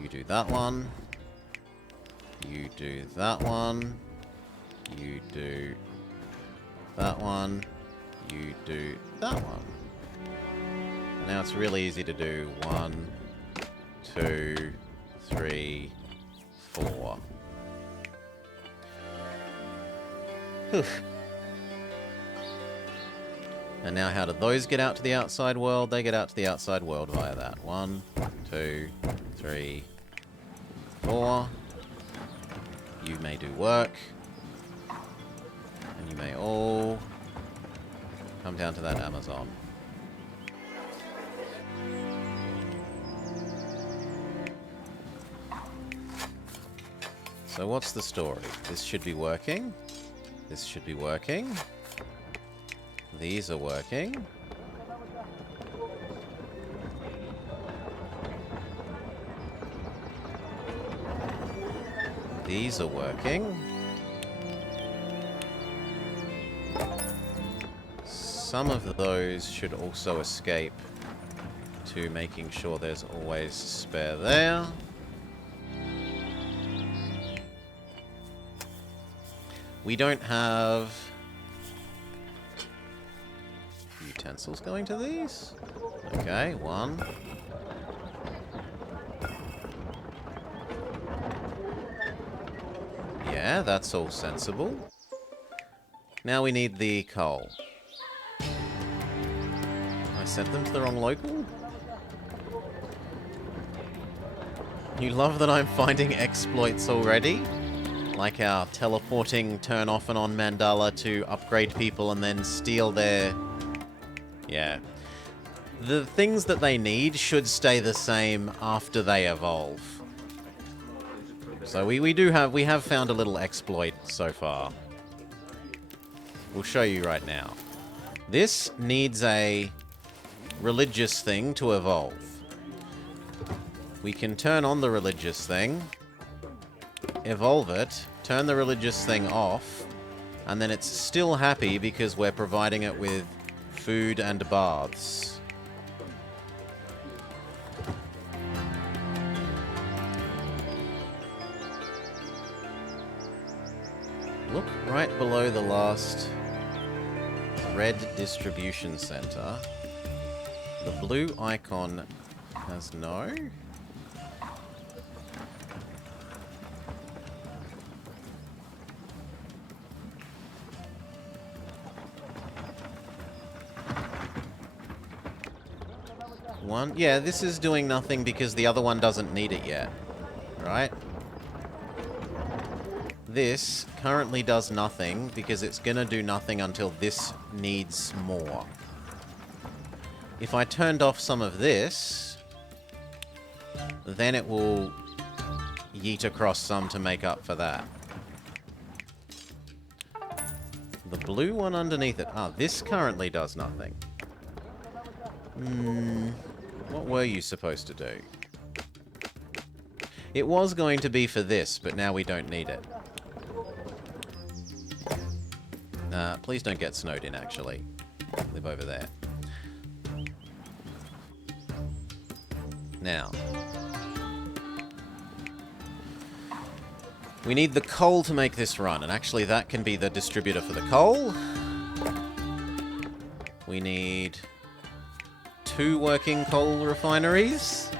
You do that one. You do that one. You do that one. You do that one. Now it's really easy to do 1, 2, 3, 4. And now how do those get out to the outside world? They get out to the outside world via that. 1, 2, 3, 4. You may do work. And you may all come down to that Amazon. So what's the story? This should be working. This should be working. These are working. These are working. Some of those should also escape to making sure there's always spare there. We don't have utensils going to these. Okay, 1. Yeah, that's all sensible. Now we need the coal. I sent them to the wrong local? You love that I'm finding exploits already? Like our teleporting turn off and on mandala to upgrade people and then steal their... Yeah. The things that they need should stay the same after they evolve. So we have found a little exploit so far. We'll show you right now. This needs a religious thing to evolve. We can turn on the religious thing, evolve it, turn the religious thing off, and then it's still happy because we're providing it with food and baths. Look right below the last red distribution center. The blue icon has no. One. Yeah, this is doing nothing because the other one doesn't need it yet. Right? This currently does nothing because it's gonna do nothing until this needs more. If I turned off some of this, then it will yeet across some to make up for that. The blue one underneath it. Ah, this currently does nothing. What were you supposed to do? It was going to be for this, but now we don't need it. Please don't get snowed in, actually. Live over there. Now. We need the coal to make this run, and actually that can be the distributor for the coal. We need 2 working coal refineries.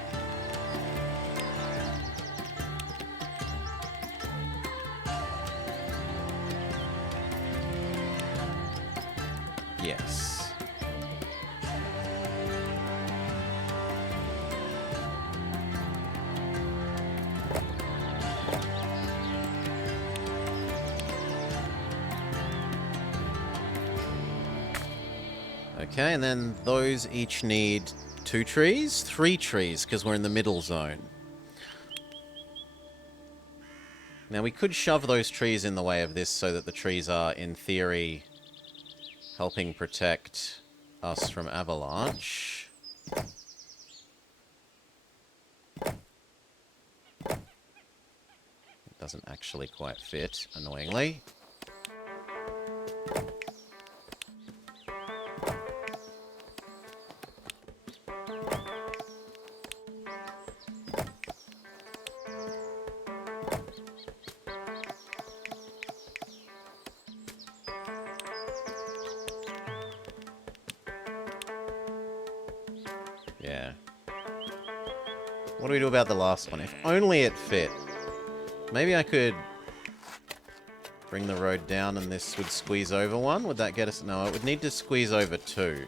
Yes. Okay, and then those each need 2 trees? 3 trees, because we're in the middle zone. Now, we could shove those trees in the way of this so that the trees are, in theory, helping protect us from avalanche. It doesn't actually quite fit, annoyingly. Yeah. What do we do about the last one? If only it fit. Maybe I could bring the road down and this would squeeze over one. Would that get us? No, it would need to squeeze over 2.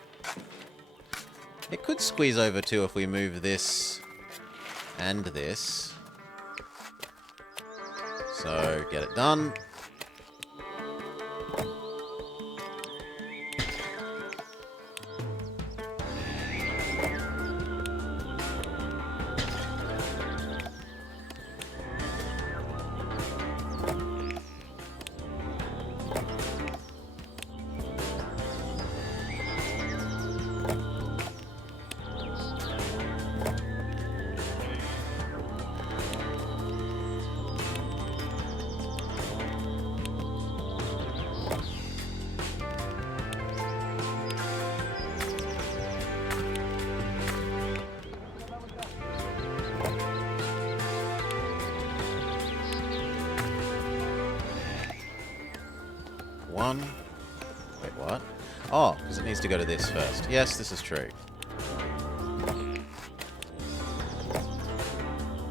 It could squeeze over 2 if we move this and this. So, get it done. One. Wait, what? Oh, because it needs to go to this first. Yes, this is true.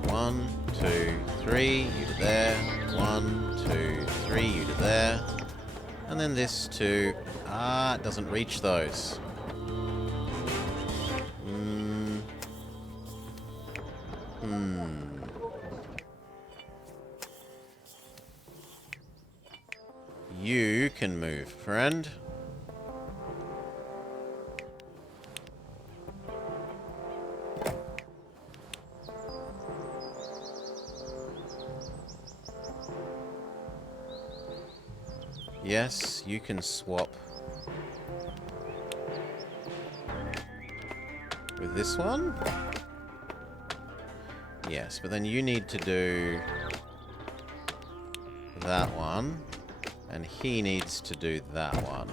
1, 2, 3, you to there. 1, 2, 3, you to there. And then this to... Ah, it doesn't reach those. You can move, friend. Yes, you can swap with this one. Yes, but then you need to do that one. And he needs to do that one.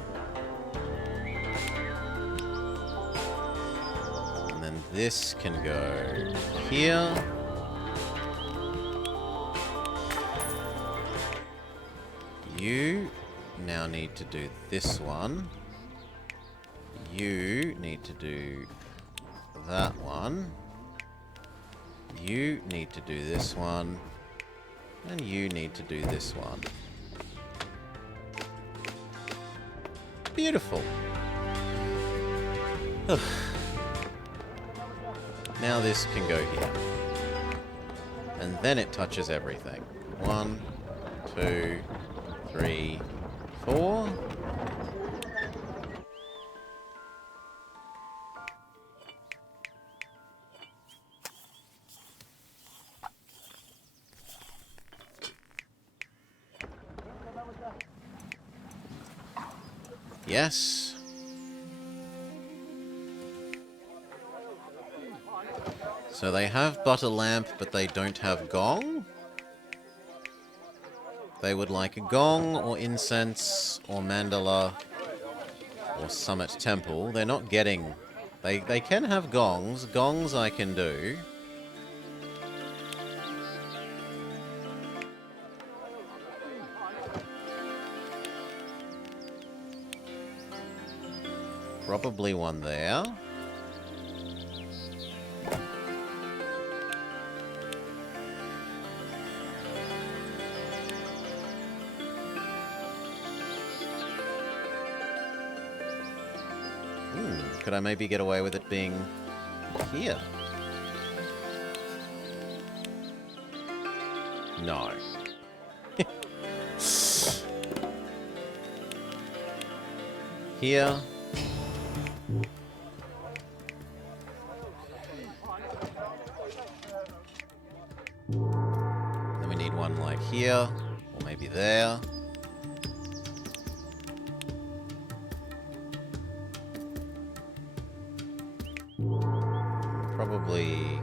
And then this can go here. You now need to do this one. You need to do that one. You need to do this one. And you need to do this one. Beautiful. Now this can go here. And then it touches everything. 1, 2, 3, 4. Yes. So they have butter lamp, but they don't have gong? They would like a gong, or incense, or mandala, or summit temple. They're not getting... They can have gongs. Gongs I can do. Probably one there. Could I maybe get away with it being here? No. Here. Then we need one like here, or maybe there. Probably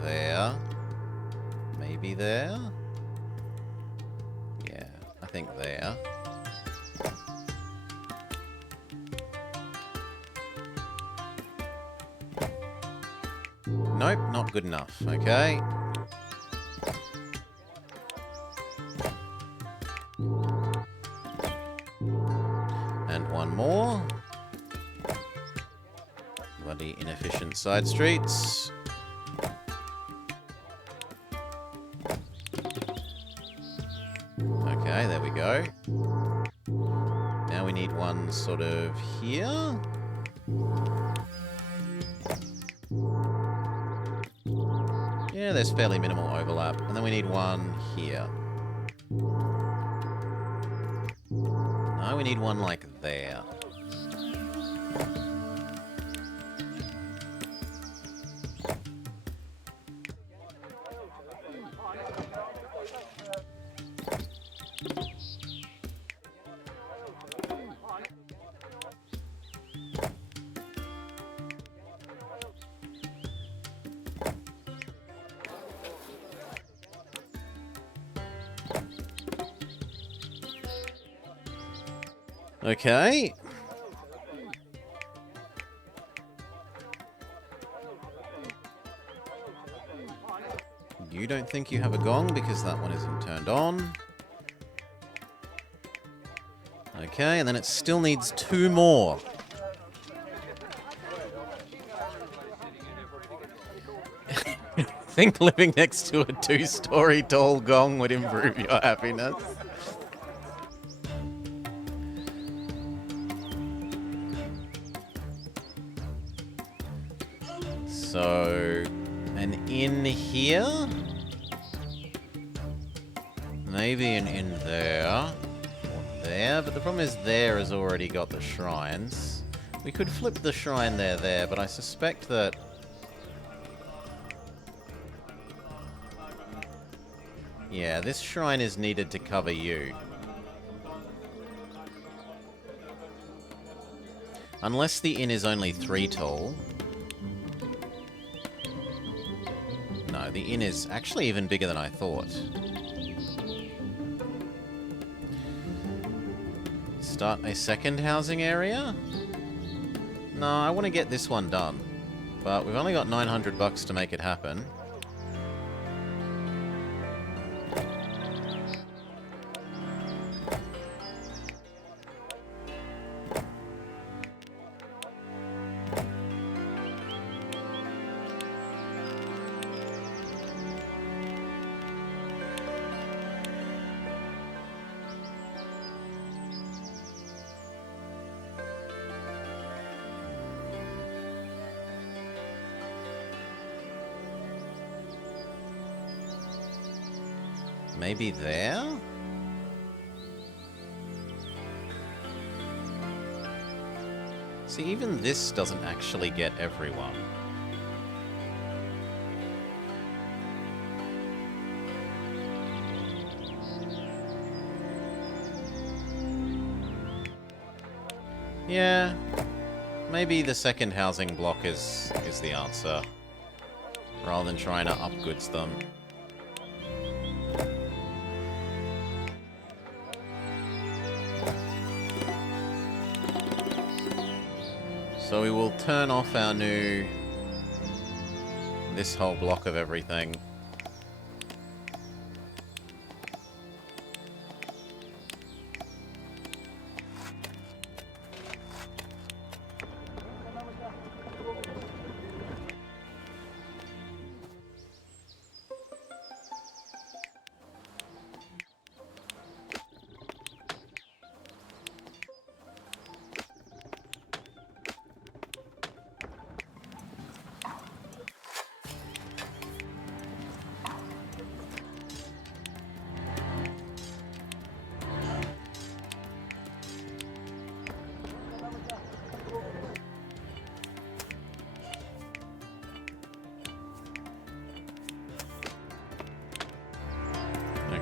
there. Maybe there. Yeah, I think there. Nope, not good enough. Okay. And one more. Bloody inefficient side streets. Okay, there we go. Now we need one sort of here. Yeah, there's fairly minimal overlap. And then we need one here. No, we need one like there. Okay. You don't think you have a gong because that one isn't turned on. Okay, and then it still needs 2 more. I think living next to a 2-story tall gong would improve your happiness. So, an inn here? Maybe an inn there. Or there, but the problem is there has already got the shrines. We could flip the shrine there, but I suspect that... Yeah, this shrine is needed to cover you. Unless the inn is only 3 tall. No, the inn is actually even bigger than I thought. Start a second housing area? No, I want to get this one done. But we've only got $900 to make it happen. Maybe there? See, even this doesn't actually get everyone. Yeah, maybe the second housing block is the answer, rather than trying to upgoods them. So we will turn off our new... this whole block of everything.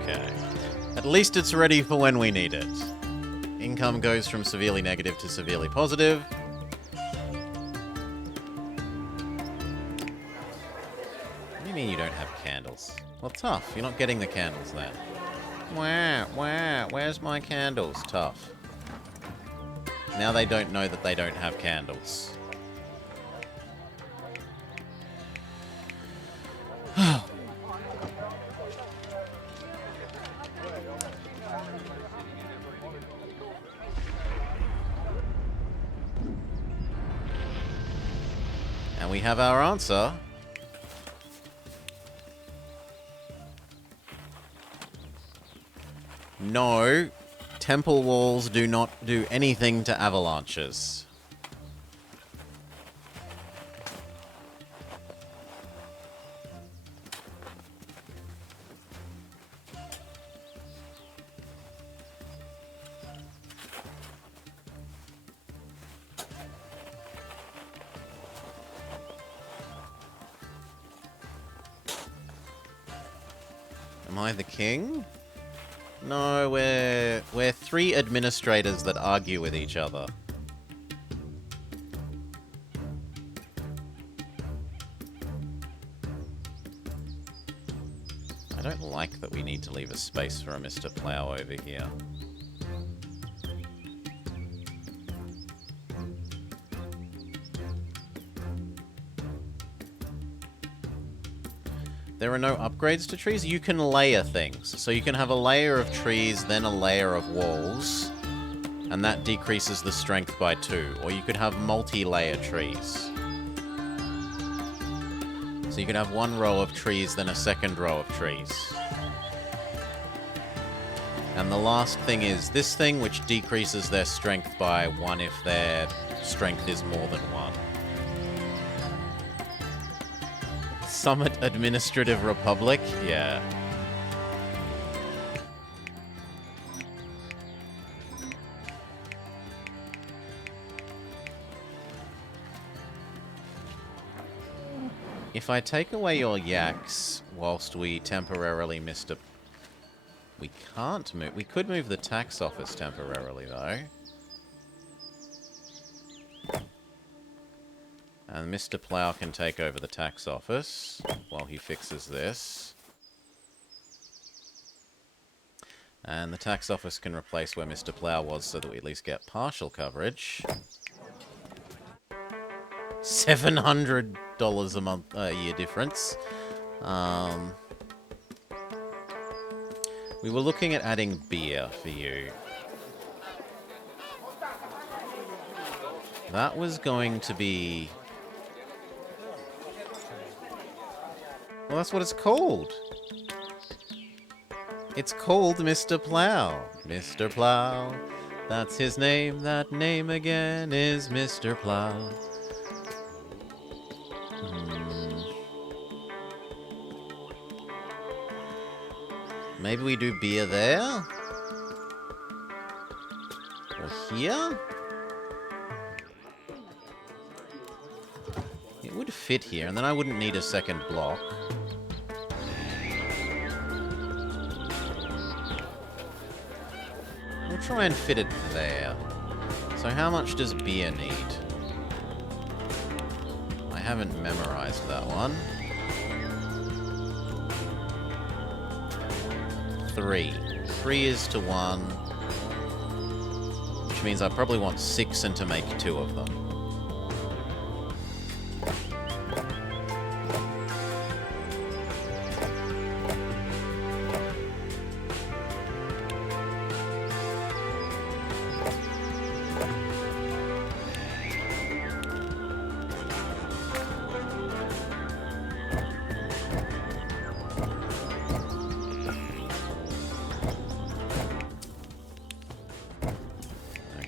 Okay. At least it's ready for when we need it. Income goes from severely negative to severely positive. What do you mean you don't have candles? Well, tough. You're not getting the candles then. Where's my candles? Tough. Now they don't know that they don't have candles. And we have our answer. No, temple walls do not do anything to avalanches. Am I the king? No, we're three administrators that argue with each other. I don't like that we need to leave a space for a Mr. Plow over here. There are no upgrades to trees. You can layer things. So you can have a layer of trees, then a layer of walls, and that decreases the strength by 2. Or you could have multi-layer trees. So you could have one row of trees, then a second row of trees. And the last thing is this thing, which decreases their strength by 1 if their strength is more than 1. Summit Administrative Republic? Yeah. If I take away your Yaks whilst we temporarily missed a... We can't move... We could move the tax office temporarily, though. And Mr. Plow can take over the tax office while he fixes this. And the tax office can replace where Mr. Plow was so that we at least get partial coverage. $700 a month, year difference. We were looking at adding beer for you. That was going to be... Well, that's what it's called. It's called Mr. Plow. Mr. Plow. That's his name. That name again is Mr. Plow. Maybe we do beer there? Or here? It would fit here, and then I wouldn't need a second block. We'll try and fit it there. So how much does beer need? I haven't memorized that one. 3. 3 is to 1. Which means I probably want 6 and to make 2 of them.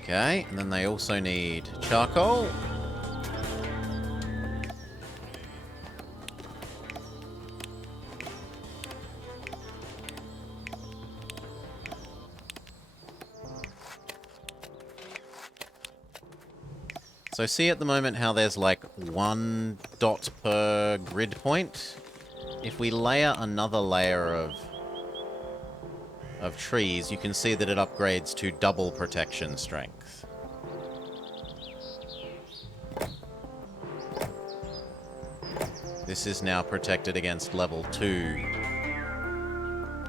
Okay, and then they also need charcoal. So see at the moment how there's like 1 dot per grid point? If we layer another layer of trees, you can see that it upgrades to double protection strength. This is now protected against level 2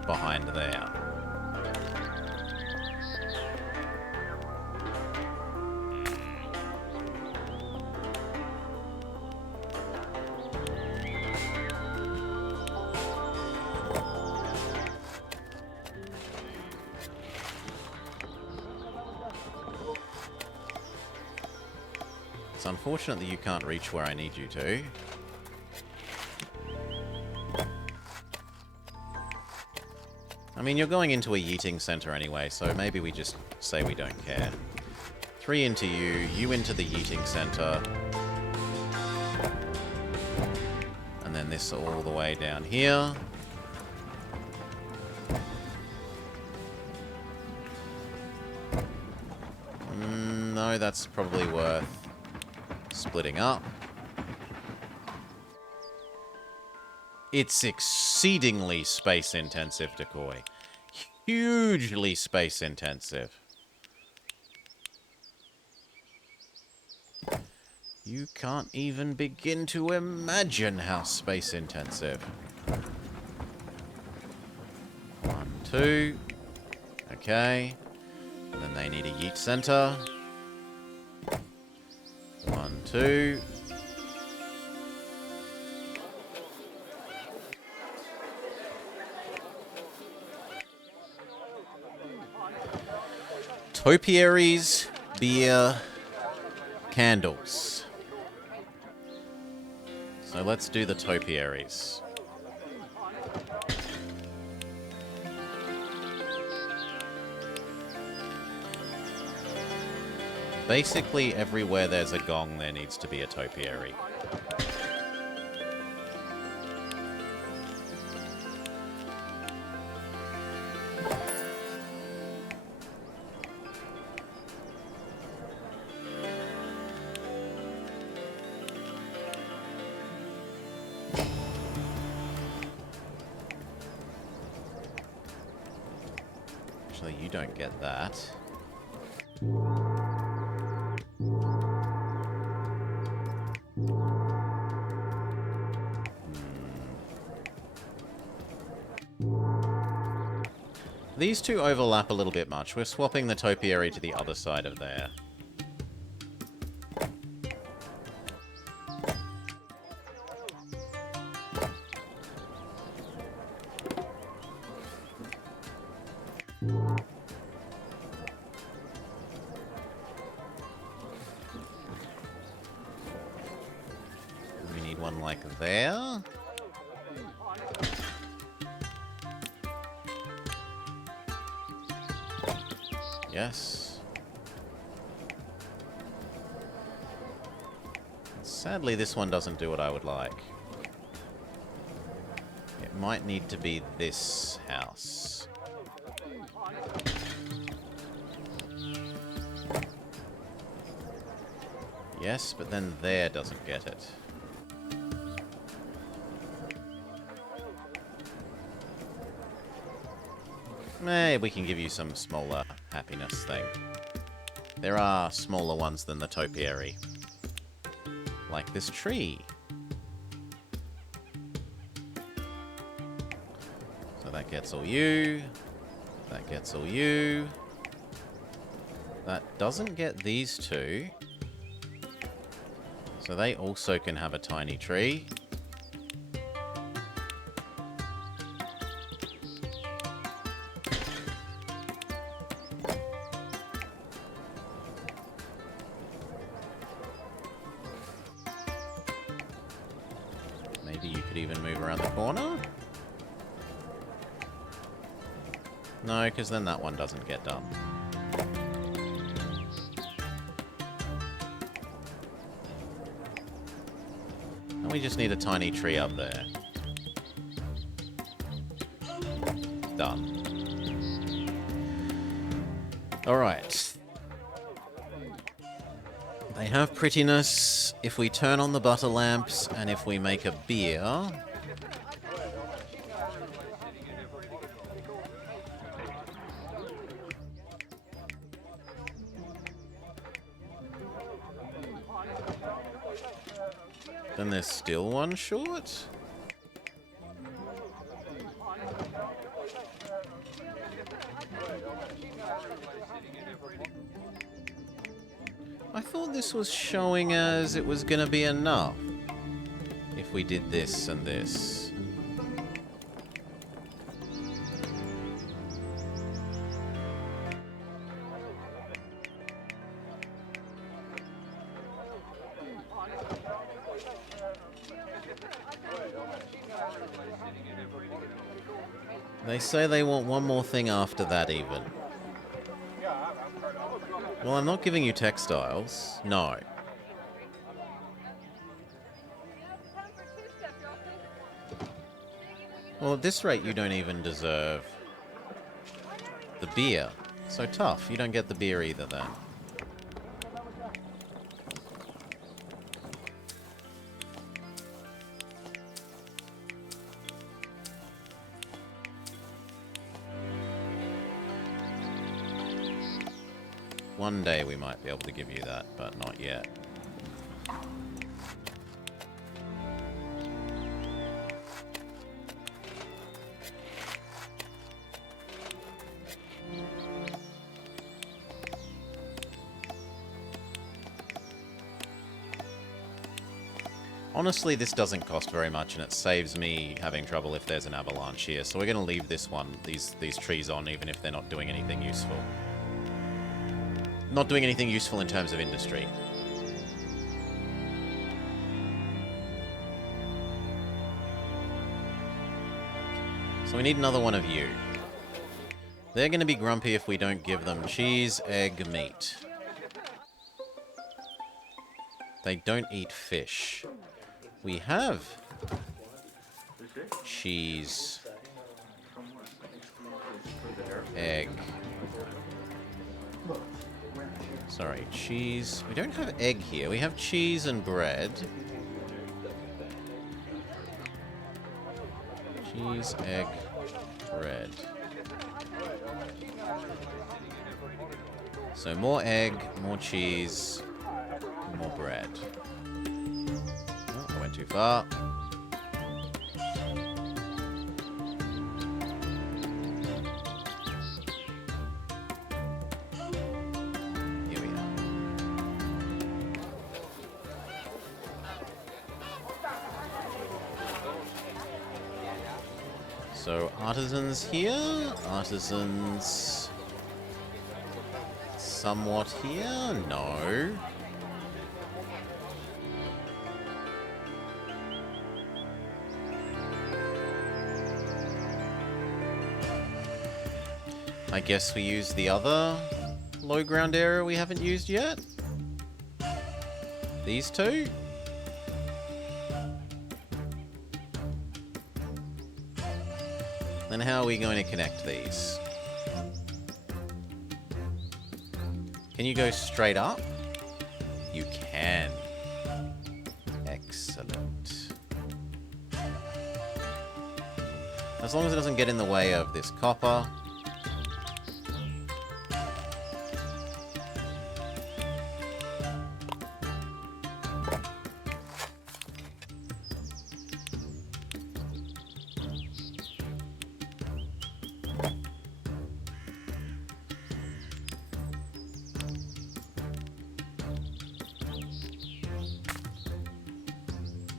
behind there. It's unfortunate that you can't reach where I need you to. I mean, you're going into a yeeting center anyway, so maybe we just say we don't care. 3 into you, you into the yeeting center. And then this all the way down here. No, that's probably worth splitting up. It's exceedingly space-intensive, Decoy. Hugely space-intensive. You can't even begin to imagine how space-intensive. 1, 2. Okay. And then they need a yeet center. 1, 2. Topiaries, beer, candles. So let's do the topiaries. Basically, everywhere there's a gong, there needs to be a topiary. Actually, you don't get that. These two overlap a little bit much. We're swapping the topiary to the other side of there. We need one like there. Yes. Sadly, this one doesn't do what I would like. It might need to be this house. Yes, but then there doesn't get it. Maybe we can give you some smaller happiness thing. There are smaller ones than the topiary. Like this tree. So that gets all you. That gets all you. That doesn't get these two. So they also can have a tiny tree. Maybe you could even move around the corner? No, because then that one doesn't get done. And we just need a tiny tree up there. Done. Alright. They have prettiness if we turn on the butter lamps and if we make a beer. Then there's still one short. I thought this was showing as it was gonna be enough if we did this and this. They say they want one more thing after that even. Well, I'm not giving you textiles. No. Well, at this rate, you don't even deserve the beer. So tough. You don't get the beer either then. One day we might be able to give you that, but not yet. Honestly, this doesn't cost very much, and it saves me having trouble if there's an avalanche here. So we're going to leave this one, these trees on, even if they're not doing anything useful. Not doing anything useful in terms of industry. So we need another one of you. They're going to be grumpy if we don't give them cheese, egg, meat. They don't eat fish. We have cheese, egg. Sorry, cheese. We don't have egg here. We have cheese and bread. Cheese, egg, bread. So more egg, more cheese, more bread. Oh, I went too far. Here we are. So artisans here, artisans somewhat here, no. I guess we use the other low ground area we haven't used yet. These two. Then how are we going to connect these? Can you go straight up? You can. Excellent. As long as it doesn't get in the way of this copper.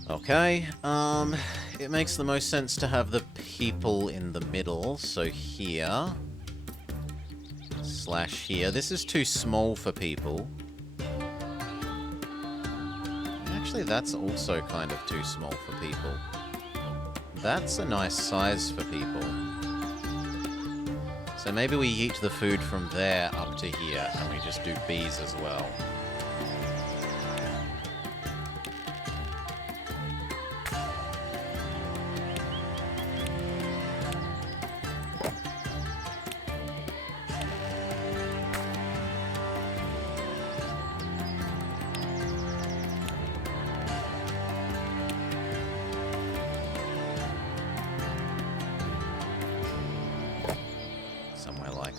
Okay, it makes the most sense to have the people in the middle, so here, / here. This is too small for people. Actually, that's also kind of too small for people. That's a nice size for people. So maybe we eat the food from there up to here, and we just do bees as well.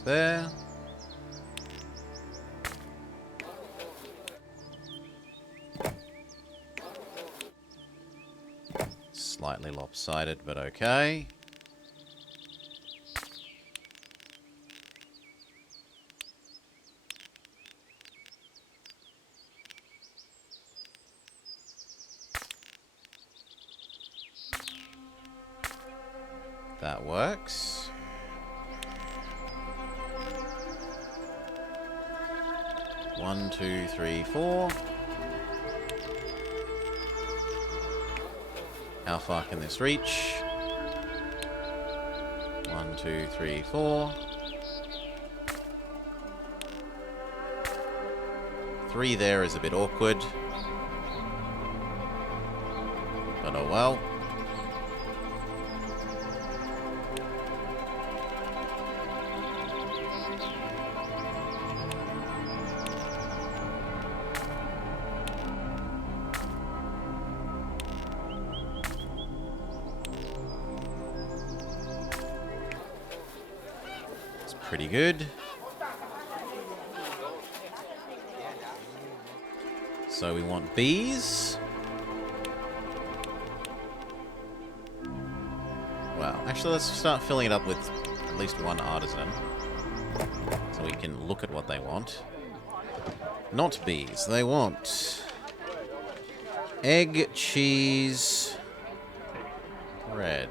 There. Slightly lopsided, but okay. That works. One, two, three, four. How far can this reach? 1, 2, 3, 4. 3 there is a bit awkward. But oh well. Pretty good. So we want bees. Well, actually let's start filling it up with at least one artisan. So we can look at what they want. Not bees, they want egg, cheese, bread.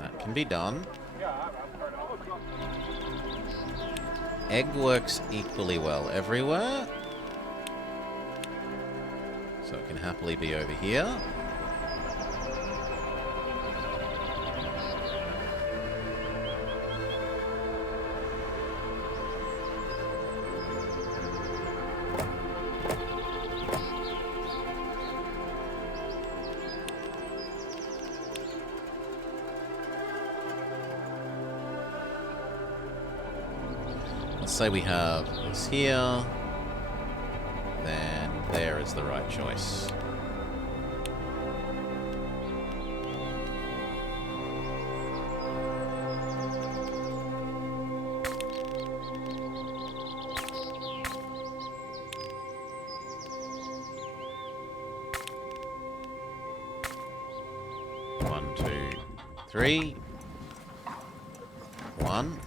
That can be done. Egg works equally well everywhere. So it can happily be over here. Say we have this here, then there is the right choice. One, two, three. 1.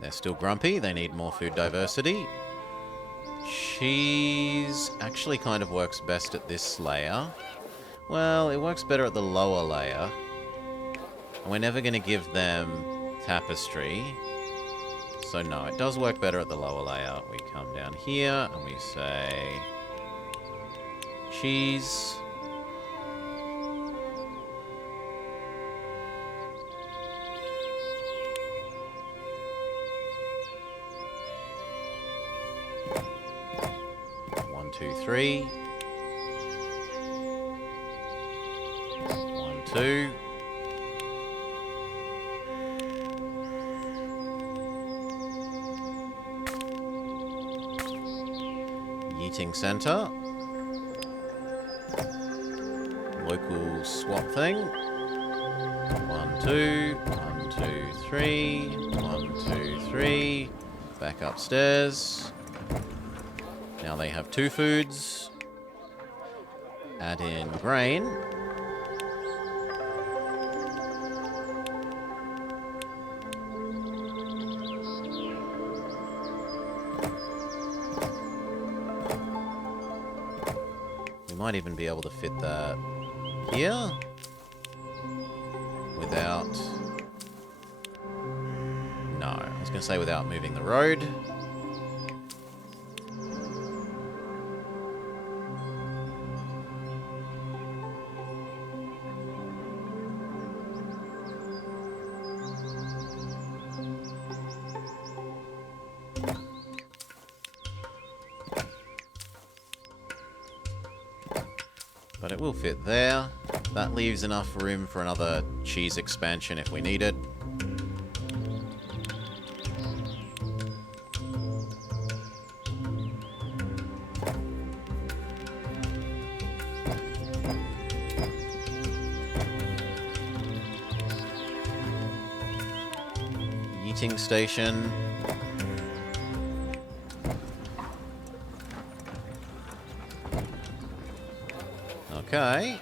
They're still grumpy. They need more food diversity. Cheese actually kind of works best at this layer. Well, it works better at the lower layer. And we're never going to give them tapestry. So no, it does work better at the lower layer. We come down here and we say cheese. Two, three. 1, 2. Yeet Eating center. Local swap thing. 1, 2. 1, 2, 3. 1, 2, 3. Back upstairs. Now they have 2 foods. Add in grain. We might even be able to fit that here without... No, I was going to say without moving the road. But it will fit there. That leaves enough room for another cheese expansion if we need it. Eating station. Okay.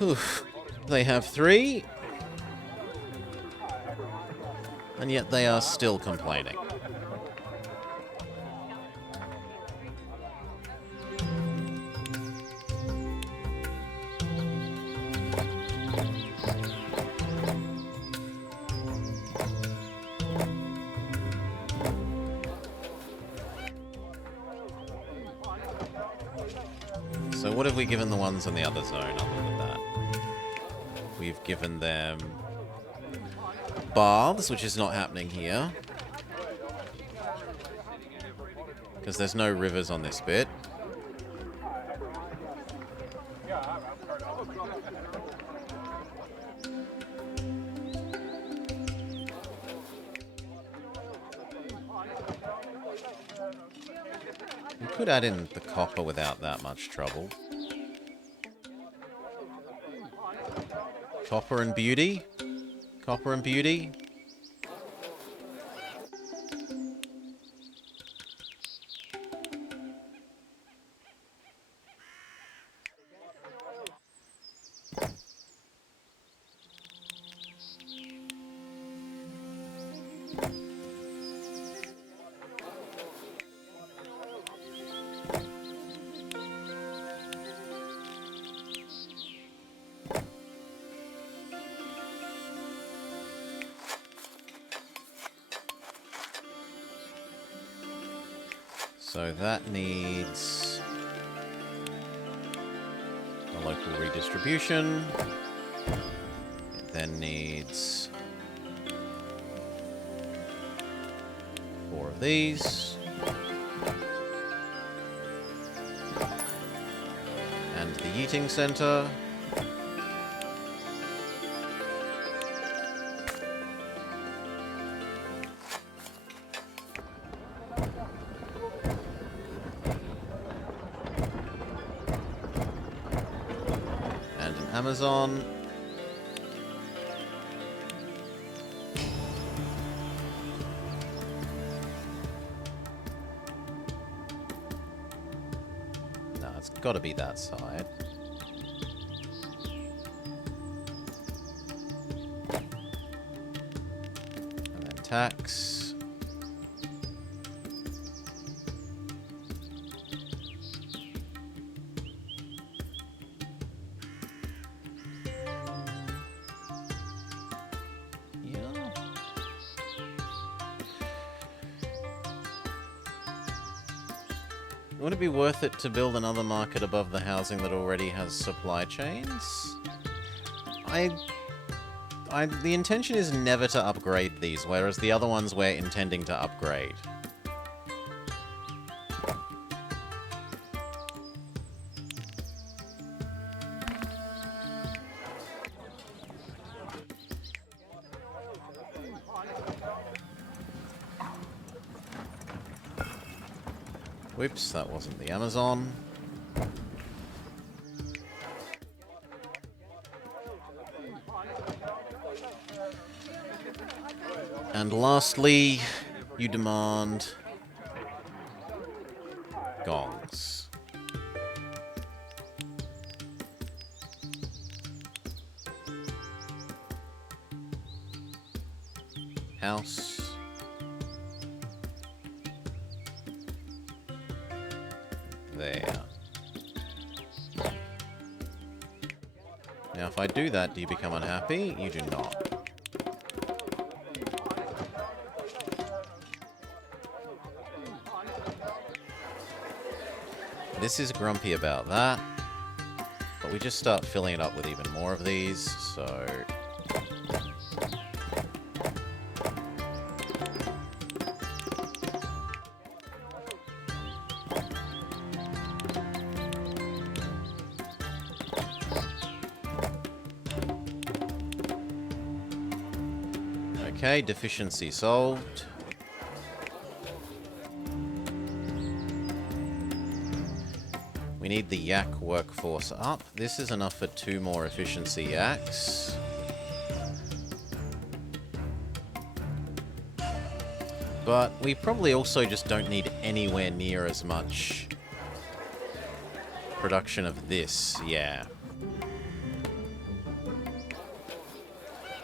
Oof. They have 3. And yet they are still complaining. So what have we given the ones in the other zone other than that? We've given them baths, which is not happening here. Because there's no rivers on this bit. We could add in the copper without that much trouble. Copper and beauty. Copper and beauty. So that needs a local redistribution. It then needs 4 of these. And the eating center. Amazon. No, it's got to be that side. And then tax. Would it be worth it to build another market above the housing that already has supply chains? The intention is never to upgrade these, whereas the other ones we're intending to upgrade. Whoops, that wasn't the Amazon. And lastly, you demand gongs. House. There. Now, if I do that, do you become unhappy? You do not. This is grumpy about that, but we just start filling it up with even more of these, so... Okay, deficiency solved. We need the yak workforce up. This is enough for 2 more efficiency yaks. But we probably also just don't need anywhere near as much production of this, yeah.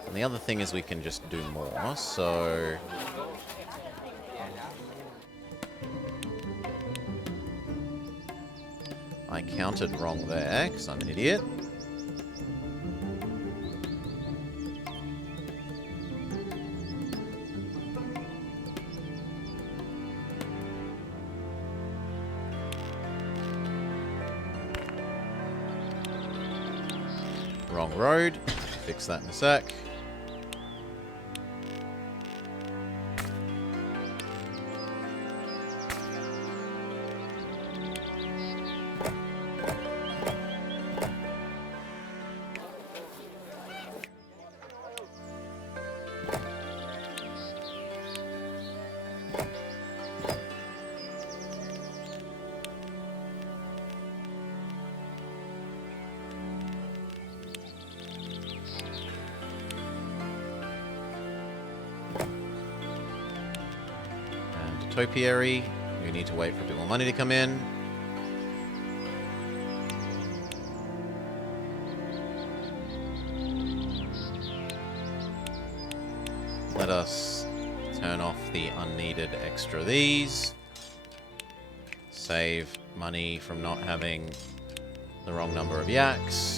And the other thing is we can just do more, so... I counted wrong there, because I'm an idiot. Wrong road. Fix that in a sec. Topiary. We need to wait for a bit more money to come in. Let us turn off the unneeded extra these. Save money from not having the wrong number of yaks.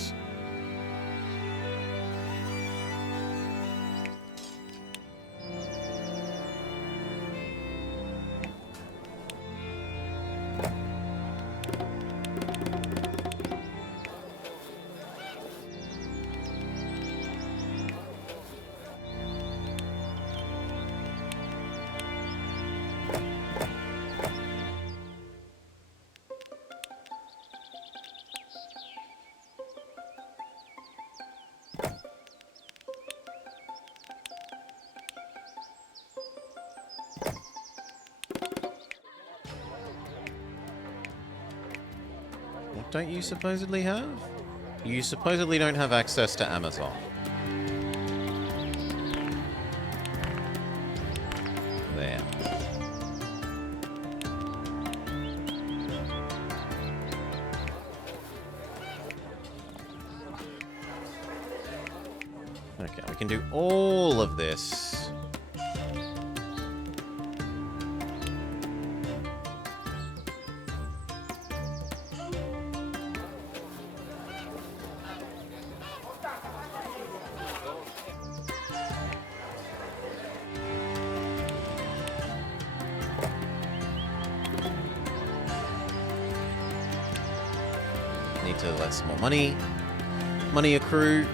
What don't you supposedly have? You supposedly don't have access to Amazon. There. Okay, we can do all of this. Need to let some more money accrue.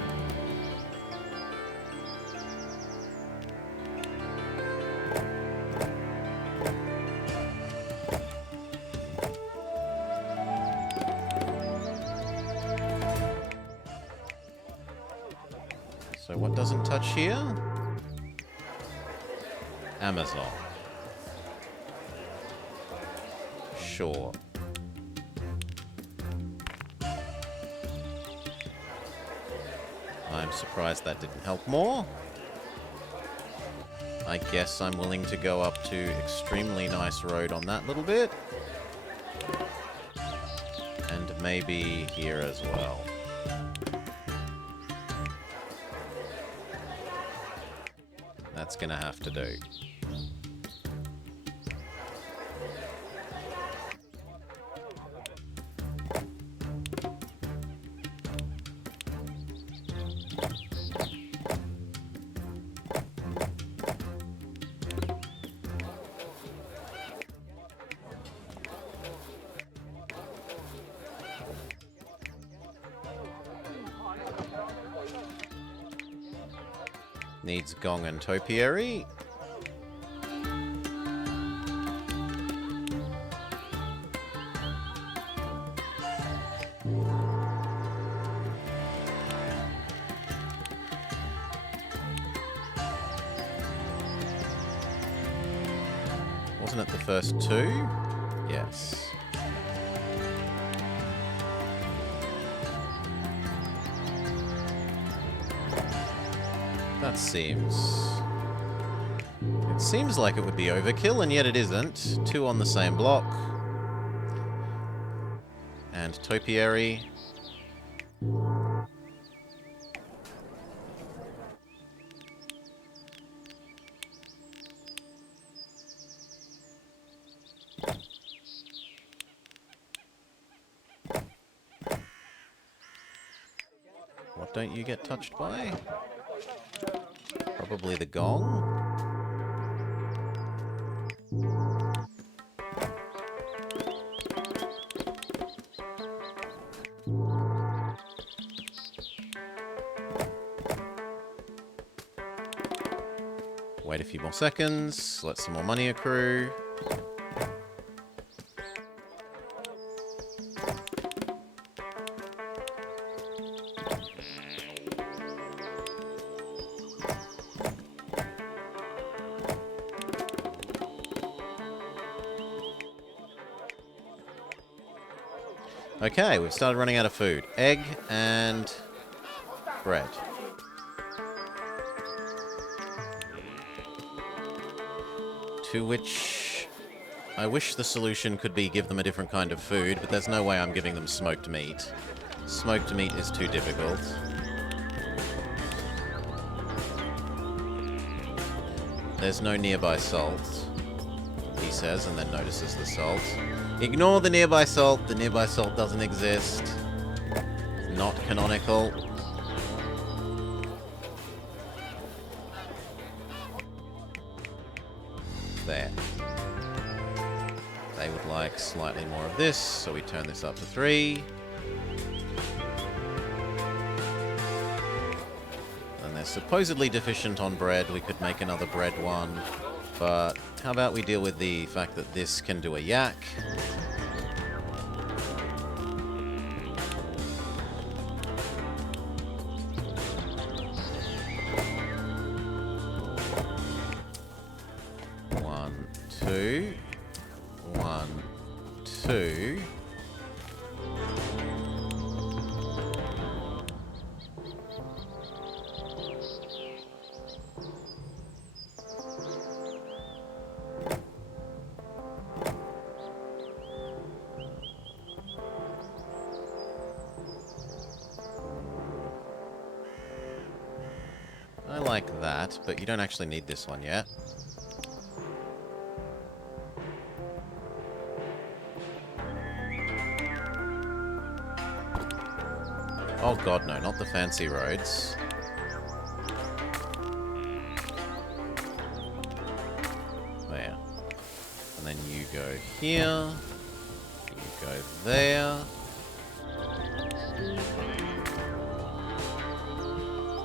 So what doesn't touch here? Amazon. sure. I'm surprised that didn't help more. I guess I'm willing to go up to extremely nice road on that little bit. And maybe here as well. That's gonna have to do. Needs gong and topiary. Wasn't it the first two? Yes. That seems... It seems like it would be overkill, and yet it isn't. Two on the same block. And topiary. What don't you get touched by? Probably the gong. Wait a few more seconds, let some more money accrue. Okay, we've started running out of food. Egg and bread. To which I wish the solution could be give them a different kind of food, but there's no way I'm giving them smoked meat. Smoked meat is too difficult. There's no nearby salt, he says, and then notices the salt. Ignore the nearby salt doesn't exist. Not canonical. There. They would like slightly more of this, so we turn this up to 3. And they're supposedly deficient on bread. We could make another bread one. But how about we deal with the fact that this can do a yak? One, two. 1, 2. I like that, but you don't actually need this one yet. Oh god, no, not the fancy roads. There. And then you go here. You go there.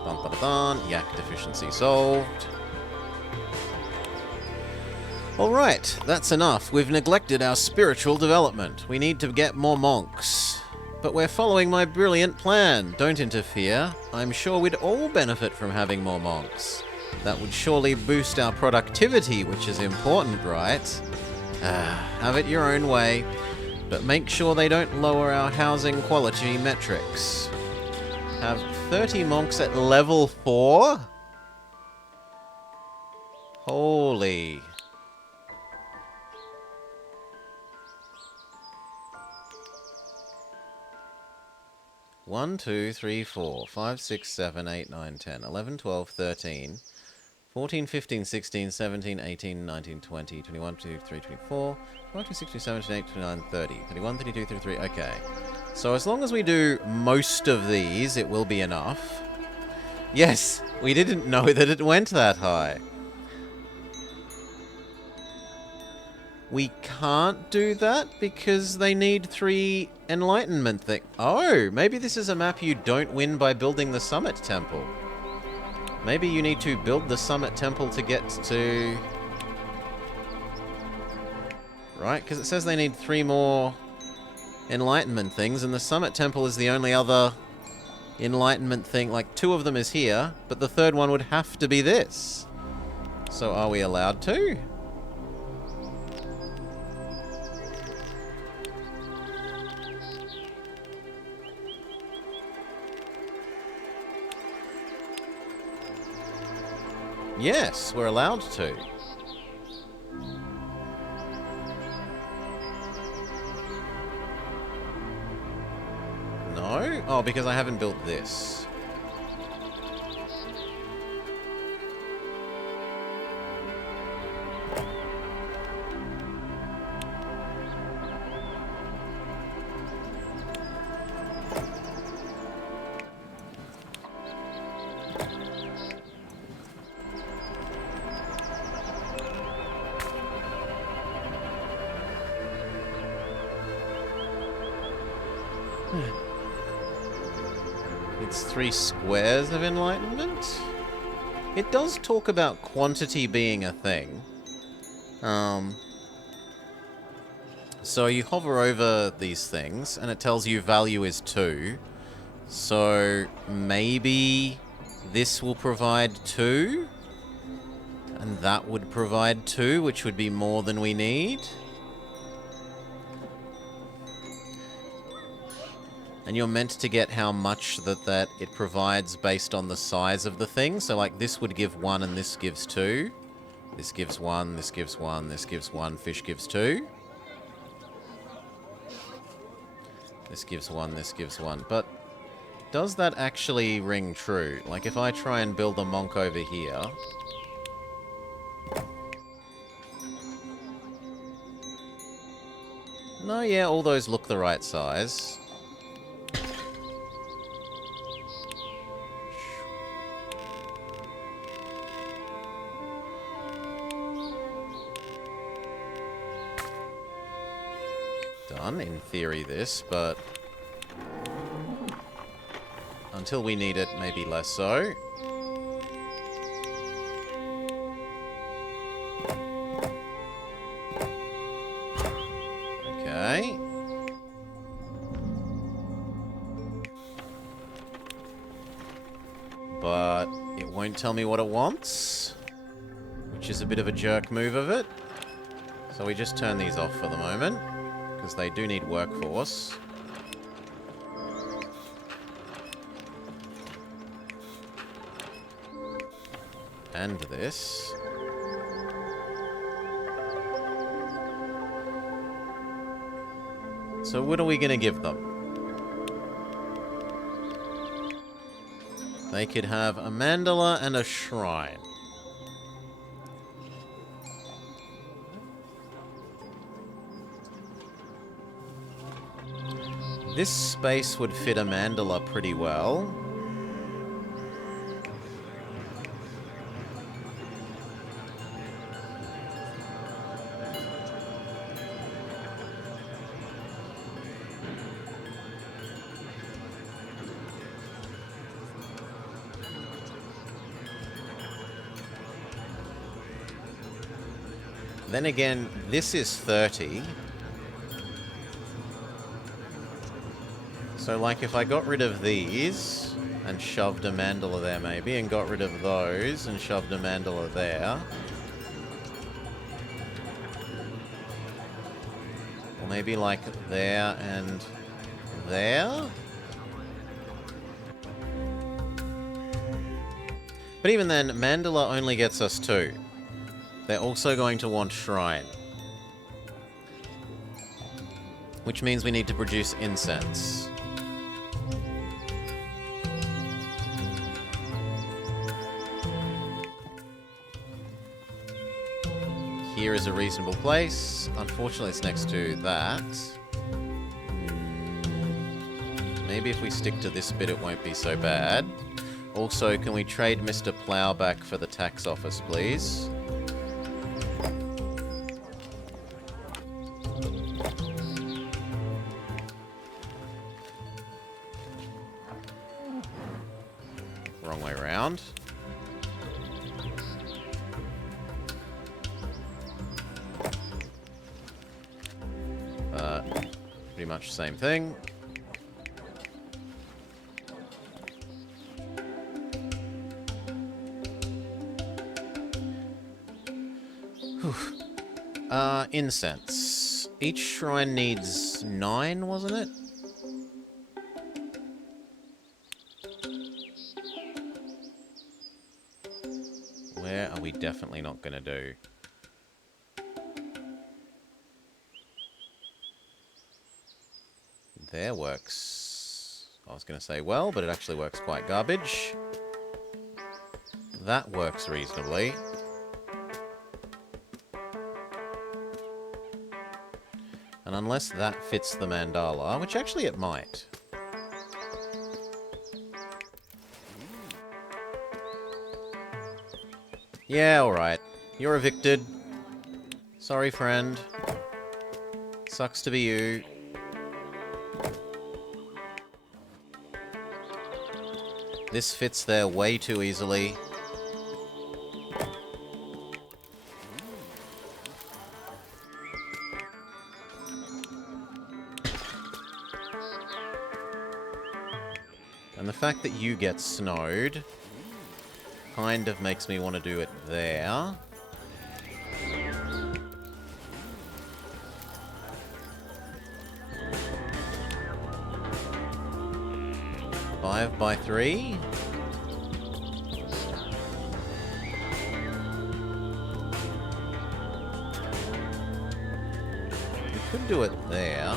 Dun dun dun. Yak deficiency solved. Alright, that's enough. We've neglected our spiritual development. We need to get more monks. But we're following my brilliant plan. Don't interfere. I'm sure we'd all benefit from having more monks. That would surely boost our productivity, which is important, right? Have it your own way, but make sure they don't lower our housing quality metrics. Have 30 monks at level 4? Holy. One, 2, 3, 4, 5, 6, 7, 8, 9, 10, 11, 12, 13, 14, 15, 16, 17, 18, 19, 20, 21, 22, 23, 24, 25, 26, 27, 28, 29, 30, 31, 32, 33, okay. So as long as we do most of these, it will be enough. Yes, we didn't know that it went that high. We can't do that because they need 3 enlightenment things. Oh, maybe this is a map you don't win by building the summit temple. Maybe you need to build the summit temple to get to... Right, because it says they need 3 more enlightenment things, and the summit temple is the only other enlightenment thing. Like, 2 of them is here, but the 3rd one would have to be this. So are we allowed to? Yes, we're allowed to. No? Oh, because I haven't built this. It's 3 squares of enlightenment. It does talk about quantity being a thing. So you hover over these things, and it tells you value is 2. So maybe this will provide 2? And that would provide 2, which would be more than we need. And you're meant to get how much that it provides based on the size of the thing. So, like, this would give 1 and this gives 2. This gives 1, this gives 1, this gives 1, fish gives 2. This gives 1, this gives 1. But does that actually ring true? Like, if I try and build a monk over here... No, yeah, all those look the right size. Done, in theory, this, but until we need it, maybe less so. Okay. But it won't tell me what it wants, which is a bit of a jerk move of it. So we just turn these off for the moment, because they do need workforce. And this. So what are we going to give them? They could have a mandala and a shrine. This space would fit a mandala pretty well. Then again, this is 30. So, like, if I got rid of these and shoved a mandala there, maybe, and got rid of those and shoved a mandala there. maybe like there and there? But even then, Mandala only gets us 2. They're also going to want Shrine. Which means we need to produce incense. Here is a reasonable place. Unfortunately, it's next to that. Maybe if we stick to this bit, it won't be so bad. Also, can we trade Mr. Plowback for the tax office, please? Wrong way around. Pretty much same thing. Incense. Each shrine needs 9, wasn't it? Where are we definitely not going to do? There works. I was going to say well, but it actually works quite garbage. That works reasonably. And unless that fits the mandala, which actually it might. Yeah, alright. You're evicted. Sorry, friend. Sucks to be you. This fits there way too easily. And the fact that you get snowed kind of makes me want to do it there. Five by 3. We could do it there.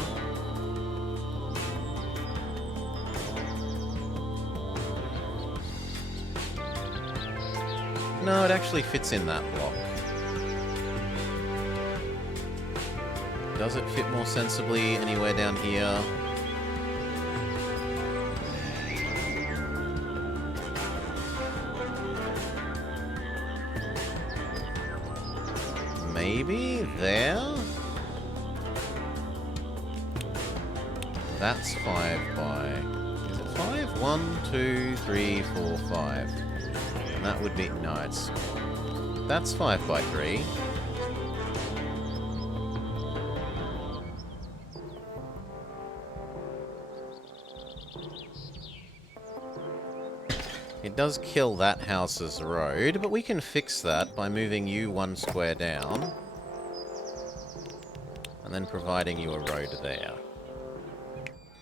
No, it actually fits in that block. Does it fit more sensibly anywhere down here? Maybe there? That's 5 by... Is it 5? 1, 2, 3, 4, 5. And that would be... No, it's... That's 5 by 3. It does kill that house's road, but we can fix that by moving you 1 square down. And then providing you a road there.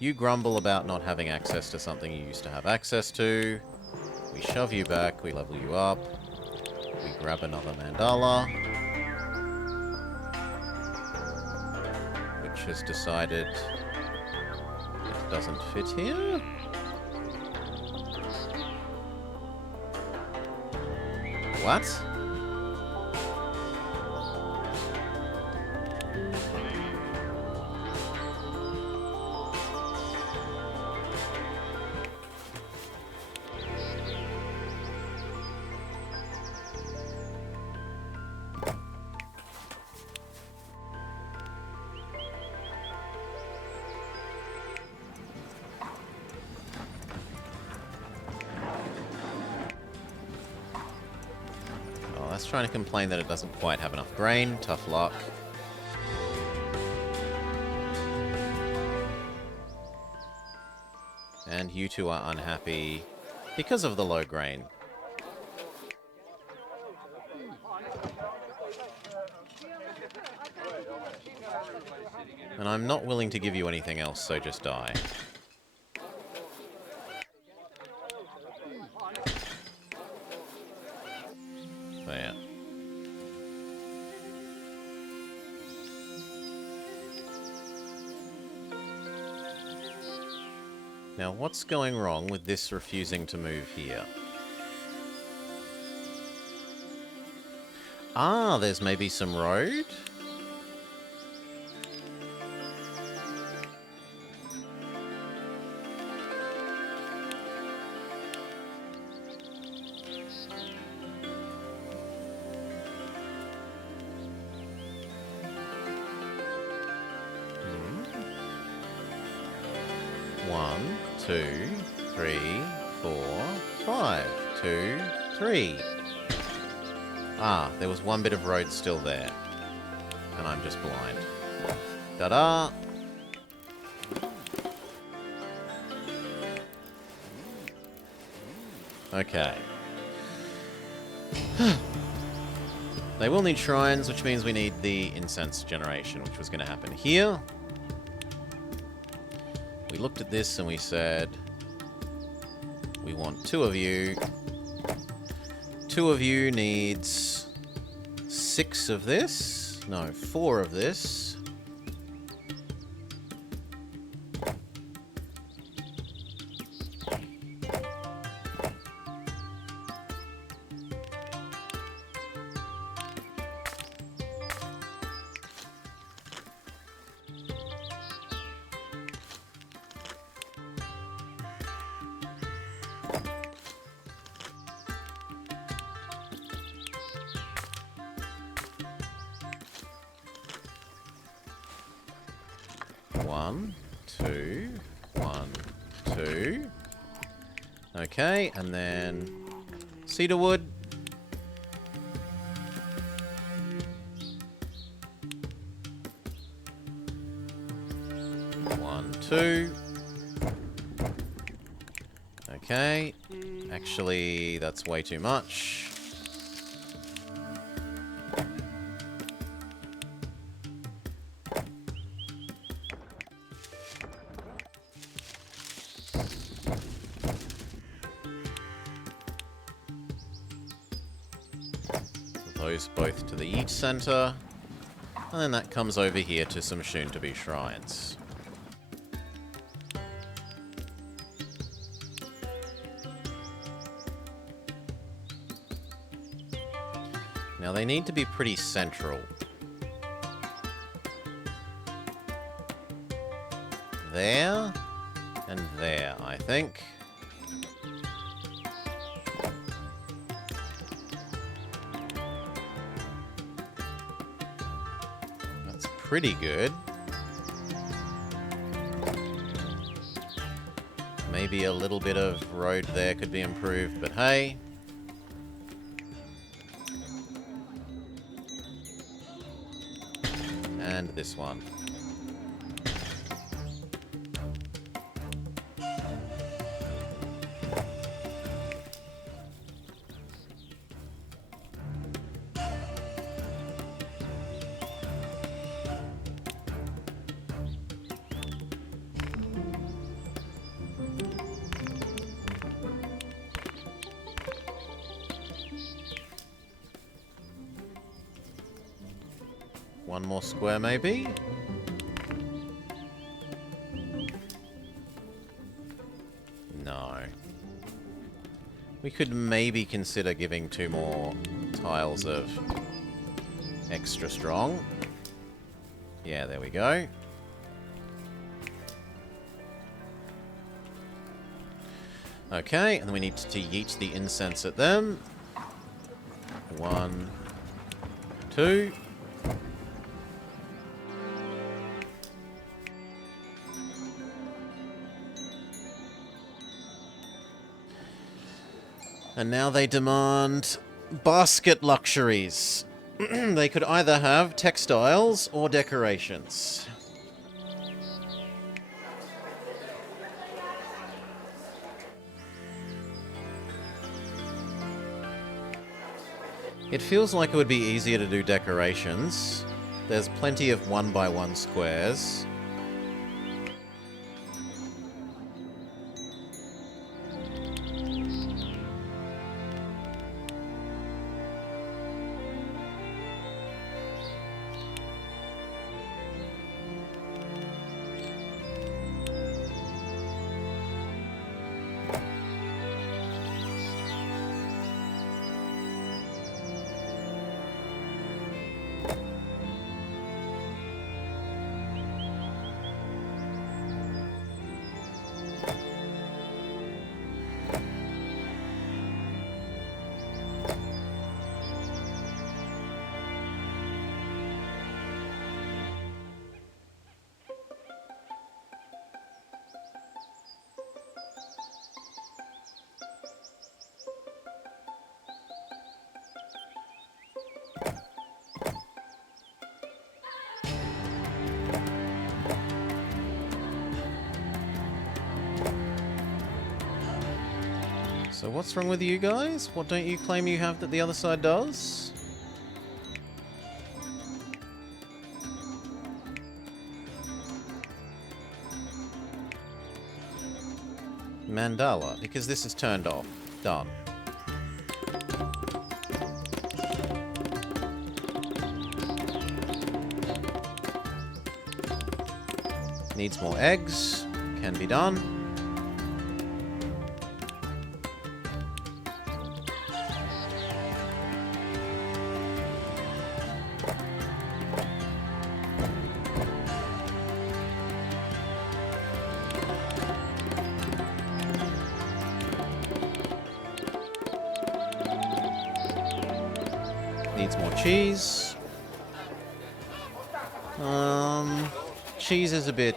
You grumble about not having access to something you used to have access to. We shove you back, we level you up. We grab another mandala. Which has decided it doesn't fit here. What? That's trying to complain that it doesn't quite have enough grain. Tough luck. And you two are unhappy because of the low grain. And I'm not willing to give you anything else, so just die. There. Now, what's going wrong with this refusing to move here? Ah, there's maybe some road? One, two, three, 4, 5. 2, 3. Ah, there was one bit of road still there. And I'm just blind. Ta-da! Okay. They will need shrines, which means we need the incense generation, which was going to happen here. We looked at this and we said, we want 2 of you. 2 of you needs 6 of this. No, 4 of this. One, two, 1, 2. Okay, and then cedar wood. One, 2. Okay. Actually, that's way too much. Those both to the each center. And then that comes over here to some soon-to-be shrines. Now they need to be pretty central. There, and there, I think. That's pretty good. Maybe a little bit of road there could be improved, but hey. And this one. One more square, maybe? No. We could maybe consider giving 2 more tiles of extra strong. Yeah, there we go. Okay, and then we need to yeet the incense at them. 1, 2. And now they demand basket luxuries. They could either have textiles or decorations. It feels like it would be easier to do decorations, There's plenty of 1x1 squares. So what's wrong with you guys? What don't you claim you have that the other side does? Mandala, because this is turned off. Done. Needs more eggs. Can be done. Needs more cheese. Cheese is a bit...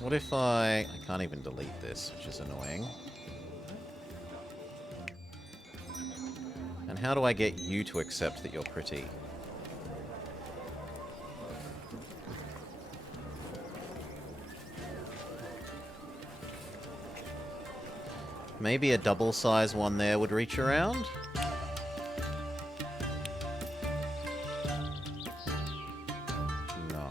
What if I can't even delete this, which is annoying. And how do I get you to accept that you're pretty? Maybe a double size one there would reach around? No.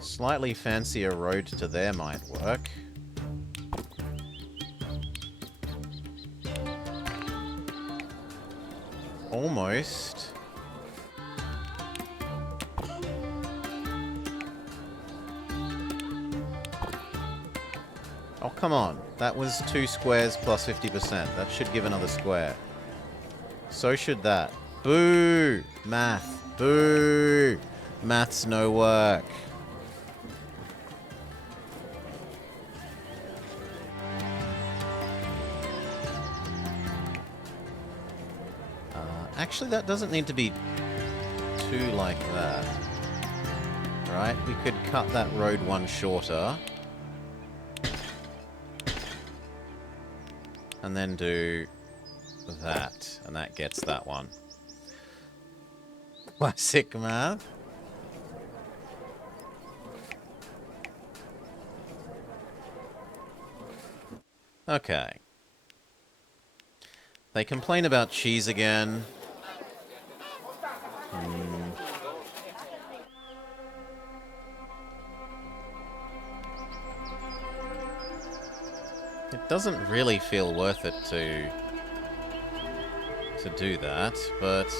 Slightly fancier road to there might work. Almost. Oh, come on. That was 2 squares plus 50%. That should give another square. So should that. Boo! Math. Boo! Math's no work. Actually, that doesn't need to be 2 like that. Right? We could cut that road 1 shorter. And then do that. And that gets that one. Classic math. Okay. They complain about cheese again. It doesn't really feel worth it to do that, but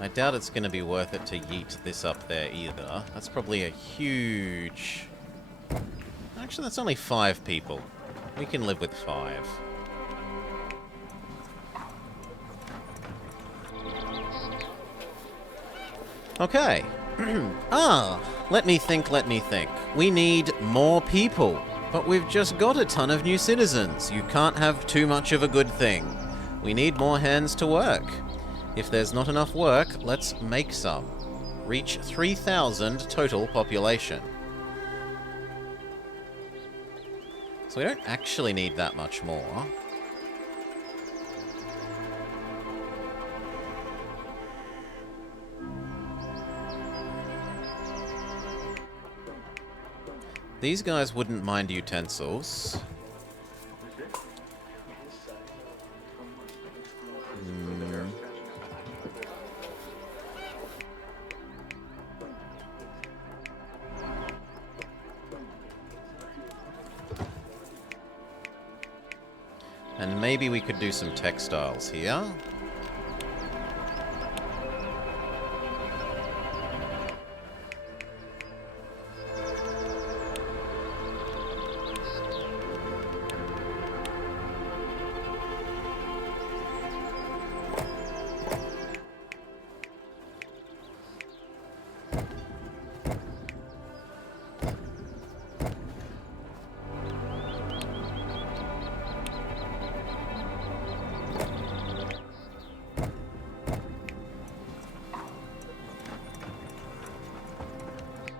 I doubt it's going to be worth it to yeet this up there either. That's probably a huge... Actually, that's only 5 people. We can live with 5. Okay. Let me think. We need more people. But we've just got a ton of new citizens. You can't have too much of a good thing. We need more hands to work. If there's not enough work, let's make some. Reach 3,000 total population. So we don't actually need that much more. These guys wouldn't mind utensils. And maybe we could do some textiles here.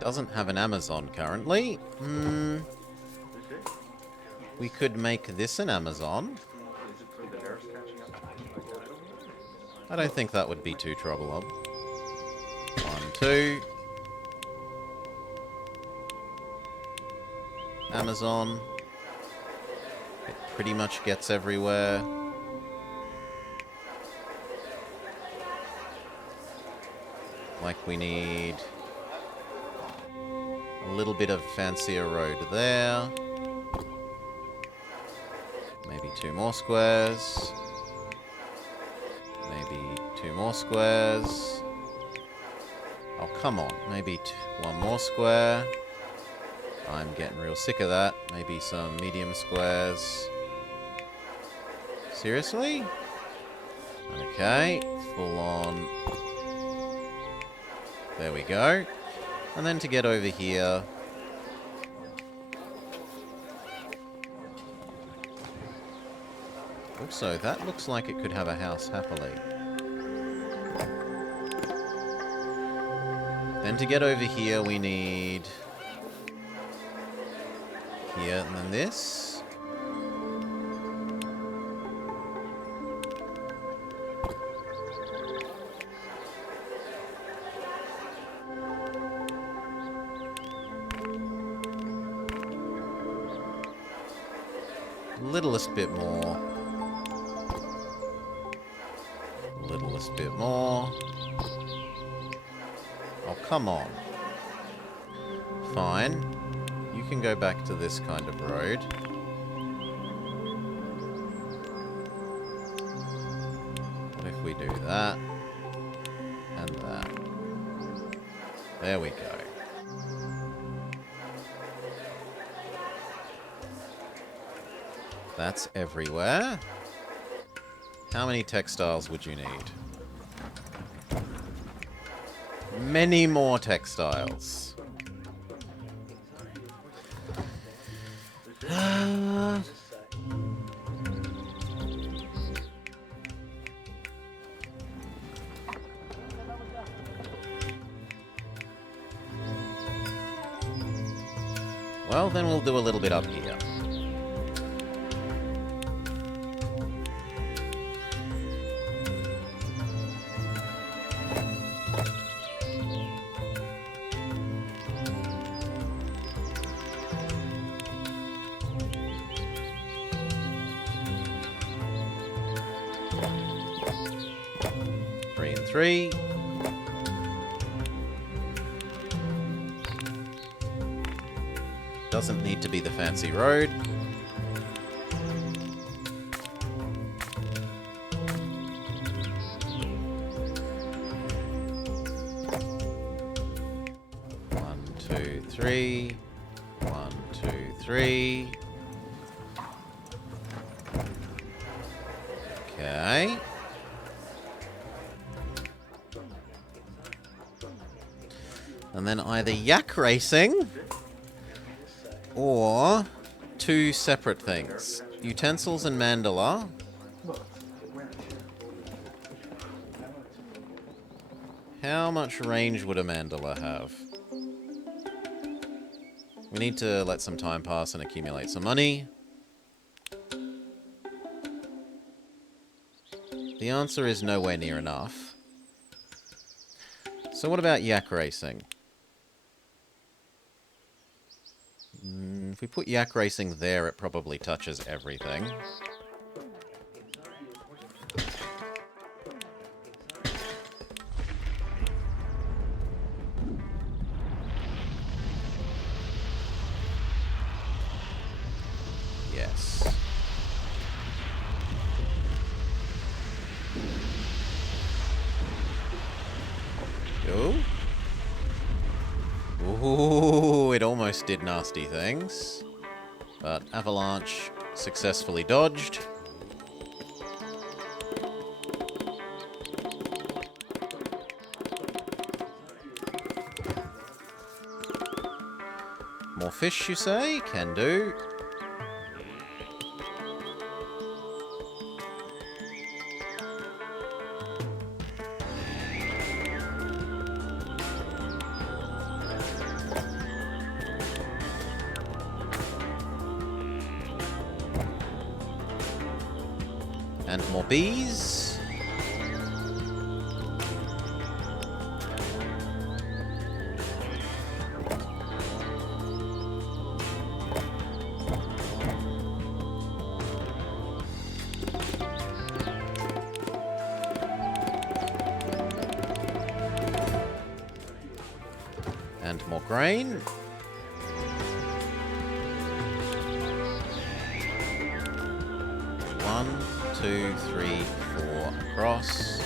Doesn't have an Amazon currently. We could make this an Amazon. I don't think that would be too troublesome. 1, 2. Amazon. It pretty much gets everywhere. Like we need a little bit of fancier road there. Maybe 2 more squares. Maybe 2 more squares. Oh, come on. Maybe 1 more square. I'm getting real sick of that. Maybe some medium squares. Seriously? Okay. Full on. There we go. And then to get over here... Also, that looks like it could have a house happily. Then to get over here, we need... Here, and then this. Littlest bit more. Littlest bit more. Oh, come on. Fine. You can go back to this kind of road. What if we do that? And that. There we go. That's everywhere. How many textiles would you need? Many more textiles. Well, then we'll do a little bit up here. Three. Doesn't need to be the fancy road. One, two, three. 1, 2, 3. Okay. And then either yak racing or 2 separate things. Utensils and mandala. How much range would a mandala have? We need to let some time pass and accumulate some money. The answer is nowhere near enough. So what about yak racing? If we put yak racing there, it probably touches everything. Yes. Go. Ooh, it almost did nasty things. But Avalanche successfully dodged. More fish, you say? Can do. And more bees. And more grain. One, two, three, four across.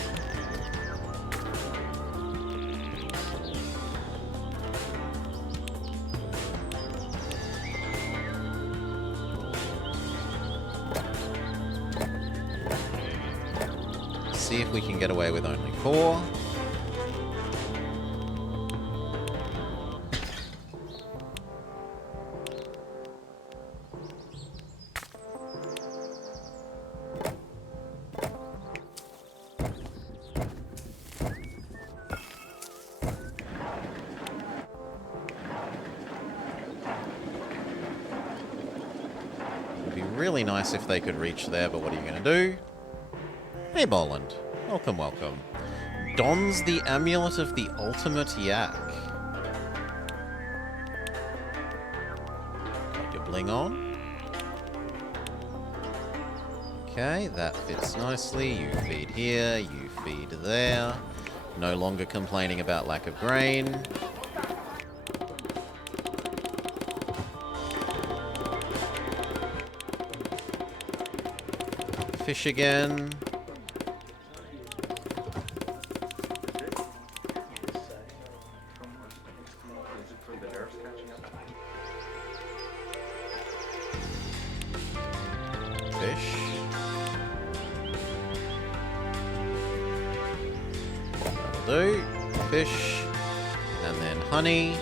See if we can get away with only 4. Really nice if they could reach there, but what are you going to do? Hey, Boland. Welcome, welcome. Dons the amulet of the ultimate yak. Got your bling on. Okay, that fits nicely. You feed here, you feed there. No longer complaining about lack of grain. Fish again. Fish. That'll do. Fish. And then honey.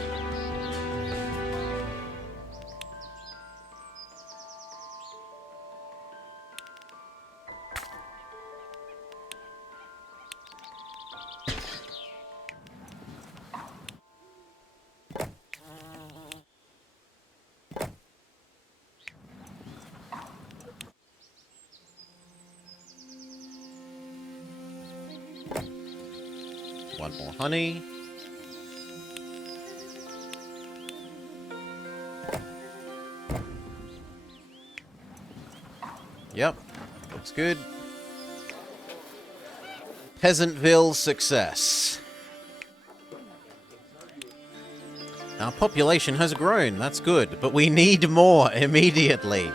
One more honey. Yep, looks good. Peasantville success. Our population has grown, that's good, but we need more immediately.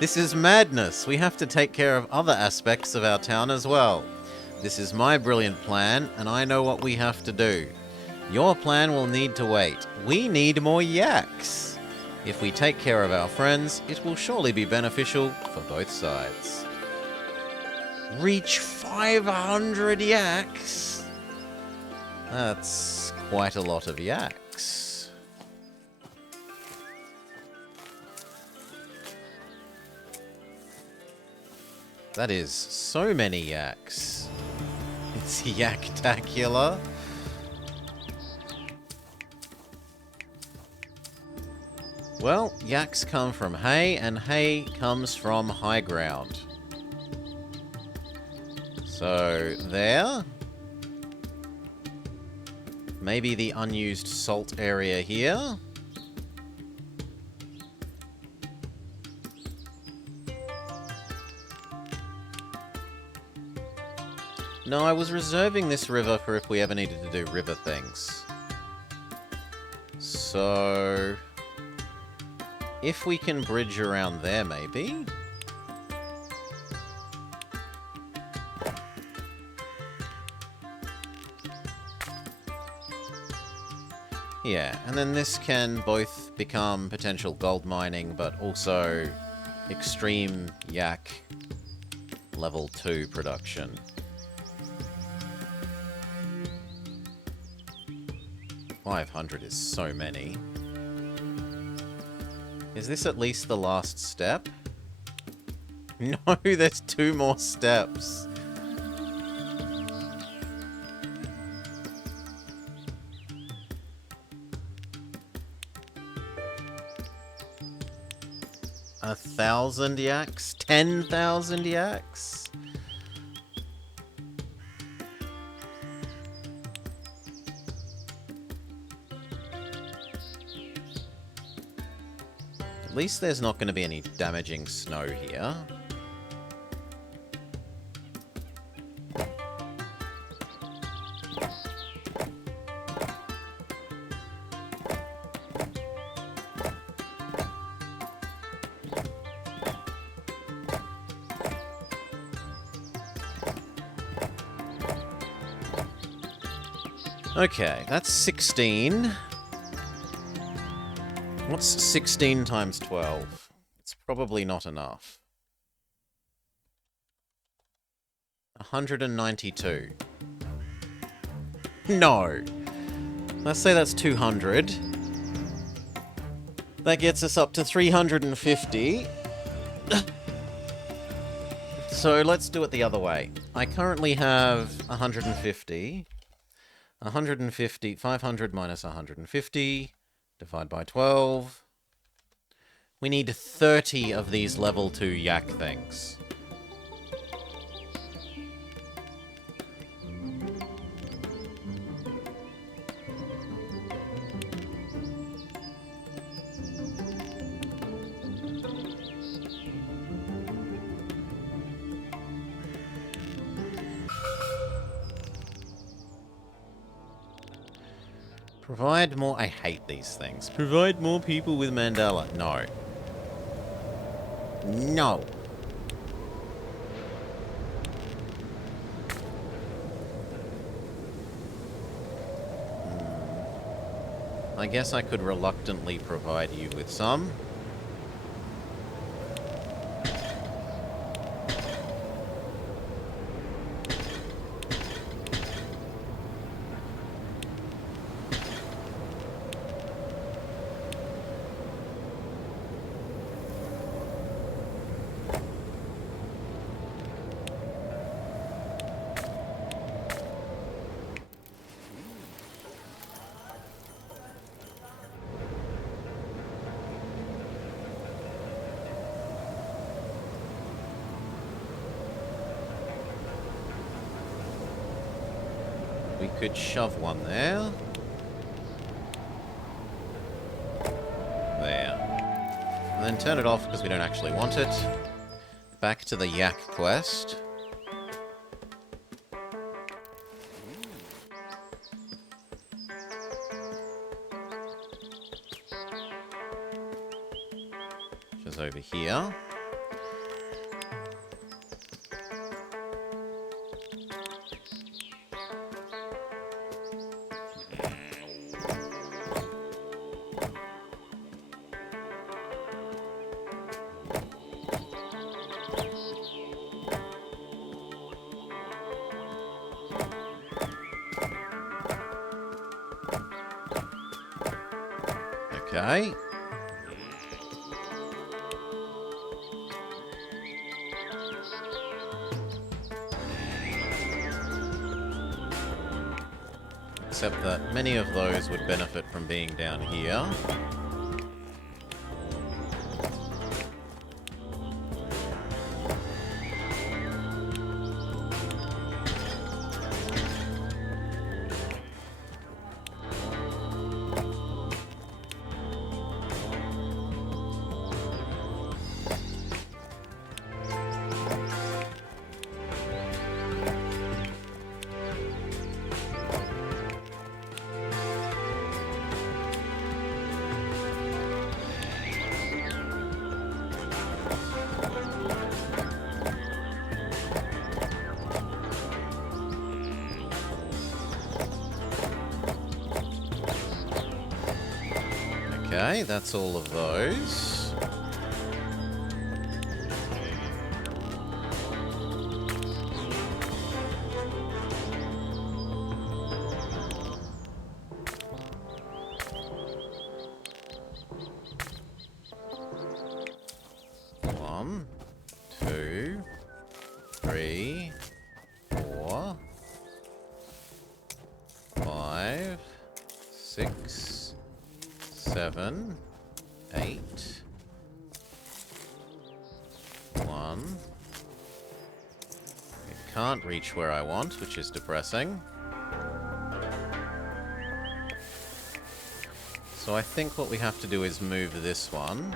This is madness. We have to take care of other aspects of our town as well. This is my brilliant plan, and I know what we have to do. Your plan will need to wait. We need more yaks. If we take care of our friends, it will surely be beneficial for both sides. Reach 500 yaks? That's quite a lot of yaks. That is so many yaks. It's yak-tacular. Well, yaks come from hay, and hay comes from high ground. So, there. Maybe the unused salt area here. No, I was reserving this river for if we ever needed to do river things. So... if we can bridge around there, maybe? Yeah, and then this can both become potential gold mining, but also extreme yak level 2 production. $500 is so many. Is this at least the last step? No, there's 2 more steps. A 1,000 yaks? 10,000 yaks? At least there's not going to be any damaging snow here. Okay, that's 16. What's 16 times 12? It's probably not enough. 192. No! Let's say that's 200. That gets us up to 350. So let's do it the other way. I currently have 150. 150, 500 minus 150, divide by 12. We need 30 of these level 2 yak things. Provide more... I hate these things. Provide more people with Mandela. No. No. I guess I could reluctantly provide you with some. We could shove one there. There. And then turn it off because we don't actually want it. Back to the yak quest. Which is over here. Okay. Except that many of those would benefit from being down here. Okay, that's all of those. One, two, three, four, 5, 6, 7, 8. 1. It can't reach where I want, which is depressing. So I think what we have to do is move this one.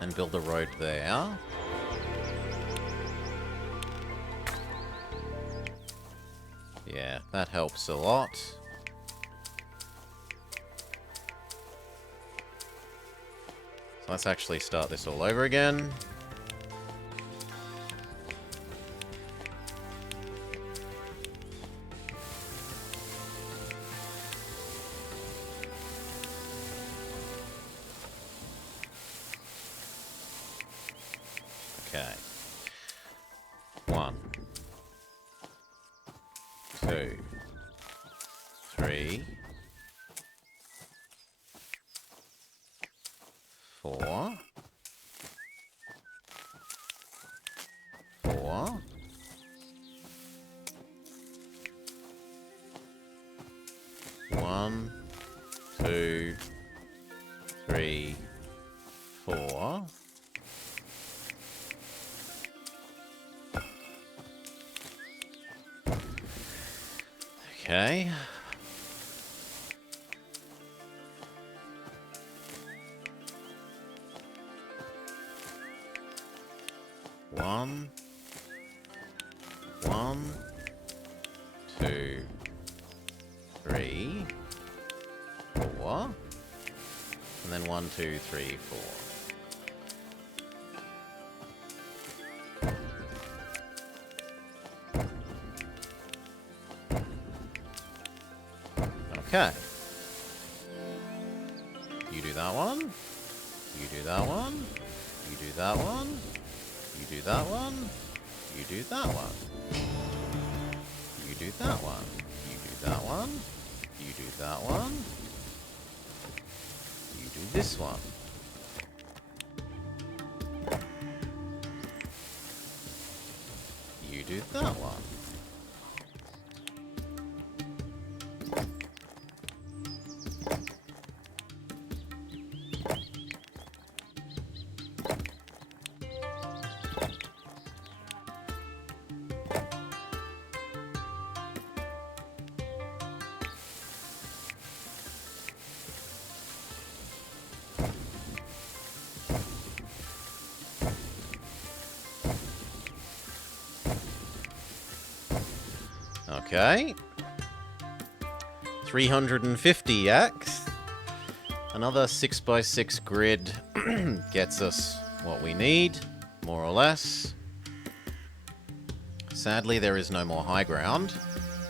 And build a road there. Yeah, that helps a lot. So let's actually start this all over again. Okay. 1, 2, 3, 4, 4, 1, 2, 3, 4. Okay. One, 2, 3, 4, and then 1, 2, 3, 4. Okay. You do that one. You do that one. You do that one. You do that one. You do that one. You do that one. You do that one. You do that one. You do this one. You do that one. Okay. 350 Yaks. Another 6x6 grid gets us what we need, more or less. Sadly, there is no more high ground.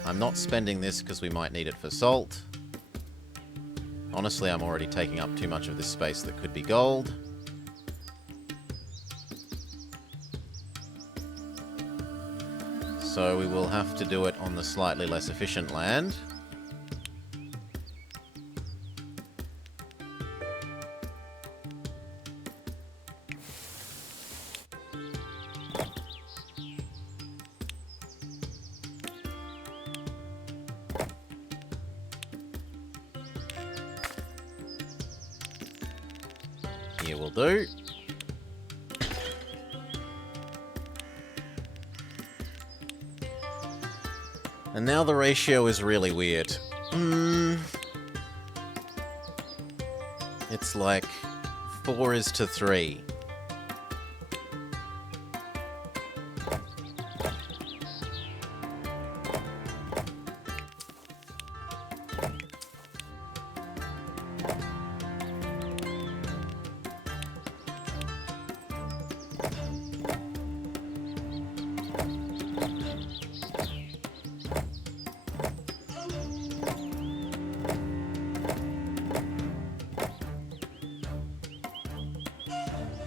I'm not spending this because we might need it for salt. Honestly, I'm already taking up too much of this space that could be gold. So we will have to do it on the slightly less efficient land. Here will do. And now the ratio is really weird. It's like 4 is to 3.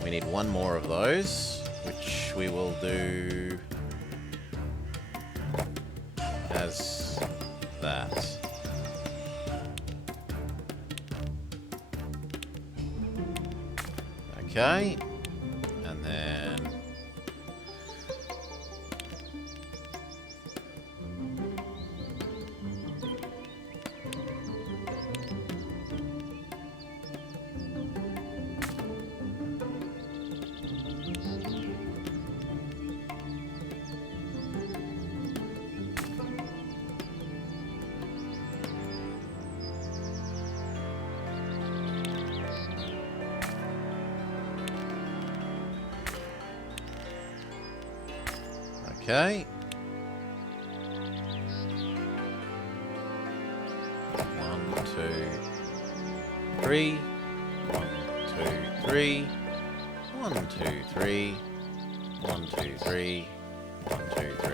We need one more of those, which we will do as that. Okay, and then okay. 1, 2, 3. 1, 2, 3. 1, 2, 3. 1, 2, 3. 1, 2, 3.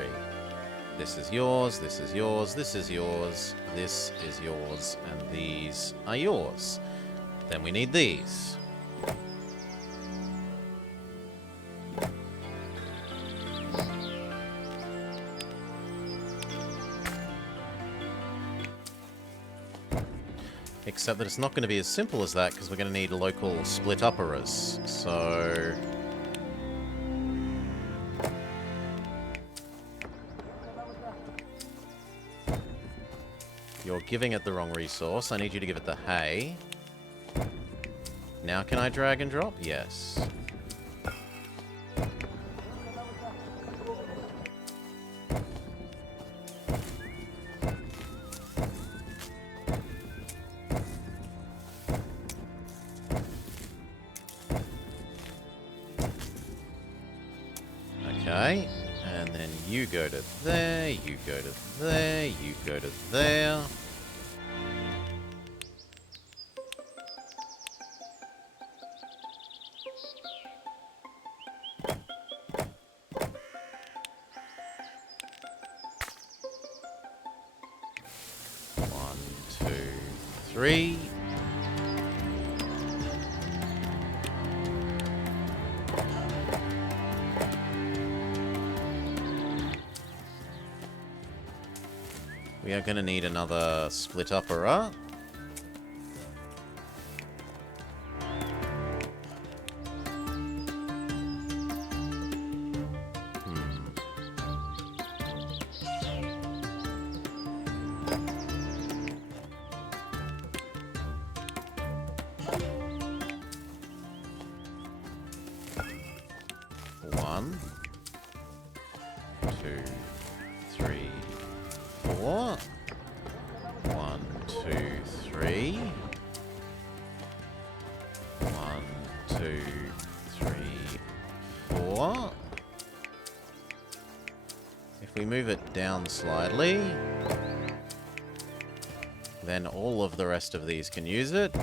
This is yours, this is yours, this is yours, this is yours, and these are yours. Then we need these. Except that it's not going to be as simple as that, because we're going to need local split upperers. So you're giving it the wrong resource. I need you to give it the hay. Now can I drag and drop? Yes. Okay, and then you go to there, you go to there, you go to there. One, two, three. We are going to need another split upperer. One, two, three, 4. 1, 2, 3. 1, 2, 3, 4. If we move it down slightly, then all of the rest of these can use it.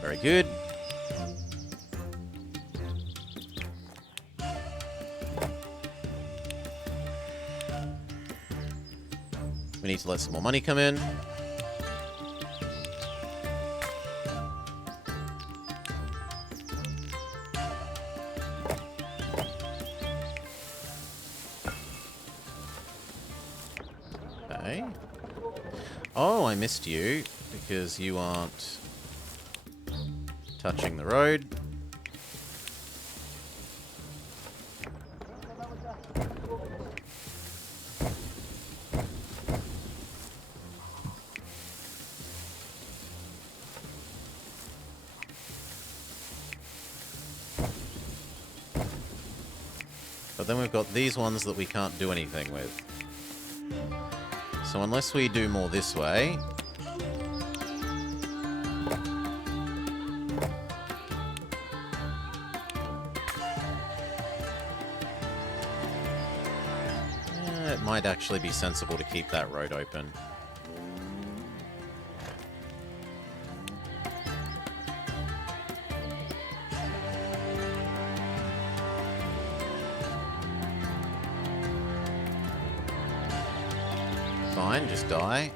Very good. We need to let some more money come in. Okay. Oh, I missed you because you aren't touching the road. But then we've got these ones that we can't do anything with. So unless we do more this way... it might actually be sensible to keep that road open. fine, just die.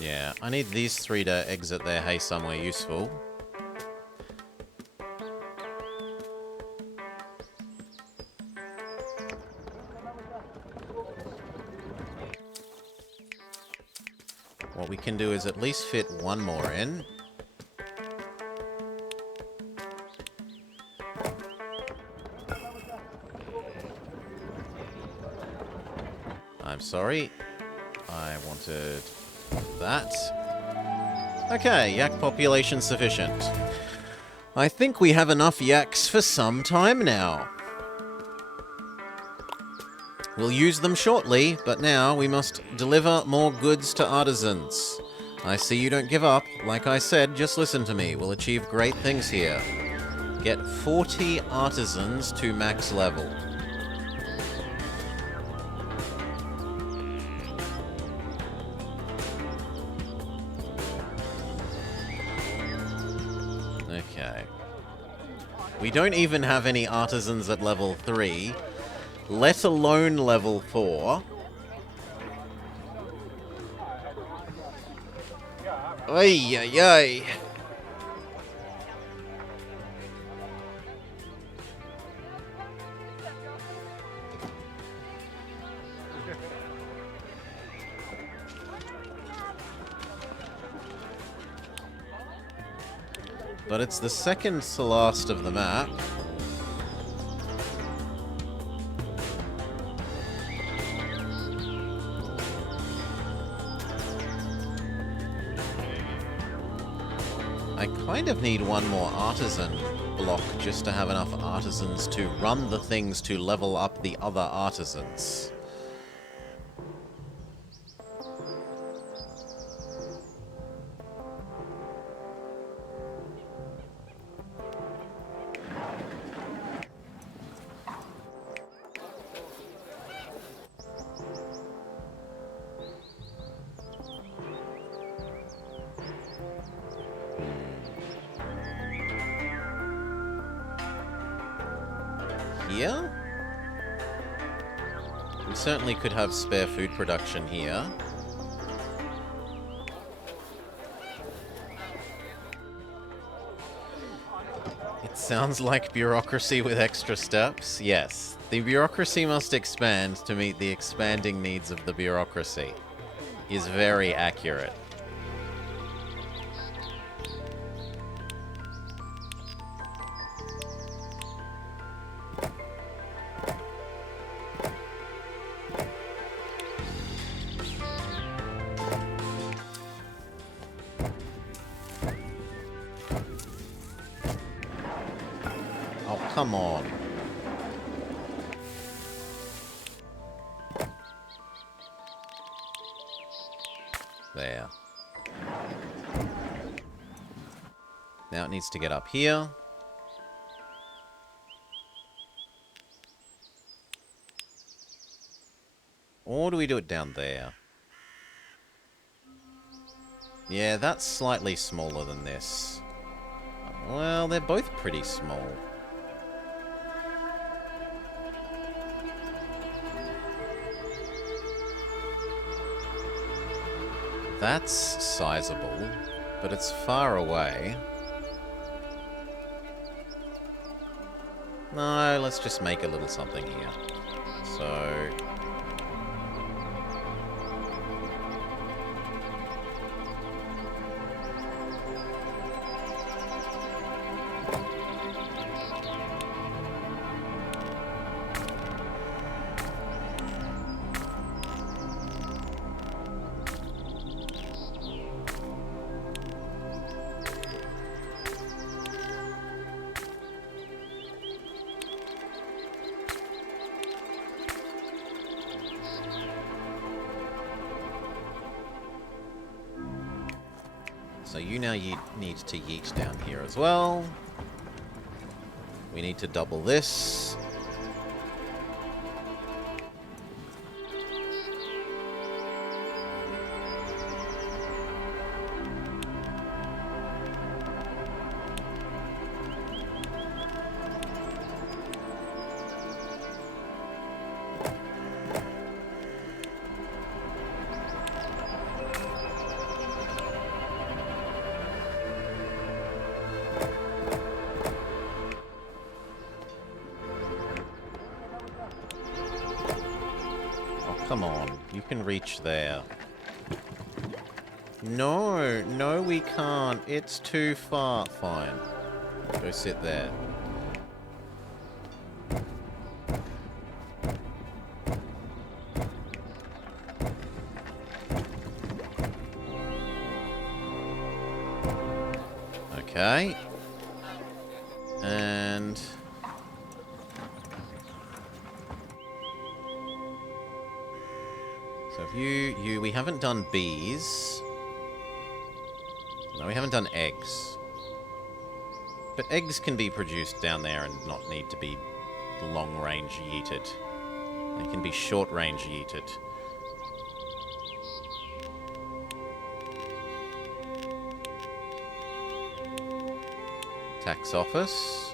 Yeah, I need these three to exit their hay somewhere useful. What we can do is at least fit one more in. I'm sorry. I wanted that. Okay, yak population sufficient. I think we have enough yaks for some time now. We'll use them shortly, but now we must deliver more goods to artisans. I see you don't give up. Like I said, just listen to me. We'll achieve great things here. Get 40 artisans to max level. Okay. We don't even have any artisans at level 3, let alone level 4. Ay, ay, ay. But it's the second to last of the map. I kind of need one more artisan block just to have enough artisans to run the things to level up the other artisans. Here? We certainly could have spare food production here. It sounds like bureaucracy with extra steps. Yes, the bureaucracy must expand to meet the expanding needs of the bureaucracy. Is very accurate. Come on. There. Now it needs to get up here. Or do we do it down there? Yeah, that's slightly smaller than this. Well, they're both pretty small. That's sizable, but it's far away. No, let's just make a little something here. So... So you now need to yeet down here as well. We need to double this. Come on, you can reach there. No, no we can't. It's too far. Fine. Go sit there. Okay. And... so if we haven't done bees. No, we haven't done eggs. But eggs can be produced down there and not need to be long-range yeeted. They can be short-range yeeted. Tax office.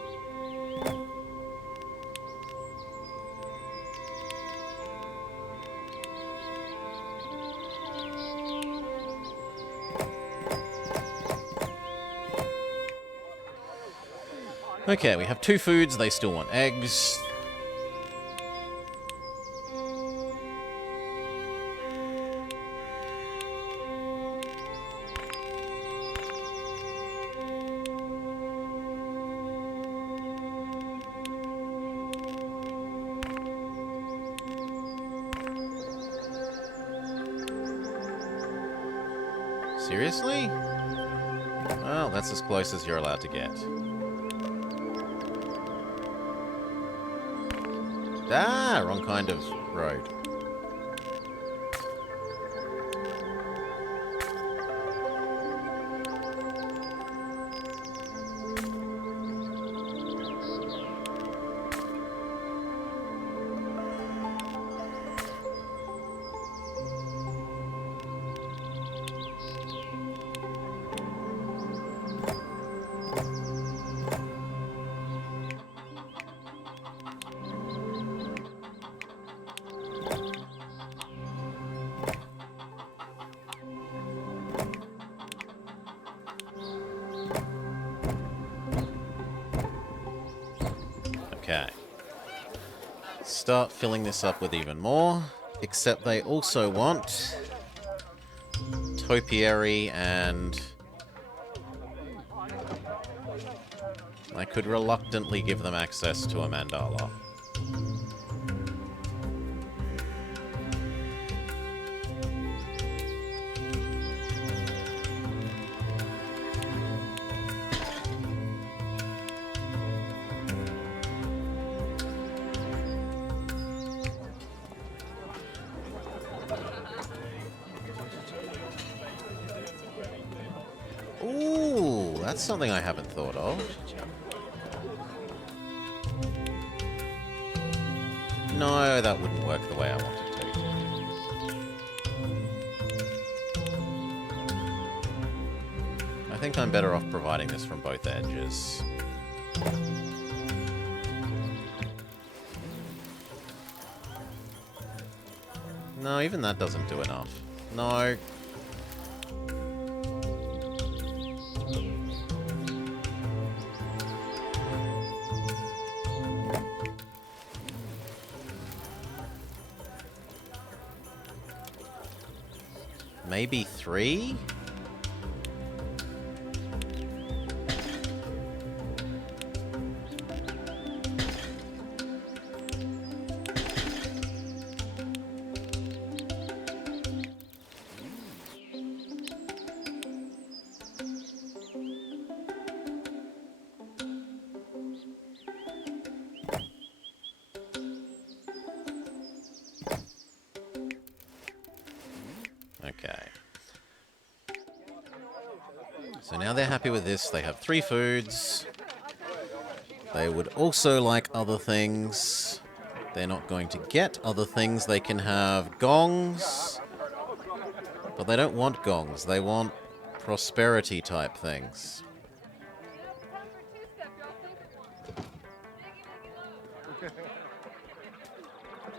Okay, we have 2 foods, they still want eggs. Seriously? Well, that's as close as you're allowed to get. Ah, wrong kind of road. Okay. Start filling this up with even more. Except they also want topiary and... I could reluctantly give them access to a mandala. Ooh, that's something I haven't thought of. No, that wouldn't work the way I want it to. I think I'm better off providing this from both edges. No, even that doesn't do enough. No. Maybe 3? Okay. So now they're happy with this. They have 3 foods. They would also like other things. They're not going to get other things. They can have gongs. But they don't want gongs. They want prosperity type things.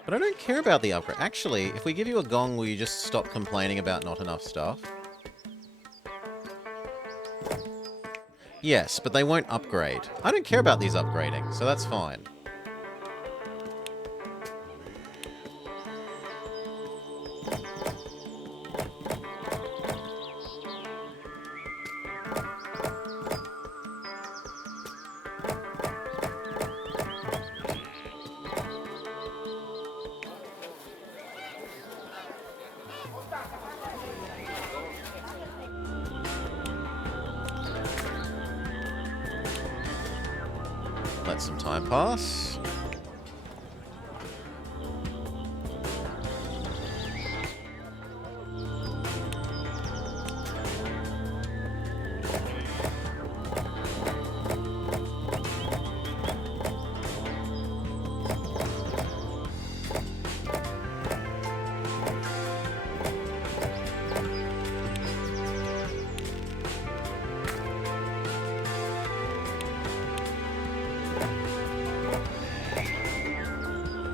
But I don't care about the upgrade. Actually, if we give you a gong, will you just stop complaining about not enough stuff? Yes, but they won't upgrade. I don't care about these upgrading, so that's fine. Let some time pass.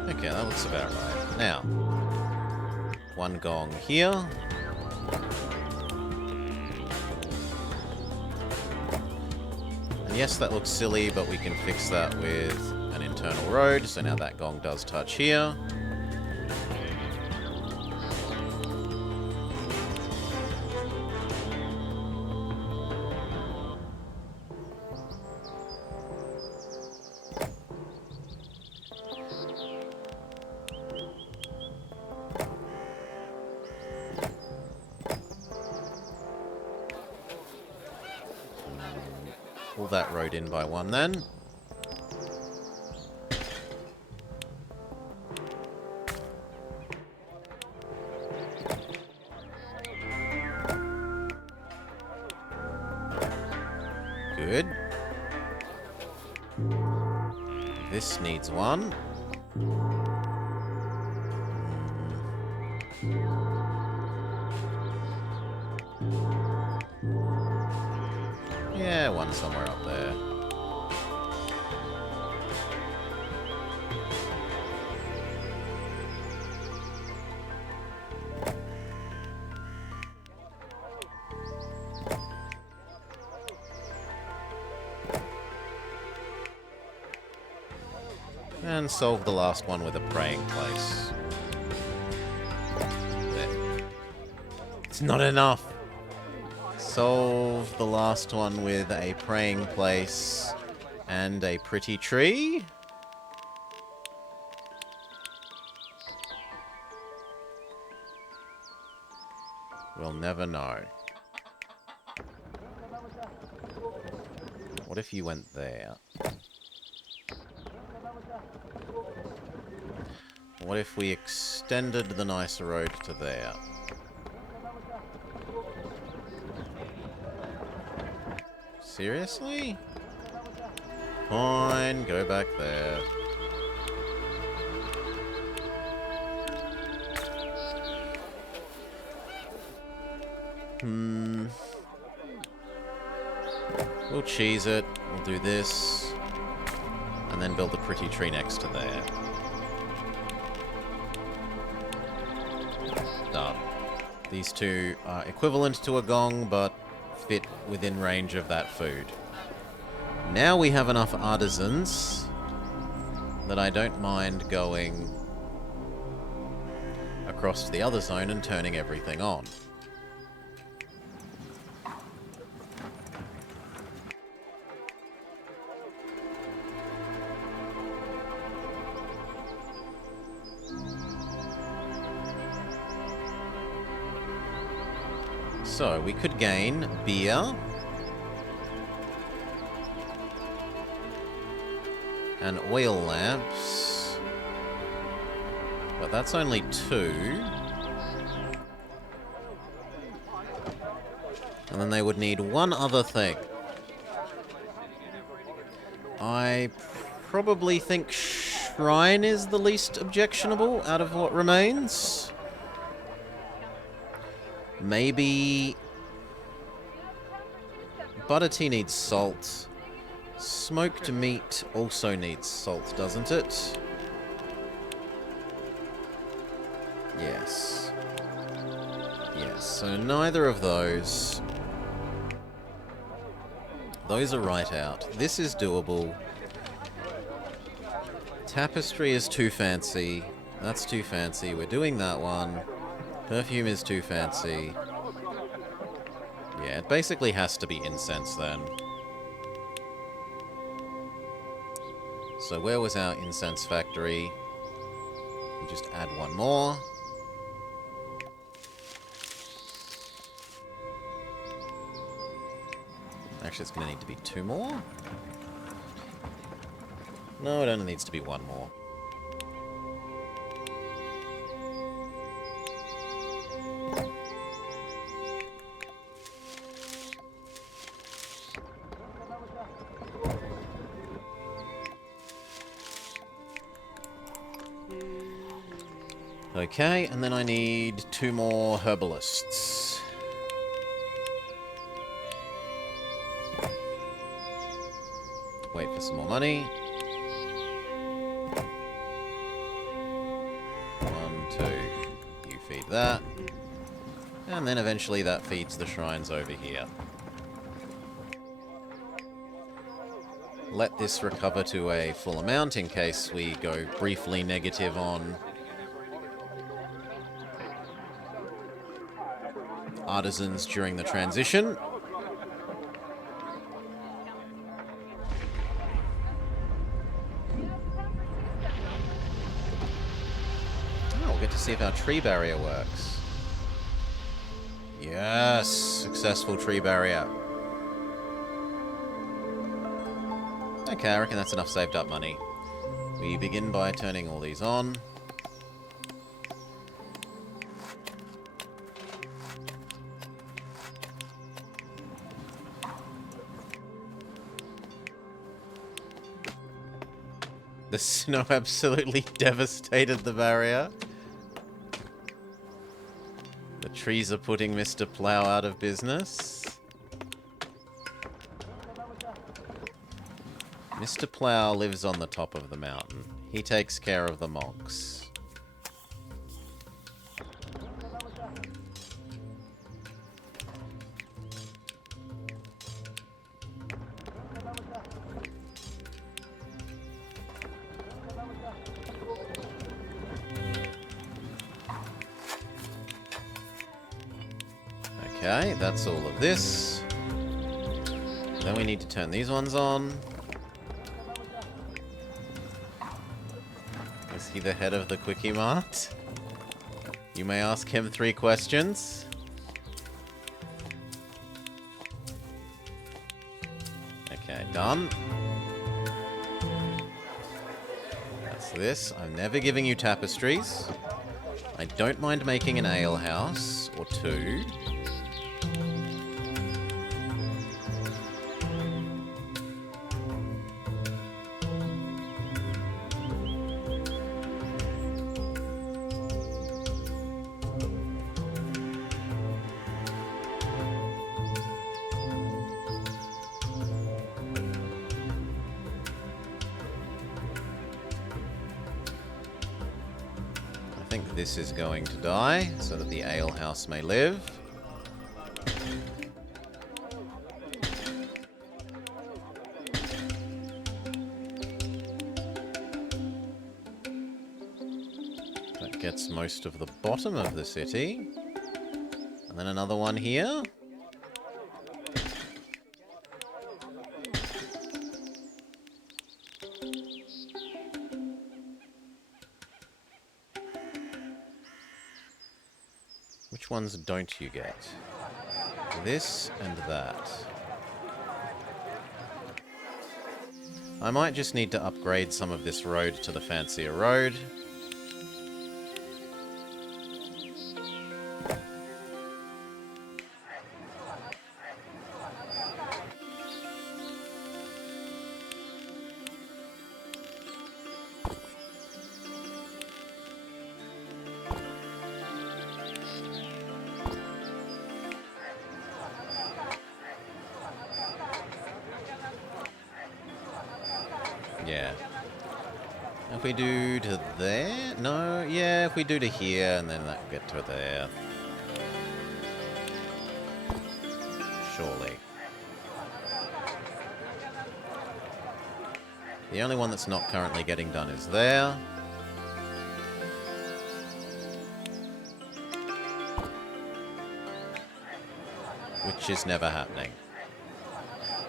Okay, that looks about right. Now, 1 gong here. And yes, that looks silly, but we can fix that with an internal road. So now that gong does touch here. Pull that road in by 1 then. Good. This needs 1. Yeah, 1 somewhere up there. And solve the last one with a praying place. There. It's not enough! Solve the last one with a praying place and a pretty tree. We'll never know. What if you went there? What if we extended the nicer road to there? Seriously? Fine, go back there. We'll cheese it. We'll do this. And then build a pretty tree next to there. Done. These two are equivalent to a gong, but fit within range of that food. Now we have enough artisans that I don't mind going across to the other zone and turning everything on. So, we could gain beer and oil lamps, but that's only 2. And then they would need one other thing. I probably think Shrine is the least objectionable out of what remains. Maybe... Butter tea needs salt. Smoked meat also needs salt, doesn't it? Yes. Yes, so neither of those. Those are right out. This is doable. Tapestry is too fancy. That's too fancy. We're doing that one. Perfume is too fancy. Yeah, it basically has to be incense then. So where was our incense factory? We'll just add one more. Actually, it's going to need to be two more. No, it only needs to be one more. Okay, and then I need two more herbalists. Wait for some more money. 1, 2. You feed that. And then eventually that feeds the shrines over here. Let this recover to a full amount in case we go briefly negative on artisans during the transition. Oh, we'll get to see if our tree barrier works. Yes, successful tree barrier. Okay, I reckon that's enough saved up money. We begin by turning all these on. The snow absolutely devastated the barrier. The trees are putting Mr. Plow out of business. Mr. Plow lives on the top of the mountain. He takes care of the monks. Okay, that's all of this. Then we need to turn these ones on. Is he the head of the Quickie Mart? You may ask him 3 questions. Okay, done. That's this. I'm never giving you tapestries. I don't mind making an ale house or 2. This is going to die, so that the ale house may live. That gets most of the bottom of the city. And then another one here. Which ones don't you get? This and that. I might just need to upgrade some of this road to the fancier road. Yeah. If we do to there? No, yeah, if we do to here, and then that'll get to there. Surely. The only one that's not currently getting done is there. Which is never happening.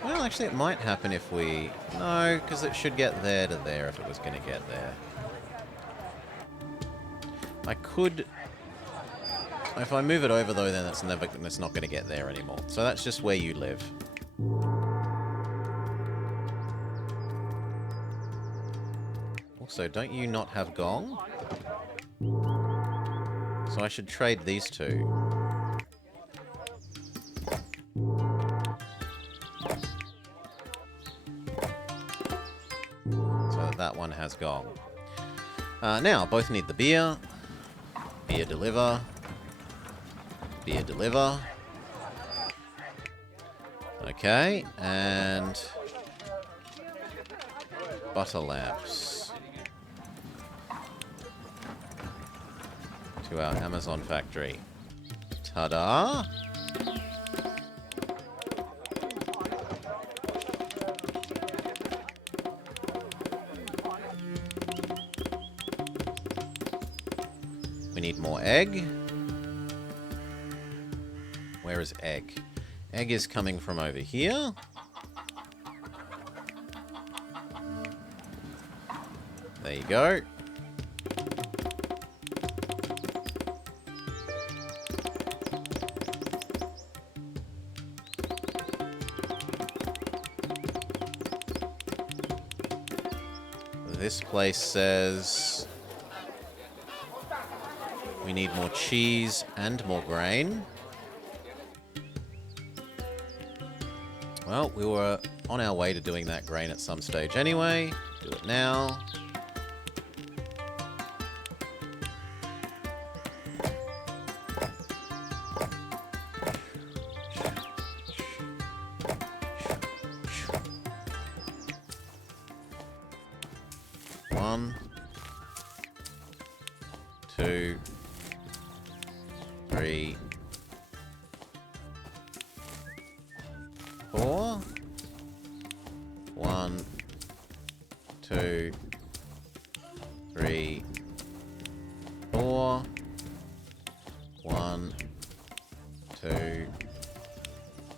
Well, actually, it might happen if we... No, because it should get there to there if it was going to get there. I could... If I move it over, though, then it's not going to get there anymore. So that's just where you live. Also, don't you not have gong? So I should trade these two. So that one has gong. Now, both need the beer. Beer deliver. Beer deliver. Okay, and... butter lamps. To our Amazon factory. Ta-da! We need more egg. Where is egg? Egg is coming from over here. There you go. This place says we need more cheese and more grain. Well, we were on our way to doing that grain at some stage anyway. Do it now. One, two, three, four. 1, 2, 3, 4. 1, 2,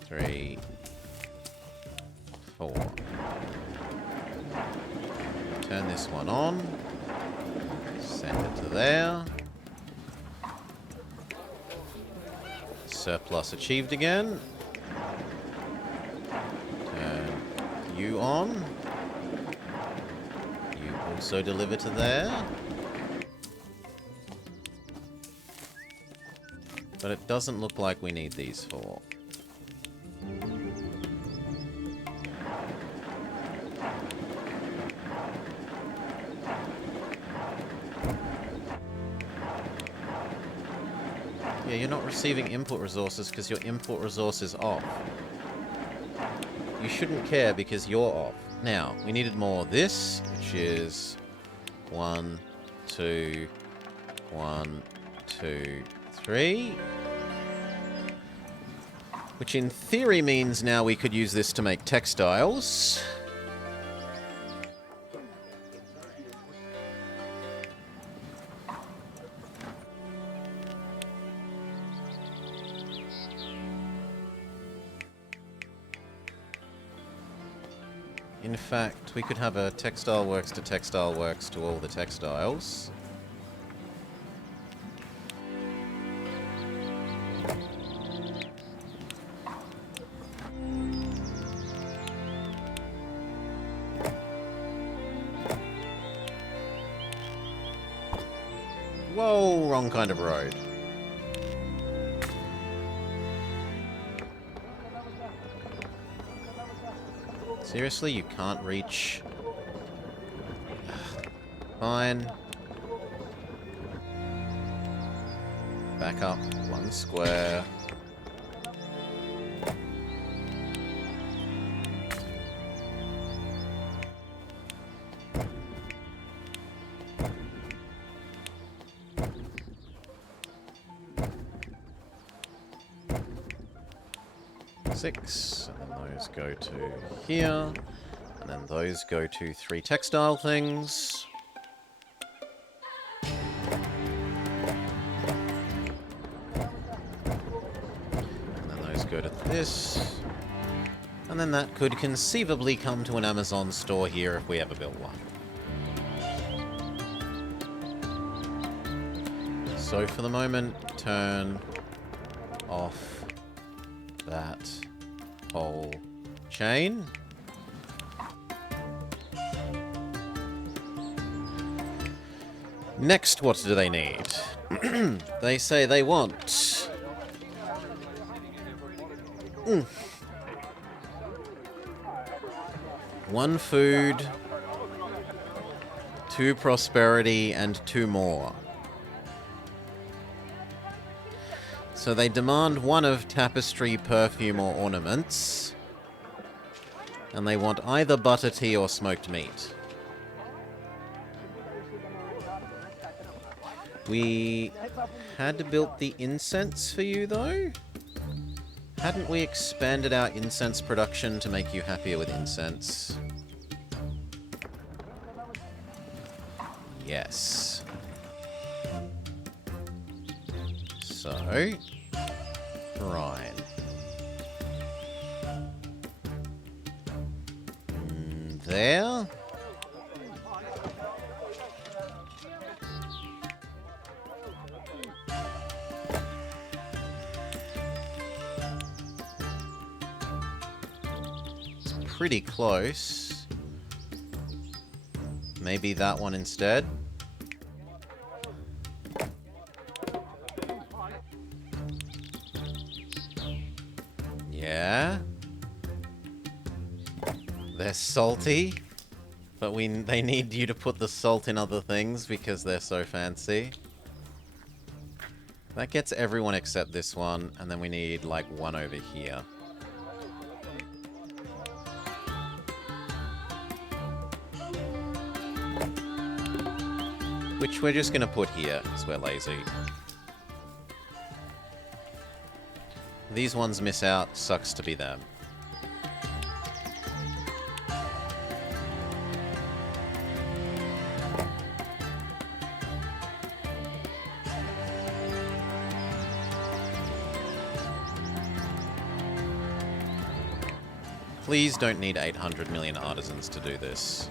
3, 4. Turn this one on. Send it to there. Surplus achieved again. Turn you on. You also deliver to there. But it doesn't look like we need these four. Yeah, you're not receiving input resources because your input resource is off. You shouldn't care because you're off. Now, we needed more of this, which is 1, 2, 1, 2, 3. Which in theory means now we could use this to make textiles. In fact, we could have a textile works to all the textiles. Whoa, wrong kind of road. Seriously, you can't reach... Fine. Back up 1 square. 6, and then those go to here, and then those go to 3 textile things. And then those go to this. And then that could conceivably come to an Amazon store here if we ever built one. So for the moment, turn off that whole chain. Next, what do they need? They say they want... One food, 2 prosperity, and 2 more. So they demand 1 of tapestry, perfume, or ornaments. And they want either butter tea or smoked meat. We had built the incense for you, though. Hadn't we expanded our incense production to make you happier with incense? Yes. So, right. There. It's pretty close. Maybe that one instead. Yeah. They're salty, but they need you to put the salt in other things because they're so fancy. That gets everyone except this one, and then we need like 1 over here. Which we're just gonna put here, because we're lazy. These ones miss out, sucks to be them. Please don't need 800 million artisans to do this.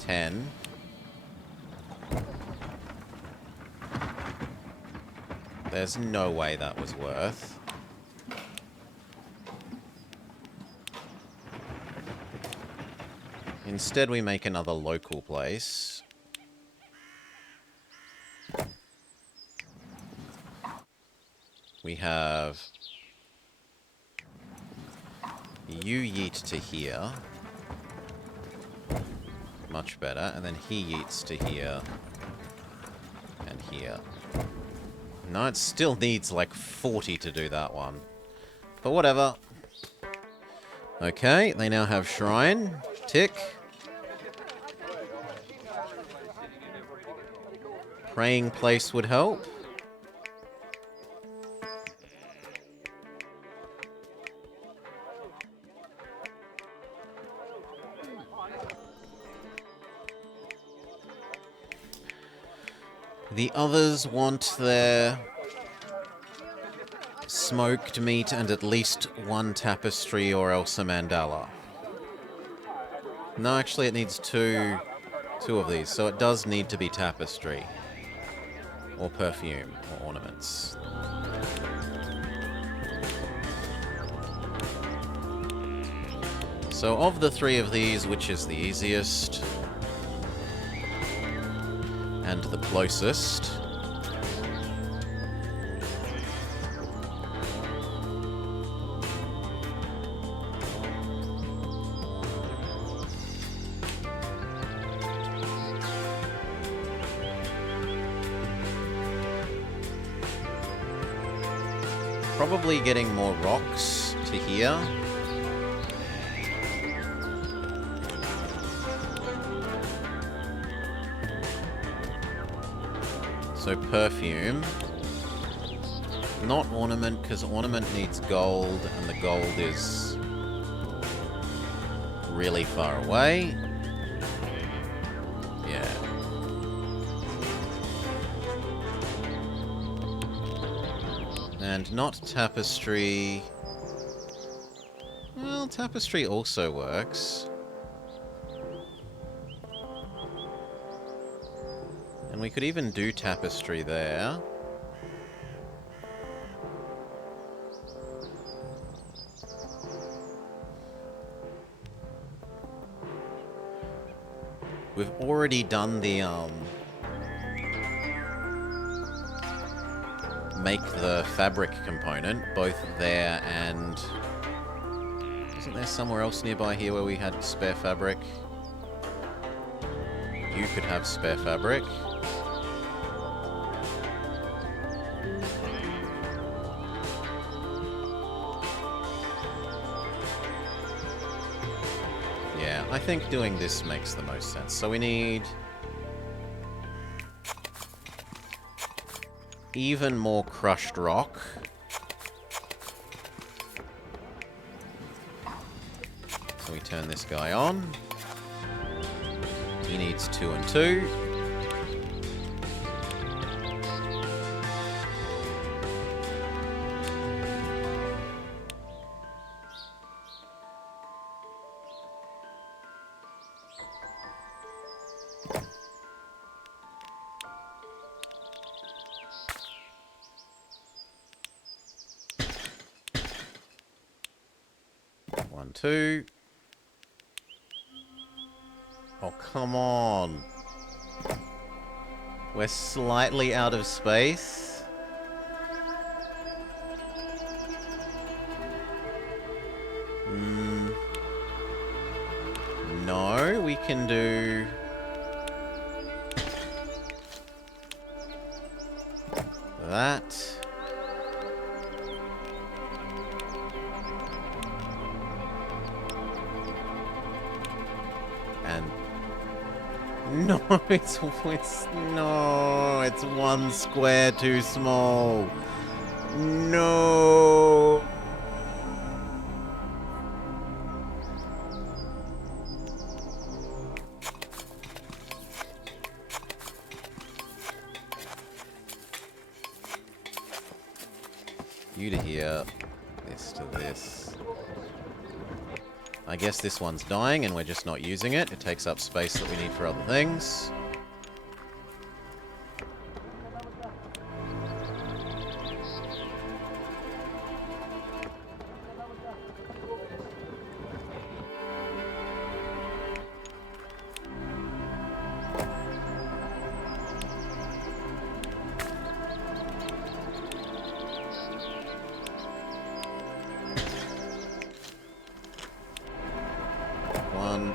10. There's no way that was worth. Instead, we make another local place. We have... You yeet to here. Much better. And then he yeets to here. And here. No, it still needs like 40 to do that one. But whatever. Okay, they now have shrine. Tick. Praying place would help. The others want their smoked meat and at least 1 tapestry or else a mandala. No, actually it needs two of these, so it does need to be tapestry. Or perfume, or ornaments. So of the 3 of these, which is the easiest? And the closest. Probably getting more rocks to here. So perfume. Not ornament, because ornament needs gold, and the gold is really far away. Yeah. And not tapestry. Well, tapestry also works. And we could even do tapestry there. We've already done the, make the fabric component, both there and... Isn't there somewhere else nearby here where we had spare fabric? You could have spare fabric. Yeah, I think doing this makes the most sense. So we need... even more crushed rock. So we turn this guy on. He needs 2 and 2. One, 2. Oh, come on. We're slightly out of space. No, we can do... that. And... no, it's no, it's 1 square too small. No. You to here, this to this. I guess this one's dying and we're just not using it. It takes up space that we need for other things. One.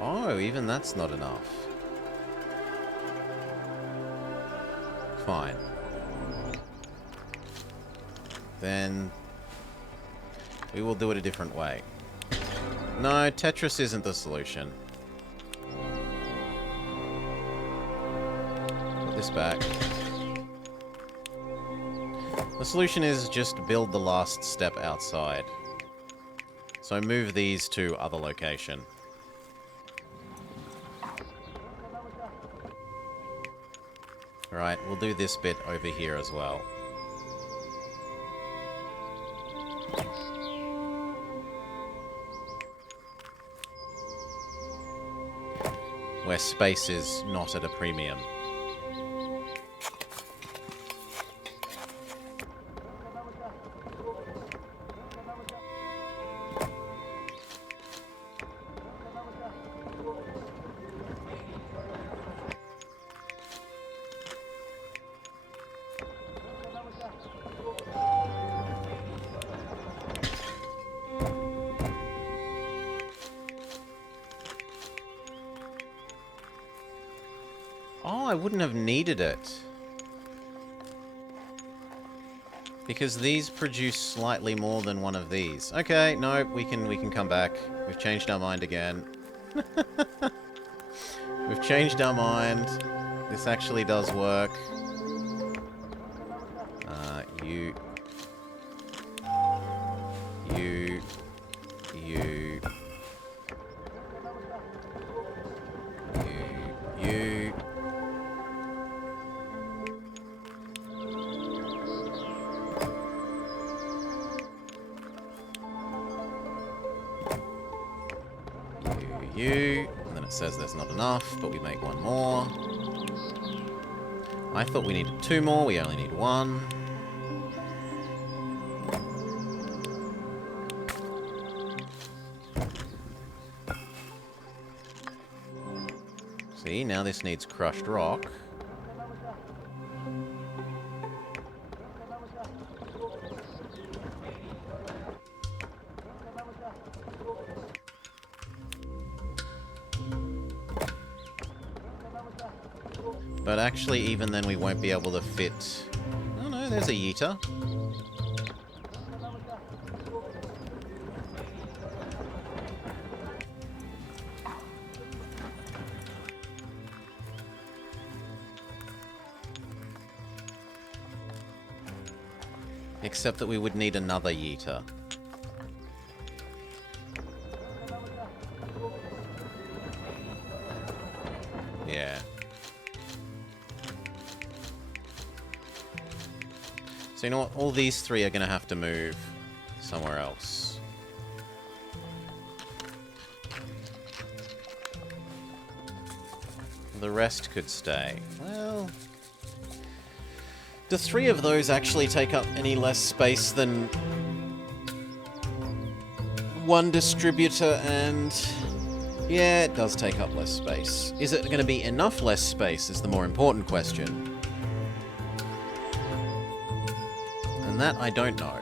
Oh, even that's not enough. Fine. Then we will do it a different way. No, Tetris isn't the solution. Put this back. The solution is just build the last step outside. So move these to other location. Alright, we'll do this bit over here as well. Where space is not at a premium. Oh, I wouldn't have needed it. Because these produce slightly more than one of these. Okay, no, we can come back. We've changed our mind again. We've changed our mind. This actually does work. You. And then it says there's not enough, but we make one more. I thought we needed 2 more, we only need 1. See, now this needs crushed rock. But actually, even then we won't be able to fit... Oh no, there's a yeeter. Except that we would need another yeeter. Yeah. So you know what? All these 3 are going to have to move somewhere else. The rest could stay. Well... Do 3 of those actually take up any less space than... 1 distributor and... Yeah, it does take up less space. Is it going to be enough less space is the more important question. And that I don't know.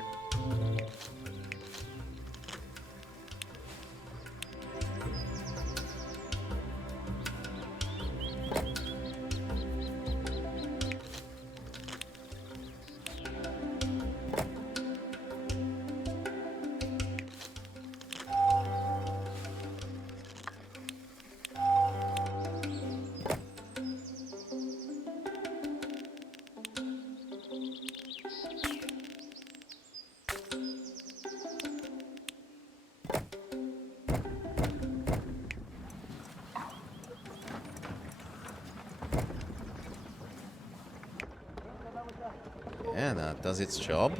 Yeah, that does its job.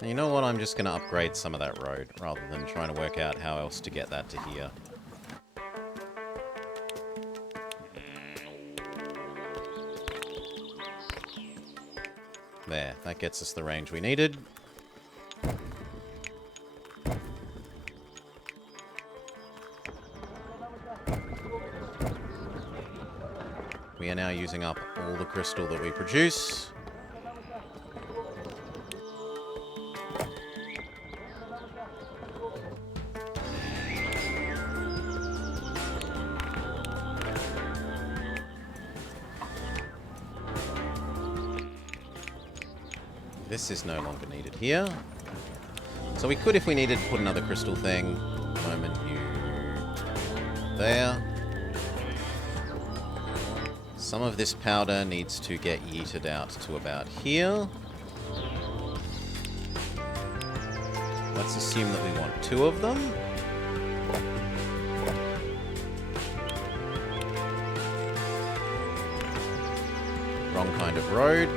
And you know what? I'm just going to upgrade some of that road rather than trying to work out how else to get that to here. There, that gets us the range we needed. We are now using up all the crystal that we produce. This is no longer needed here. So we could, if we needed, put another crystal thing. Moment you... There. Some of this powder needs to get yeeted out to about here. Let's assume that we want 2 of them. Wrong kind of road.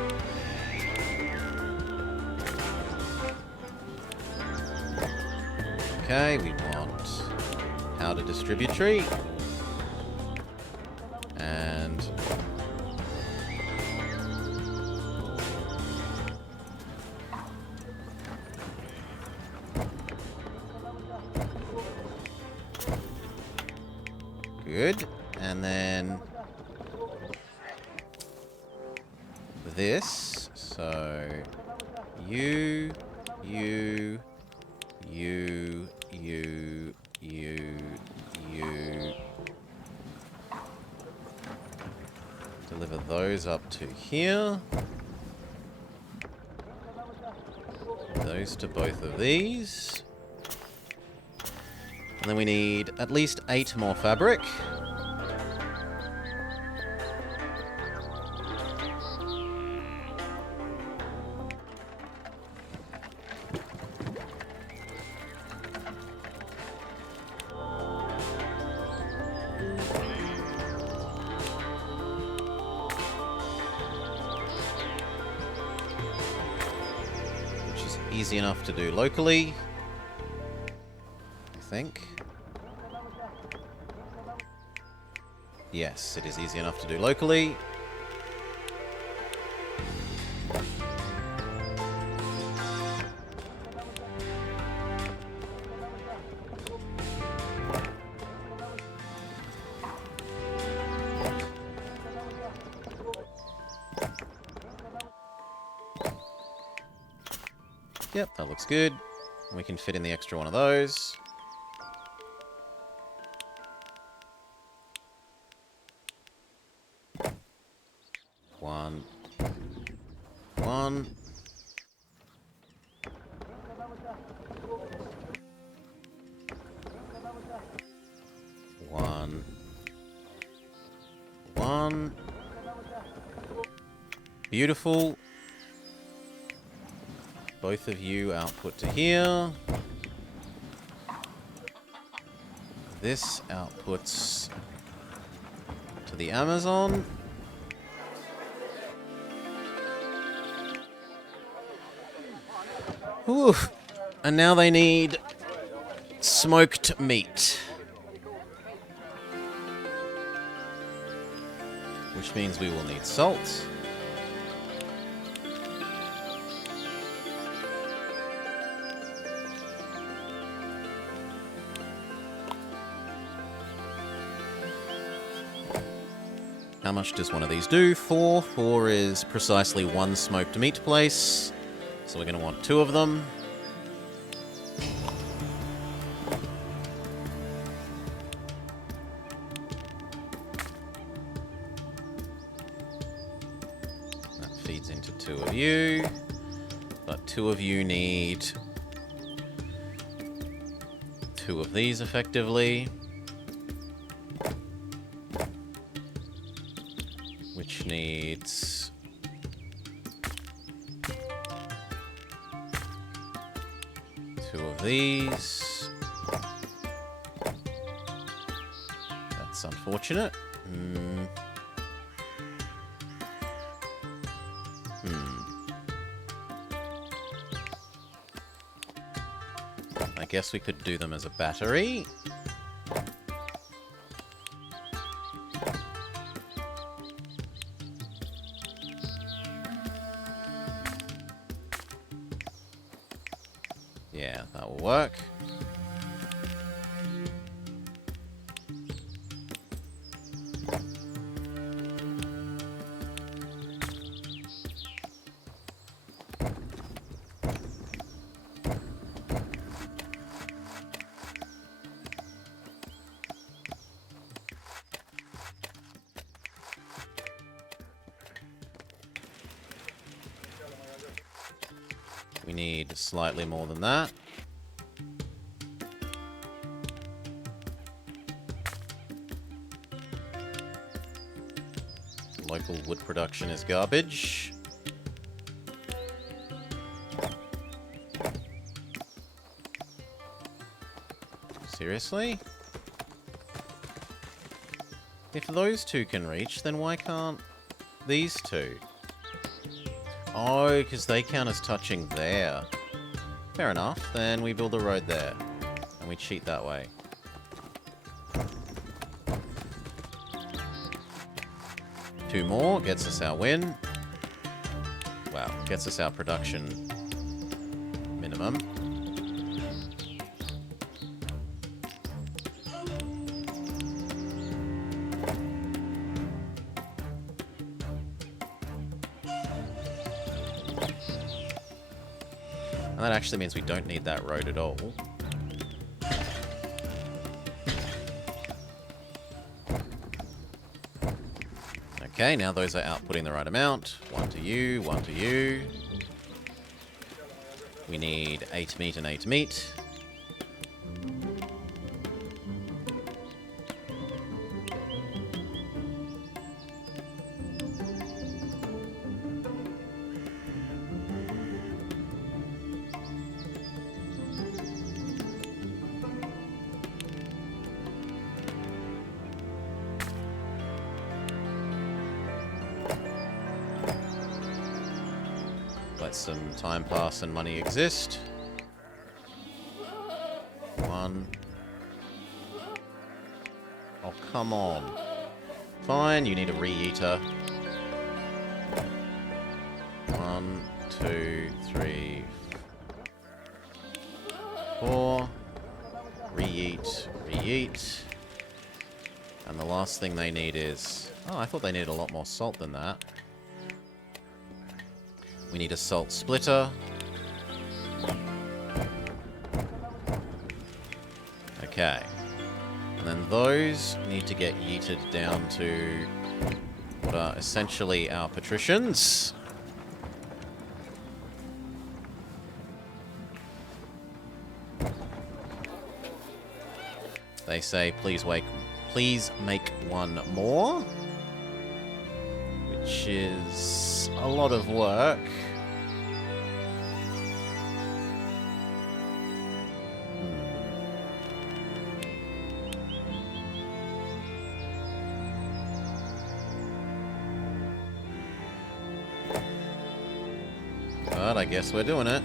Okay, we want powder distributory. And... Good. And then... This... So, you, you, you, you, you, you. Deliver those up to here. Those to both of these. And then we need at least 8 more fabric. Easy enough to do locally, I think. Yes, it is easy enough to do locally. Yep, that looks good. We can fit in the extra one of those. One. One. One. One. Beautiful. Both of you output to here. This outputs to the Amazon. Ooh. And now they need smoked meat. Which means we will need salt. How much does one of these do? 4. 4 is precisely 1 smoked meat place. So we're going to want 2 of them. That feeds into 2 of you. But 2 of you need 2 of these effectively. Which needs 2 of these. That's unfortunate. I guess we could do them as a battery. Yeah, that will work. We need slightly more than that. Local wood production is garbage. Seriously? If those 2 can reach, then why can't these 2? Oh, because they count as touching there. Fair enough, then we build a road there. And we cheat that way. Two more gets us our win. Wow, gets us our production minimum. that actually means we don't need that road at all. Okay, now those are outputting the right amount. 1 to you, 1 to you. We need 8 meat and 8 meat. Let some time pass and money exist. 1. Oh, come on. Fine, you need a re-eater. 1, 2, 3, 4. Re-eat, re-eat. And the last thing they need is... Oh, I thought they needed a lot more salt than that. We need a salt splitter. Okay. And then those need to get yeeted down to what are essentially our patricians. They say, please make one more. Which is a lot of work. But I guess we're doing it.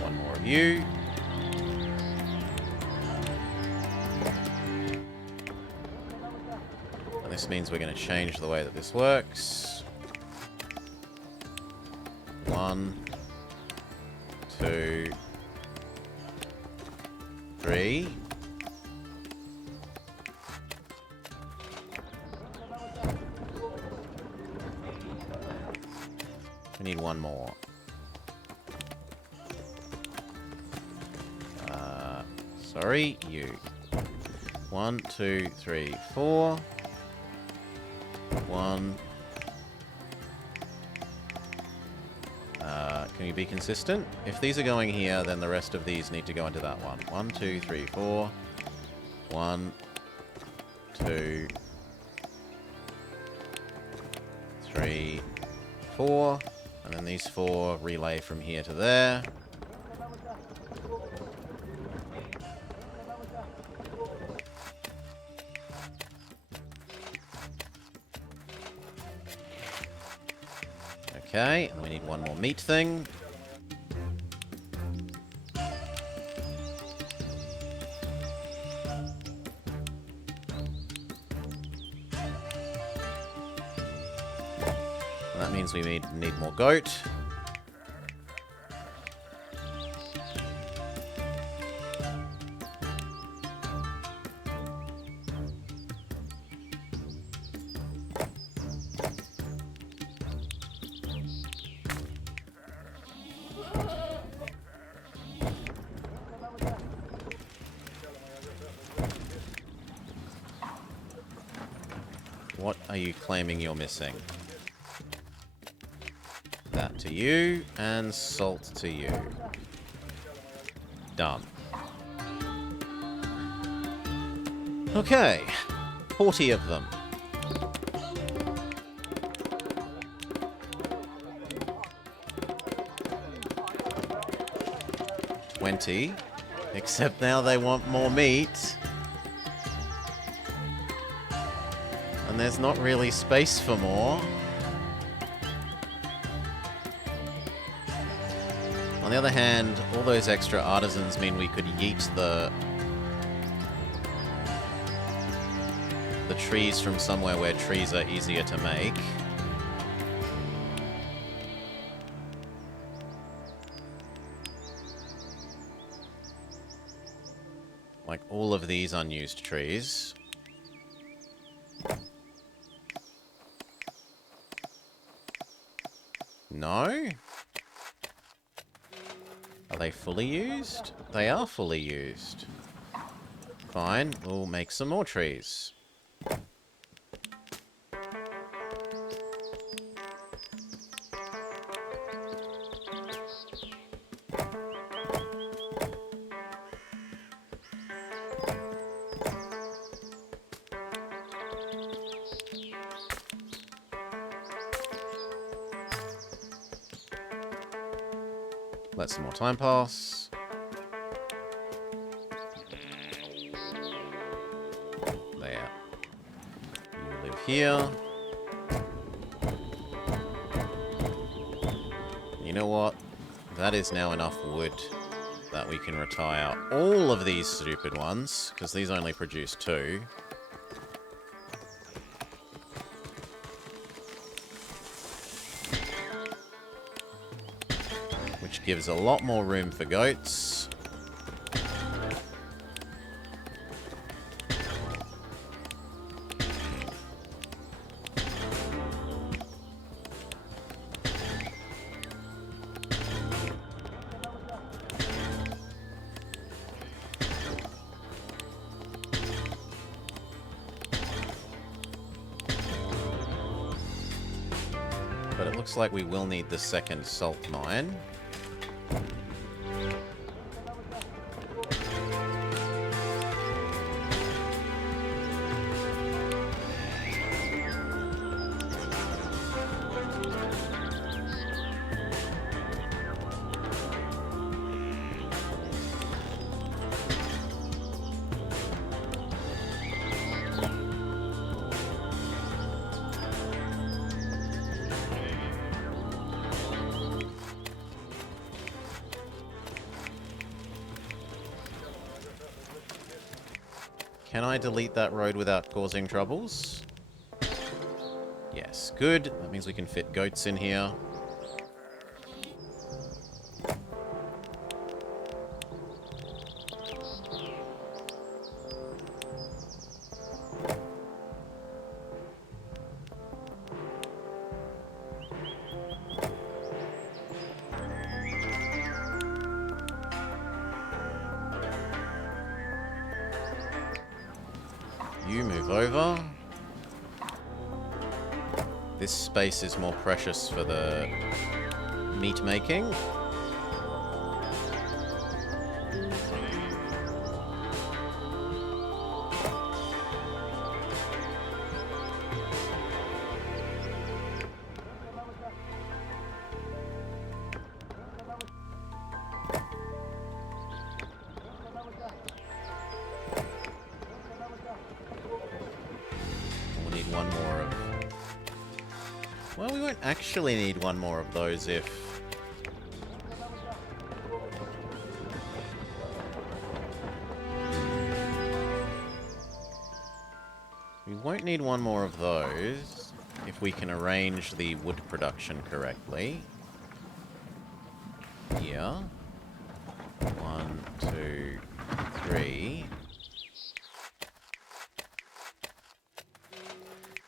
One more of you. This means we're going to change the way that this works. 1, 2, 3. We need one more. Sorry, you. 1, 2, 3, 4. 1. Can you be consistent? If these are going here, then the rest of these need to go into that one. 1, 2, 3, 4. 1, 2, 3, 4. And then these 4 relay from here to there. Okay, and we need one more meat thing. And that means we need more goat. What are you claiming you're missing? That to you, and salt to you. Done. Okay. 40 of them. $20. Except now they want more meat. And there's not really space for more. On the other hand, all those extra artisans mean we could yeet the the trees from somewhere where trees are easier to make. Like all of these unused trees. No? Are they fully used? They are fully used. Fine, we'll make some more trees. Let some more time pass. There. You live here. You know what? That is now enough wood that we can retire all of these stupid ones, because these only produce 2. Which gives a lot more room for goats. But it looks like we will need the second salt mine. Can I delete that road without causing troubles? Yes, good. That means we can fit goats in here. You move over. This space is more precious for the meat making. We'll need one more of... Well, we won't actually need one more of those if... We won't need one more of those if we can arrange the wood production correctly. Here. 1, 2, 3.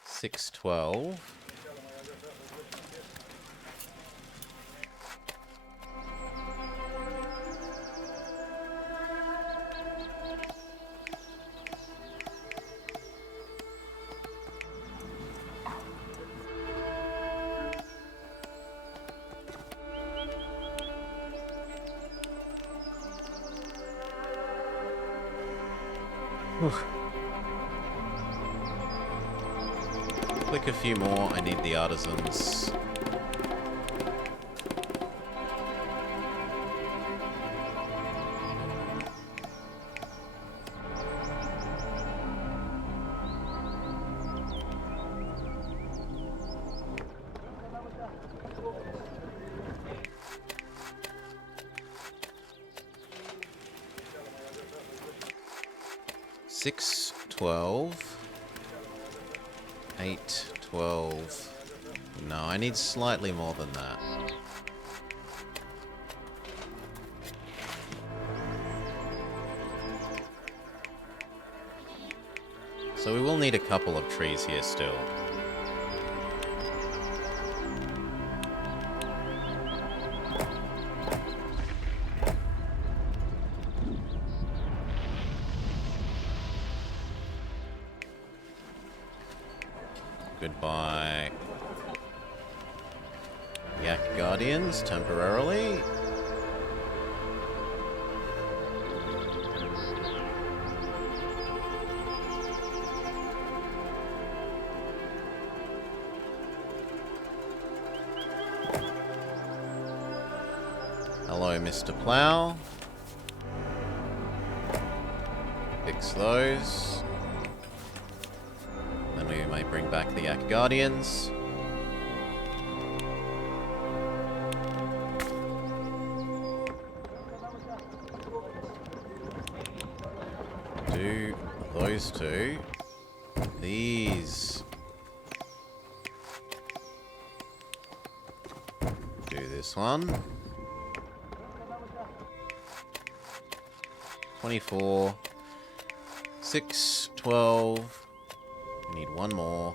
6, 12. Click a few more. I need the artisans. Six, 12. 8, 12. No, I need slightly more than that. So we will need a couple of trees here still. Goodbye. Yak Guardians, temporarily. Hello, Mr. Plow. Fix those. Then we may bring back the Yak Guardians. Do those two. These. Do this one. 24. 6, 12. We need one more.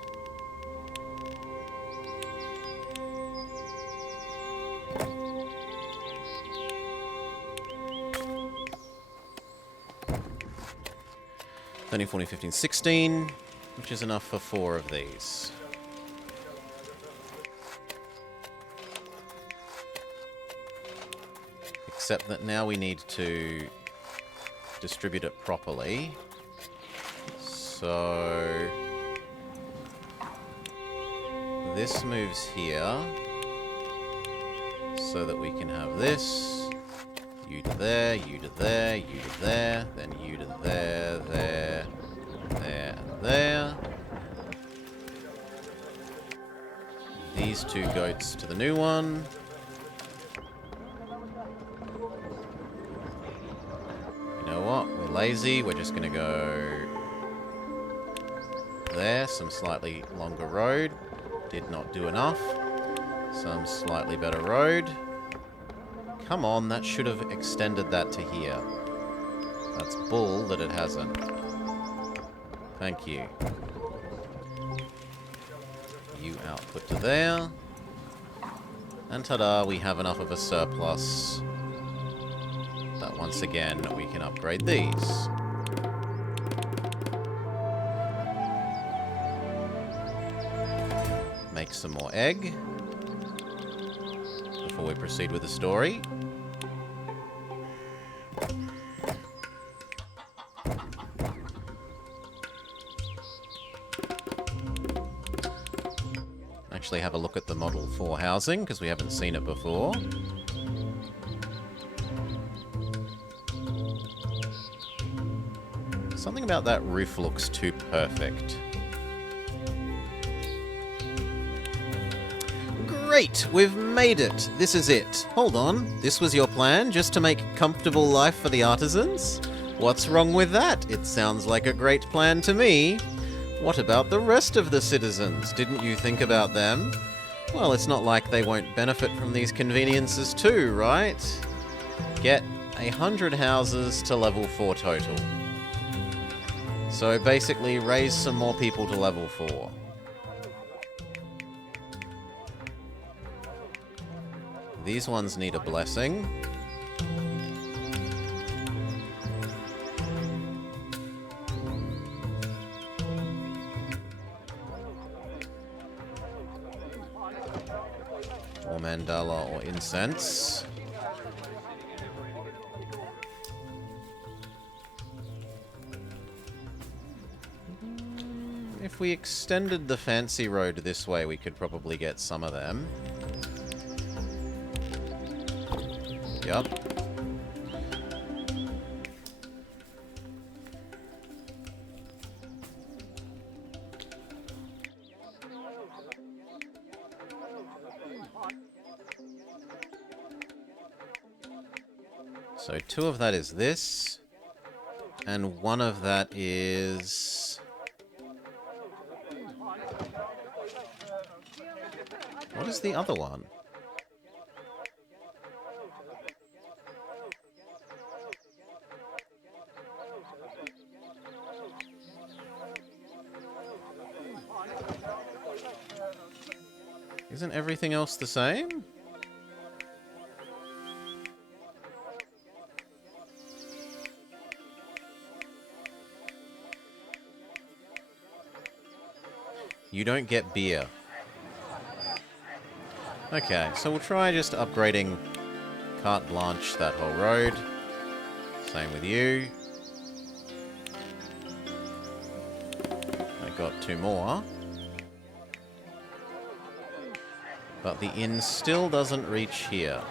Then 14, 15, 16, which is enough for 4 of these. Except that now we need to distribute it properly. So this moves here so that we can have this. You to there, you to there, you to there, then you to there, there, there, and there. These 2 goats to the new one. You know what? We're lazy. We're just going to go there. Some slightly longer road. Did not do enough. Some slightly better road. Come on, that should have extended that to here. That's bull that it hasn't. Thank you. You output to there. And ta-da, we have enough of a surplus that once again we can upgrade these. Make some more egg before we proceed with the story. Actually have a look at the Model 4 housing, because we haven't seen it before. Something about that roof looks too perfect. Great! We've made it! This is it. Hold on. This was your plan, just to make comfortable life for the artisans? What's wrong with that? It sounds like a great plan to me. What about the rest of the citizens? Didn't you think about them? Well, it's not like they won't benefit from these conveniences too, right? Get 100 houses to level 4 total. So basically, raise some more people to level 4. These ones need a blessing. Or mandala or incense. If we extended the fancy road this way, we could probably get some of them. Yup. So 2 of that is this, and 1 of that is What is the other one? Isn't everything else the same? You don't get beer. Okay, so we'll try just upgrading carte blanche that whole road. Same with you. I got 2 more. But the inn still doesn't reach here.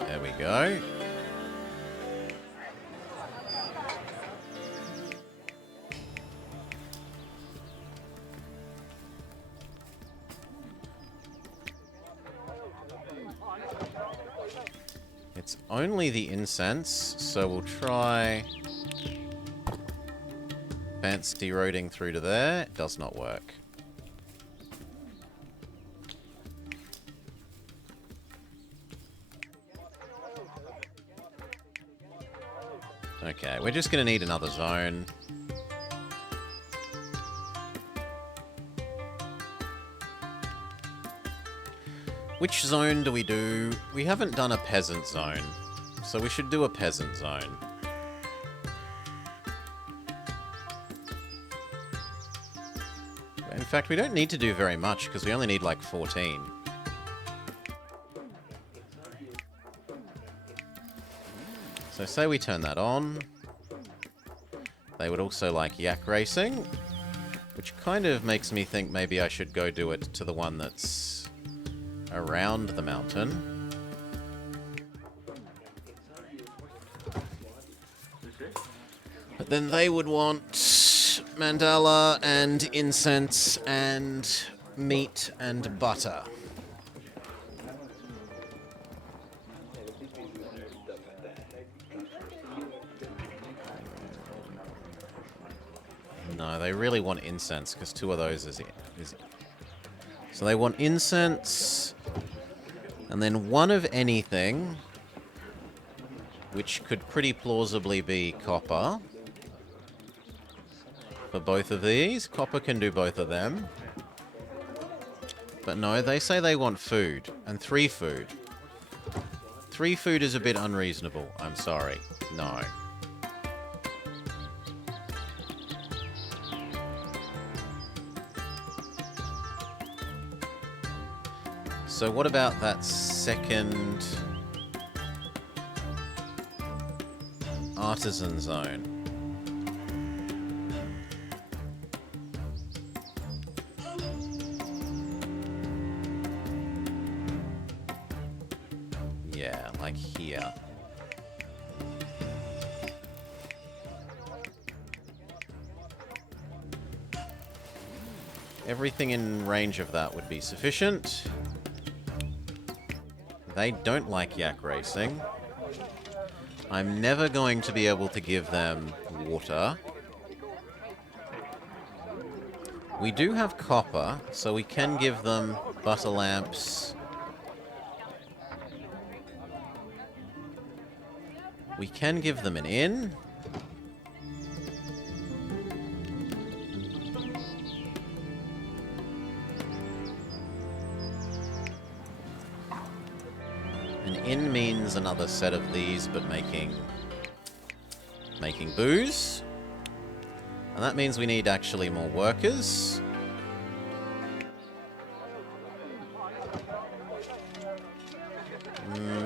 There we go. It's only the incense, so we'll try fancy roading through to there. It does not work. Okay, we're just going to need another zone. Which zone do we do? We haven't done a peasant zone, so we should do a peasant zone. In fact, we don't need to do very much, because we only need like 14. So say we turn that on. They would also like yak racing, which kind of makes me think maybe I should go do it to the one that's around the mountain. But then they would want mandala and incense and meat and butter. No, they really want incense, because 2 of those is it. So they want incense, and then 1 of anything, which could pretty plausibly be copper. For both of these. Copper can do both of them. But no, they say they want food, and 3 food. 3 food is a bit unreasonable, I'm sorry. No. So what about that second artisan zone? Yeah, like here. Everything in range of that would be sufficient. They don't like yak racing. I'm never going to be able to give them water. We do have copper, so we can give them butter lamps. We can give them an inn. An inn means another set of these, but making booze. And that means we need actually more workers.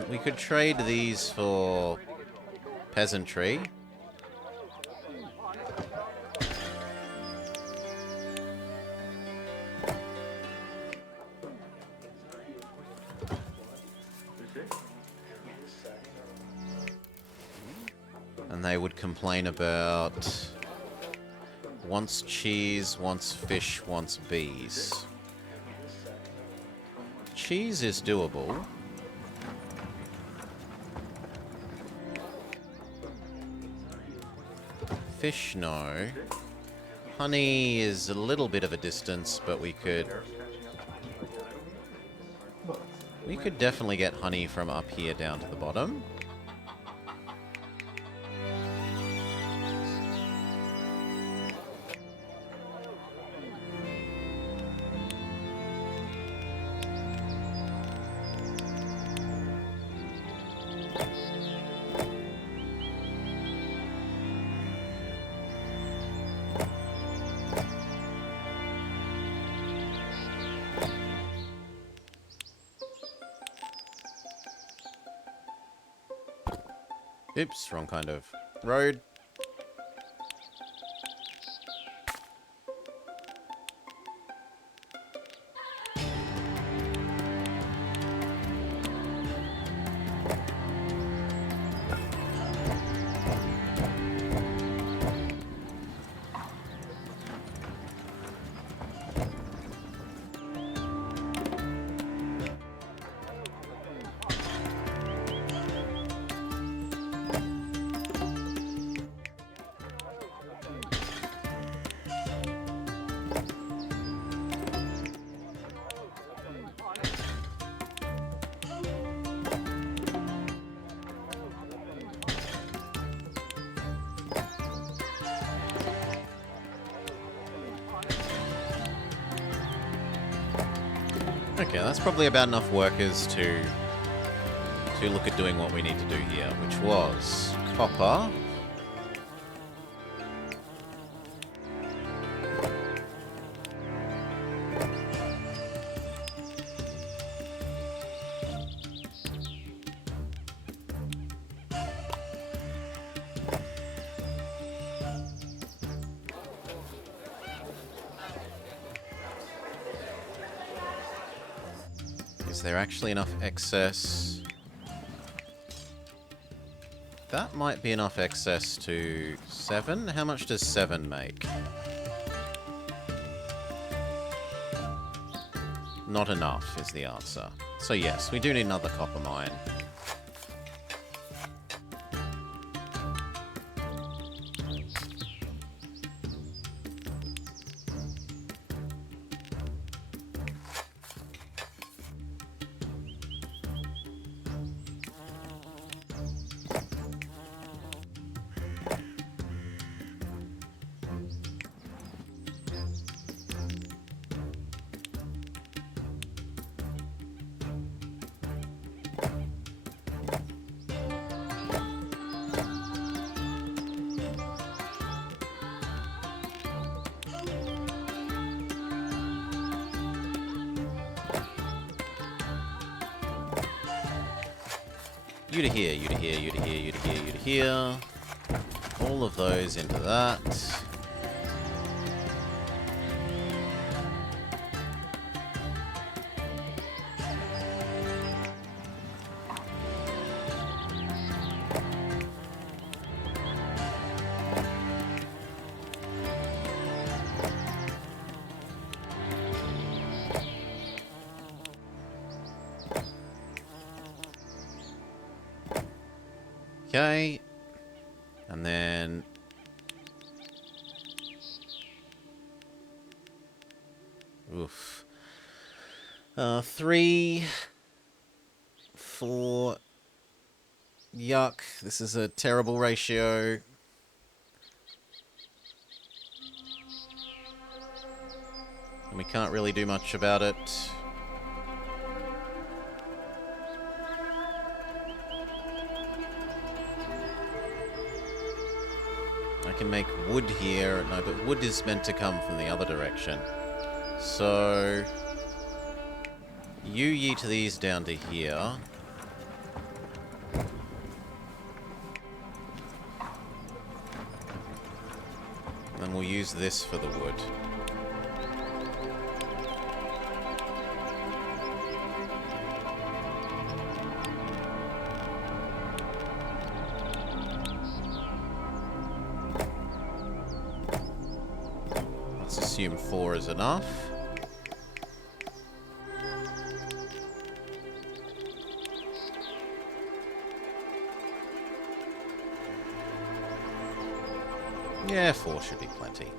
We could trade these for peasantry. And they would complain about wants cheese, wants fish, wants bees. cheese is doable. Fish, no. Honey is a little bit of a distance, but we could definitely get honey from up here down to the bottom. Oops, wrong kind of road. Okay, that's probably about enough workers to look at doing what we need to do here, which was copper. Is there actually enough excess? That might be enough excess to 7. How much does 7 make? Not enough is the answer. So yes, we do need another copper mine. You to here, you to here, you to here, you to here, you to here. All of those into that. Okay, and then oof, 3, 4. Yuck! This is a terrible ratio. And we can't really do much about it. I can make wood here. No, but wood is meant to come from the other direction. So you yeet these down to here. And then we'll use this for the wood. Assume 4 is enough. Yeah, 4 should be plenty.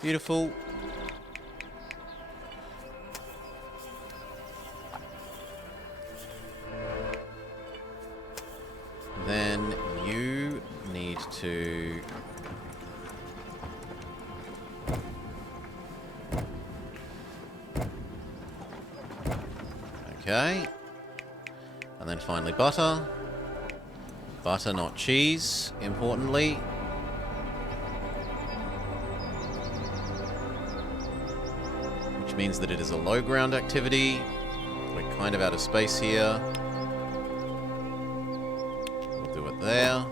Beautiful. Then you need to... Okay. And then finally butter. Butter, not cheese, importantly. Which means that it is a low ground activity. We're kind of out of space here. We'll do it there.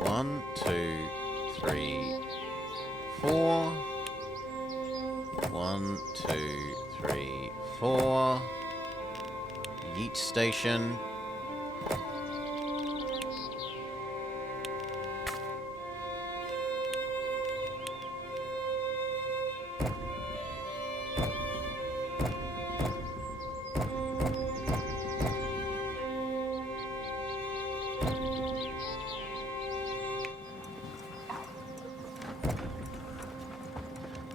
One, two, three, four. 1, 2, 3, 4. Yeet station.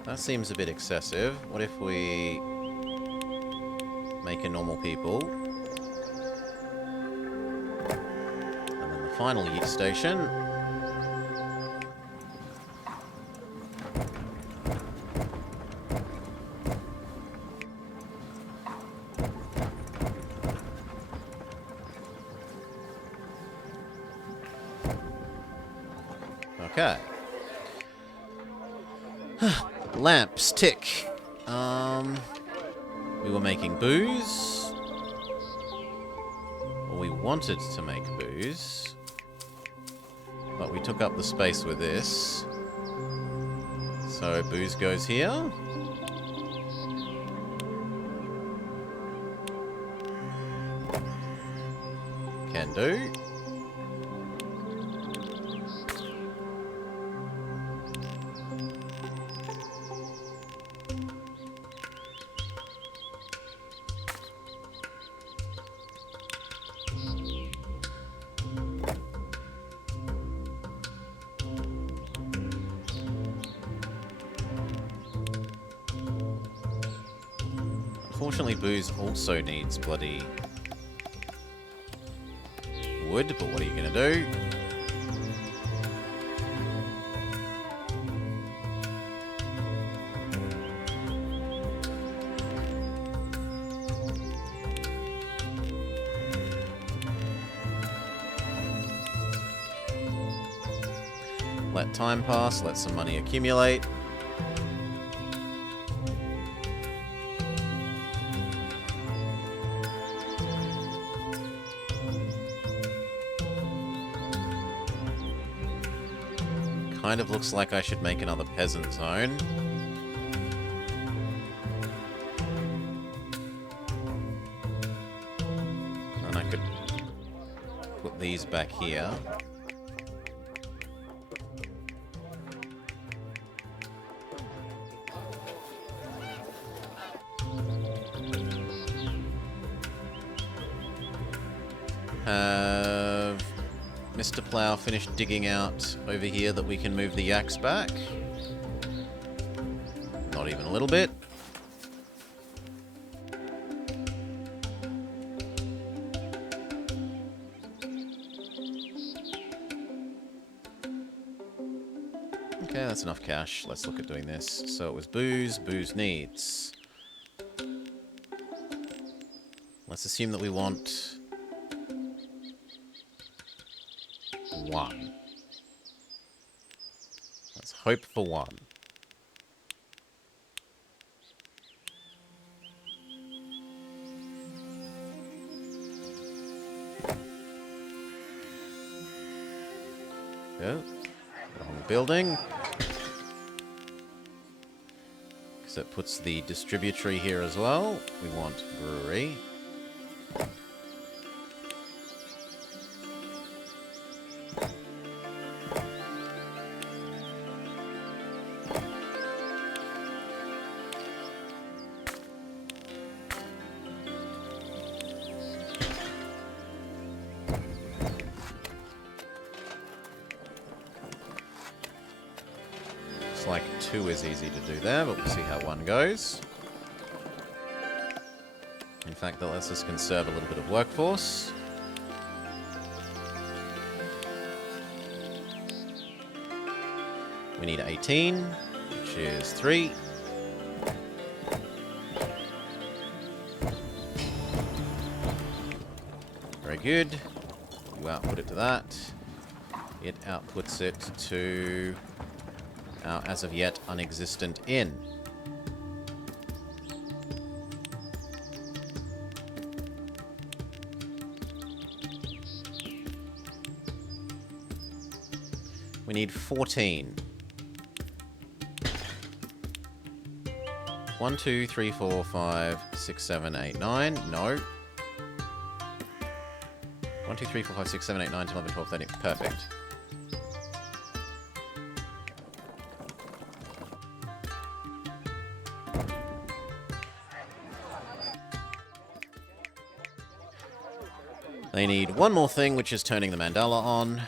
That seems a bit excessive. What if we make a normal people? And then the final yeet station. Okay. Lamps, tick. We were making booze. Or we wanted to make booze. But we took up the space with this. So booze goes here. Can do. Unfortunately, booze also needs bloody wood, but what are you gonna do? Let time pass, let some money accumulate. Kind of looks like I should make another peasant zone. And I could put these back here. Have Mr. Plow finished digging out over here that we can move the yaks back? Not even a little bit. Okay, that's enough cash. Let's look at doing this. So it was booze. Booze needs. Let's assume that we want one. Let's hope for one. Yeah. Wrong building. Because it puts the distributory here as well. We want brewery. Like 2 is easy to do there, but we'll see how 1 goes. In fact, that lets us conserve a little bit of workforce. We need 18, which is 3. Very good. You output it to that. It outputs it to our as of yet unexistent inn. We need 14. 1, 2, 3, 4, 5, 6, 7, 8, 9. No. 1, 2, 3, 4, 5, 6, 7, 8, 9, 10, 11, 12, 13. Perfect. They need one more thing, which is turning the mandala on.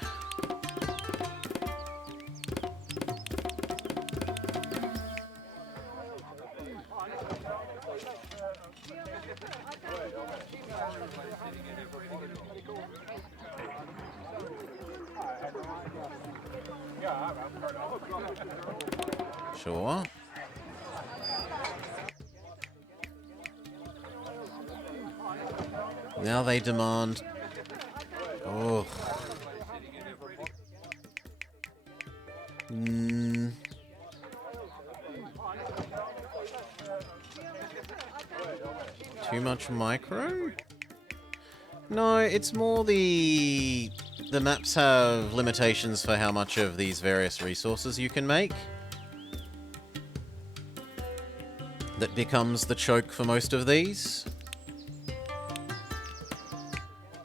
Sure. Now they demand... Oh. Too much micro? No, it's more the maps have limitations for how much of these various resources you can make. That becomes the choke for most of these.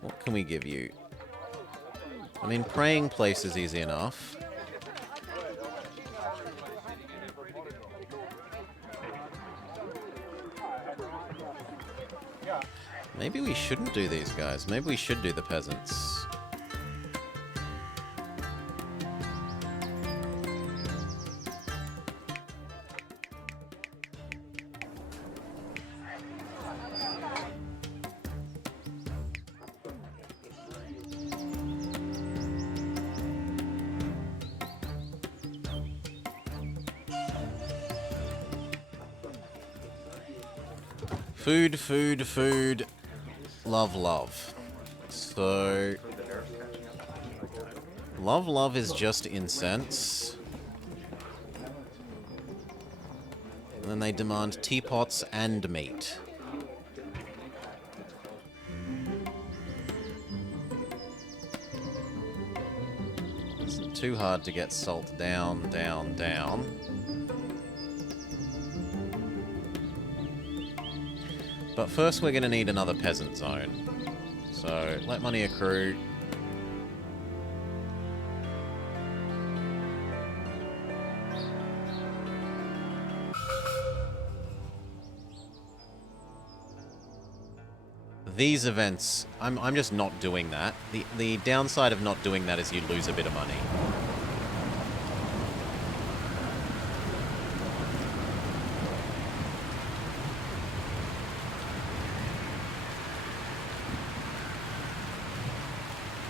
What can we give you? I mean, praying place is easy enough. Maybe we shouldn't do these guys. Maybe we should do the peasants. Food, food, food. Love, love. So... Love, love is just incense. And then they demand teapots and meat. Isn't too hard to get salt down, down, down. But first we're going to need another peasant zone. So, let money accrue. These events, I'm just not doing that. The downside of not doing that is you lose a bit of money.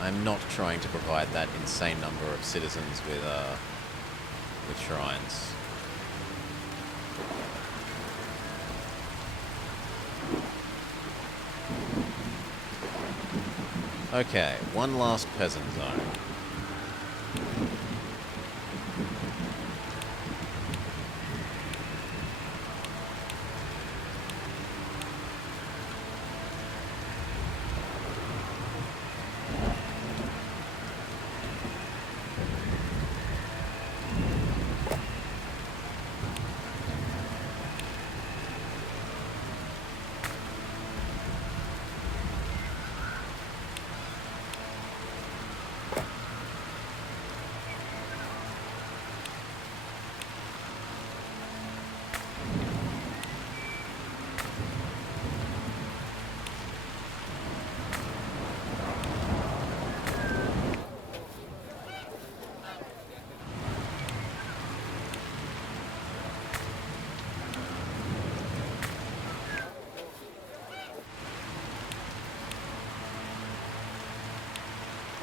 I'm not trying to provide that insane number of citizens with shrines. Okay, one last peasant zone.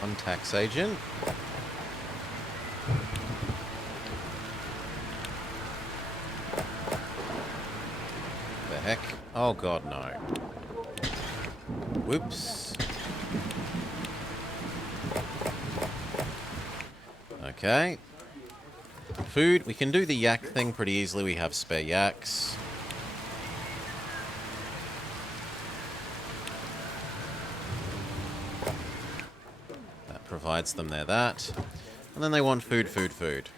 One tax agent. The heck? Oh god, no. Whoops. Okay. Food. We can do the yak thing pretty easily. We have spare yaks. That provides them that. And then they want food, food, food.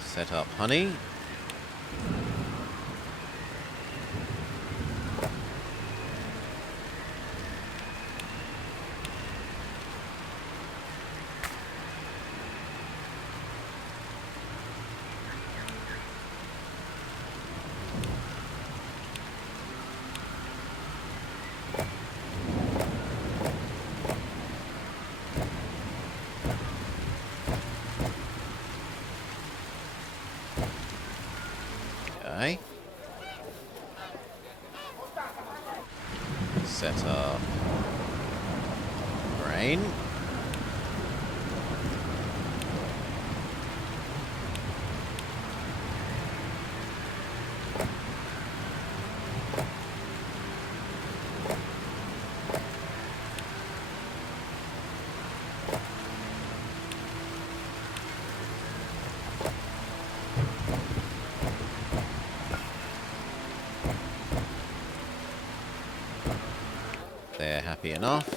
Set up honey. Okay. Set up grain. They're happy enough.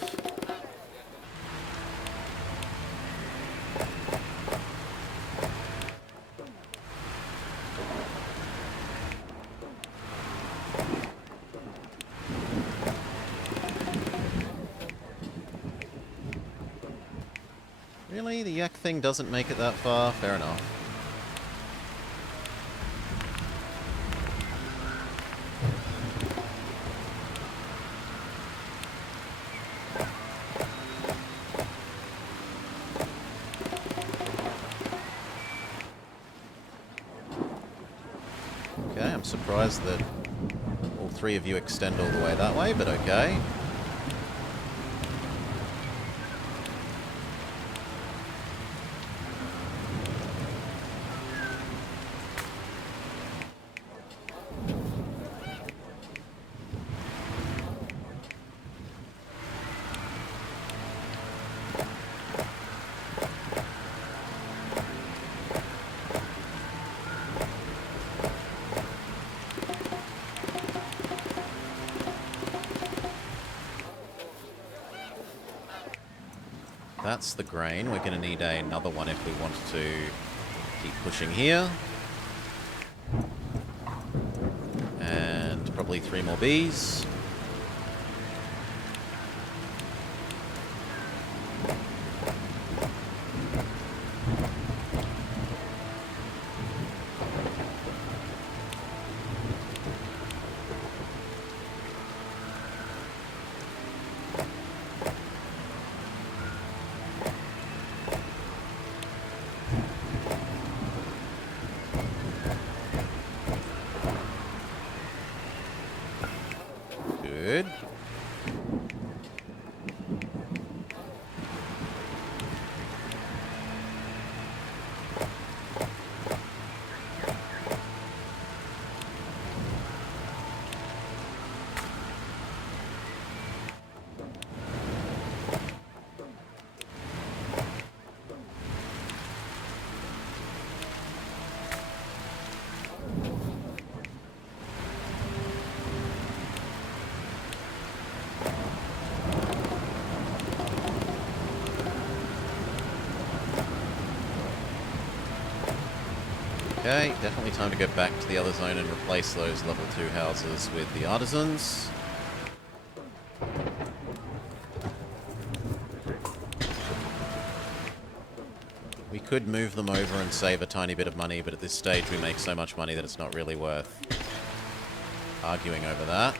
Really? The yak thing doesn't make it that far? Fair enough. Okay, I'm surprised that all three of you extend all the way that way, but okay. That's the grain. We're going to need another one if we want to keep pushing here. And probably 3 more bees. Good. Okay, definitely time to go back to the other zone and replace those level 2 houses with the artisans. We could move them over and save a tiny bit of money, but at this stage we make so much money that it's not really worth arguing over that.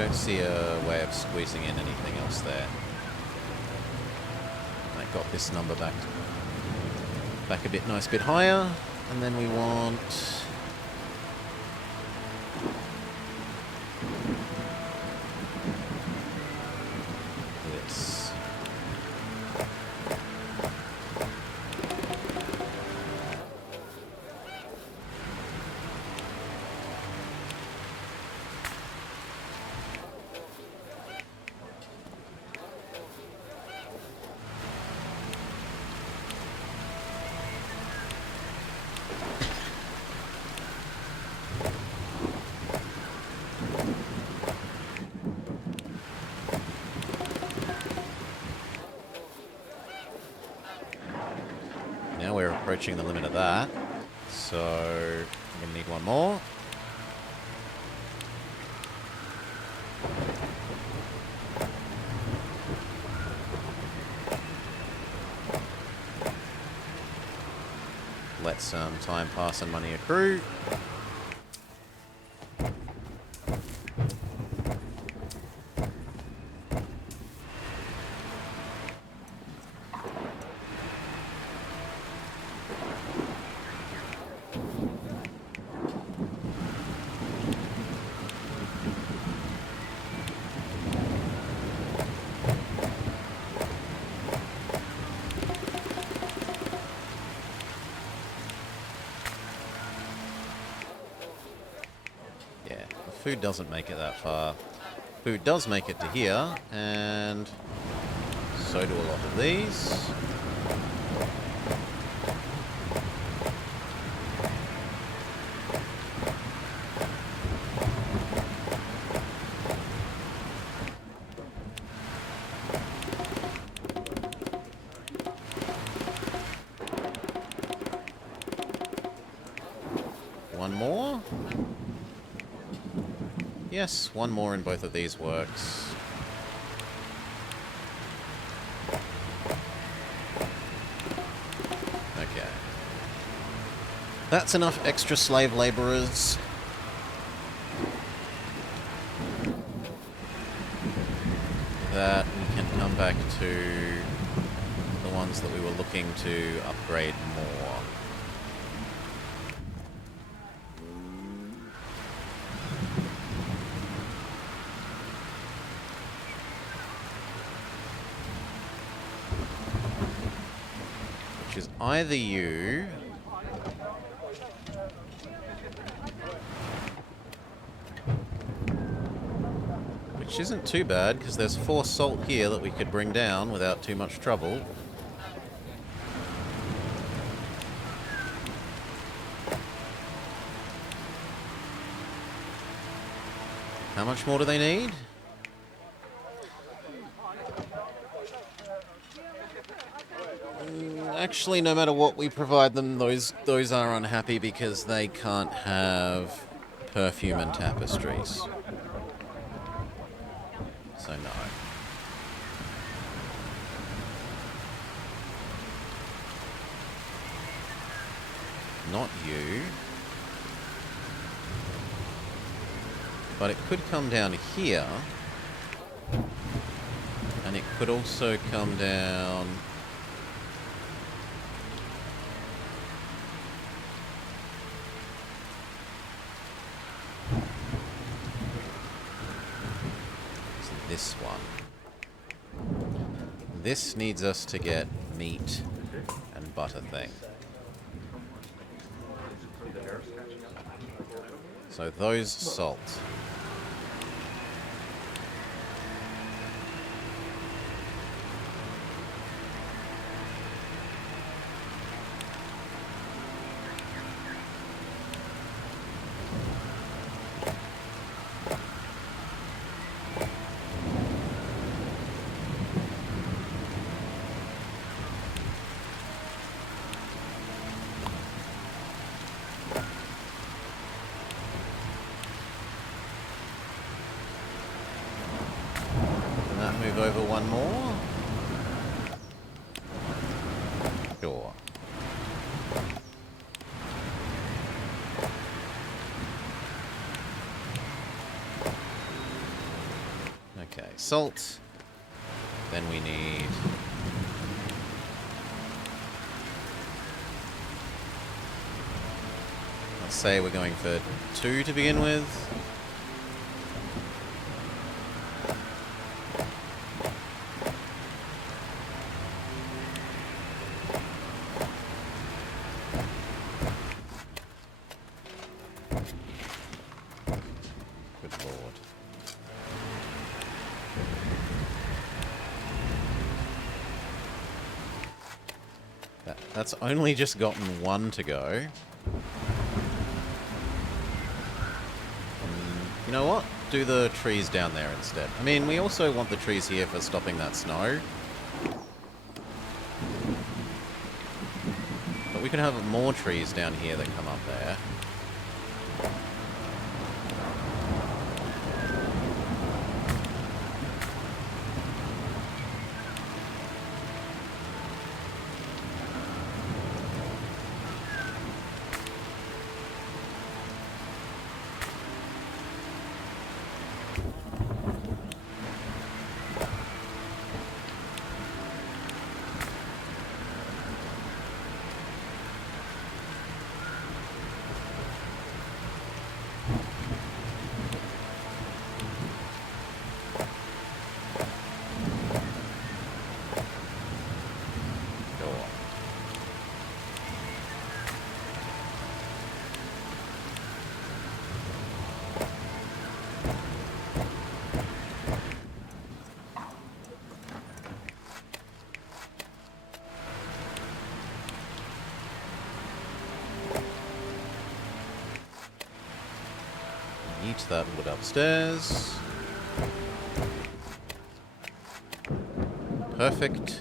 don't see a way of squeezing in anything else there. I got this number back a bit, nice bit higher, and then we want this. Now we're approaching the limit of that, so I'm going to need one more. Let some time pass and money accrue. Food doesn't make it that far. Food does make it to here, and so do a lot of these. One more. Yes, one more in both of these works. Okay. That's enough extra slave laborers. That we can come back to the ones that we were looking to upgrade more. Which is either you... Which isn't too bad, because there's 4 salt here that we could bring down without too much trouble. How much more do they need? Actually, no matter what we provide them, those are unhappy because they can't have perfume and tapestries. So no. Not you. But it could come down here. And it could also come down... this one. This needs us to get meat and butter thing. So those salt. Move over one more. Sure. Okay, salt. Then we need... Let's say we're going for 2 to begin with. Good lord. That's only just gotten 1 to go. You know what? Do the trees down there instead. I mean, we also want the trees here for stopping that snow. But we could have more trees down here that come up there. Eat that wood upstairs. Perfect.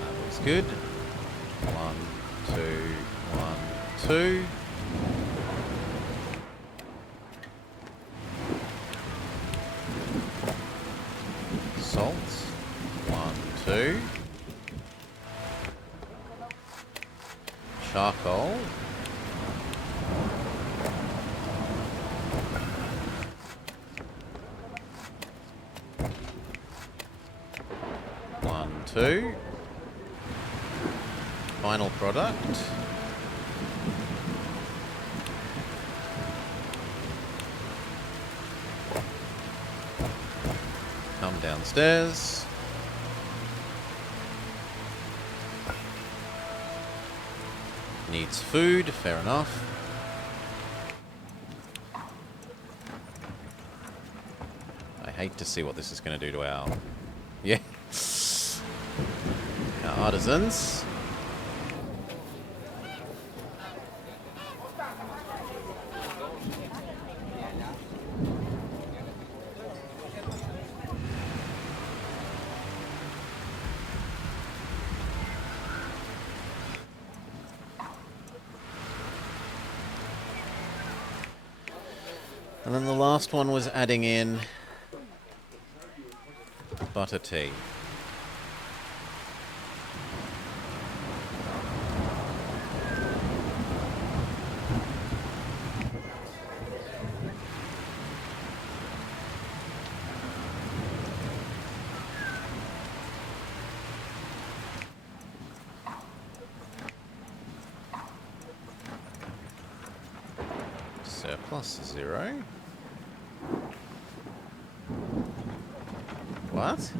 That looks good. 1, 2, 1, 2. Salt. 1, 2. Charcoal. One, 2. Final product. Come downstairs. Needs food, fair enough. I hate to see what this is going to do to our... Yeah. Our artisans. And then the last one was adding in butter tea. Surplus 0. What?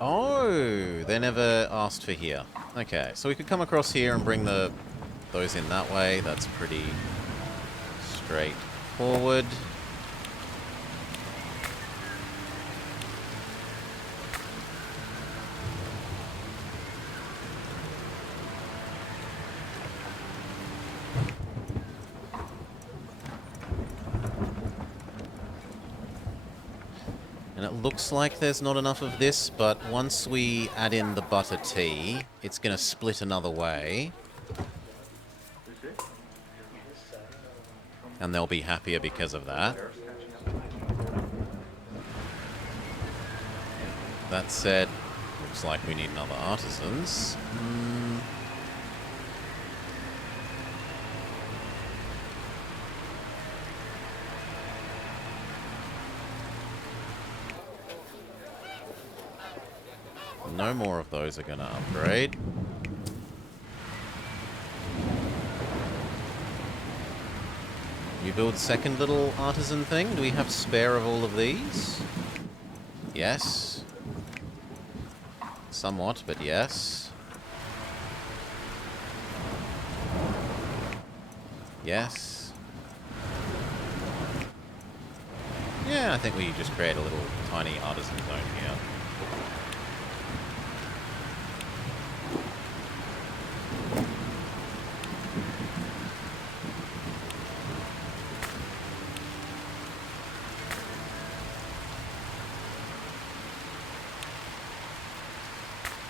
Oh, they never asked for here. Okay, so we could come across here and bring those in that way. That's pretty straightforward. And it looks like there's not enough of this, but once we add in the butter tea, it's going to split another way. And they'll be happier because of that. That said, looks like we need another artisans. No more of those are going to upgrade. You build second little artisan thing? Do we have spare of all of these? Yes. Somewhat, but yes. Yes. Yeah, I think we just create a little tiny artisan zone here.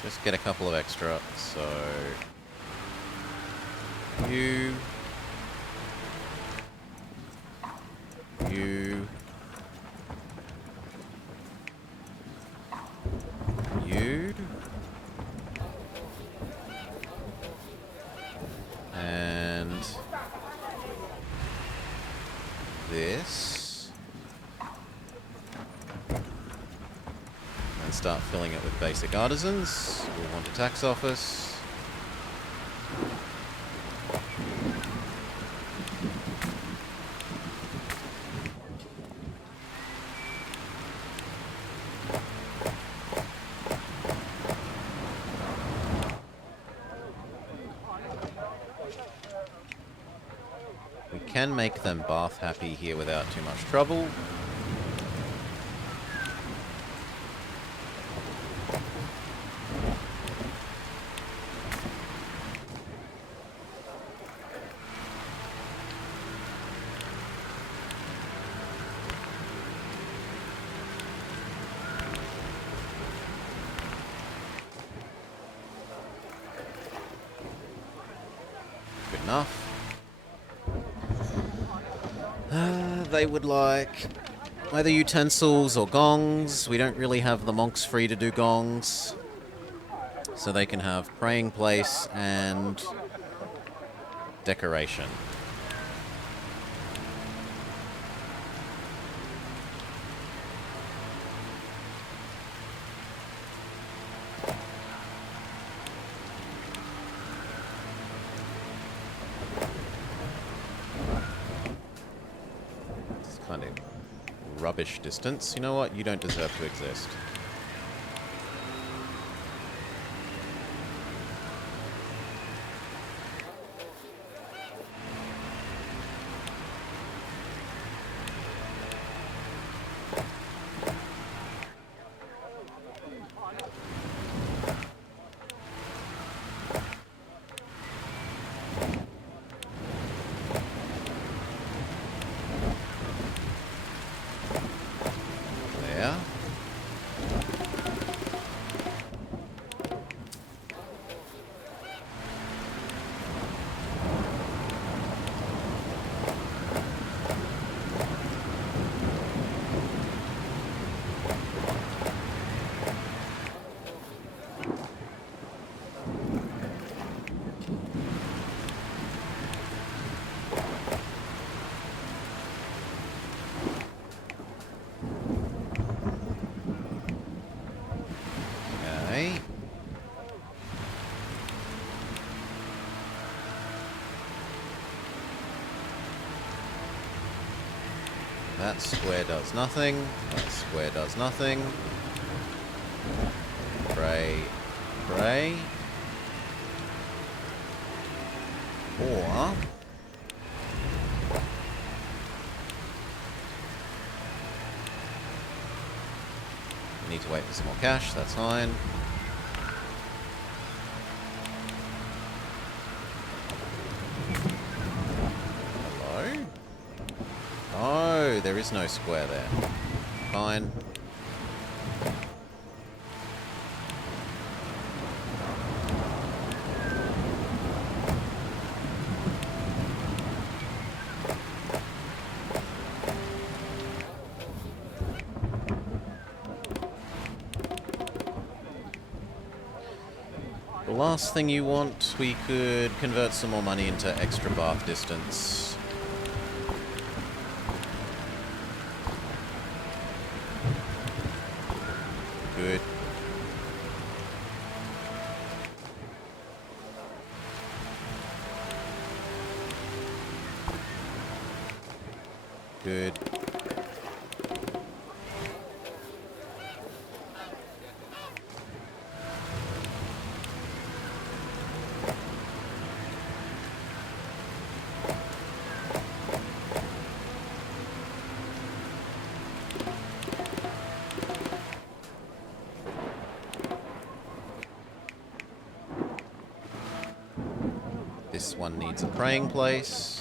Just get a couple of extra, so... You... You... You... And... This... And start filling it with basic artisans. We'll want a tax office. We can make them bath happy here without too much trouble. Good enough. They would like either utensils or gongs. We don't really have the monks free to do gongs. So they can have praying place and decoration. Kind of rubbish distance. You know what? You don't deserve to exist. Okay. That square does nothing. That square does nothing. Pray. Pray. Or... need to wait for some more cash, that's fine. Hello? Oh, there is no square there. Fine. last thing you want, we could convert some more money into extra bath distance. Good. Good. This one needs a praying place.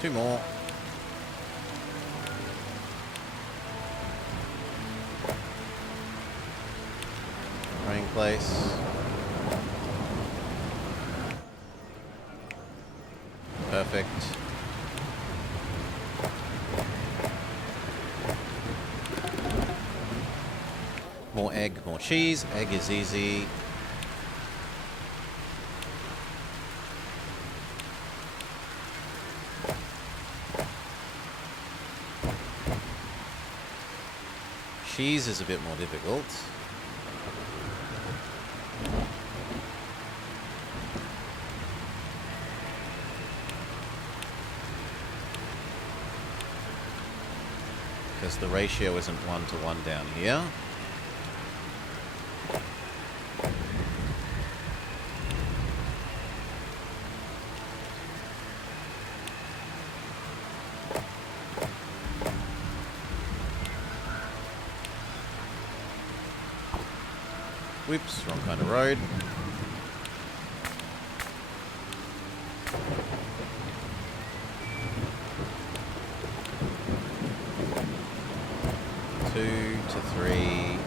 Two more. Praying place. Perfect. More egg, more cheese. Egg is easy. Cheese is a bit more difficult. Because the ratio isn't 1-to-1 down here. Whoops, wrong kind of road. Two to three.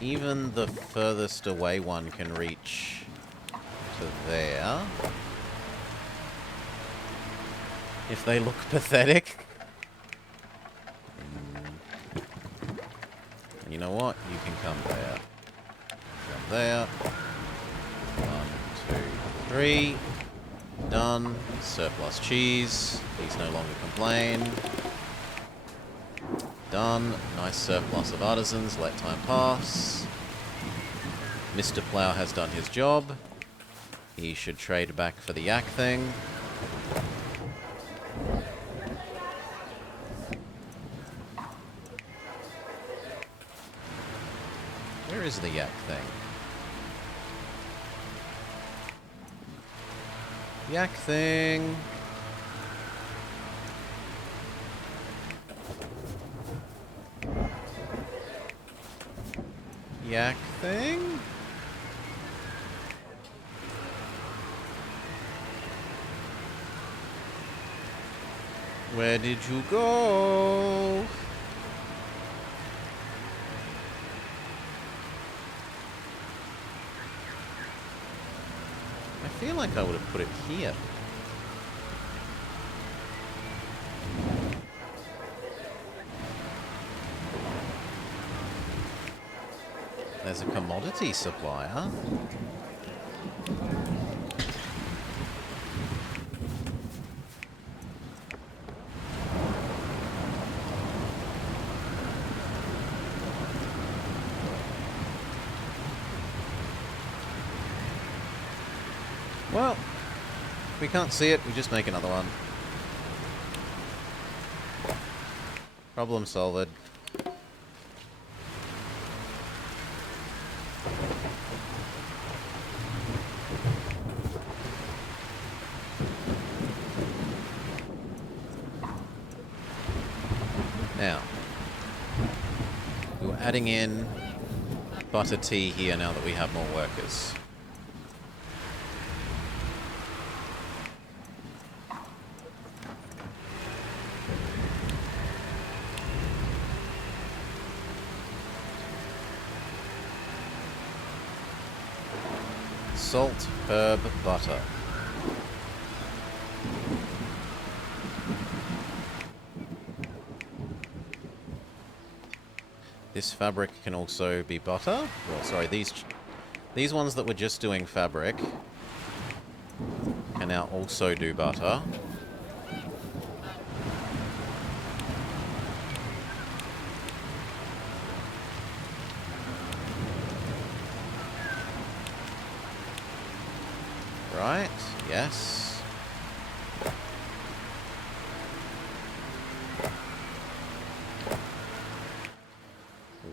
Even the furthest away one can reach to there. If they look pathetic. And you know what? You can come there. Come there. 1, 2, 3. Done. Surplus cheese. Please no longer complain. Done. Nice surplus of artisans. Let time pass. Mr. Plow has done his job. He should trade back for the yak thing. Where is the yak thing? Yak thing. Yak thing? Where did you go? I feel like I would have put it here. There's a commodity supplier. Well, if we can't see it, we just make another one. Problem solved. Now, we're adding in butter tea here now that we have more workers. Salt, herb, butter. This fabric can also be butter. Well, sorry, these ones that were just doing fabric can now also do butter. Right, yes.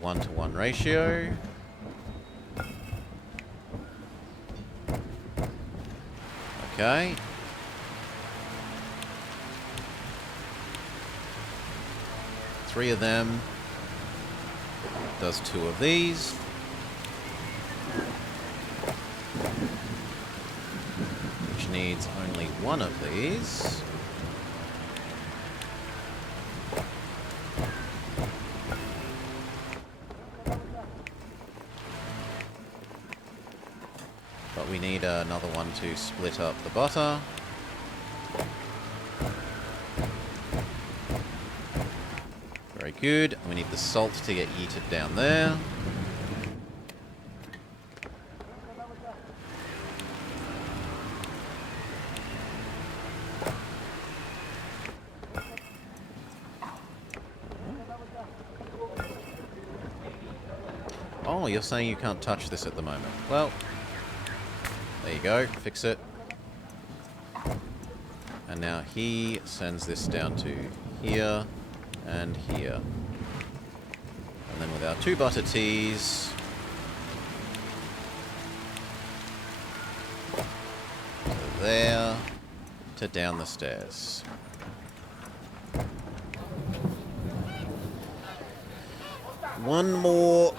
One-to-one ratio. Okay. Three of them. Does two of these. Which needs only one of these. But we need another one to split up the butter. Very good. We need the salt to get yeeted down there. Oh, you're saying you can't touch this at the moment. Well, there you go. Fix it. And now he sends this down to here and here. And then with our two butter teas, to there, to down the stairs. One more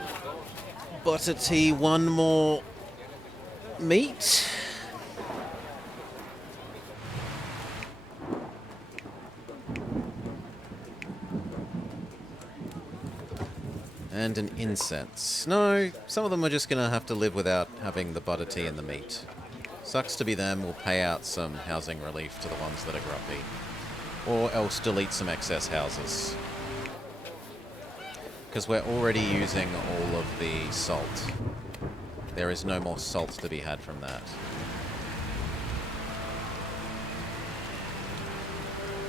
butter tea, one more meat. And an incense. No, some of them are just going to have to live without having the butter tea and the meat. Sucks to be them. We'll pay out some housing relief to the ones that are grumpy. Or else delete some excess houses. Because we're already using all of the salt. There is no more salt to be had from that.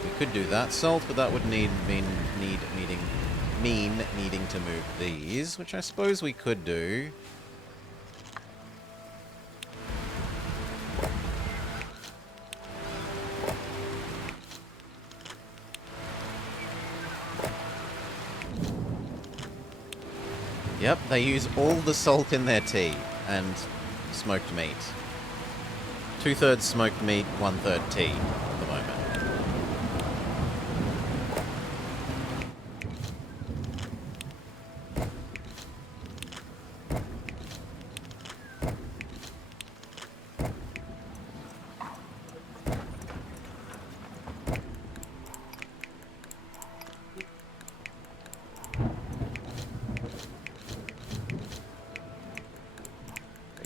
We could do that salt, but that would mean needing to move these, which I suppose we could do. Yep, they use all the salt in their tea and smoked meat. 2/3 smoked meat, 1/3 tea at the moment.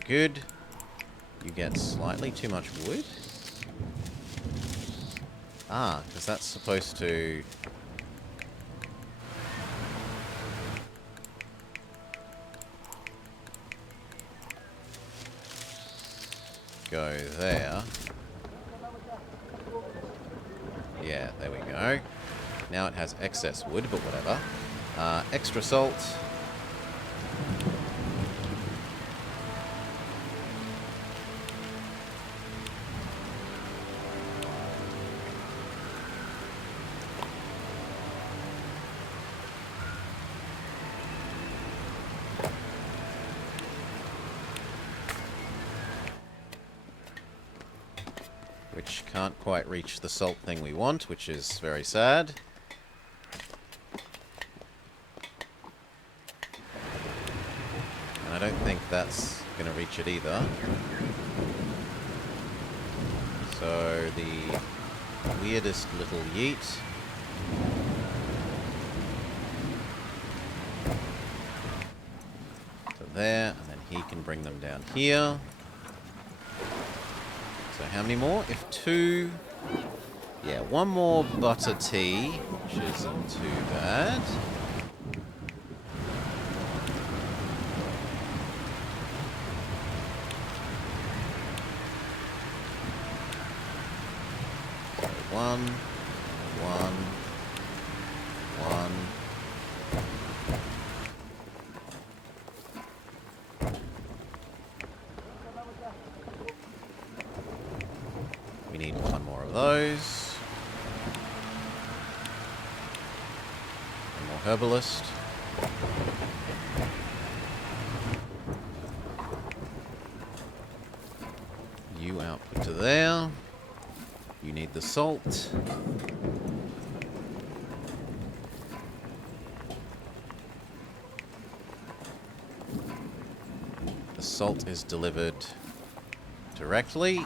Good. You get slightly too much wood? Ah, because that's supposed to... go there. Yeah, there we go. Now it has excess wood, but whatever. Extra salt. Which can't quite reach the salt thing we want, which is very sad. that's going to reach it either. So the weirdest little yeet. To there, and then he can bring them down here. So how many more? If two... Yeah, one more butter tea, which isn't too bad. One. We need one more of those. One more herbalist. You output to there. You need the salt. The salt is delivered directly.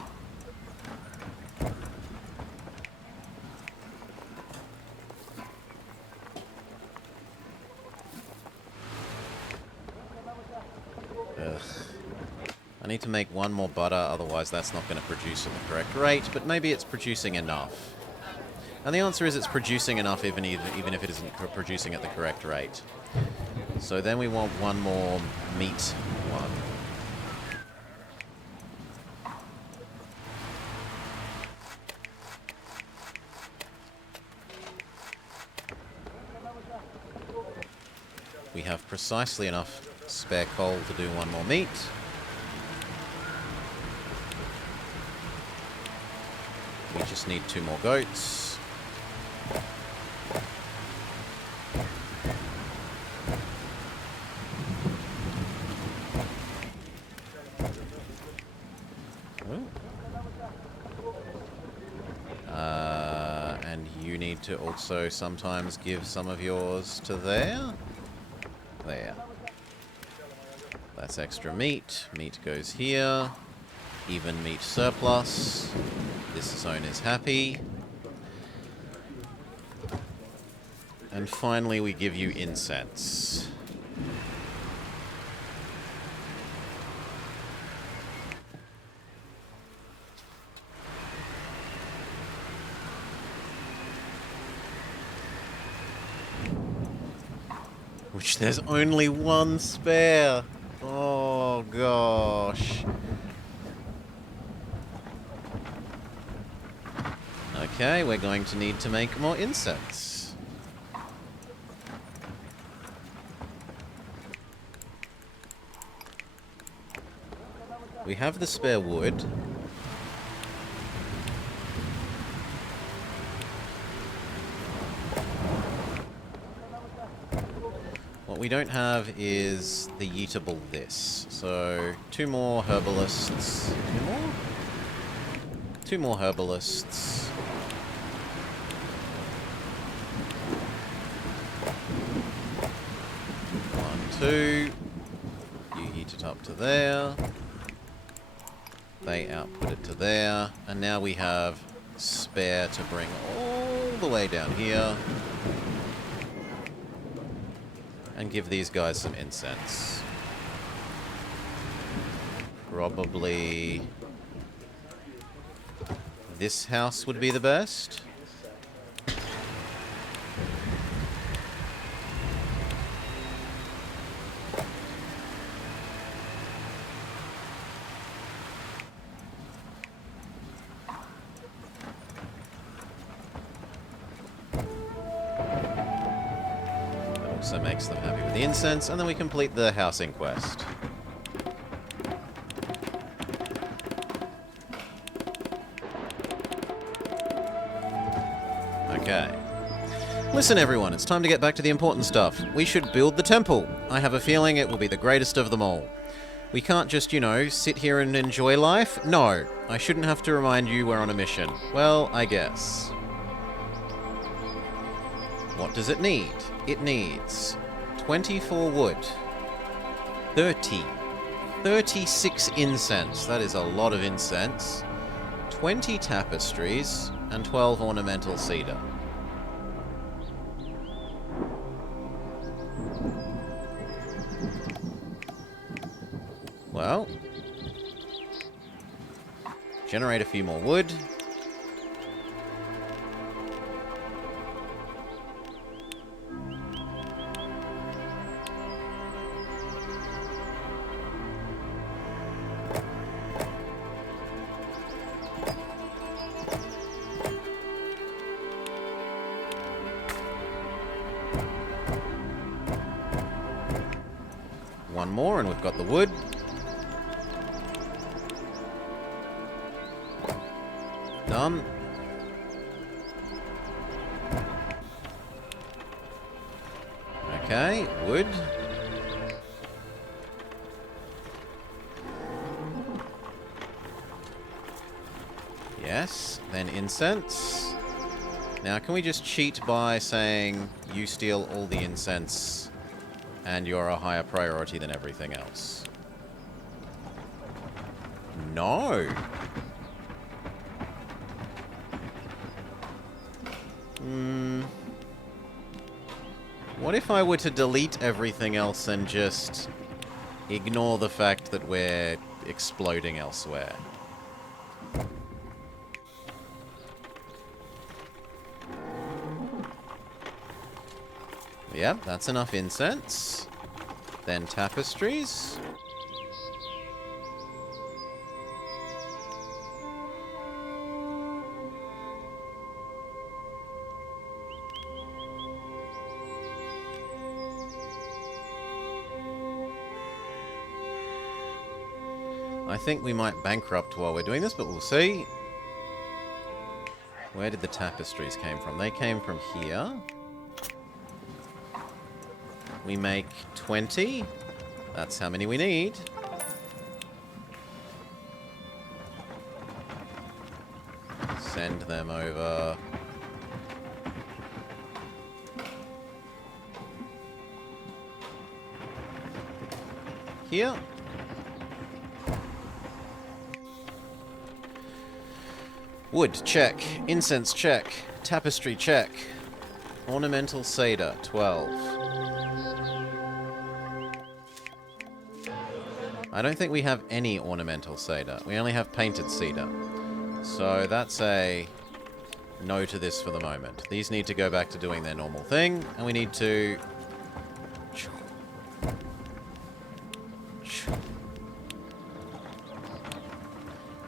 Ugh. I need to make one more butter, otherwise that's not going to produce at the correct rate, but maybe it's producing enough. And the answer is it's producing enough even if it isn't producing at the correct rate. So then we want one more meat one. We have precisely enough spare coal to do one more meat. We just need 2 more goats. And you need to also sometimes give some of yours to there. There. That's extra meat. Meat goes here. Even meat surplus. This zone is happy. And finally we give you incense. Which there's only 1 spare. Oh gosh. Okay, we're going to need to make more incense. We have the spare wood. What we don't have is the yeetable this. So, 2 more herbalists. 2 more? 2 more herbalists. 1, 2. You heat it up to there. They output it to there. And now we have spare to bring all the way down here. And give these guys some incense. Probably this house would be the best. Also makes them happy with the incense, and then we complete the housing quest. Okay. Listen everyone, it's time to get back to the important stuff. We should build the temple. I have a feeling it will be the greatest of them all. We can't just, you know, sit here and enjoy life. No, I shouldn't have to remind you we're on a mission. Well, I guess. What does it need? It needs 24 wood, 30 36 incense. That is a lot of incense. 20 tapestries and 12 ornamental cedar. Well, generate a few more wood. One more and we've got the wood. Done. Okay, wood. Yes, then incense. Now, can we just cheat by saying you steal all the incense and you're a higher priority than everything else? No. What if I were to delete everything else and just ignore the fact that we're exploding elsewhere? Yep, that's enough incense. Then tapestries. I think we might bankrupt while we're doing this, but we'll see. Where did the tapestries came from? They came from here. We make 20. That's how many we need. Send them over. Here. Wood, check. Incense, check. Tapestry, check. Ornamental cedar, 12. I don't think we have any ornamental cedar. We only have painted cedar. So that's a no to this for the moment. These need to go back to doing their normal thing, and we need to...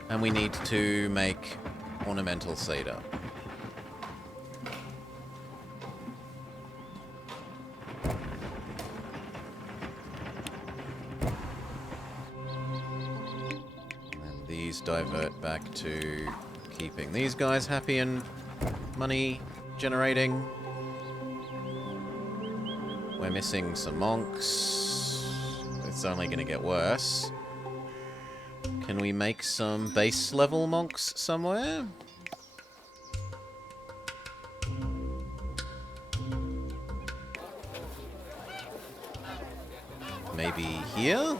And we need to make ornamental cedar. Divert back to keeping these guys happy and money generating. We're missing some monks. It's only going to get worse. Can we make some base level monks somewhere? Maybe here?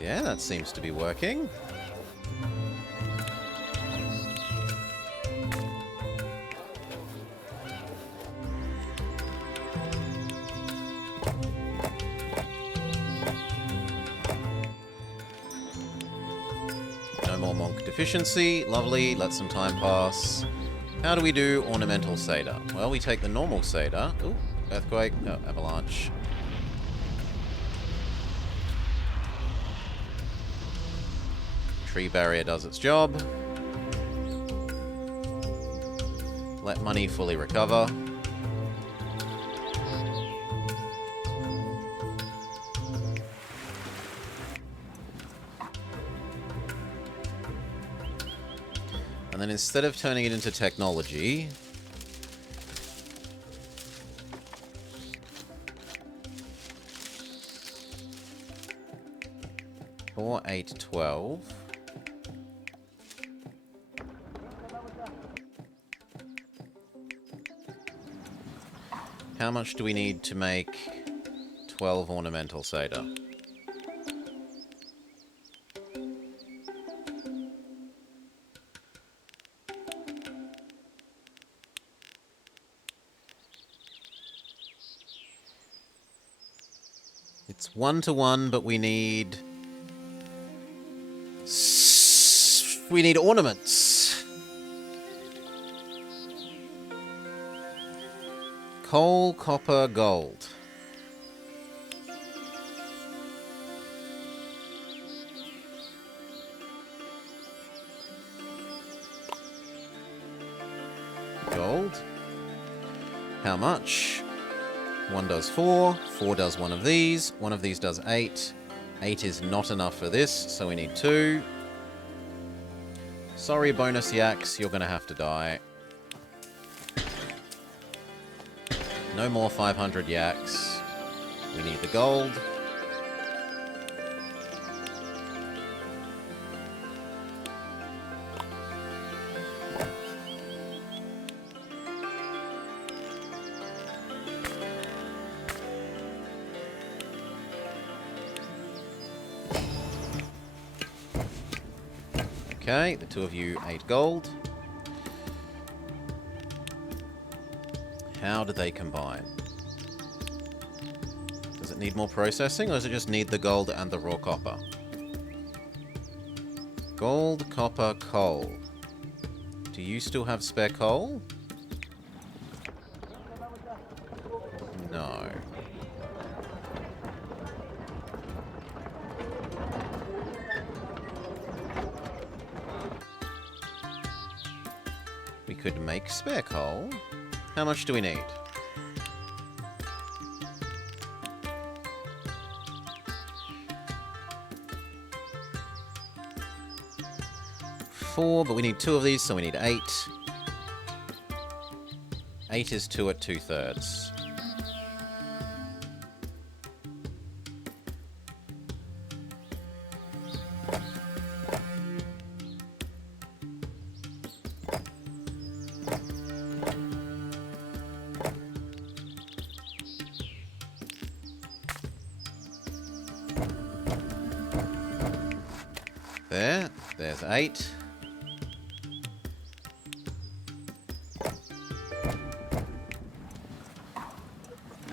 Yeah, that seems to be working. No more monk deficiency. Lovely. Let some time pass. How do we do ornamental cedar? Well, we take the normal cedar. Ooh, earthquake. No, avalanche. Tree barrier does its job. Let money fully recover. And then instead of turning it into technology, 4, 8, 12. How much do we need to make 12 ornamental Seder? It's 1-to-1, but we need... We need ornaments. Coal, copper, gold. Gold. How much? 1 does 4. 4 does one of these. One of these does 8. 8 is not enough for this, so we need 2. Sorry, bonus Yaks, you're gonna have to die. No more 500 Yaks. We need the gold. Okay, the two of you 8 gold. How do they combine? Does it need more processing, or does it just need the gold and the raw copper? Gold, copper, coal. Do you still have spare coal? No. We could make spare coal. How much do we need? 4, but we need 2 of these, so we need 8. 8 is 2 at 2/3. There's 8.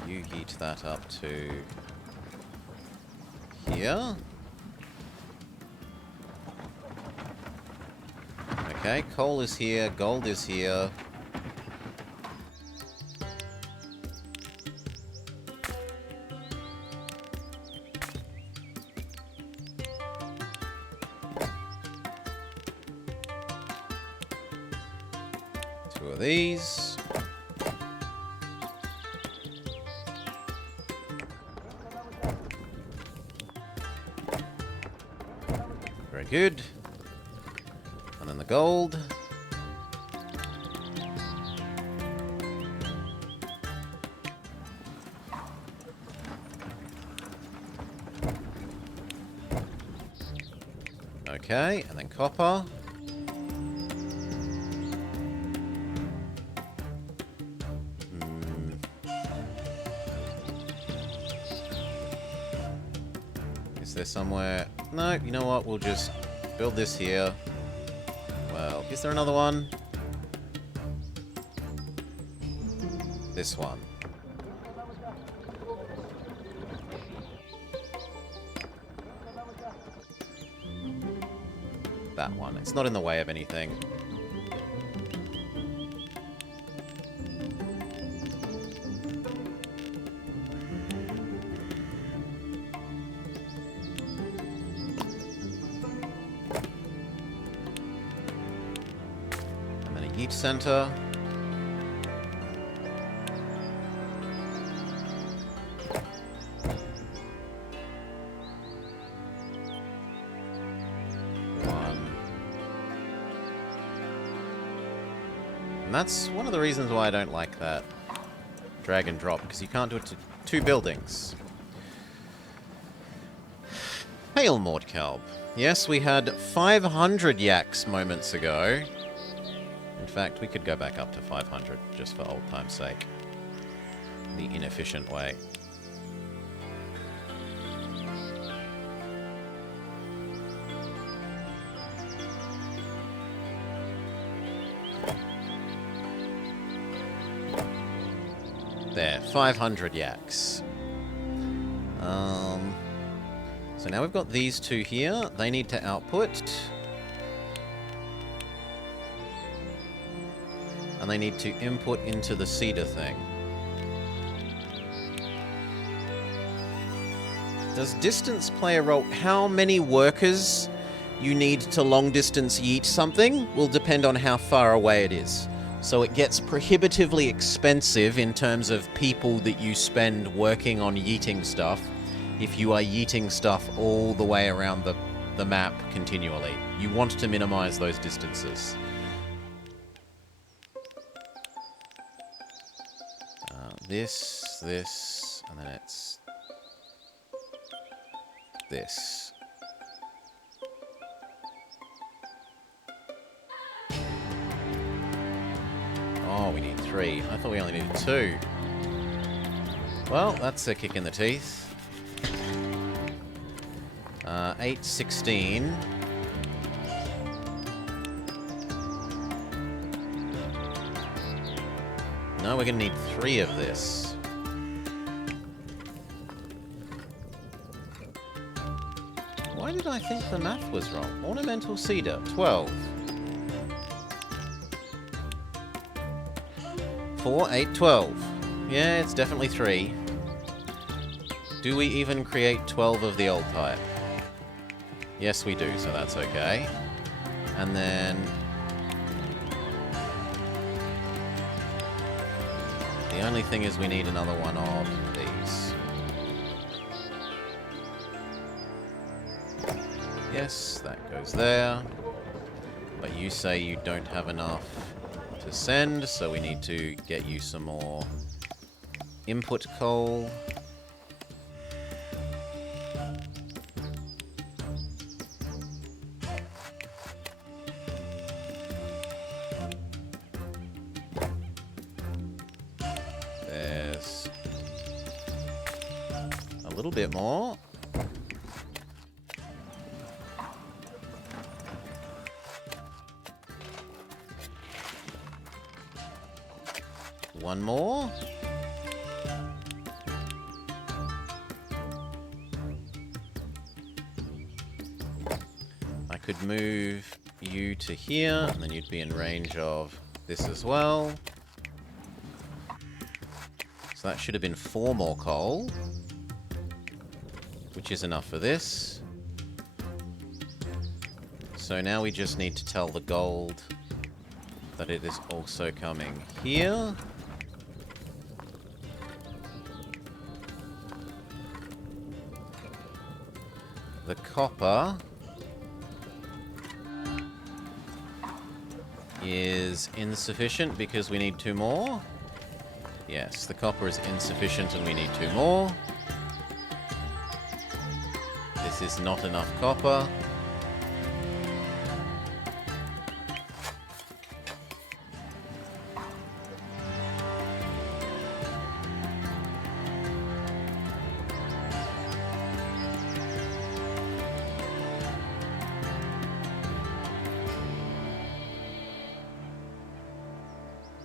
You heat that up to here. Okay, coal is here, gold is here. These. Very good. And then the gold. Okay, and then copper. Is there somewhere? No, you know what? We'll just build this here. Well, is there another one? This one. That one. It's not in the way of anything. Heat center. And that's one of the reasons why I don't like that drag and drop, because you can't do it to 2 buildings. Hail, Mordkalb. Yes, we had 500 Yaks moments ago. In fact, we could go back up to 500, just for old time's sake. The inefficient way. There, 500 Yaks. So now we've got these two here. They need to output. And they need to input into the cedar thing. Does distance play a role? How many workers you need to long distance yeet something will depend on how far away it is. So it gets prohibitively expensive in terms of people that you spend working on yeeting stuff if you are yeeting stuff all the way around the map continually. You want to minimize those distances. This, and then it's this. Oh, we need 3. I thought we only needed 2. Well, that's a kick in the teeth. 8, 16. No, we're going to need 3 of this. Why did I think the math was wrong? Ornamental cedar, 12. 4, 8, 12. Yeah, it's definitely 3. Do we even create 12 of the old type? Yes, we do, so that's okay. And then... the only thing is we need another one of these. Yes, that goes there. But you say you don't have enough to send, so we need to get you some more input coal. There's a little bit more. One more. I could move you to here, and then you'd be in range of this as well. So that should have been 4 more coal, which is enough for this. So now we just need to tell the gold that it is also coming here. The copper is insufficient because we need 2 more. Yes, the copper is insufficient and we need 2 more. This is not enough copper.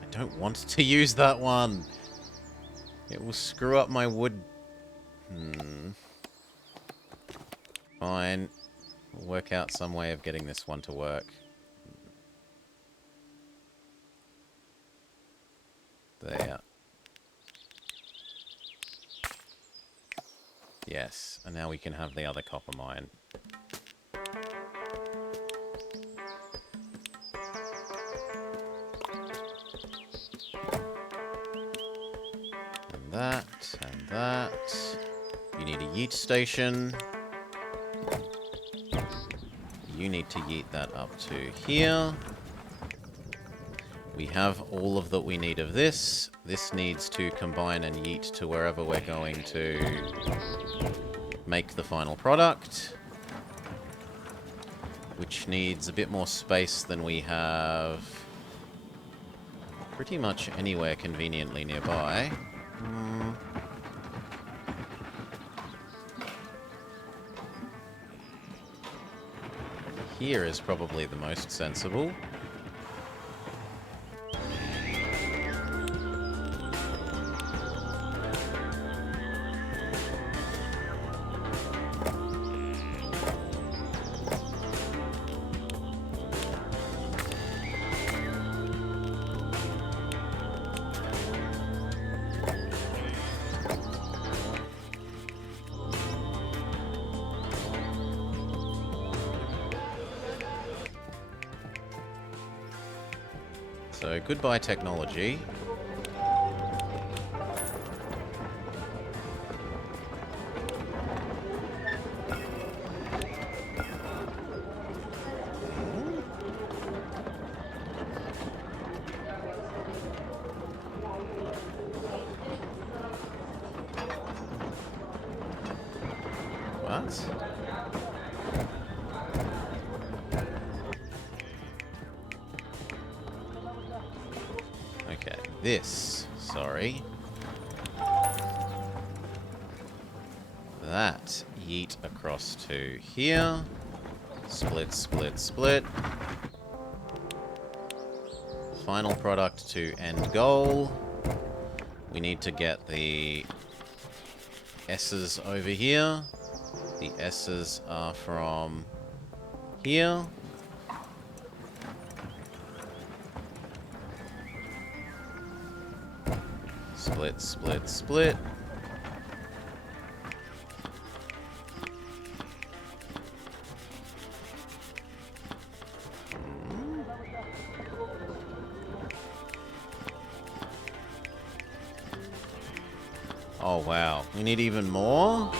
I don't want to use that one. It will screw up my wood. Fine. We'll work out some way of getting this one to work. There. Yes, and now we can have the other copper mine. And that. You need a yeet station. You need to yeet that up to here. We have all of that we need of this. This needs to combine and yeet to wherever we're going to make the final product. which needs a bit more space than we have pretty much anywhere conveniently nearby. Here is probably the most sensible. So, goodbye technology. What? Okay, this, sorry. That, yeet across to here. Split, split, split. Final product to end goal. We need to get the S's over here. The S's are from here. Split, split, split. Oh, wow. We need even more?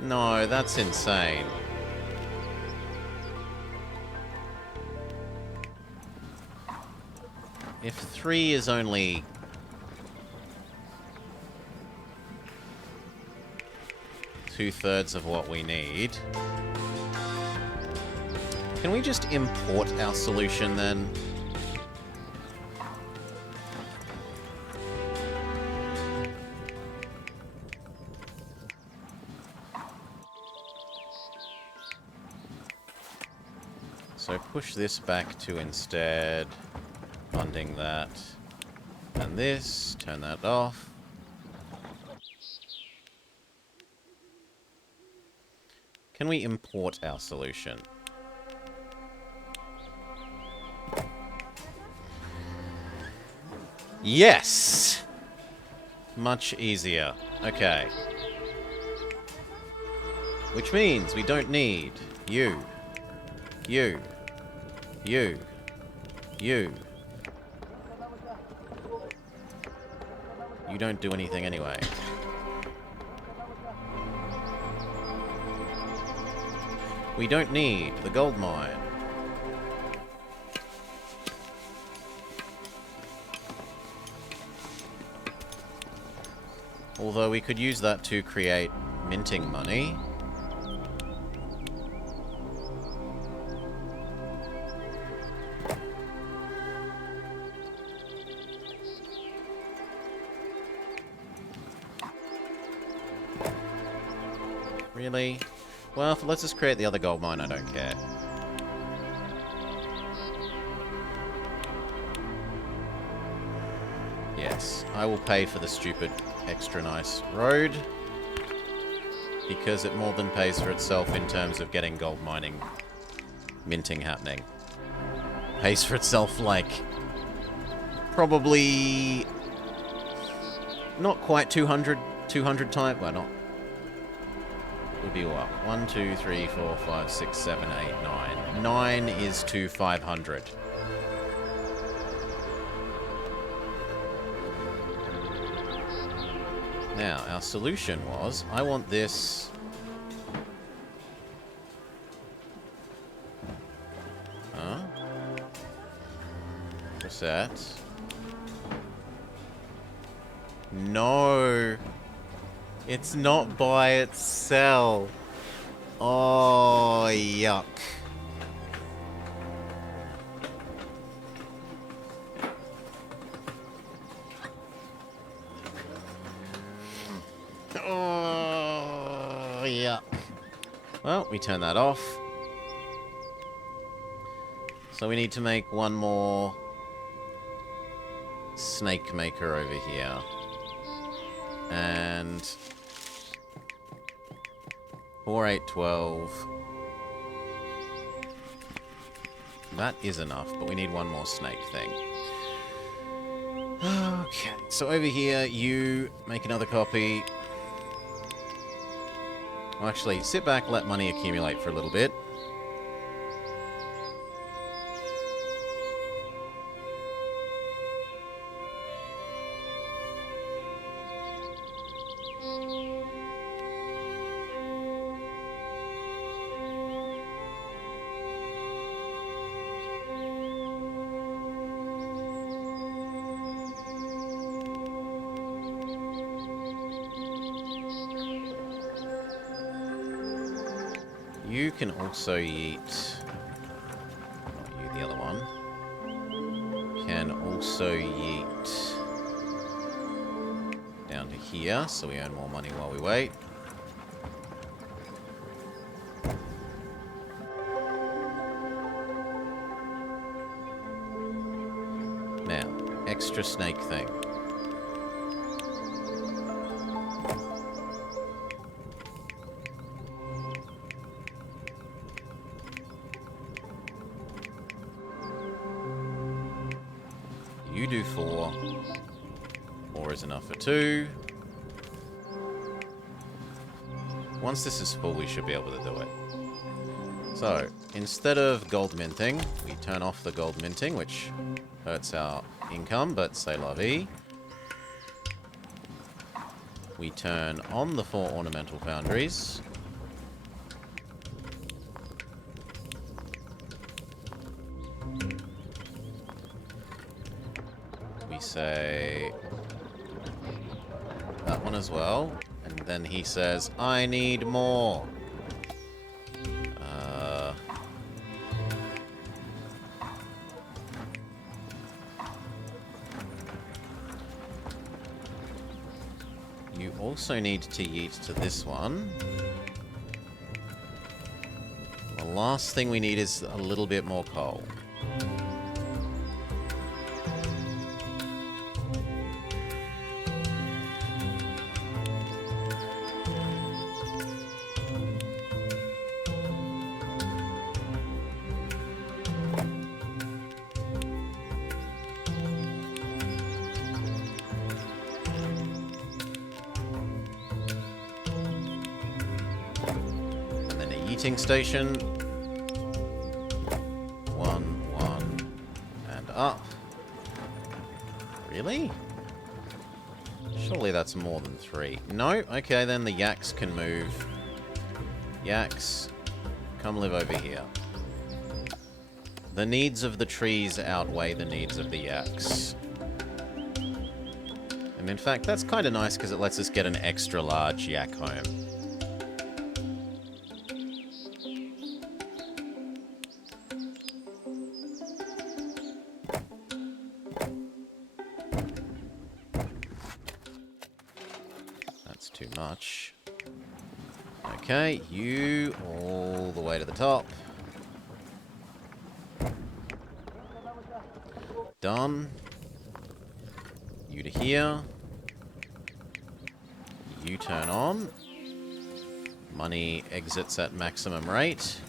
No, that's insane. If 3 is only... two-thirds of what we need... Can we just import our solution then? So push this back to instead funding that. And this, turn that off. Can we import our solution? Yes! Much easier. Okay. Which means we don't need you. You. You. You. You don't do anything anyway. We don't need the gold mine. Although we could use that to create minting money. Really? Well, let's just create the other gold mine, I don't care. Yes, I will pay for the stupid extra nice road. Because it more than pays for itself in terms of getting gold mining, minting happening. Pays for itself like... probably... not quite 200 times, well not... would be what? 1, 2, 3, 4, 5, 6, 7, 8, 9. 9 is to 500. Now, our solution was, I want this... Huh? What's that? No! It's not by itself. Oh, yuck. Oh, yuck. Well, we turn that off. So we need to make one more snake maker over here. And 4, 8, 12. That is enough, but we need one more snake thing. Okay, so over here, you make another copy. Well, actually, sit back, let money accumulate for a little bit. You can also eat... Not you, the other one. Can also yeet down to here, so we earn more money while we wait. Now, extra snake thing. You do 4. 4 is enough for 2. Once this is full, we should be able to do it. So, instead of gold minting, we turn off the gold minting, which hurts our income, but c'est la vie. We turn on the 4 ornamental foundries. We say that one as well, and then he says, I need more. You also need to yeet to this one. The last thing we need is a little bit more coal. Station. 1, 1, and up. Really? Surely that's more than 3. No? Okay, then the Yaks can move. Yaks, come live over here. The needs of the trees outweigh the needs of the Yaks. And in fact, that's kind of nice because it lets us get an extra large Yak home. Too much. Okay, you all the way to the top. Done. You to here. You turn on. Money exits at maximum rate.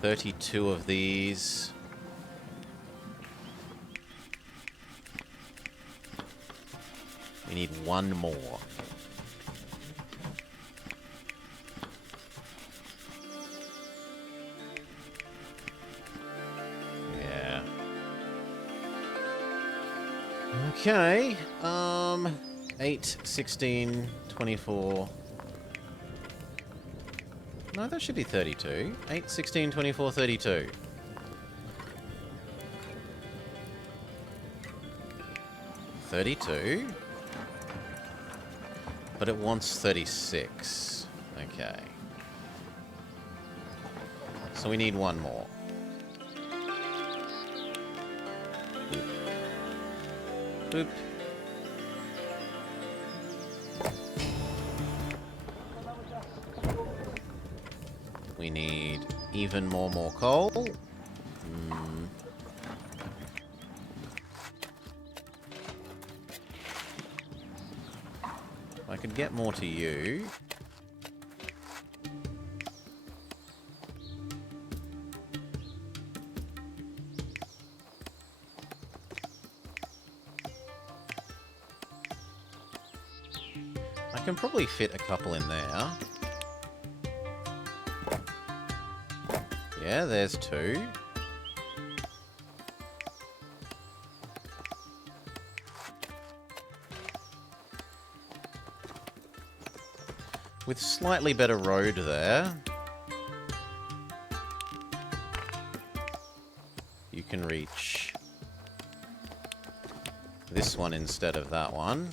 32 of these. We need one more. Okay, 8, 16, 24... No, that should be 32. 8, 16, 24, 32. 32? But it wants 36. Okay. So we need one more. Boop. Boop. We need even more coal. I could get more to you. I can probably fit a couple in there. Yeah, there's two. With slightly better road there, you can reach this one instead of that one.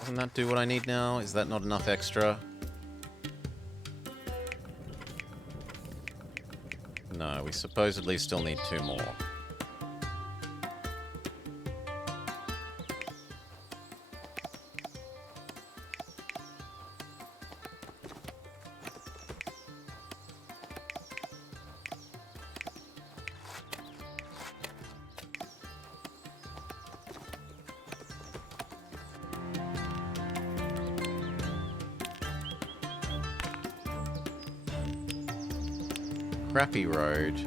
Doesn't that do what I need now? Is that not enough extra? No, we supposedly still need two more. Crappy road.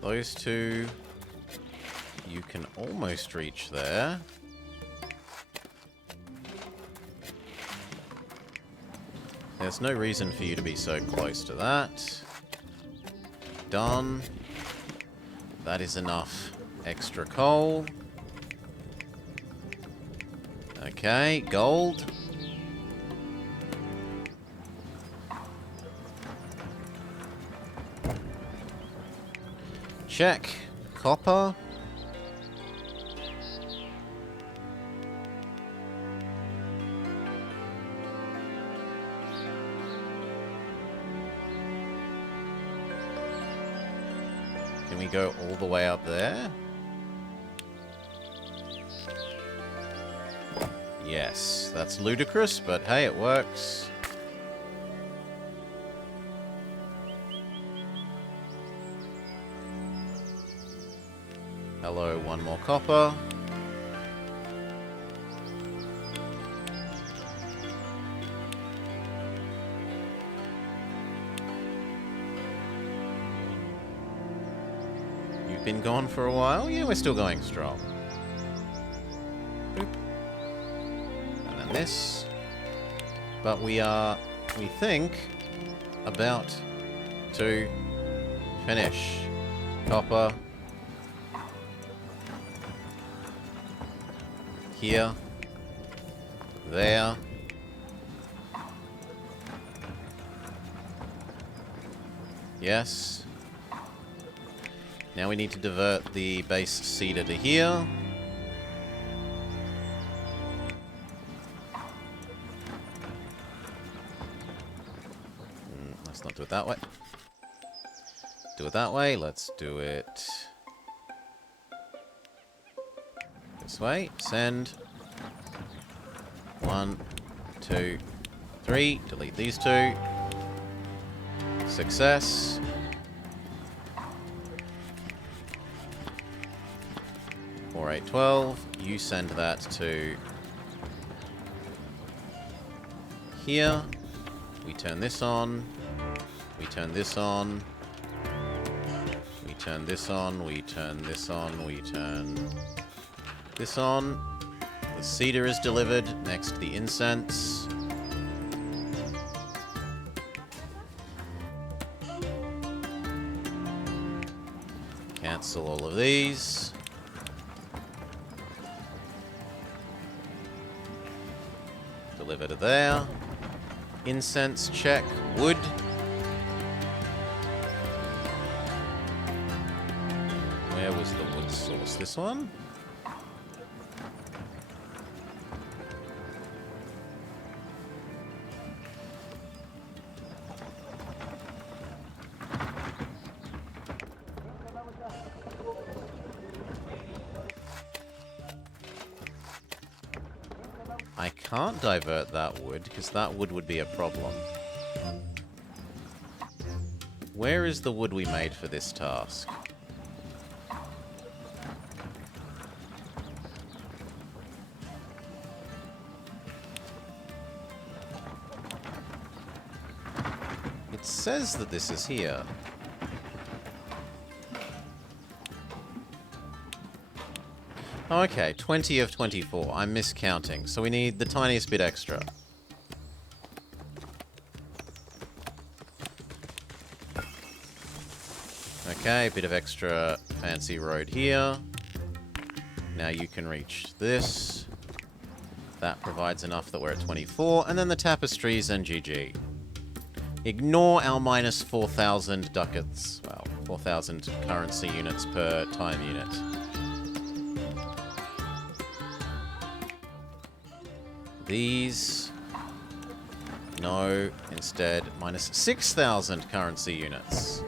Those two, you can almost reach there. There's no reason for you to be so close to that. Done. That is enough extra coal. Okay, gold. Check. Copper. Can we go all the way up there? Yes, that's ludicrous, but hey, it works. Hello, one more copper. You've been gone for a while? Yeah, we're still going strong. Boop. And then this. But we are, we think, about to finish. Copper. Here. There. Yes. Now we need to divert the base seeder to here. Let's not do it that way. Do it that way. Let's do it this way. Send. 1, 2, 3. Delete these two. Success. Four, 8, 12. You send that to here. We turn this on. We turn this on. We turn this on. We turn this on. We turn this on. The cedar is delivered. Next, the incense. Cancel all of these. Deliver to there. Incense, check. Wood. Where was the wood source? This one? I can't divert that wood, because that wood would be a problem. Where is the wood we made for this task? It says that this is here. Okay, 20 of 24. I'm miscounting, so we need the tiniest bit extra. Okay, a bit of extra fancy road here. Now you can reach this. That provides enough that we're at 24. And then the tapestries and GG. Ignore our minus 4,000 ducats. Well, 4,000 currency units per time unit. These. No, instead, minus 6,000 currency units.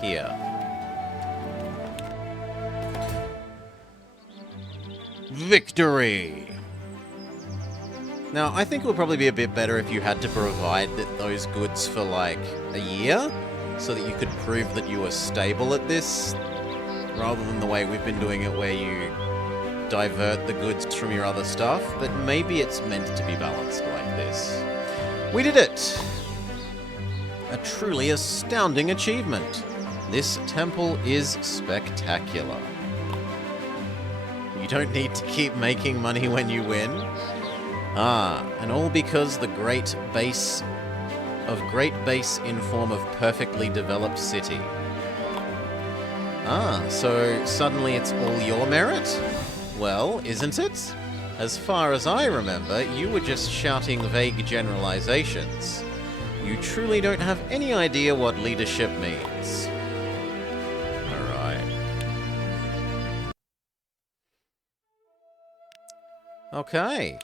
Here. Victory! Now, I think it would probably be a bit better if you had to provide those goods for, like, a year, so that you could prove that you were stable at this, rather than the way we've been doing it where you divert the goods from your other stuff, but maybe it's meant to be balanced like this. We did it! A truly astounding achievement. This temple is spectacular. You don't need to keep making money when you win. Ah, and all because the great base in form of perfectly developed city. Ah, so suddenly it's all your merit? Well, isn't it? As far as I remember, you were just shouting vague generalizations. You truly don't have any idea what leadership means. Alright. Okay.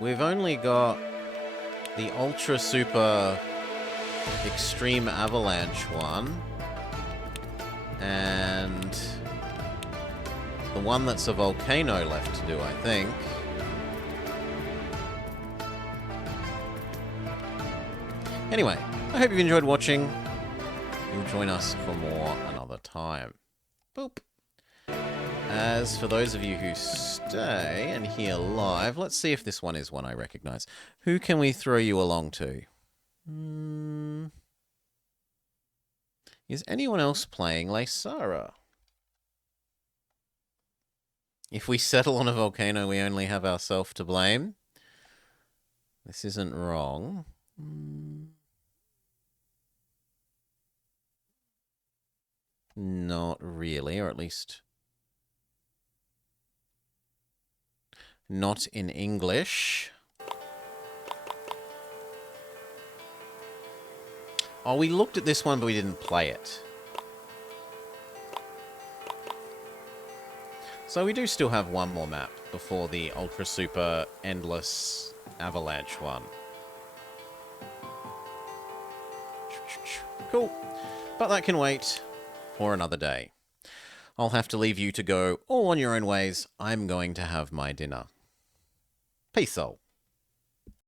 We've only got the Ultra Super Extreme Avalanche one. And the one that's a volcano left to do, I think. Anyway, I hope you've enjoyed watching. You'll join us for more another time. Boop. As for those of you who stay and hear live, let's see if this one is one I recognize. Who can we throw you along to? Is anyone else playing Laysara? If we settle on a volcano, we only have ourselves to blame. This isn't wrong. Not really, or at least not in English. Oh, we looked at this one, but we didn't play it. So we do still have one more map before the Ultra Super Endless Avalanche one. Cool. But that can wait for another day. I'll have to leave you to go all on your own ways. I'm going to have my dinner. Peace out.